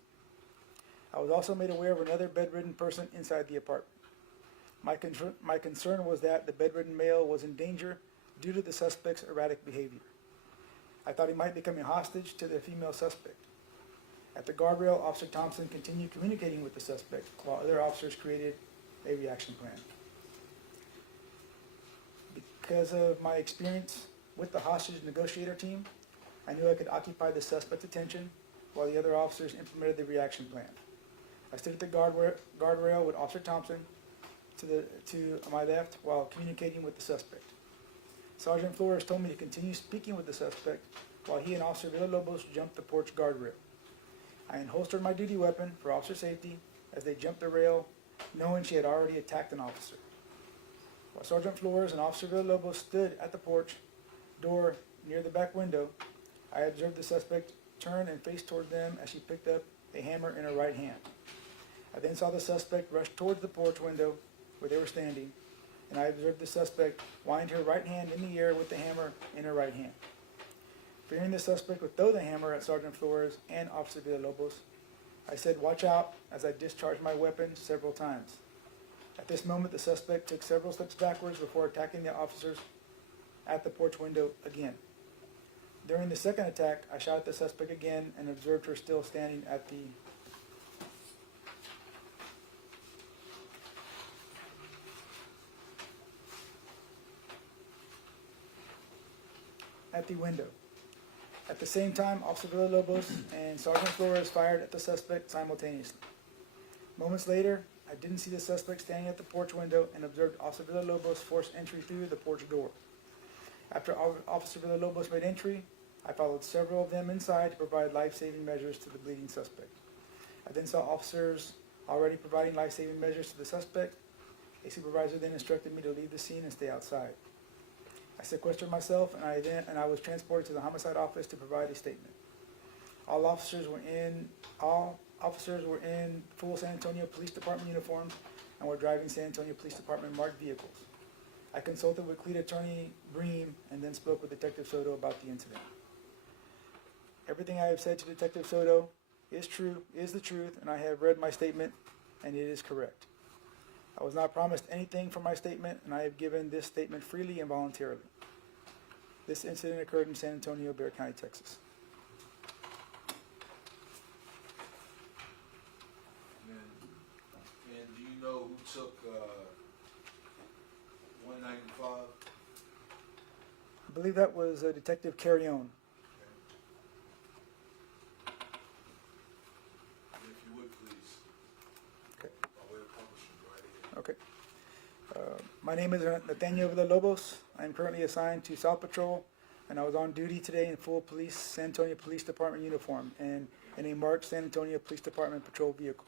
I was also made aware of another bedridden person inside the apartment. My concern was that the bedridden male was in danger due to the suspect's erratic behavior. I thought he might become a hostage to the female suspect. At the guardrail, Officer Thompson continued communicating with the suspect while other officers created a reaction plan. Because of my experience with the hostage negotiator team, I knew I could occupy the suspect's attention while the other officers implemented the reaction plan. I stood at the guardrail with Officer Thompson to my left while communicating with the suspect. Sergeant Flores told me to continue speaking with the suspect while he and Officer Villalobos jumped the porch guardrail. I unholstered my duty weapon for officer safety as they jumped the rail, knowing she had already attacked an officer. While Sergeant Flores and Officer Villalobos stood at the porch door near the back window, I observed the suspect turn and face toward them as she picked up a hammer in her right hand. I then saw the suspect rush towards the porch window where they were standing, and I observed the suspect wind her right hand in the air with the hammer in her right hand. Fearing the suspect would throw the hammer at Sergeant Flores and Officer Villalobos, I said, "Watch out," as I discharged my weapon several times. At this moment, the suspect took several steps backwards before attacking the officers at the porch window again. During the second attack, I shot at the suspect again and observed her still standing at the window. At the same time, Officer Villalobos and Sergeant Flores fired at the suspect simultaneously. Moments later, I didn't see the suspect standing at the porch window and observed Officer Villalobos force entry through the porch door. After Officer Villalobos made entry, I followed several of them inside to provide life-saving measures to the bleeding suspect. I then saw officers already providing life-saving measures to the suspect. A supervisor then instructed me to leave the scene and stay outside. I sequestered myself and I was transported to the homicide office to provide a statement. All officers were in full San Antonio Police Department uniforms and were driving San Antonio Police Department marked vehicles. I consulted with Cleat Attorney Bream and then spoke with Detective Soto about the incident. Everything I have said to Detective Soto is the truth, and I have read my statement, and it is correct. I was not promised anything from my statement, and I have given this statement freely and voluntarily. This incident occurred in San Antonio, Bexar County, Texas. And do you know who took 195? I believe that was Detective Carrion. If you would, please. Okay. By way of publishing, go right ahead. Okay. My name is Nathaniel Villalobos. I am currently assigned to South Patrol, and I was on duty today in full San Antonio Police Department uniform and in a marked San Antonio Police Department patrol vehicle.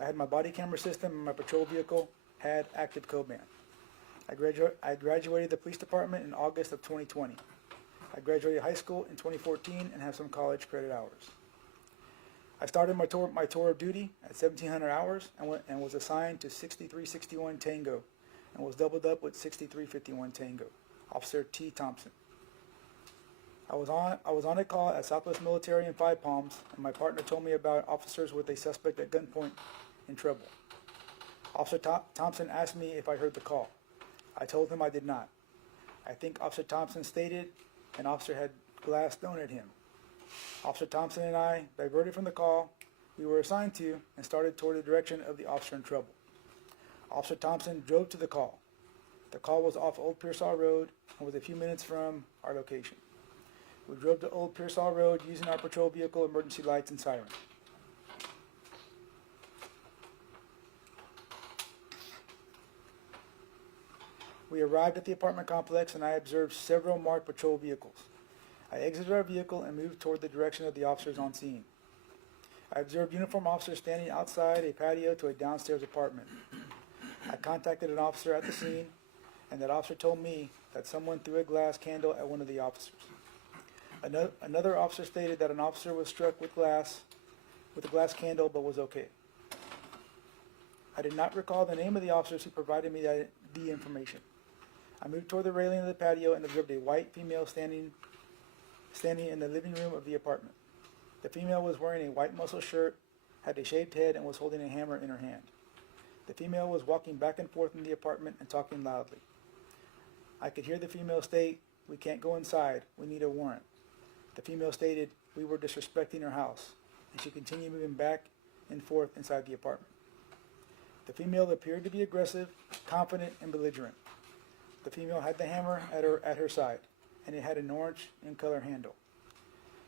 I had my body camera system and my patrol vehicle had active code-ban. I graduated the police department in August of 2020. I graduated high school in 2014 and have some college credit hours. I started my tour of duty at 1,700 hours and was assigned to 6361 Tango and was doubled up with 6351 Tango. Officer T. Thompson. I was on a call at Southwest Military in Five Palms, and my partner told me about officers with a suspect at gunpoint in trouble. Officer Thompson asked me if I heard the call. I told him I did not. I think Officer Thompson stated an officer had glass thrown at him. Officer Thompson and I diverted from the call we were assigned to and started toward the direction of the officer in trouble. Officer Thompson drove to the call. The call was off Old Pearsall Road and was a few minutes from our location. We drove to Old Pearsall Road using our patrol vehicle emergency lights and siren. We arrived at the apartment complex and I observed several marked patrol vehicles. I exited our vehicle and moved toward the direction of the officers on scene. I observed uniformed officers standing outside a patio to a downstairs apartment. I contacted an officer at the scene, and that officer told me that someone threw a glass candle at one of the officers. Another officer stated that an officer was struck with a glass candle, but was okay. I did not recall the name of the officers who provided me the information. I moved toward the railing of the patio and observed a white female standing in the living room of the apartment. The female was wearing a white muscle shirt had a shaved head, and was holding a hammer in her hand. The female was walking back and forth in the apartment and talking loudly. I could hear the female state, "We can't go inside. We need a warrant." The female stated we were disrespecting her house, and she continued moving back and forth inside the apartment. The female appeared to be aggressive, confident, and belligerent. The female had the hammer at her side, and it had an orange in color handle.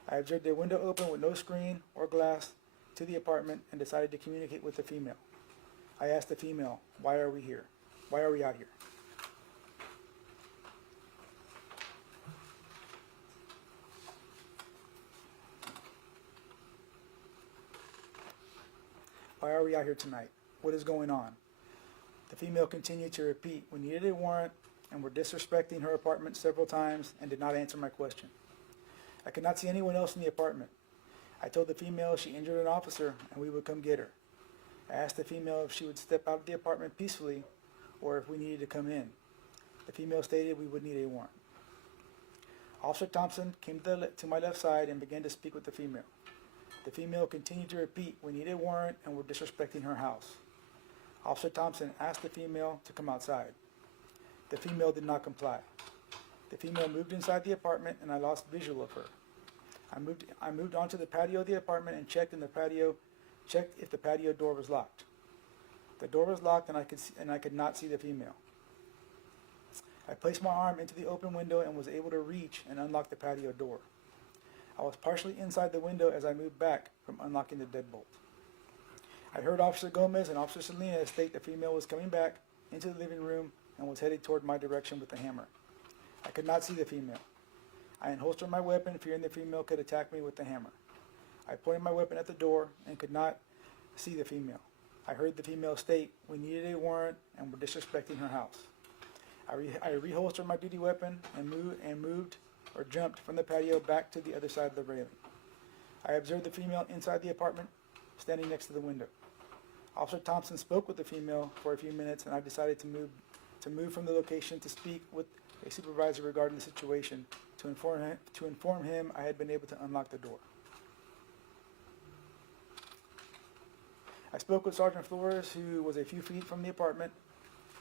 I observed the window open with no screen or glass to the apartment and decided to communicate with the female. I asked the female, "Why are we here? Why are we out here?" "Why are we out here tonight? What is going on?" The female continued to repeat, "We needed a warrant and were disrespecting her apartment several times and did not answer my question." I could not see anyone else in the apartment. I told the female she injured an officer and we would come get her. I asked the female if she would step out of the apartment peacefully or if we needed to come in. The female stated we would need a warrant. Officer Thompson came to my left side and began to speak with the female. The female continued to repeat, "We need a warrant and we're disrespecting her house." Officer Thompson asked the female to come outside. The female did not comply. The female moved inside the apartment and I lost visual of her. I moved onto the patio of the apartment and checked if the patio door was locked. The door was locked and I could not see the female. I placed my arm into the open window and was able to reach and unlock the patio door. I was partially inside the window as I moved back from unlocking the deadbolt. I heard Officer Gomez and Officer Salinas state the female was coming back into the living room and was headed toward my direction with the hammer. I could not see the female. I unholstered my weapon, fearing the female could attack me with the hammer. I pointed my weapon at the door and could not see the female. I heard the female state, "We needed a warrant and were disrespecting her house." I reholstered my duty weapon and moved or jumped from the patio back to the other side of the railing. I observed the female inside the apartment, standing next to the window. Officer Thompson spoke with the female for a few minutes, and I decided to move from the location to speak with a supervisor regarding the situation to inform him I had been able to unlock the door. I spoke with Sergeant Flores, who was a few feet from the apartment.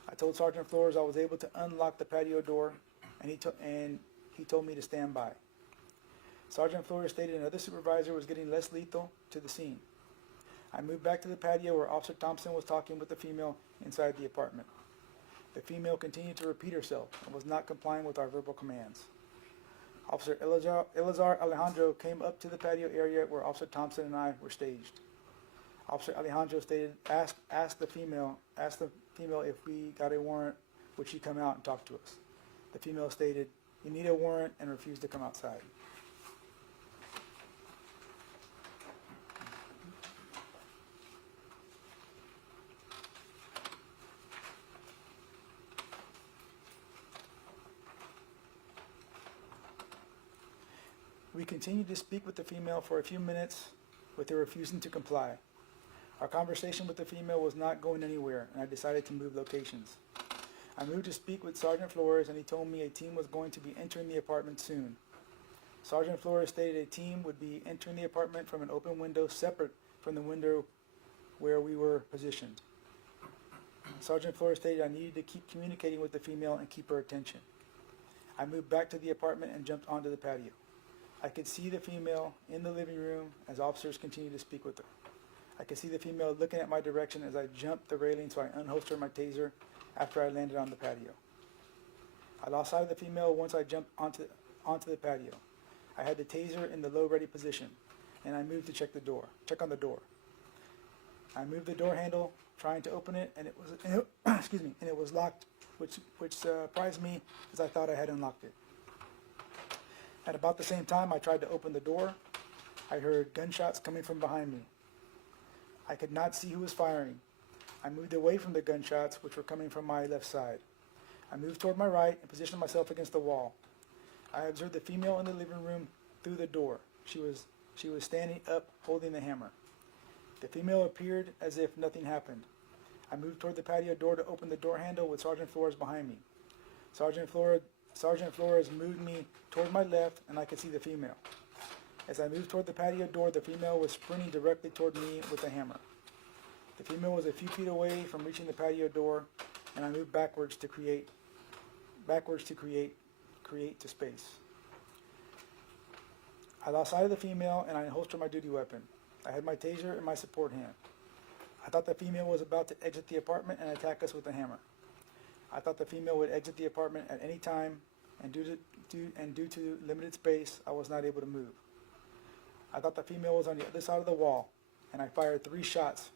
I told Sergeant Flores I was able to unlock the patio door, and he told me to stand by. Sergeant Flores stated another supervisor was getting less lethal to the scene. I moved back to the patio where Officer Thompson was talking with the female inside the apartment. The female continued to repeat herself and was not complying with our verbal commands. Officer Elazar Alejandro came up to the patio area where Officer Thompson and I were staged. Officer Alejandro asked the female if we got a warrant, would she come out and talk to us. The female stated, "You need a warrant," and refused to come outside. We continued to speak with the female for a few minutes, with her refusing to comply. Our conversation with the female was not going anywhere, and I decided to move locations. I moved to speak with Sergeant Flores, and he told me a team was going to be entering the apartment soon. Sergeant Flores stated a team would be entering the apartment from an open window separate from the window where we were positioned. Sergeant Flores stated I needed to keep communicating with the female and keep her attention. I moved back to the apartment and jumped onto the patio. I could see the female in the living room as officers continued to speak with her. I could see the female looking at my direction as I jumped the railing, so I unholstered my taser after I landed on the patio. I lost sight of the female once I jumped onto the patio. I had the taser in the low ready position, and I moved to check on the door. I moved the door handle, trying to open it, and it was locked, which surprised me as I thought I had unlocked it. At about the same time I tried to open the door, I heard gunshots coming from behind me. I could not see who was firing. I moved away from the gunshots, which were coming from my left side. I moved toward my right and positioned myself against the wall. I observed the female in the living room through the door. She was standing up, holding the hammer. The female appeared as if nothing happened. I moved toward the patio door to open the door handle with Sergeant Flores behind me. Sergeant Flores moved me toward my left, and I could see the female. As I moved toward the patio door, the female was sprinting directly toward me with a hammer. The female was a few feet away from reaching the patio door, and I moved backwards to create to space. I lost sight of the female, and I holstered my duty weapon. I had my taser in my support hand. I thought the female was about to exit the apartment and attack us with a hammer. I thought the female would exit the apartment at any time, and due to limited space, I was not able to move. I thought the female was on the other side of the wall, and I fired 3 shots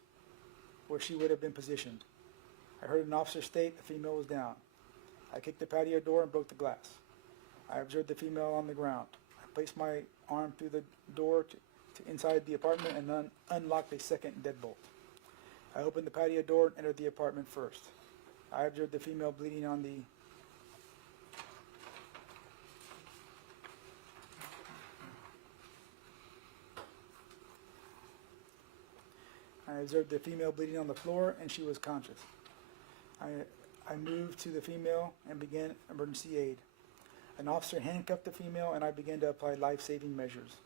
where she would have been positioned. I heard an officer state the female was down. I kicked the patio door and broke the glass. I observed the female on the ground. I placed my arm through the door to inside the apartment and unlocked a second deadbolt. I opened the patio door and entered the apartment first. I observed the female bleeding on the floor, and she was conscious. I moved to the female and began emergency aid. An officer handcuffed the female, and I began to apply life-saving measures.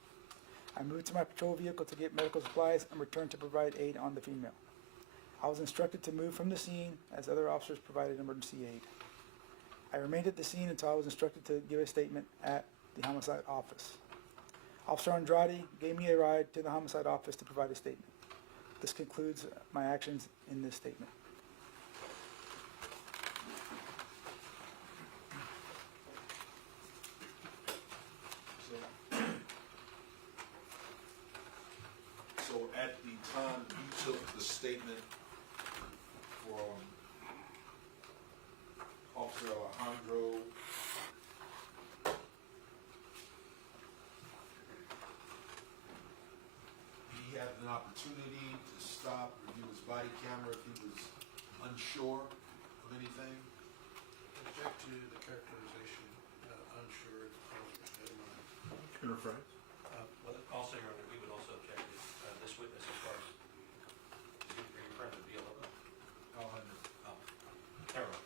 I moved to my patrol vehicle to get medical supplies and returned to provide aid on the female. I was instructed to move from the scene as other officers provided emergency aid. I remained at the scene until I was instructed to give a statement at the homicide office. Officer Andrade gave me a ride to the homicide office to provide a statement. This concludes my actions in this statement. So at the time you took the statement from Officer Alejandro, he had an opportunity to stop, review his body camera if he was unsure of anything? Object to the characterization, unsure, officer's state of mind. Commissioner Perez? Well, also, Your Honor, we would also object if this witness, as far as, are you referring to Villalobos? Alejandro. Never mind.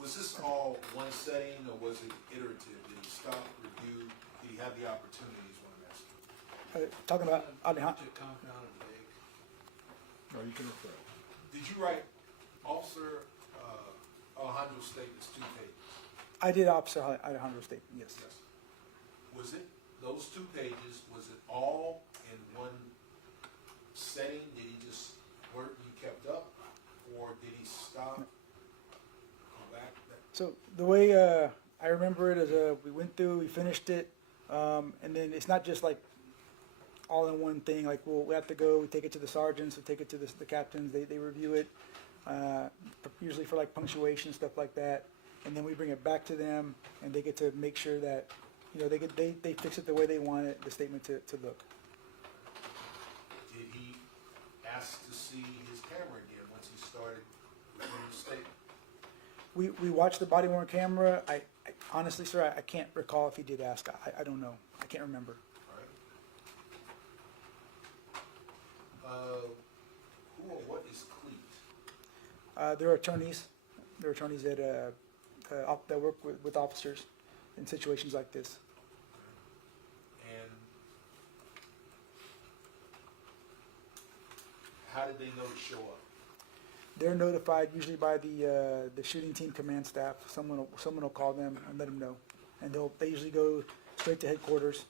Was this all one setting or was it iterative? Did he stop, review, did he have the opportunities when I'm asking? Talking about Alejandro. To compound and vague. Or you can refer. Did you write Officer Alejandro's statements 2 pages? I did Officer Alejandro's statement, yes. Yes. Was it, those 2 pages, was it all in one setting? Did he just work, you kept up? Or did he stop, go back? So the way I remember it is we went through, we finished it, and then it's not just like all in one thing. Like we have to go, we take it to the sergeants, we take it to the captains, they review it, usually for like punctuation, stuff like that. And then we bring it back to them, and they get to make sure that, you know, they fix it the way they want it, the statement to look. Did he ask to see his camera again once he started reviewing the statement? We watched the body worn camera. I honestly, sir, I can't recall if he did ask. I don't know. I can't remember. All right. Who or what is Cleat? There are attorneys. There are attorneys that work with officers in situations like this. And how did they know to show up? They're notified usually by the shooting team command staff. Someone will call them and let them know, and they usually go straight to headquarters.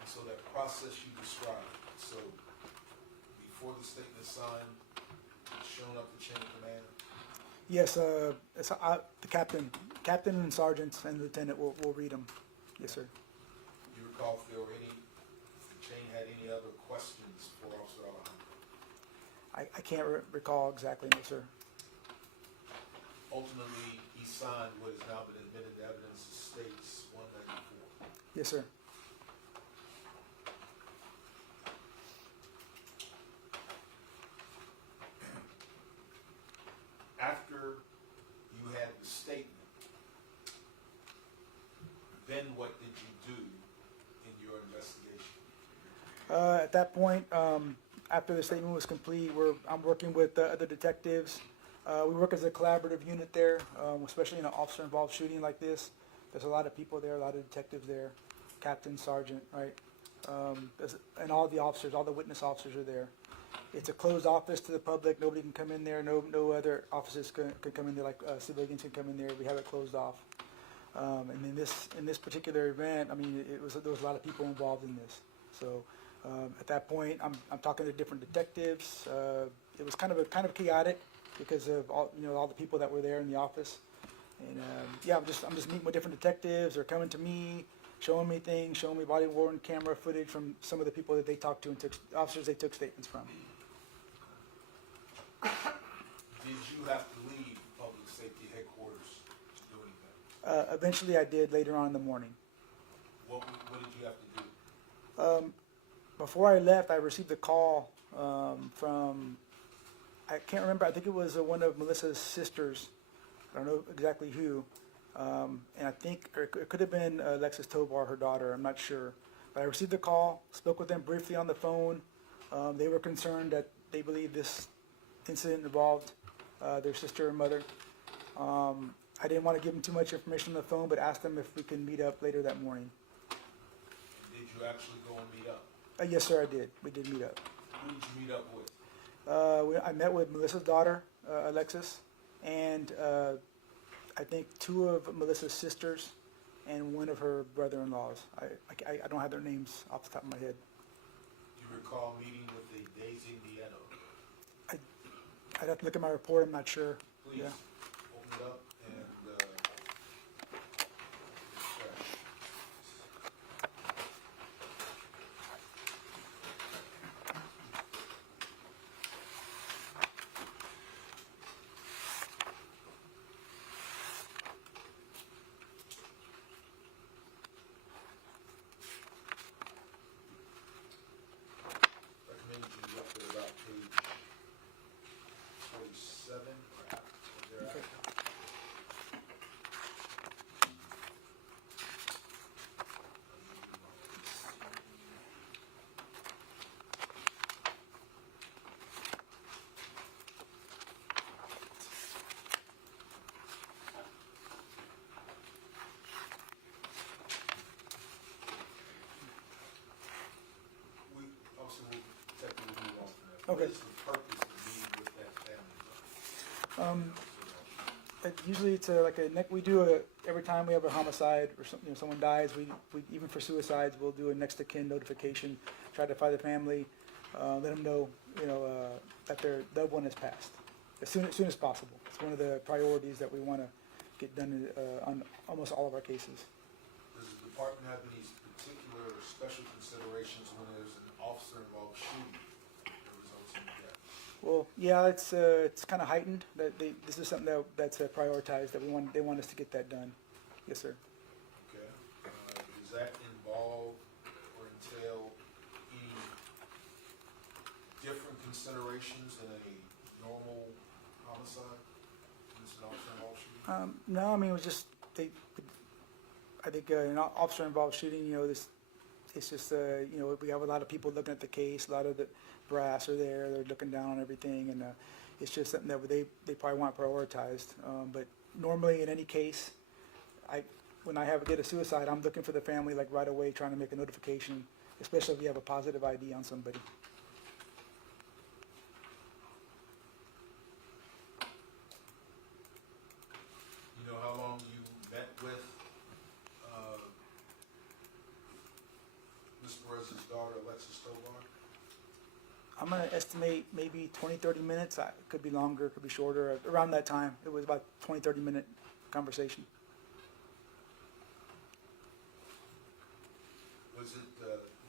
And so that process you described, so before the statement is signed, it's shown up the chain of command? Yes, the captain and sergeants and lieutenant will read them. Yes, sir. Do you recall if the chain had any other questions for Officer Alejandro? I can't recall exactly, no, sir. Ultimately, he signed what has now been admitted to evidence, states 194. Yes, sir. After you had the statement, then what did you do in your investigation? At that point, after the statement was complete, I'm working with other detectives. We work as a collaborative unit there, especially in an officer-involved shooting like this. There's a lot of people there, a lot of detectives there, captain, sergeant, right? And all the officers, all the witness officers are there. It's a closed office to the public. Nobody can come in there. No other officers can come in there, like civilians can come in there. We have it closed off. And in this particular event, I mean, there was a lot of people involved in this. So at that point, I'm talking to different detectives. It was kind of chaotic because of all the people that were there in the office. And yeah, I'm just meeting with different detectives. They're coming to me, showing me things, showing me body-worn camera footage from some of the people that they talked to and officers they took statements from. Did you have to leave public safety headquarters to do anything? Eventually, I did later on in the morning. What did you have to do? Before I left, I received a call from, I can't remember, I think it was one of Melissa's sisters. I don't know exactly who. And I think, or it could have been Alexis Tovar, her daughter, I'm not sure. But I received the call, spoke with them briefly on the phone. They were concerned that they believe this incident involved their sister and mother. I didn't want to give them too much information on the phone, but asked them if we can meet up later that morning. Did you actually go and meet up? Yes, sir, I did. We did meet up. Who did you meet up with? I met with Melissa's daughter, Alexis, and I think two of Melissa's sisters and one of her brother-in-laws. I don't have their names off the top of my head. Do you recall meeting with the Daisy Nieto? I'd have to look at my report. I'm not sure. Please Yeah. open it up and recommend you look at about page 47 or thereafter. We also will technically move on from that. Okay. What is the purpose of meeting with that family? Usually it's we do every time we have a homicide or someone dies, we even for suicides, we'll do a next of kin notification, try to find the family, let them know, that their loved one has passed as soon as possible. It's one of the priorities that we want to get done on almost all of our cases. Does the department have any particular or special considerations when there's an officer-involved shooting that results in death? Well, yeah, it's kind of heightened. This is something that's prioritized. They want us to get that done. Yes, sir. Okay. Does that involve or entail any different considerations than a normal homicide? When it's an officer-involved shooting? No, I mean, it was just I think an officer-involved shooting. It's just we have a lot of people looking at the case. A lot of the brass are there. They're looking down on everything, and it's just something that they probably want prioritized. But normally, in any case, when I get a suicide, I'm looking for the family like right away, trying to make a notification, especially if you have a positive ID on somebody. You know how long you met with Ms. Perez's daughter, Alexis Tovar? I'm going to estimate maybe 20, 30 minutes. It could be longer, it could be shorter. Around that time, it was about 20, 30-minute conversation. Was it,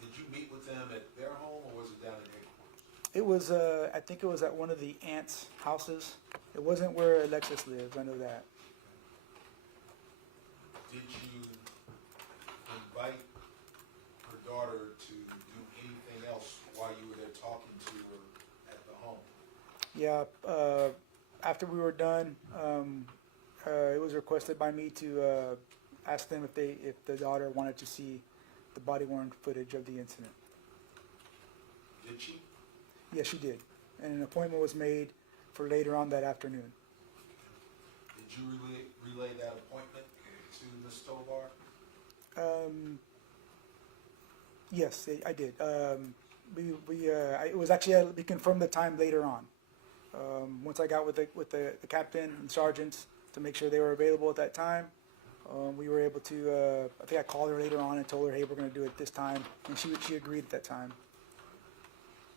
did you meet with them at their home or was it down at headquarters? It was, I think it was at one of the aunts' houses. It wasn't where Alexis lives, I know that. Did you invite her daughter to do anything else while you were there talking to her at the home? Yeah, after we were done, it was requested by me to ask them if the daughter wanted to see the body-worn footage of the incident. Did she? Yes, she did. And an appointment was made for later on that afternoon. Did you relay that appointment to Ms. Tovar? Yes, I did. It was actually, we confirmed the time later on. Once I got with the captain and sergeants to make sure they were available at that time, we were able to, I think I called her later on and told her, hey, we're gonna do it this time, and she agreed at that time.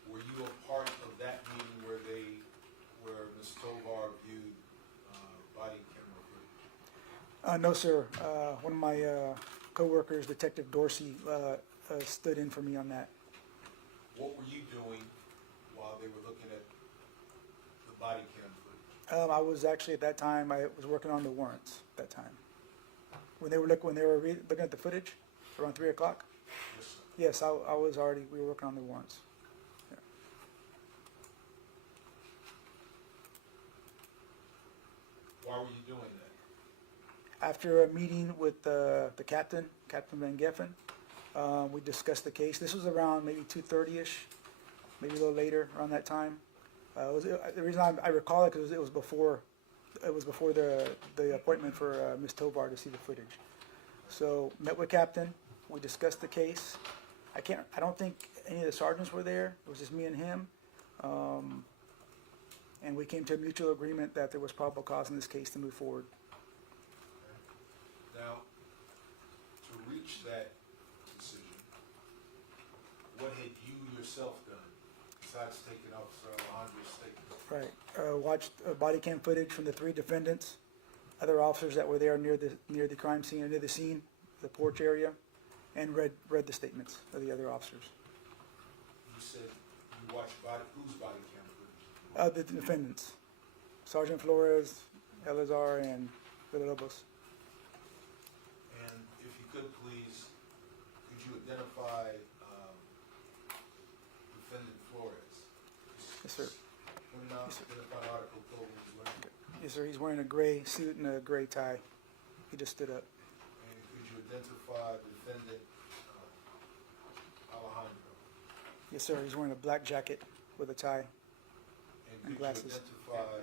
Were you a part of that meeting where Ms. Tovar viewed body camera footage? No, sir. One of my coworkers, Detective Dorsey, stood in for me on that. What were you doing while they were looking at the body cam footage? I was actually at that time, I was working on the warrants at that time. When they were looking at the footage around 3 o'clock? Yes, sir. Yes, I was already, we were working on the warrants. Yeah. Why were you doing that? After a meeting with the captain, Captain Van Geffen, we discussed the case. This was around maybe 2:30ish, maybe a little later, around that time. The reason I recall it because it was before the appointment for Ms. Tovar to see the footage. So met with Captain. We discussed the case. I don't think any of the sergeants were there. It was just me and him. And we came to a mutual agreement that there was probable cause in this case to move forward. Now, to reach that decision, what had you yourself done besides taking Officer Alejandro's statement? Right. Watched body cam footage from the 3 defendants, other officers that were there near the crime scene, near the scene, the porch area, and read the statements of the other officers. You said you watched whose body cam footage? The defendants, Sergeant Flores, Elazar, and Villalobos. And if you could please, could you identify Defendant Flores? Yes, sir. When not identified article clothing he's wearing? Yes, sir. He's wearing a gray suit and a gray tie. He just stood up. And could you identify Defendant Alejandro? Yes, sir. He's wearing a black jacket with a tie. And And could glasses. you identify?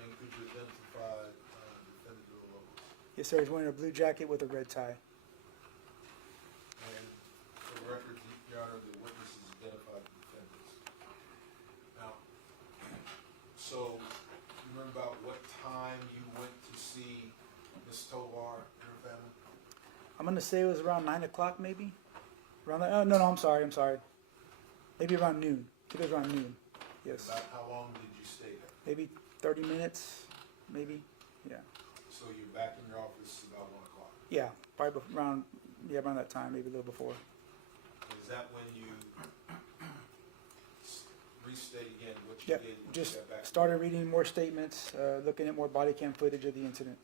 And could you identify Defendant Villalobos? Yes, sir. He's wearing a blue jacket with a red tie. And for the record, Your Honor, the witnesses identified the defendants. Now, so you remember about what time you went to see Ms. Tovar and her family? I'm gonna say it was around 9 o'clock, maybe. Around that? Oh, no, I'm sorry. Maybe around noon. I think it was around noon. Yes. About how long did you stay there? Maybe 30 minutes. Maybe. Yeah. So you're back in your office about 1 o'clock. Yeah. Probably around that time. Maybe a little before. Is that when you restate again what you Yep. did when Just you got back? started reading more statements, looking at more body cam footage of the incident.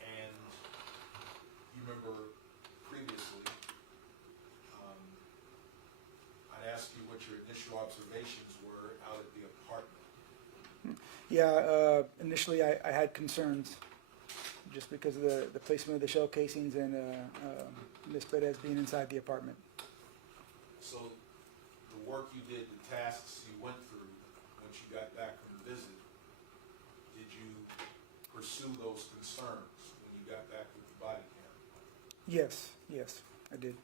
And you remember previously, I'd asked you what your initial observations were out at the apartment. Yeah, initially I had concerns just because of the placement of the shell casings and Ms. Perez being inside the apartment. So the work you did, the tasks you went through once you got back from the visit, did you pursue those concerns when you got back with the body cam? Yes, I did.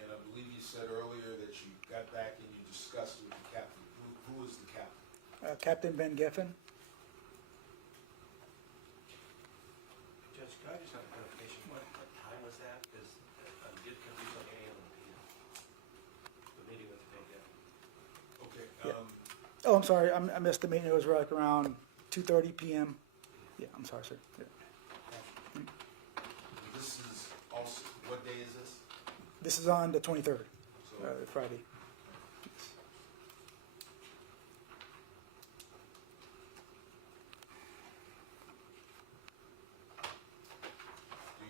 And I believe you said earlier that you got back and you discussed with the captain. Who is the captain? Captain Van Geffen. Judge, could I just have a clarification? What time was that? Because I did confuse on AM and PM. The meeting with the Van Okay, Yeah. Oh, I'm sorry, I missed the meeting. It was like around 2:30 p.m. Yeah, I'm sorry, sir. Yeah. this is also, what day is this? This is on the 23rd, So, Friday.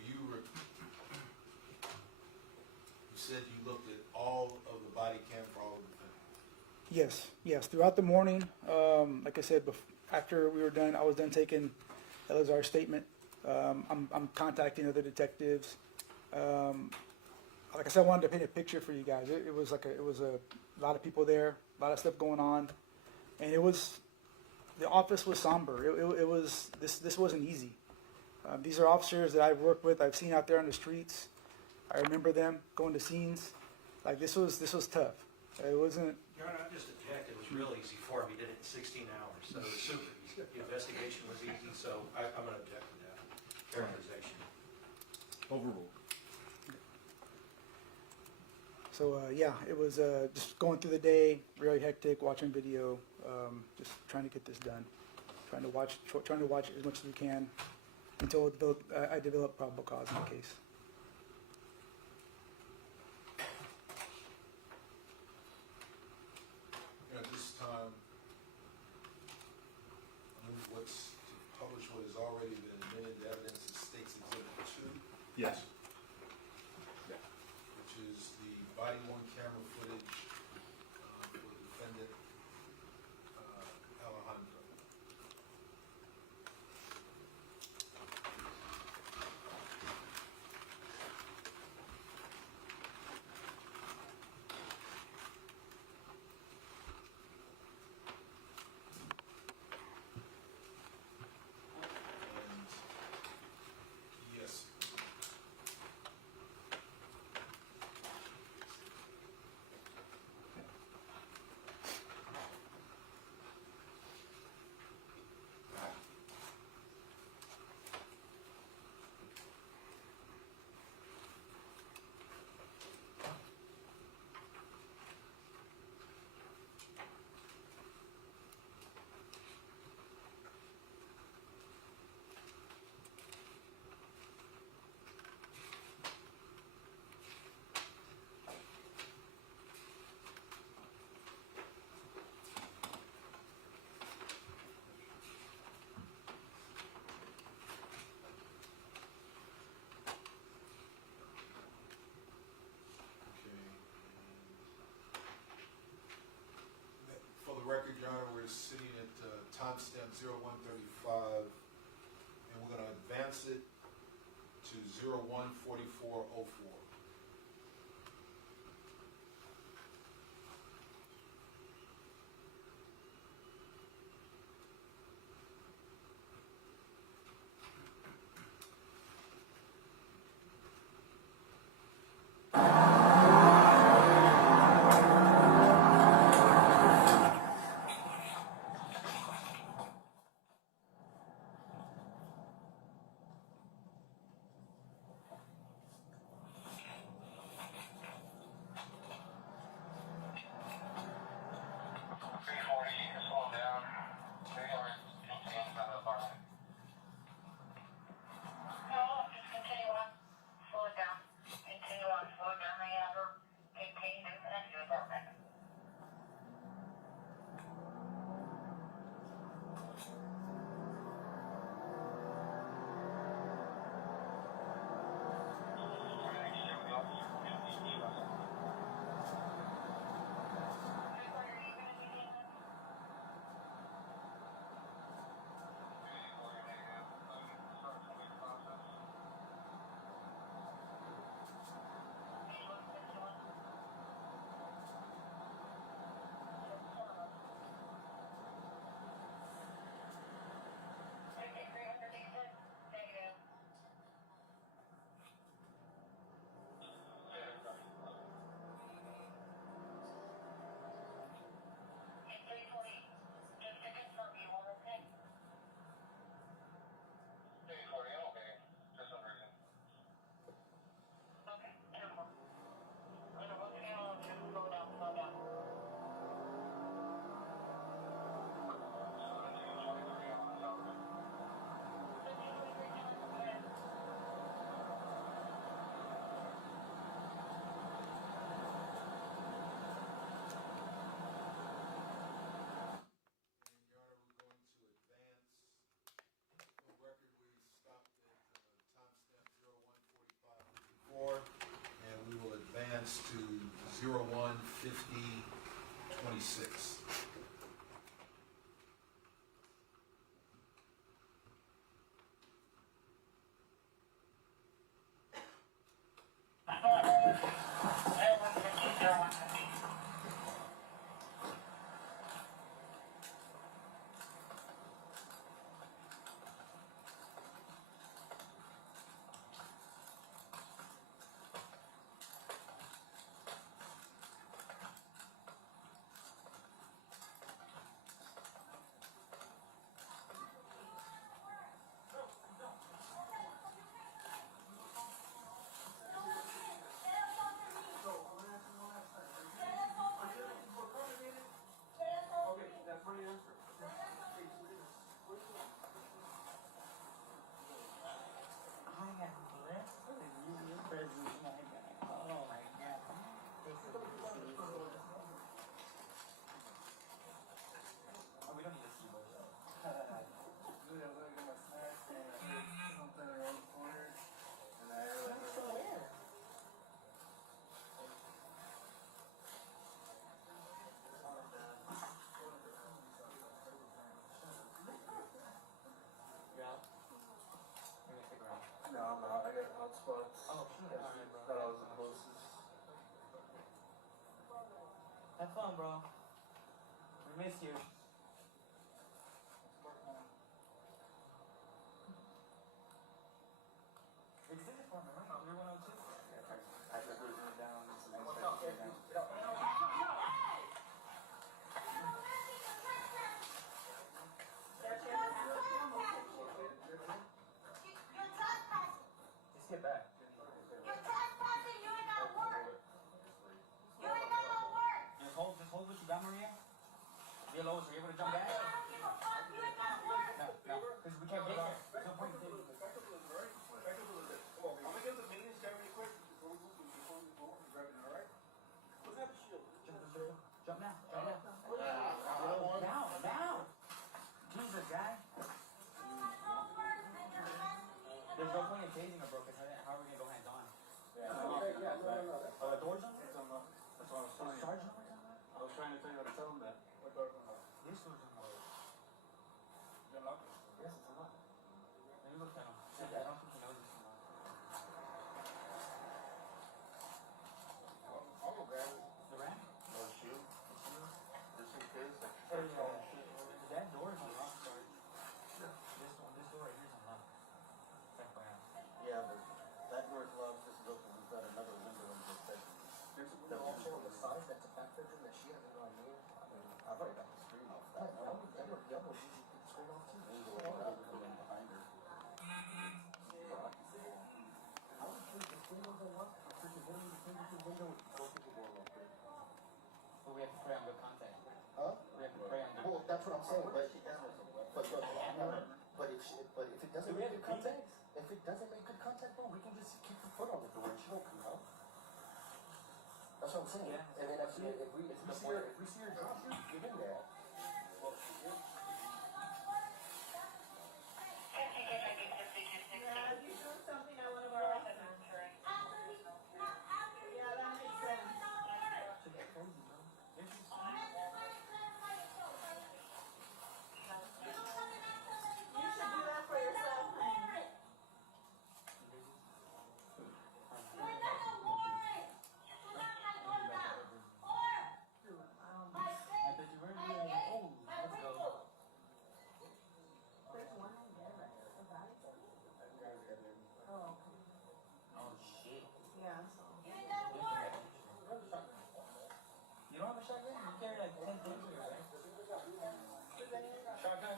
you said you looked at all of the body cam for all of the defendants. Yes. Throughout the morning, like I said, after we were done, I was done taking Elazar's statement. I'm contacting other detectives. Like I said, I wanted to paint a picture for you guys. It was a lot of people there, a lot of stuff going on, and the office was somber. This wasn't easy. These are officers that I've worked with, I've seen out there on the streets. I remember them going to scenes. Like this was tough. It wasn't. Your Honor, I just object. It was real easy for him. He did it in 16 hours, so it was super easy. The investigation was easy, so I'm going to object to that characterization. Overruled. So yeah, it was just going through the day, really hectic, watching video, just trying to get this done, trying to watch as much as we can until I develop probable cause in the case. At this time, I move to publish what has already been admitted into evidence as State's Exhibit 2, Yes. which is the body-worn camera footage for the defendant, Alejandro. And yes. For the record, Your Honor, we're sitting at timestamp 0135, and we're going to advance it to 014404. And we will advance to 015024. 26. No, I got hotspots. Oh, thought I was the closest. Have fun, bro. We miss you. Is this a farmer, right? You're 102? I just put it down. What's up? Just get back. You're trespassing, you ain't gotta work. You ain't gotta work. Just hold what you got, Maria. Be low, so you're able to jump back? I don't give a fuck, you ain't gotta work. No, because we can't get there. There's no point in doing it. Back up a little bit, right? Back up a little bit. Come on, I'm gonna give the maintenance guy really quick before we go and grab it, alright? Who's got the shield? Jump now. Now. Jesus, guy. There's no point in tasing her, bro, because how are we gonna go hands on? The door's on? It's on the, that's what I was telling you. Sergeant? I was trying to tell you how to tell him that. What door's unlocked? This door's unlocked. You unlocked it? Yes, it's unlocked. Let me look at him. I don't think he knows it's unlocked. I'll go grab it. The ramp? No shoe. Just in case. That door is unlocked, Sarge. This door right here is unlocked. Yeah, but that door's locked, this is open, we've got another window in this bedroom. There's a window also on the side, that's a back bedroom that she hasn't gone near. I mean, I've already got the screen off that. That would easy to put the screen off too. Maybe we'll come in behind her. I would think the screen was unlocked, because you're going between the two windows, go through the door real quick. But we have to pray on good contact. Huh? We have to pray on good Well, that's what I'm saying, but if it doesn't make good contact, if it doesn't make good contact, bro, we can just keep the foot on the door and she won't come out. That's what I'm saying. Yeah. And then if we see her drop you, get in there. Yeah, if you're doing something at one of our restaurants. Yeah, that makes sense. You should do that for yourself, honey. You ain't got no warrant. You knock my door down. Or my face, my gate, my window. There's one in there, right? Oh, okay. Oh, shit. Yeah. You ain't got a warrant. You don't have a shotgun? You carry like 10 things here, right?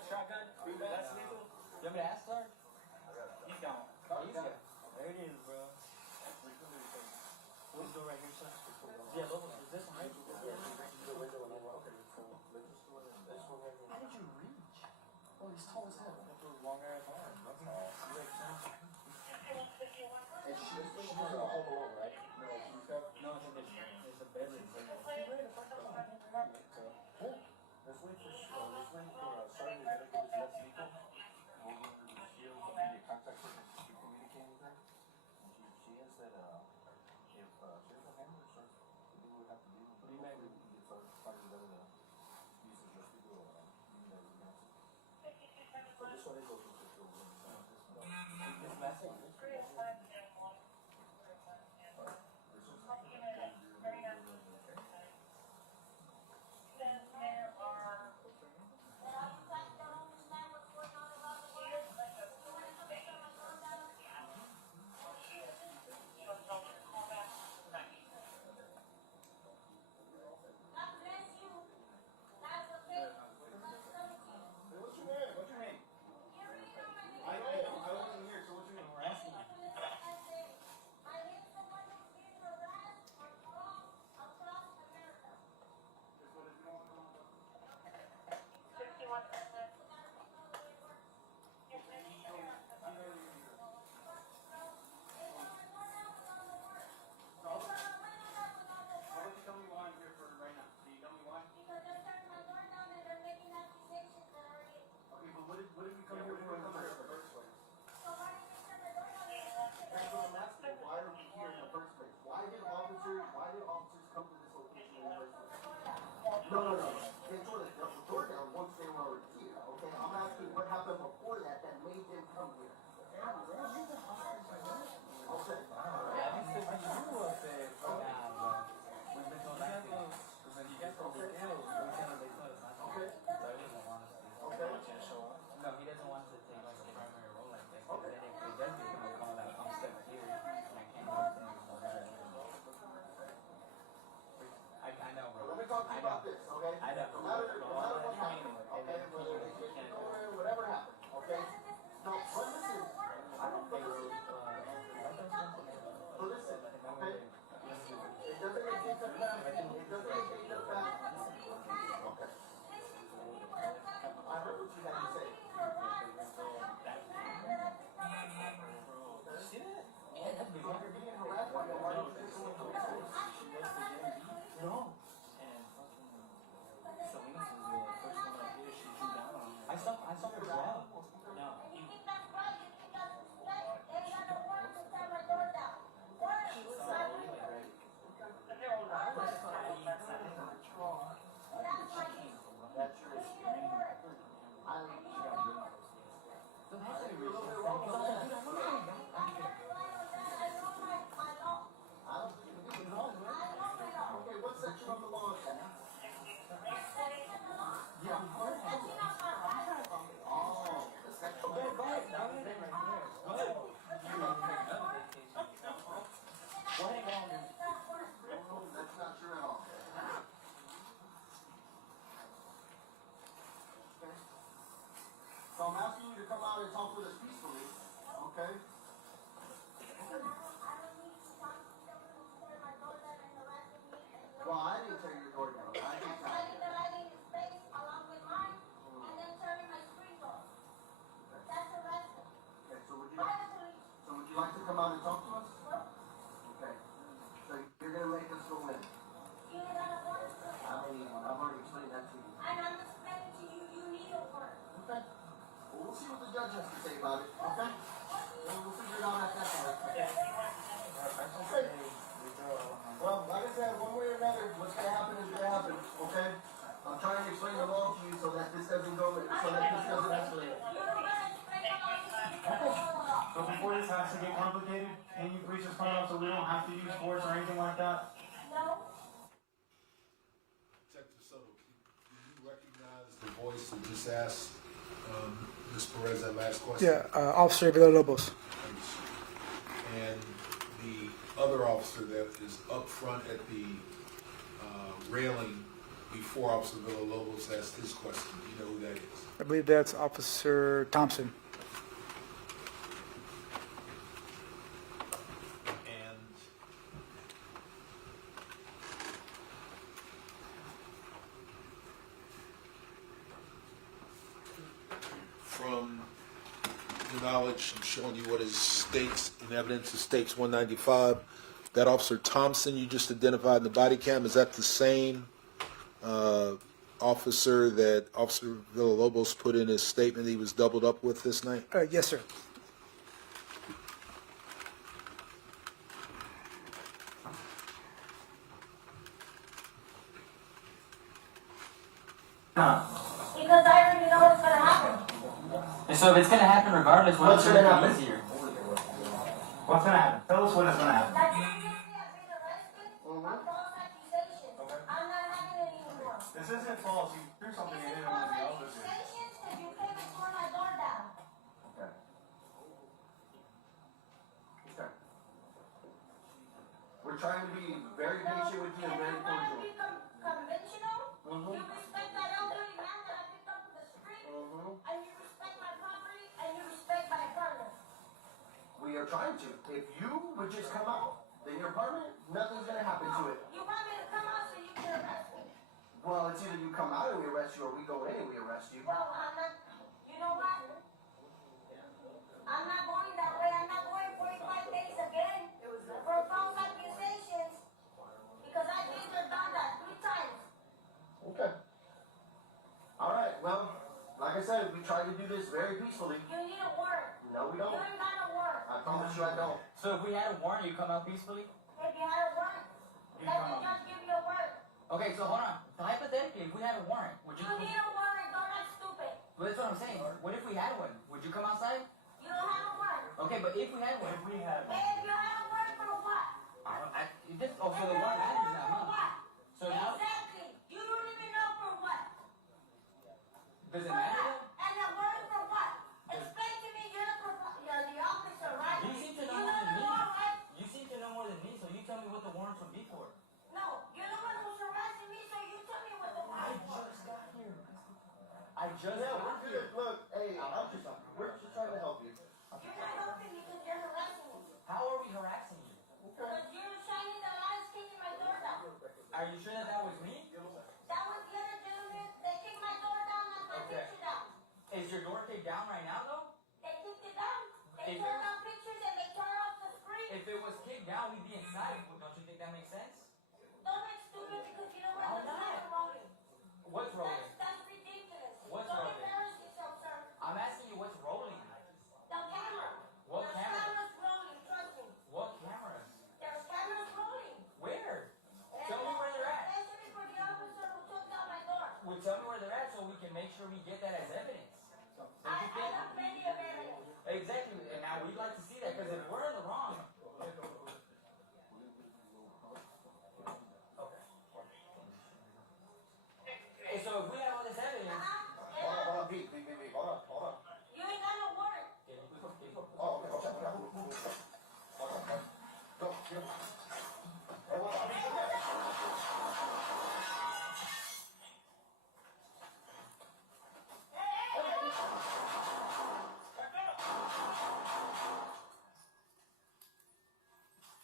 Shotgun. That's legal. You want me to ask, Sarge? He's gone. There it is, bro. This door right here, sir. Yeah, look, is this one right? How did you reach? Oh, he's tall as hell. Long ass arm. That's all. And she's not gonna hold alone, right? No, it's a bedroom. Let's wait for Sergeant to give us less vehicle. We'll give her the shield, we'll need to contact her and keep communicating with her. And she has said, if she doesn't handle it, we would have to do it. But hopefully we can get started together to okay? I know. No matter what happened, okay? Whether they get nowhere, whatever happened, okay? No, but listen. I don't think so. But listen, okay? It doesn't negate the fact. It doesn't negate the fact. Okay. I heard what you had to say. See that? Yeah, that's big. So you're being harassed by your wife. No. And fucking Salinas was the first one up here. She drew down on her. I saw her draw. No. Okay, what section of the law is that? Yeah. Oh, the section. Go ahead. That's not true at all. Okay. So I'm asking you to come out and talk with us peacefully, okay? Well, I didn't tell you your door down. I didn't tell you. Okay, so would you like to come out and talk to us? Okay. So you're gonna make us go in. I've already explained that to you. Okay. Well, we'll see what the judge has to say about it, okay? And we'll figure it out at that point. Okay. Well, like I said, one way or another, what's gonna happen is gonna happen, okay? I'm trying to explain the law to you so that this doesn't escalate. So before this has to get complicated, can you please just find out so we don't have to use force or anything like that? Detective Soto, do you recognize the voice that just asked Ms. Perez that last question? Yeah, Officer Villalobos. And the other officer that is up front at the railing before Officer Villalobos asked his question, do you know who that is? I believe that's Officer Thompson. And from your knowledge, I'm showing you what is states in evidence, it states 195. That Officer Thompson you just identified in the body cam, is that the same officer that Officer Villalobos put in his statement he was doubled up with this night? Yes, sir. Because I already know what's gonna happen. So if it's gonna happen regardless, What's gonna happen? easier? What's gonna happen? Tell us what is gonna happen. That you're gonna be arrested on false accusations. I'm not having it anymore. This isn't false. You threw something This in is it false on the officer. accusations because you came and tore my door down. Okay. Okay. We're trying to be very patient with you and very If you're gonna cordial. be conventional, Mhm. you respect that elderly man that I picked up in the street, Mhm. and you respect my property, and you respect my apartment. We are trying to. If you would just come out, then your apartment, nothing's gonna happen to it. You want me to come out so you can arrest me? Well, it's either you come out and we arrest you, or we go in and we arrest you. Well, I'm not, you know what? I'm not going that way. I'm not going 45 days again for false accusations because I think they've done that 3 times. Okay. All right. Well, like I said, we try to do this very peacefully. You need a warrant. No, we You don't. ain't got a warrant. I promise you I don't. So if we had a warrant, you come out peacefully? If you had a warrant, let the judge give you a warrant. Okay, so hold on. So hypothetically, if we had a warrant, would you? You need a warrant. Don't act stupid. Well, that's what I'm saying. What if we had one? Would you come outside? You don't have a warrant. Okay, but if we had one. If we had Hey, if you had a warrant for what? So the warrant matters now, For huh? what? So now, Exactly. You don't even know for what. does it For matter? what? And a warrant for what? Explain to me. You're the officer, right? You seem to know You more know than the me. law, right? You seem to know more than me, so you tell me what the warrants would be for. No, you're the one who's harassing me, so you tell me what the I warrant just Yeah, got we're here. good. Look, hey, we're just trying to help you. You're not helping me because you're harassing me. How are we harassing you? Because you're shining the lights, kicking my door down. Are you sure that was me? That was the other gentleman. They kicked my door down and my Okay. picture down. Is your door kicked down right now though? They kicked it down. They If turned it- on pictures and they turned off the screen. If it was kicked down, we'd be inside. Don't you think that makes sense? Don't act stupid because you know what? I'm That's not. not rolling. What's rolling? That's ridiculous. What's Don't rolling? embarrass yourself, sir. I'm asking you what's rolling. The camera. What There's camera? cameras rolling, trust me. What cameras? There's cameras rolling. Where? Tell me where they're at. Especially for the officer who took down my door. Well, tell me where they're at so we can make sure we get that as evidence. Don't I you think? have plenty of evidence. Exactly, and now we'd like to see that because if we're in the wrong. Okay. And so if we have all this evidence. Hold on, Pete, hold on. You ain't got no warrant. Oh, okay, Go, get him. Hey, hold on.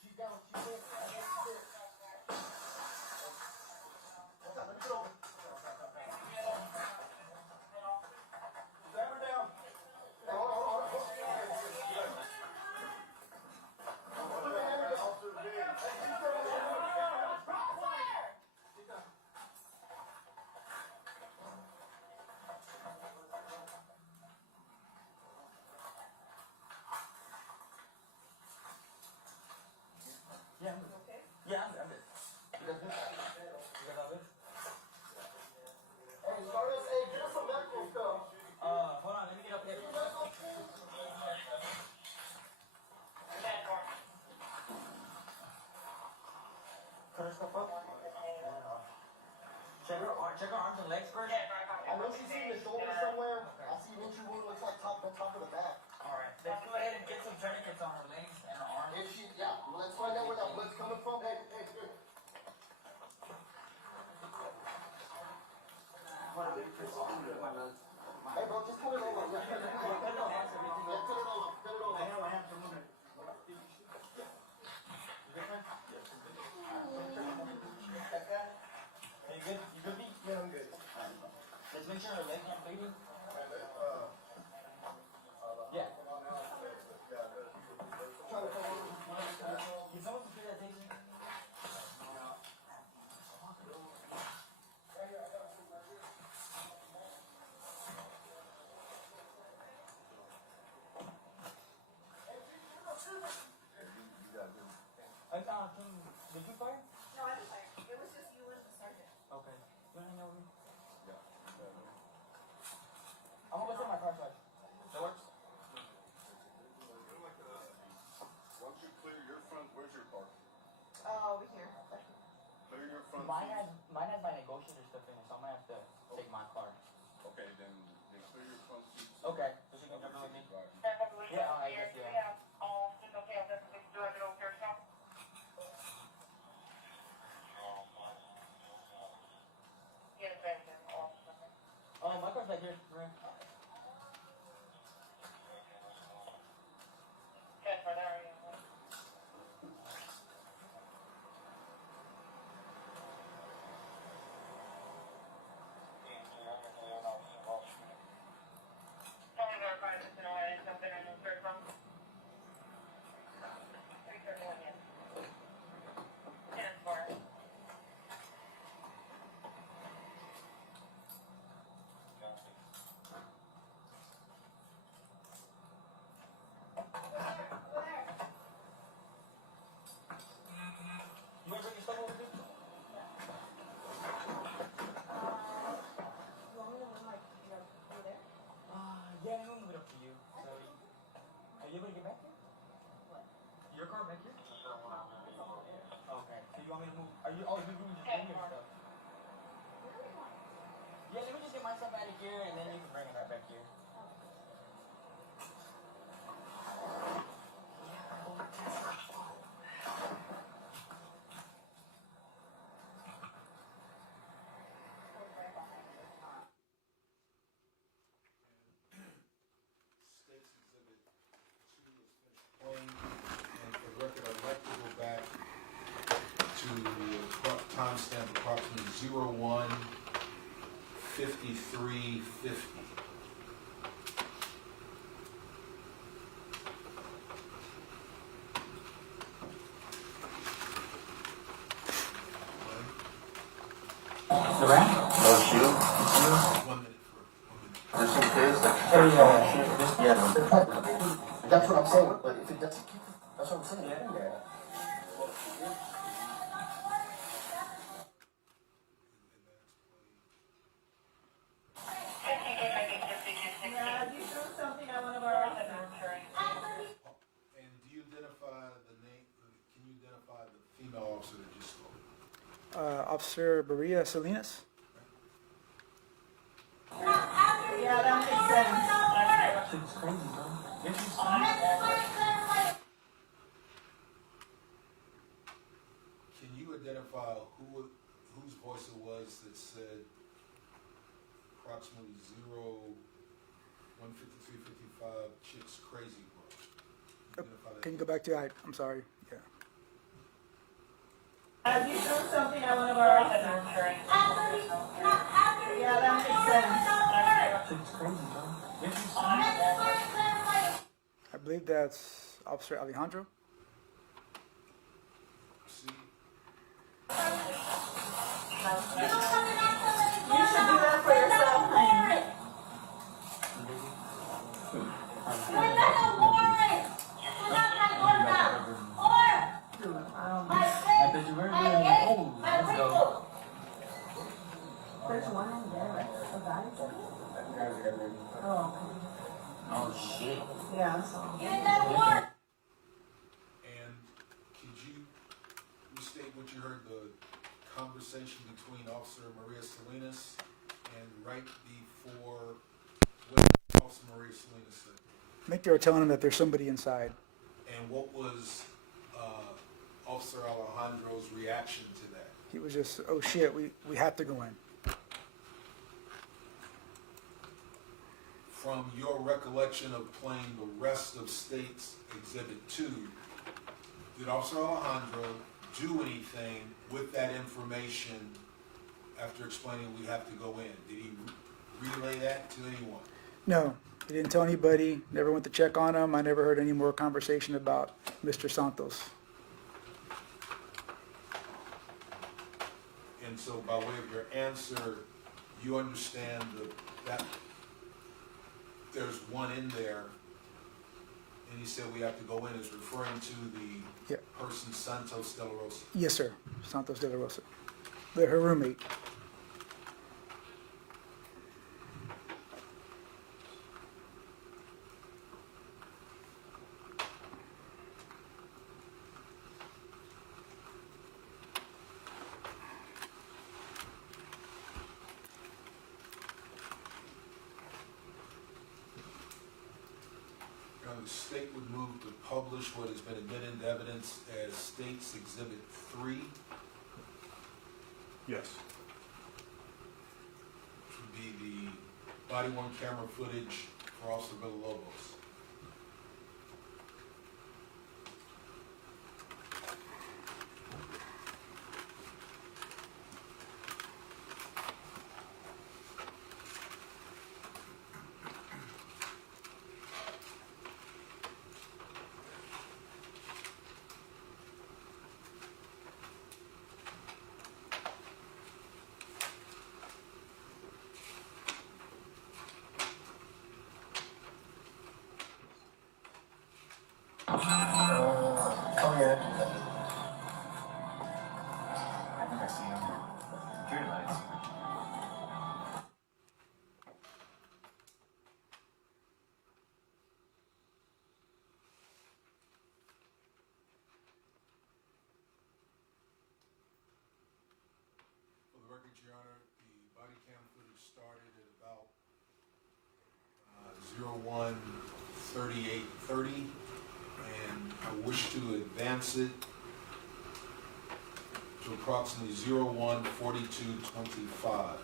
She's down, she's there. What's up? Let me get over. Grab her down. Hey, hold on. Yeah, I'm good. Yeah, I'm good. You guys all good? Hey, get us some medical stuff. Hold on, let me get up here. Cut her stuff up. Check her arms and legs first. I know she's in the shoulder somewhere. I see an injury wound, looks like top of the back. Alright, let's go ahead and get some tourniquets on her legs and her arms. If she, yeah, let's find out where that blood's coming from. Hey, here. Hey, bro, just cut it all off. Yeah, cut it all off. Cut it all off. Cut it all off. I have to move it. Are you good? You good, B? Yeah, I'm good. Let's make sure her legs aren't bleeding. Yeah. Trying to come over. Can someone secure that taser? Did you fire? No, I didn't fire. It was just you and the sergeant. Okay. You wanna hang out with me? Yeah. I'm gonna go check my car side. That works? Once you clear your front, where's your car? Over here. Clear your front. Mine has my negotiator stuff in it, so I'm gonna have to take my car. Okay, then clear your front seats. Okay. So she can jump in with me? Drive. Yeah, I guess, yeah. Oh, my car's back here. Right. You wanna bring your stuff over too? You want me to move my computer over there? Yeah, I'm gonna move it up to you. So, are you able to get back here? What? Your car back here? Okay. So you want me to move? Are you? Oh, you can just bring your stuff. Yeah, let me just get my stuff out of here, and then you can bring it right back here. timestamp approximately 01:53:50. The rat? No, it's you. It's you. 1 minute for 1 minute. Just in case. Oh, yeah. That's what I'm saying, but if it doesn't keep, that's what I'm saying. Yeah. And do you identify the name, can you identify the female officer that just spoke? Officer Maria Salinas. Yeah, that makes sense. It's crazy, bro. Can you identify whose voice it was that said approximately 01:53:55, chick's crazy, bro? Identify that. Can you go back to I'm sorry. Yeah. Have you thrown something at one of our officers? Yeah, that makes sense. It's crazy, bro. I believe that's Officer Alejandro. See? You should do that for yourself, honey. We got a warrant. You got my gorda. Or my friend, my gay, my rico. There's one in there, right? A guy? Oh. Oh, shit. Yeah. You got a warrant. And could you restate what you heard, the conversation between Officer Maria Salinas and right before what Officer Maria Salinas said? I think they were telling him that there's somebody inside. And what was Officer Alejandro's reaction to that? He was just, oh shit, we have to go in. From your recollection of playing the rest of State's Exhibit 2, did Officer Alejandro do anything with that information after explaining we have to go in? Did he relay that to anyone? No, he didn't tell anybody, never went to check on him. I never heard any more conversation about Mr. Santos. And so by way of your answer, you understand that there's one in there, and he said we have to go in, is referring to the person Santos De La Rosa. Yes, sir. Santos De La Rosa. Her roommate. The state would move to publish what has been admitted into evidence as State's Exhibit 3. Yes. Which would be the body-worn camera footage for Officer Villalobos. Oh, yeah. I think I see him. Security lights. For the record, Your Honor, the body cam footage started at about 01:38:30, and I wish to advance it to approximately 01:42:25.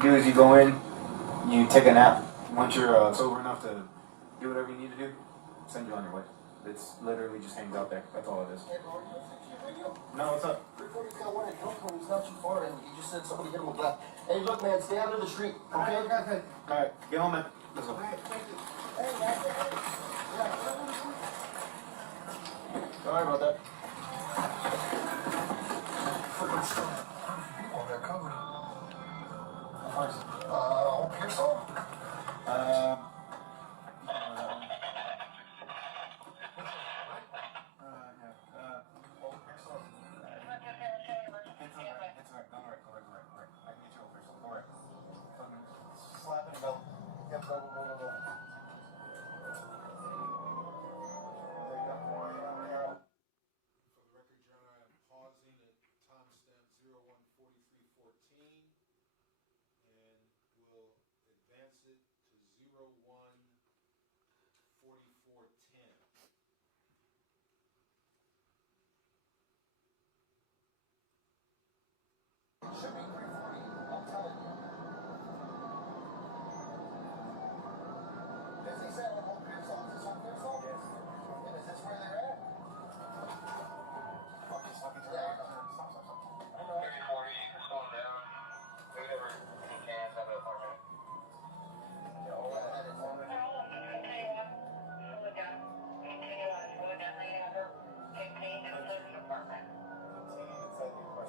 Do as you go in. You take a nap. Once you're sober enough to do whatever you need to do, send you on your way. It's literally just hangs out there. That's all it is. No, what's up? He's got one in Hilltone. He's not too far, and he just said somebody hit him with that. Hey, look, man, stay out of the street, okay? Okay. All right, get on, man. Let's go. Sorry about that. People, they're covered. Nice. Pearsall? Slapping belt. Yep, go. For the record, Your Honor, I am pausing at timestamp 01:43:14 and will advance it to 01:44:10. It should be 340. I'm telling you. Does he say on Pearsall? Is this on Pearsall? Yes. And is this where they're at? Yeah, I know. I know. 3040, slow down. Whoever he can, have an apartment. Yeah, all that is on there.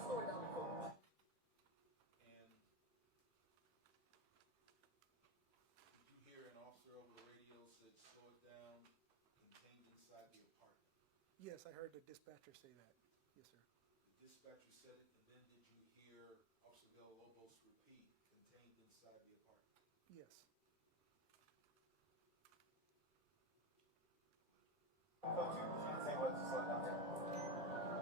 Slow it down before. And did you hear an officer over the radio said, slow it down, contained inside the apartment? Yes, I heard the dispatcher say that. Yes, sir. The dispatcher said it, and then did you hear Officer Villalobos repeat, contained inside the apartment? Yes. Say what to slow down.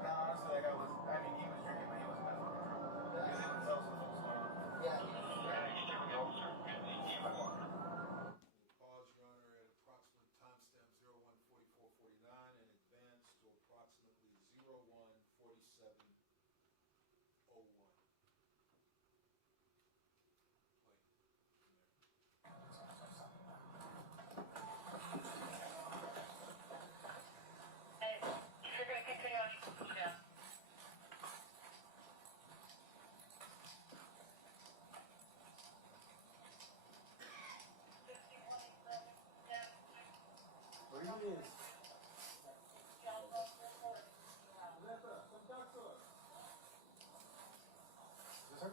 No, honestly, that guy was, I mean, he was drinking, but he wasn't messing with her. He was in himself, so what was going on? Yeah. Pause, Your Honor, at approximate timestamp 01:44:49 and advance to approximately 01:47:01. Where he is? Yes, sir?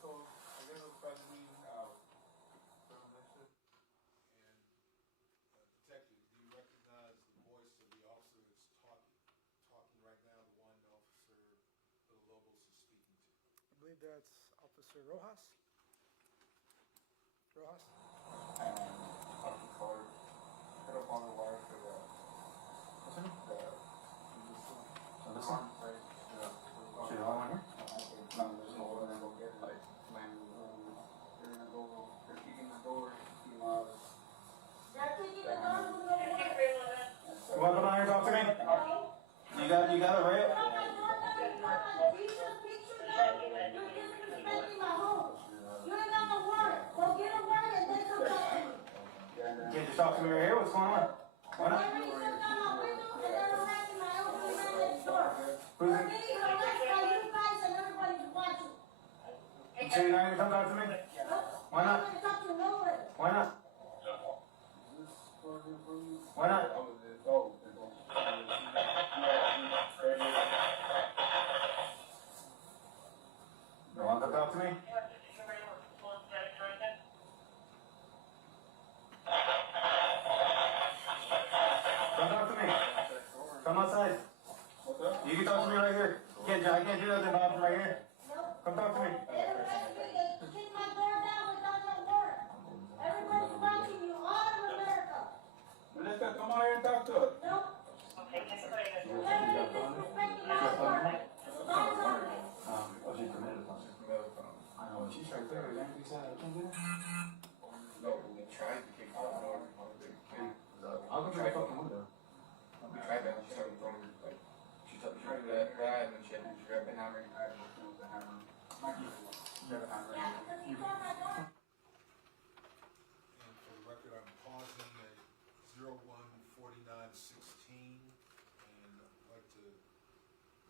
So, I guess it's probably, And detective, do you recognize the voice of the officer that's talking right now, the one Officer Villalobos is speaking to? I believe that's Officer Rojas. Rojas? Put up on the wire for the, what's her name? Melissa? She the only one here? No, there's no one that will get it. Like, they're gonna go, they're kicking the door, They're kicking the door, who's gonna work? You wanna come down here and talk to me? You got a rail? You can't just talk to me right here, what's going on? Why not? Who's it? So you're not gonna come talk to me? Why not? Why not? Why not? You wanna come talk to me? Come talk to me. Come outside. You can talk to me right here. I can't do nothing about it right here. Come talk to me. Everybody's watching you all of America. Melissa, come on here and talk to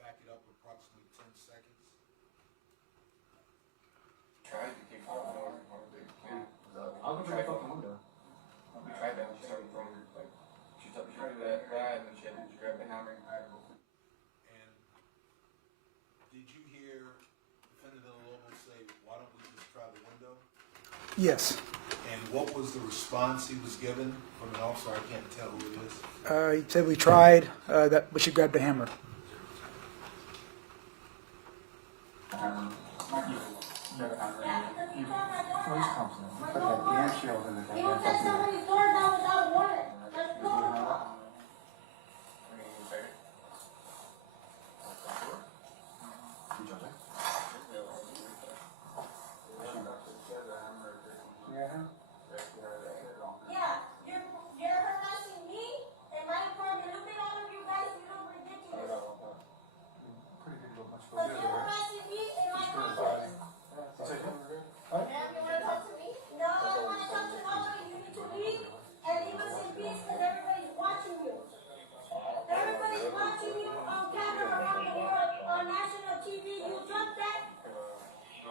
back it up approximately 10 seconds. Tried to keep going over and over. I'll go back up the window. We tried that. She started throwing her, like, she tried that, and then she grabbed the hammer and I broke it. And did you hear Defendant Villalobos say, why don't we just try the window? Yes. And what was the response he was given from an officer? I can't tell who it is. He said we tried, but she grabbed the hammer. You don't take somebody's door down without a warrant. That's protocol. Yeah, you're harassing me and my apartment. Look at all of you guys. You look ridiculous. But you're harassing me and my apartment. Ma'am, you want to talk to me? No, I don't want to talk to nobody. You need to leave and leave us in peace because everybody's watching you. Everybody's watching you on camera around the world, on national TV. You dropped that.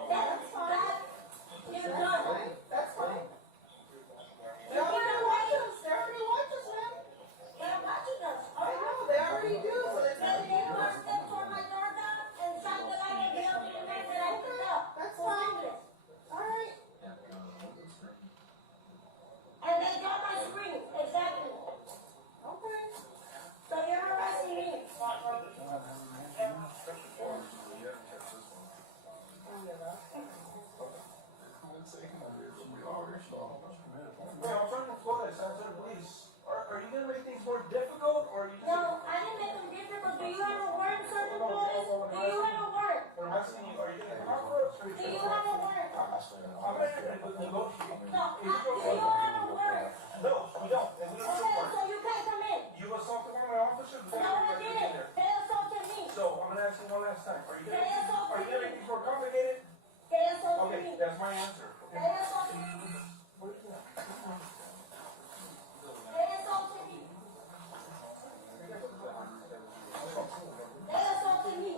That's fine. You're done. That's fine. They're already watching us. They're already watching us, man. They're watching us. I know. They already do. So they said they pushed them toward my door down and shot the light and bailed me in there that I picked up. That's fine. All right. And they got my screen. Exactly. Okay. So you're harassing me. Wait, I'm trying to floor this, answer the police. Are you gonna make things more difficult, or are you just? No, I didn't make them difficult. Do you have a warrant, Sergeant Flores? Do you have a warrant? I'm asking you, are you gonna come out for us? Do you have a warrant? I'm ready to negotiate. No, do you have a warrant? No, we don't, and we don't Okay, support so it. you can't come in. You assaulted one of my officers? No, I didn't. They assaulted me. So, I'm gonna ask you one last time, are you They assaulted gonna make me. things more complicated? They assaulted Okay, me. that's my answer. They assaulted me. They assaulted me. They assaulted me.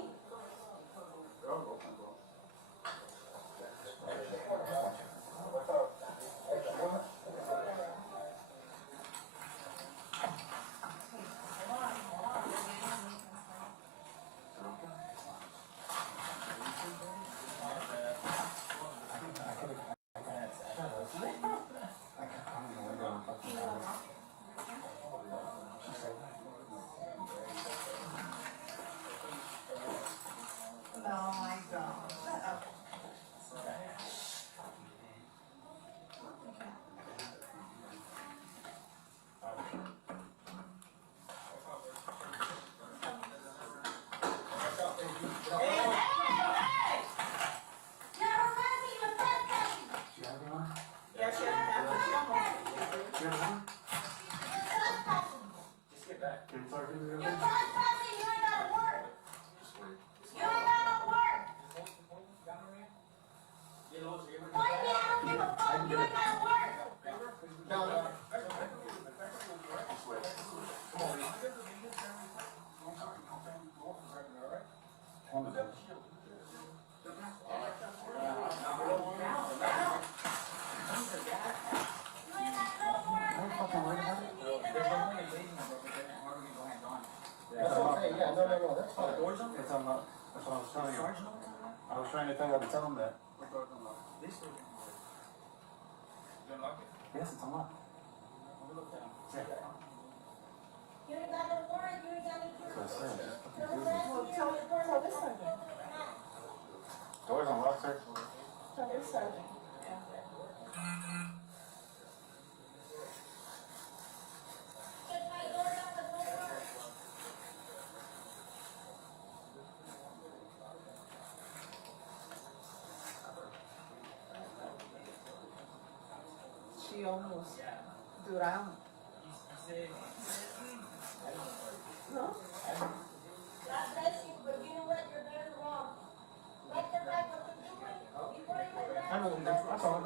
I was trying to tell you to tell him that. Yes, it's unlocked. You ain't got no warrant. You ain't got any proof. That's what I said. You're harassing me on your door. Door's unlocked, sir. Take my door down with no warrant. She almost drowned. No? God bless you, but you know what? You're very wrong. Let them like what you're doing before you get I know, that's all.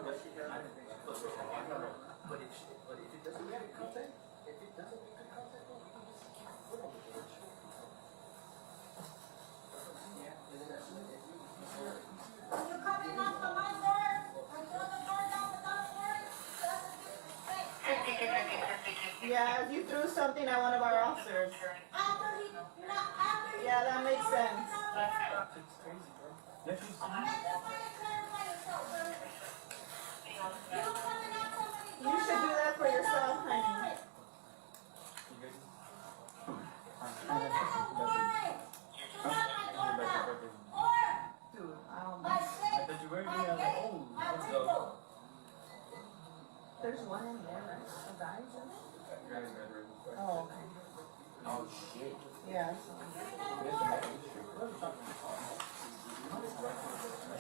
Yeah, you threw something at one of our officers. After he, after he. Yeah, that makes sense. It's crazy, bro. Yeah, she's. Clarify yourself, bro. You coming at somebody. You should do that for yourself, honey. Dude, I don't know. There's one in there, right? A guy's in there? Oh, okay. Oh, shit. Yeah.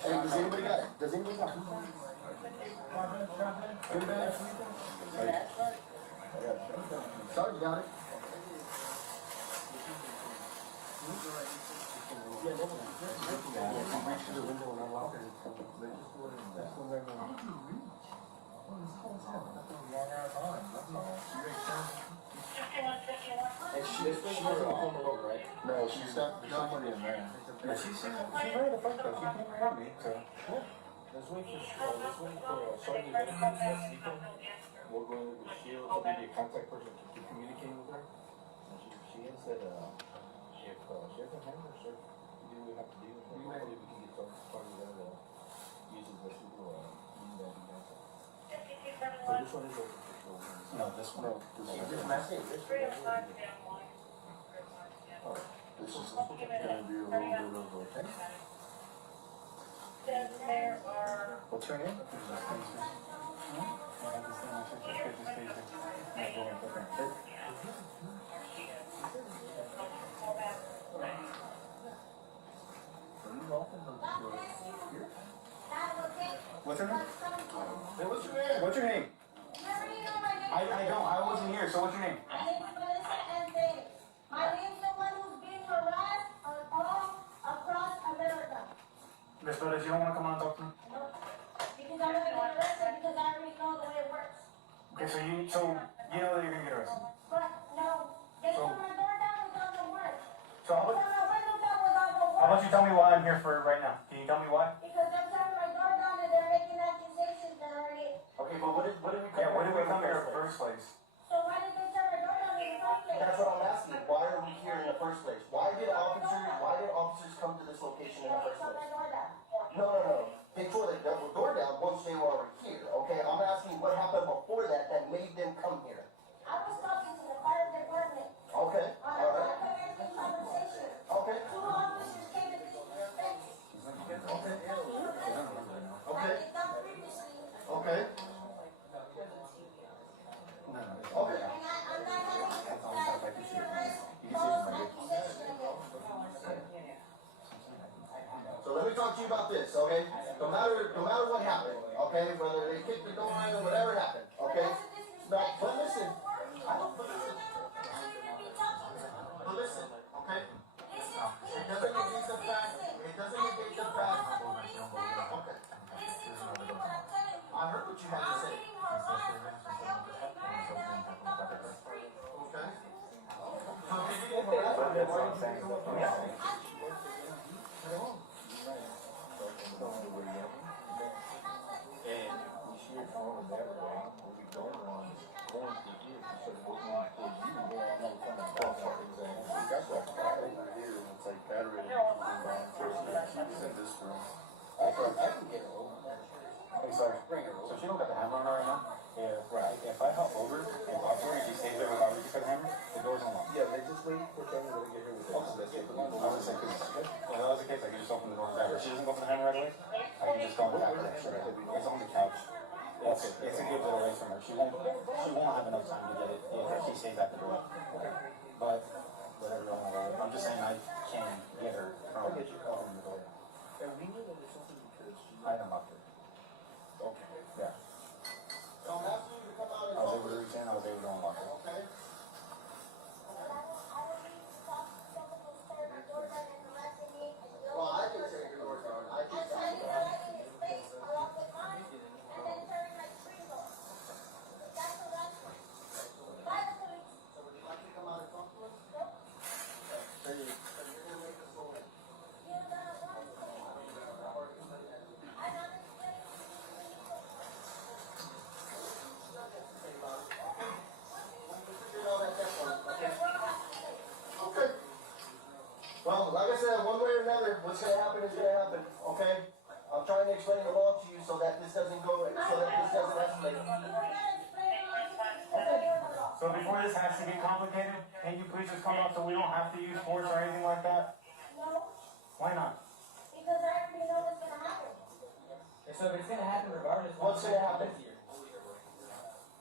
Hey, does anybody got good bag? Sorry, you got it. No, she's got, there's somebody in there. She's ready to fight though, she came right at me, so. Let's wait for Sergeant Benedict. We'll go with Shield, I'll be the contact person to keep communicating with her. And she had said, if Sheriff Hammer or Sheriff, we have to deal with her, hopefully we can get somebody that uses the super, using that answer. So this one is open. No, this one. No, this one. This one. This is gonna be a little bit of a thing. What's her name? What's her name? Hey, what's your name? What's your name? I don't. I wasn't here, so what's your name? My name is Melissa Perez. My name's the one who's being harassed all across America. Miss Perez, you don't want to come on and talk to me? No, because I'm gonna get arrested because I already know the way it works. Okay, so you know that you're gonna get arrested. But no, they So- put my door down without no work. So how Put about, my window down without no how about work. you tell me why I'm here for right now? Can you tell me why? Because they're turning my door down and they're making accusations that aren't it. Okay, but what did we come here? Why did we come here in the first place? So why did they turn my door down in the first place? That's what I'm asking. Why are we here in the first place? Why did officers come to this location in the They first tore my place? door down. No. They tore the door down once they were already here, okay? I'm asking what happened before that made them come here. I was talking to the fire department Okay, on a alright, confidential conversation. okay, Two officers came to visit me face. okay, Like they done previously. okay, okay. And I'm not having that pre-arrest false accusation again. So let me talk to you about this, okay? No matter what happened, okay? Whether they kicked the door in or whatever happened, okay? No, but listen, I don't, but listen, okay? It doesn't negate the fact, okay? I heard what you had to say. Okay? So did you get harassed? And we shared phone that way, what we don't want is going through here, so we're going for you, going on another phone call, for example. That's like battery here, and it's like battery, in this room. I can get it over. Hey, sorry, so she don't got the hammer on her right now? Yeah, right. If I hop over, if I bring she stays there without reaching for the hammer, the door's unlocked. Yeah, they just wait for them to get here with it. Okay, that's it. I was saying, because if that was the case, I could just open the door and grab her. If she doesn't go for the hammer right away, I can just go and tap her. It's on the couch. It's a good bit away from her. She won't have enough time to get it if she stays at the door. But whatever, I'm just saying I can get her from opening the door. And we knew that it's something because I unlocked her. Okay. Yeah. So I'm asking you to come out and I was talk able to reach in, I was able to unlock her. okay? Well, I didn't say your door's down, I just got it. So would you like to come out and talk to us? So you're gonna make us go in? what's gonna happen is gonna happen, okay? I'm trying to explain the law to you so that this doesn't go, so that this doesn't escalate. So before this has to get complicated, can you please just come up so we don't have to use force or anything like that? No, Why not? because I already know what's gonna happen. So if it's gonna happen regardless. What's gonna happen?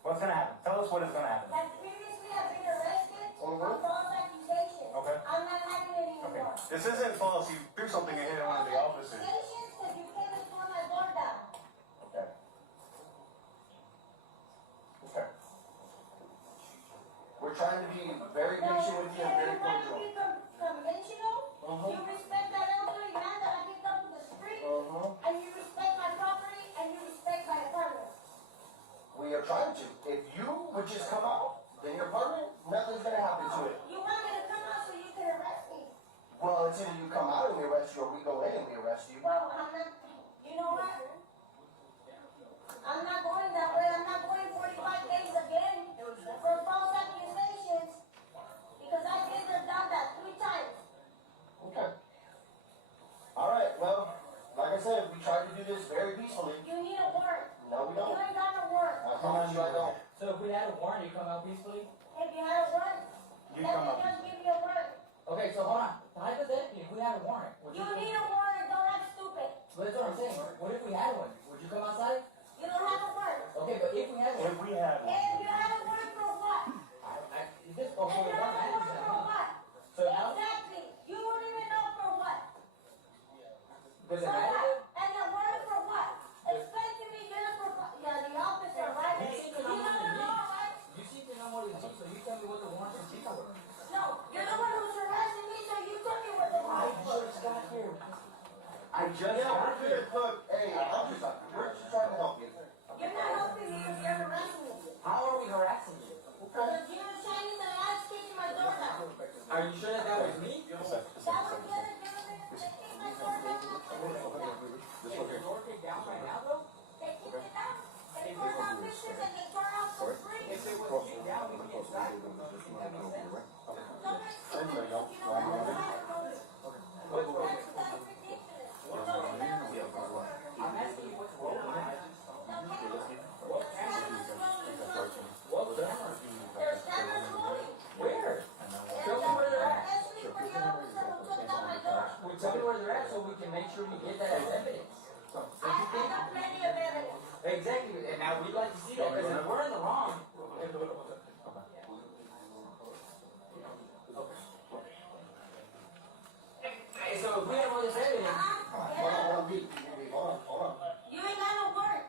What's gonna happen? Tell us what is gonna happen. Like previously I've been arrested on false accusations. Okay. I'm not having it anymore. This isn't false. You threw something and hit one of the officers. Accusations because you came and tore my door down. Okay. Okay. We're trying to be very patient with you and very You're trying to cordial. be conventional. You respect that elderly man that I picked up in the street. And you respect my property and you respect my apartment. We are trying to. If you would just come out, then your apartment, nothing's gonna happen to it. You want me to come out so you can arrest me? Well, it's either you come out and we arrest you or we go in and we arrest you. Well, I'm not, you know what? I'm not going that way. I'm not going 45 days again for false accusations because I've been there, done that 3 times. Okay. All right, well, like I said, we tried to do this very peacefully. You need a warrant. No, we You don't. ain't got no warrant. I promise you I don't. So if we had a warrant, you come out peacefully? If you had a warrant, You let come me out just give you a warrant. Okay, so hold on. Hypothetically, if we had a warrant, would You need a warrant. Don't act stupid. But that's what I'm saying. What if we had one? Would you come outside? You don't have a warrant. Okay, but if we had one. If we had If you had a warrant for what? Is this If you had a warrant for what? So now, Exactly. You don't even know for what. does For it matter? what? And a warrant for what? Explain to me, you're for what? Yeah, the officer, right? You seem to You know more know than the me. law, right? You seem to know more than me, so you tell me what the warrants and people were. No, you're the one who's harassing me, so you tell me what the law is. just got here. I just Yeah, got we're here. good. Look, hey, we're just trying to help you. You're not helping me because you're harassing me. How are we harassing you? Because you're shining the lights, kicking my door down. Are you sure that was me? That was the other gentleman that kicked my door down. Is your door kicked down right now, though? They kicked it down. They tore down pictures and they tore out for free. If it was kicked down, we'd be inside. That makes sense. Don't make sense. You know what? What's wrong? That's ridiculous. You know what? I'm asking you what's wrong. What camera? There's cameras rolling. Where? Show me where they're at. Especially for the officer who took down my door. Well, tell me where they're at so we can make sure we get that as evidence. I got plenty of evidence. Exactly, and now we'd like to see that, because if we're in the wrong. Hey, so if we have all this evidence. You ain't got no warrant.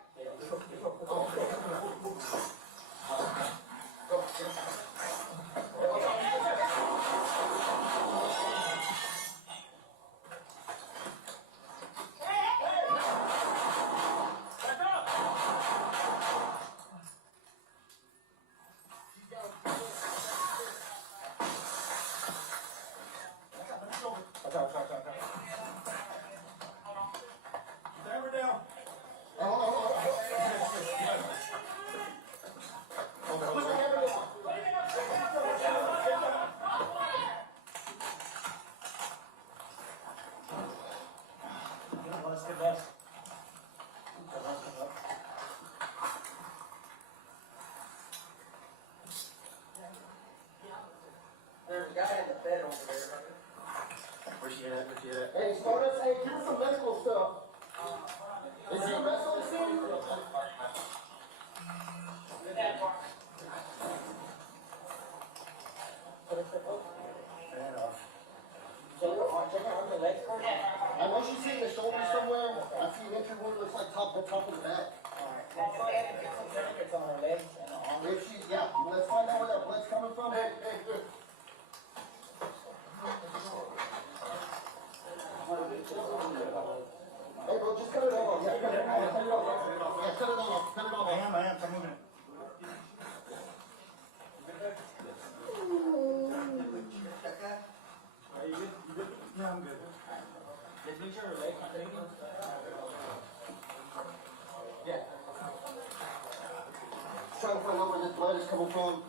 There's a guy in the bed over there. Where's she at? Hey, Spartus, hey, give us some medical stuff. Is he a mess on the scene? I know she's hitting the shoulder somewhere. I see an entry wound, looks like the top of the back. It's on her legs and the arm. If she, yeah, let's find out where that blood's coming from. Hey, bro, just cut it off. Yeah, cut it off. Yeah, cut it off. Yeah, cut it off. Cut it off. I am, I'm moving it. Are you good? You good? Yeah, I'm good. Just make sure her legs are clean. Yeah. Trying to find out where this blood is coming from.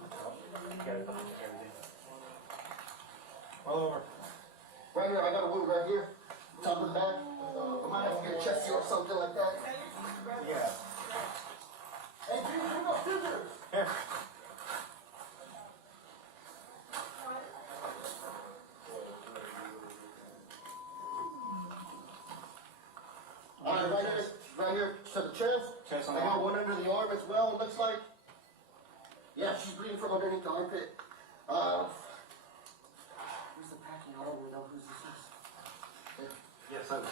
All over. Right here, I got a wound right here. top and back. I might have to get a chesty or something like that. Yeah. Hey, dude, you got scissors. Here. Alright, right here to the chest. Chest on I the got arm. one under the arm as well, it looks like. Yeah, she's bleeding from underneath the armpit. Where's the packing? I don't even know whose this is. Yes, I was.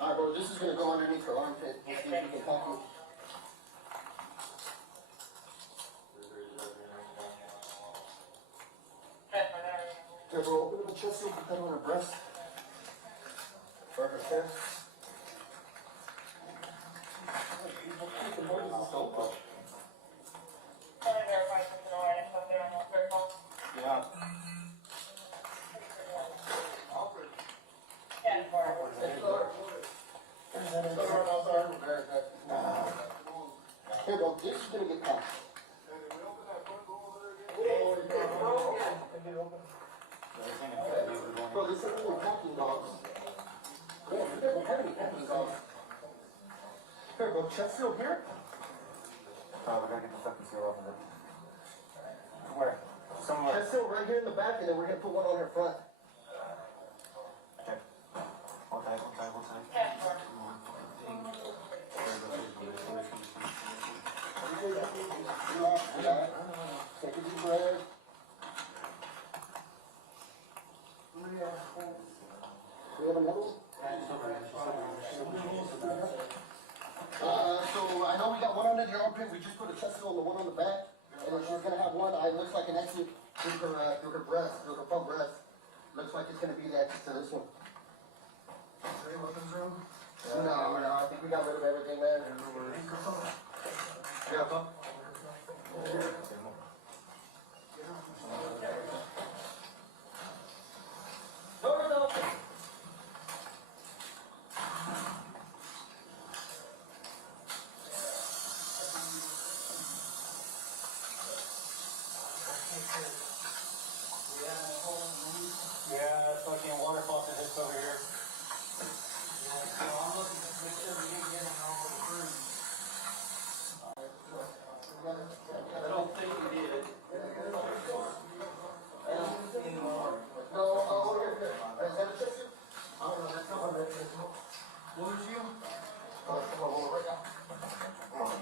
Alright, bro, this is gonna go underneath her armpit. We'll see if we can pack it. Okay, bro, open up the chest so we can put it on her breast. Or her chest. Yeah. Here, bro, this is gonna get packed. Bro, this is really packing dogs. Yeah, we're heavy packing dogs. Here, bro, chest still here? We gotta get the fucking seal off of it. Where? Somewhere. Chest still right here in the back, and then we're gonna put one on her front. Okay. Hold tight. Take a deep breath. We have another one? So I know we got one under the armpit. We just put a chest on the one on the back, and then she's gonna have one. It looks like an exit through her breast, through her front breast. Looks like it's gonna be the exit to this one. Any weapons room? No, I think we got rid of everything, man. Yeah, huh? Doors open. Yeah, fucking water faucet hits over here. I don't think you did. No, over here. Is that a chest? I don't know, that's not what that is. What was you? Come on, right now. Come on.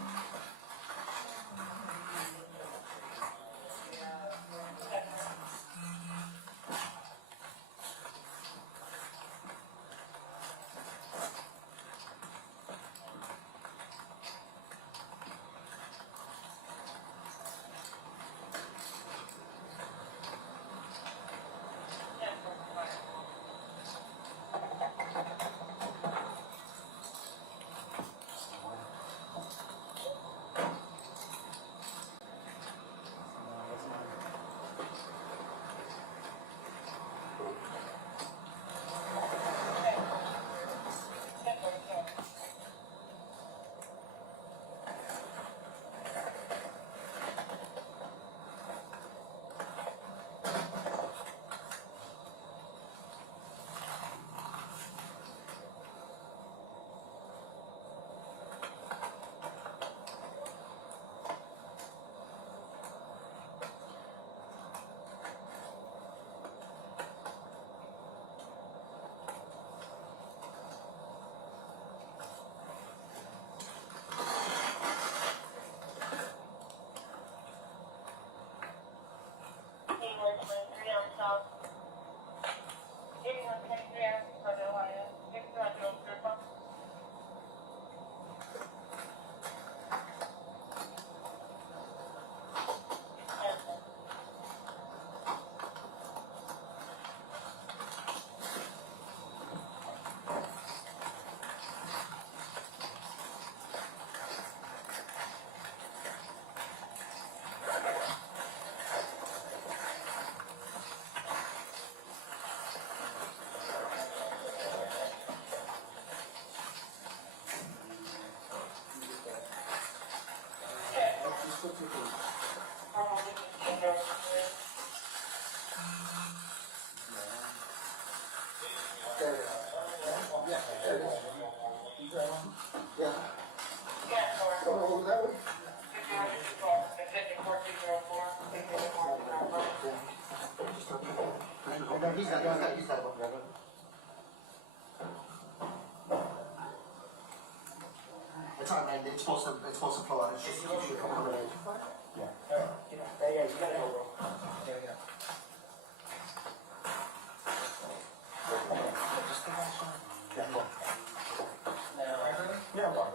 It's all right, man. It's supposed to flow out. It's just a couple of days. Yeah. Yeah, you gotta go, bro. Yeah. Yeah, well.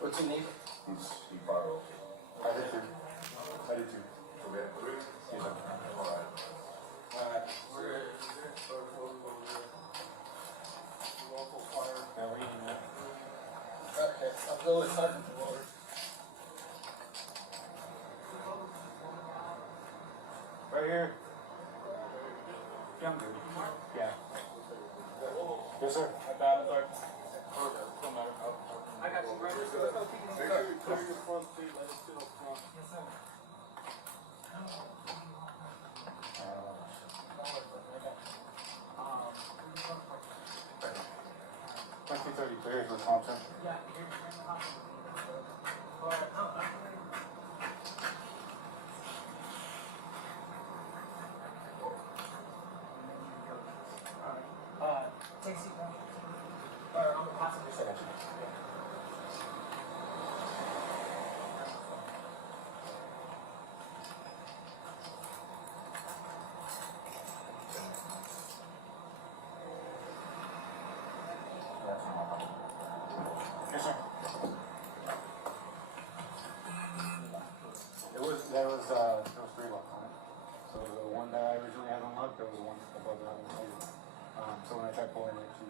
What's your name? He borrowed. I did too. Okay, three? Yes, sir. All right. Okay, I'll go with Sergeant Water. Right here. Younger. Yeah. Yes, sir. I got it, sir. Don't matter. I got you right here. Make sure you clear your front seat, let it sit up front. Yes, sir. 2033 is Wisconsin. Yeah. Take a seat, bro. I'm the passenger section. Yes, sir. There was 3 locks on it. So the one that I originally had unlocked, there was the one above that one too. So when I tried pulling it, she.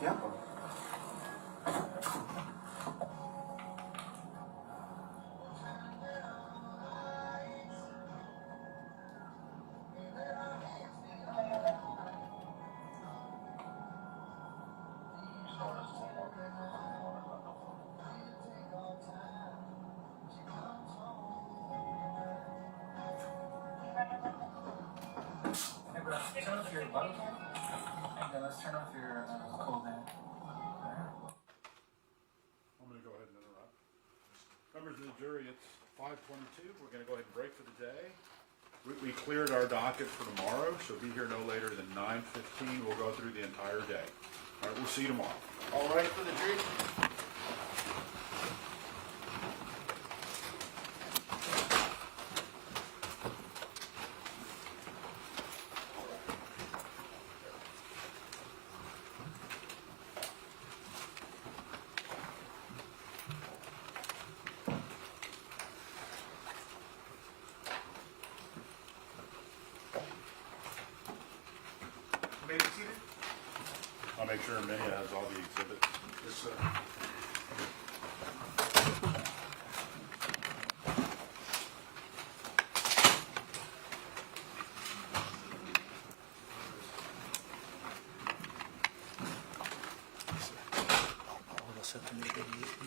Yeah. Hey, bro, turn off your bottle fan, and then let's turn off your cold fan. I'm going to go ahead and interrupt. Members of the jury, it's 5:22. We're going to go ahead and break for the day. We cleared our docket for tomorrow, so be here no later than 9:15. We'll go through the entire day. All right, we'll see you tomorrow. All right for the jury? May be seated? I'll make sure Minnie has all the exhibits. Yes, sir. I'll send them an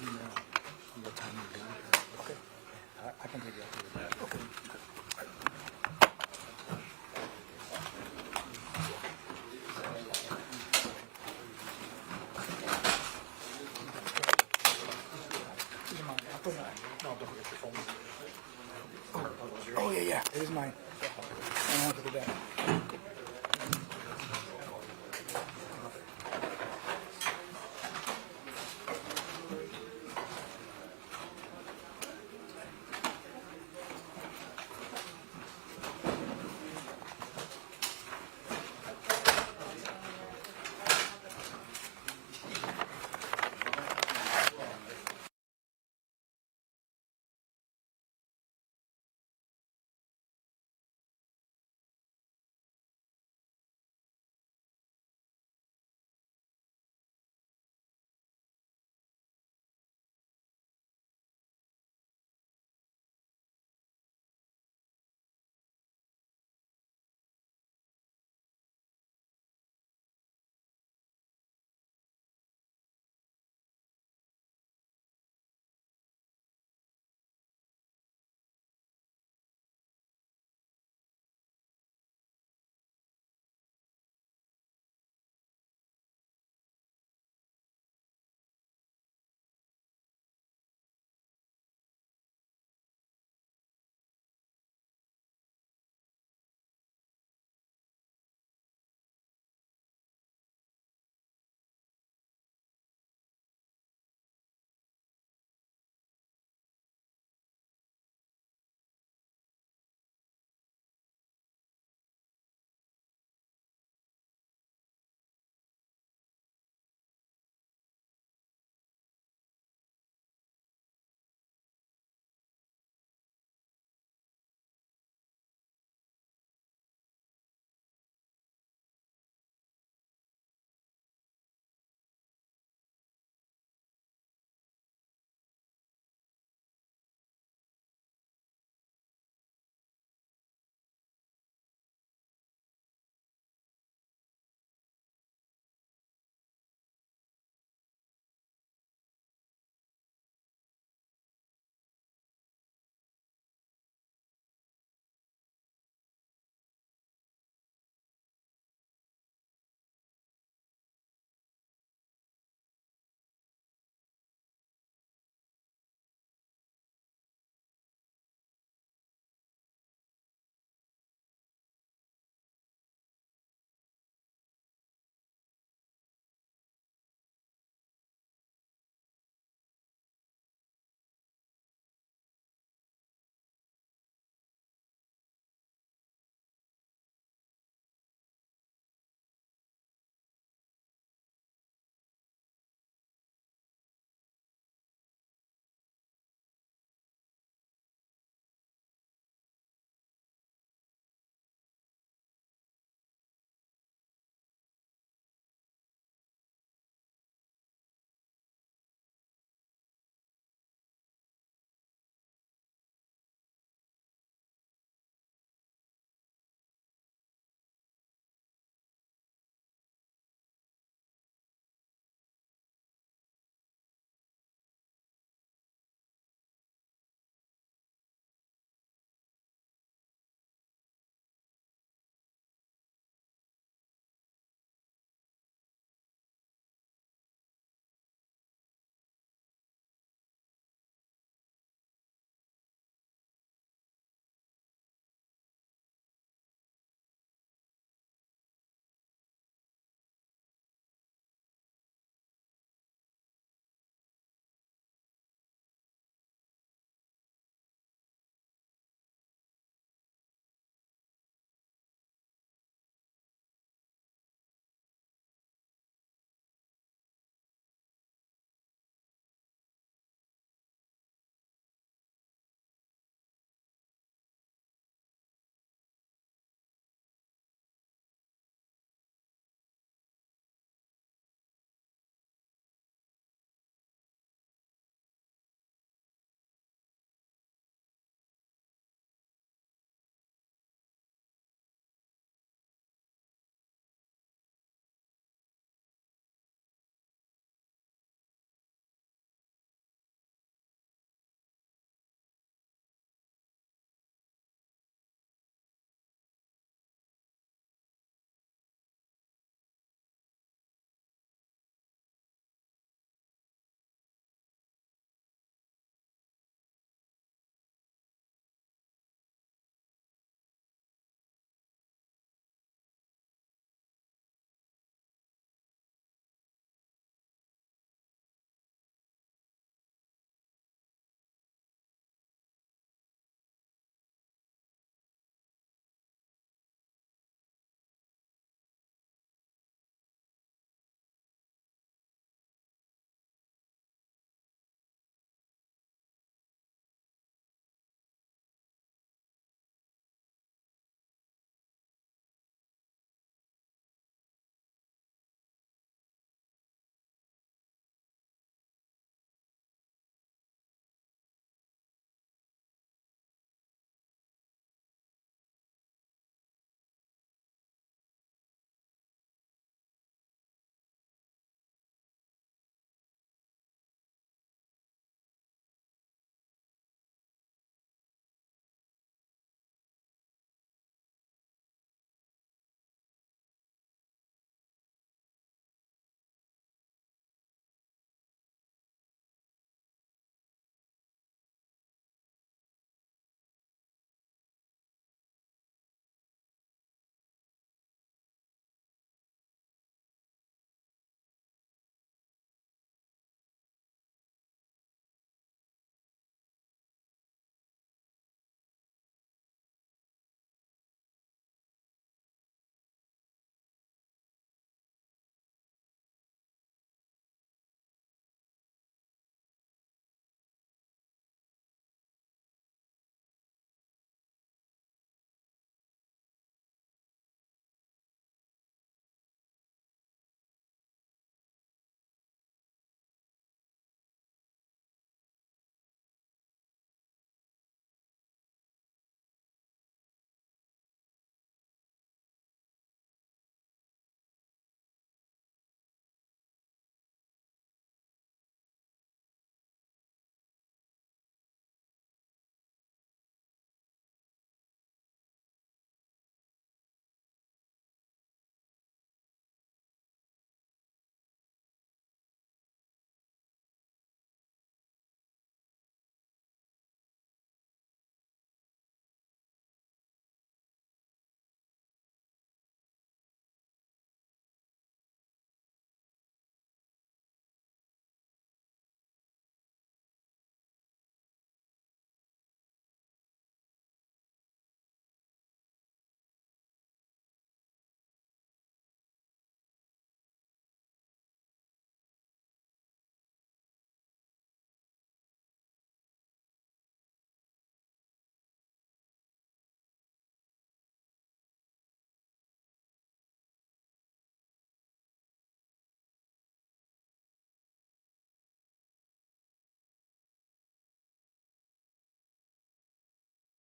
email on what time you're doing it. Okay. I can take that. Okay. Oh, yeah, it is mine. I don't want to do that.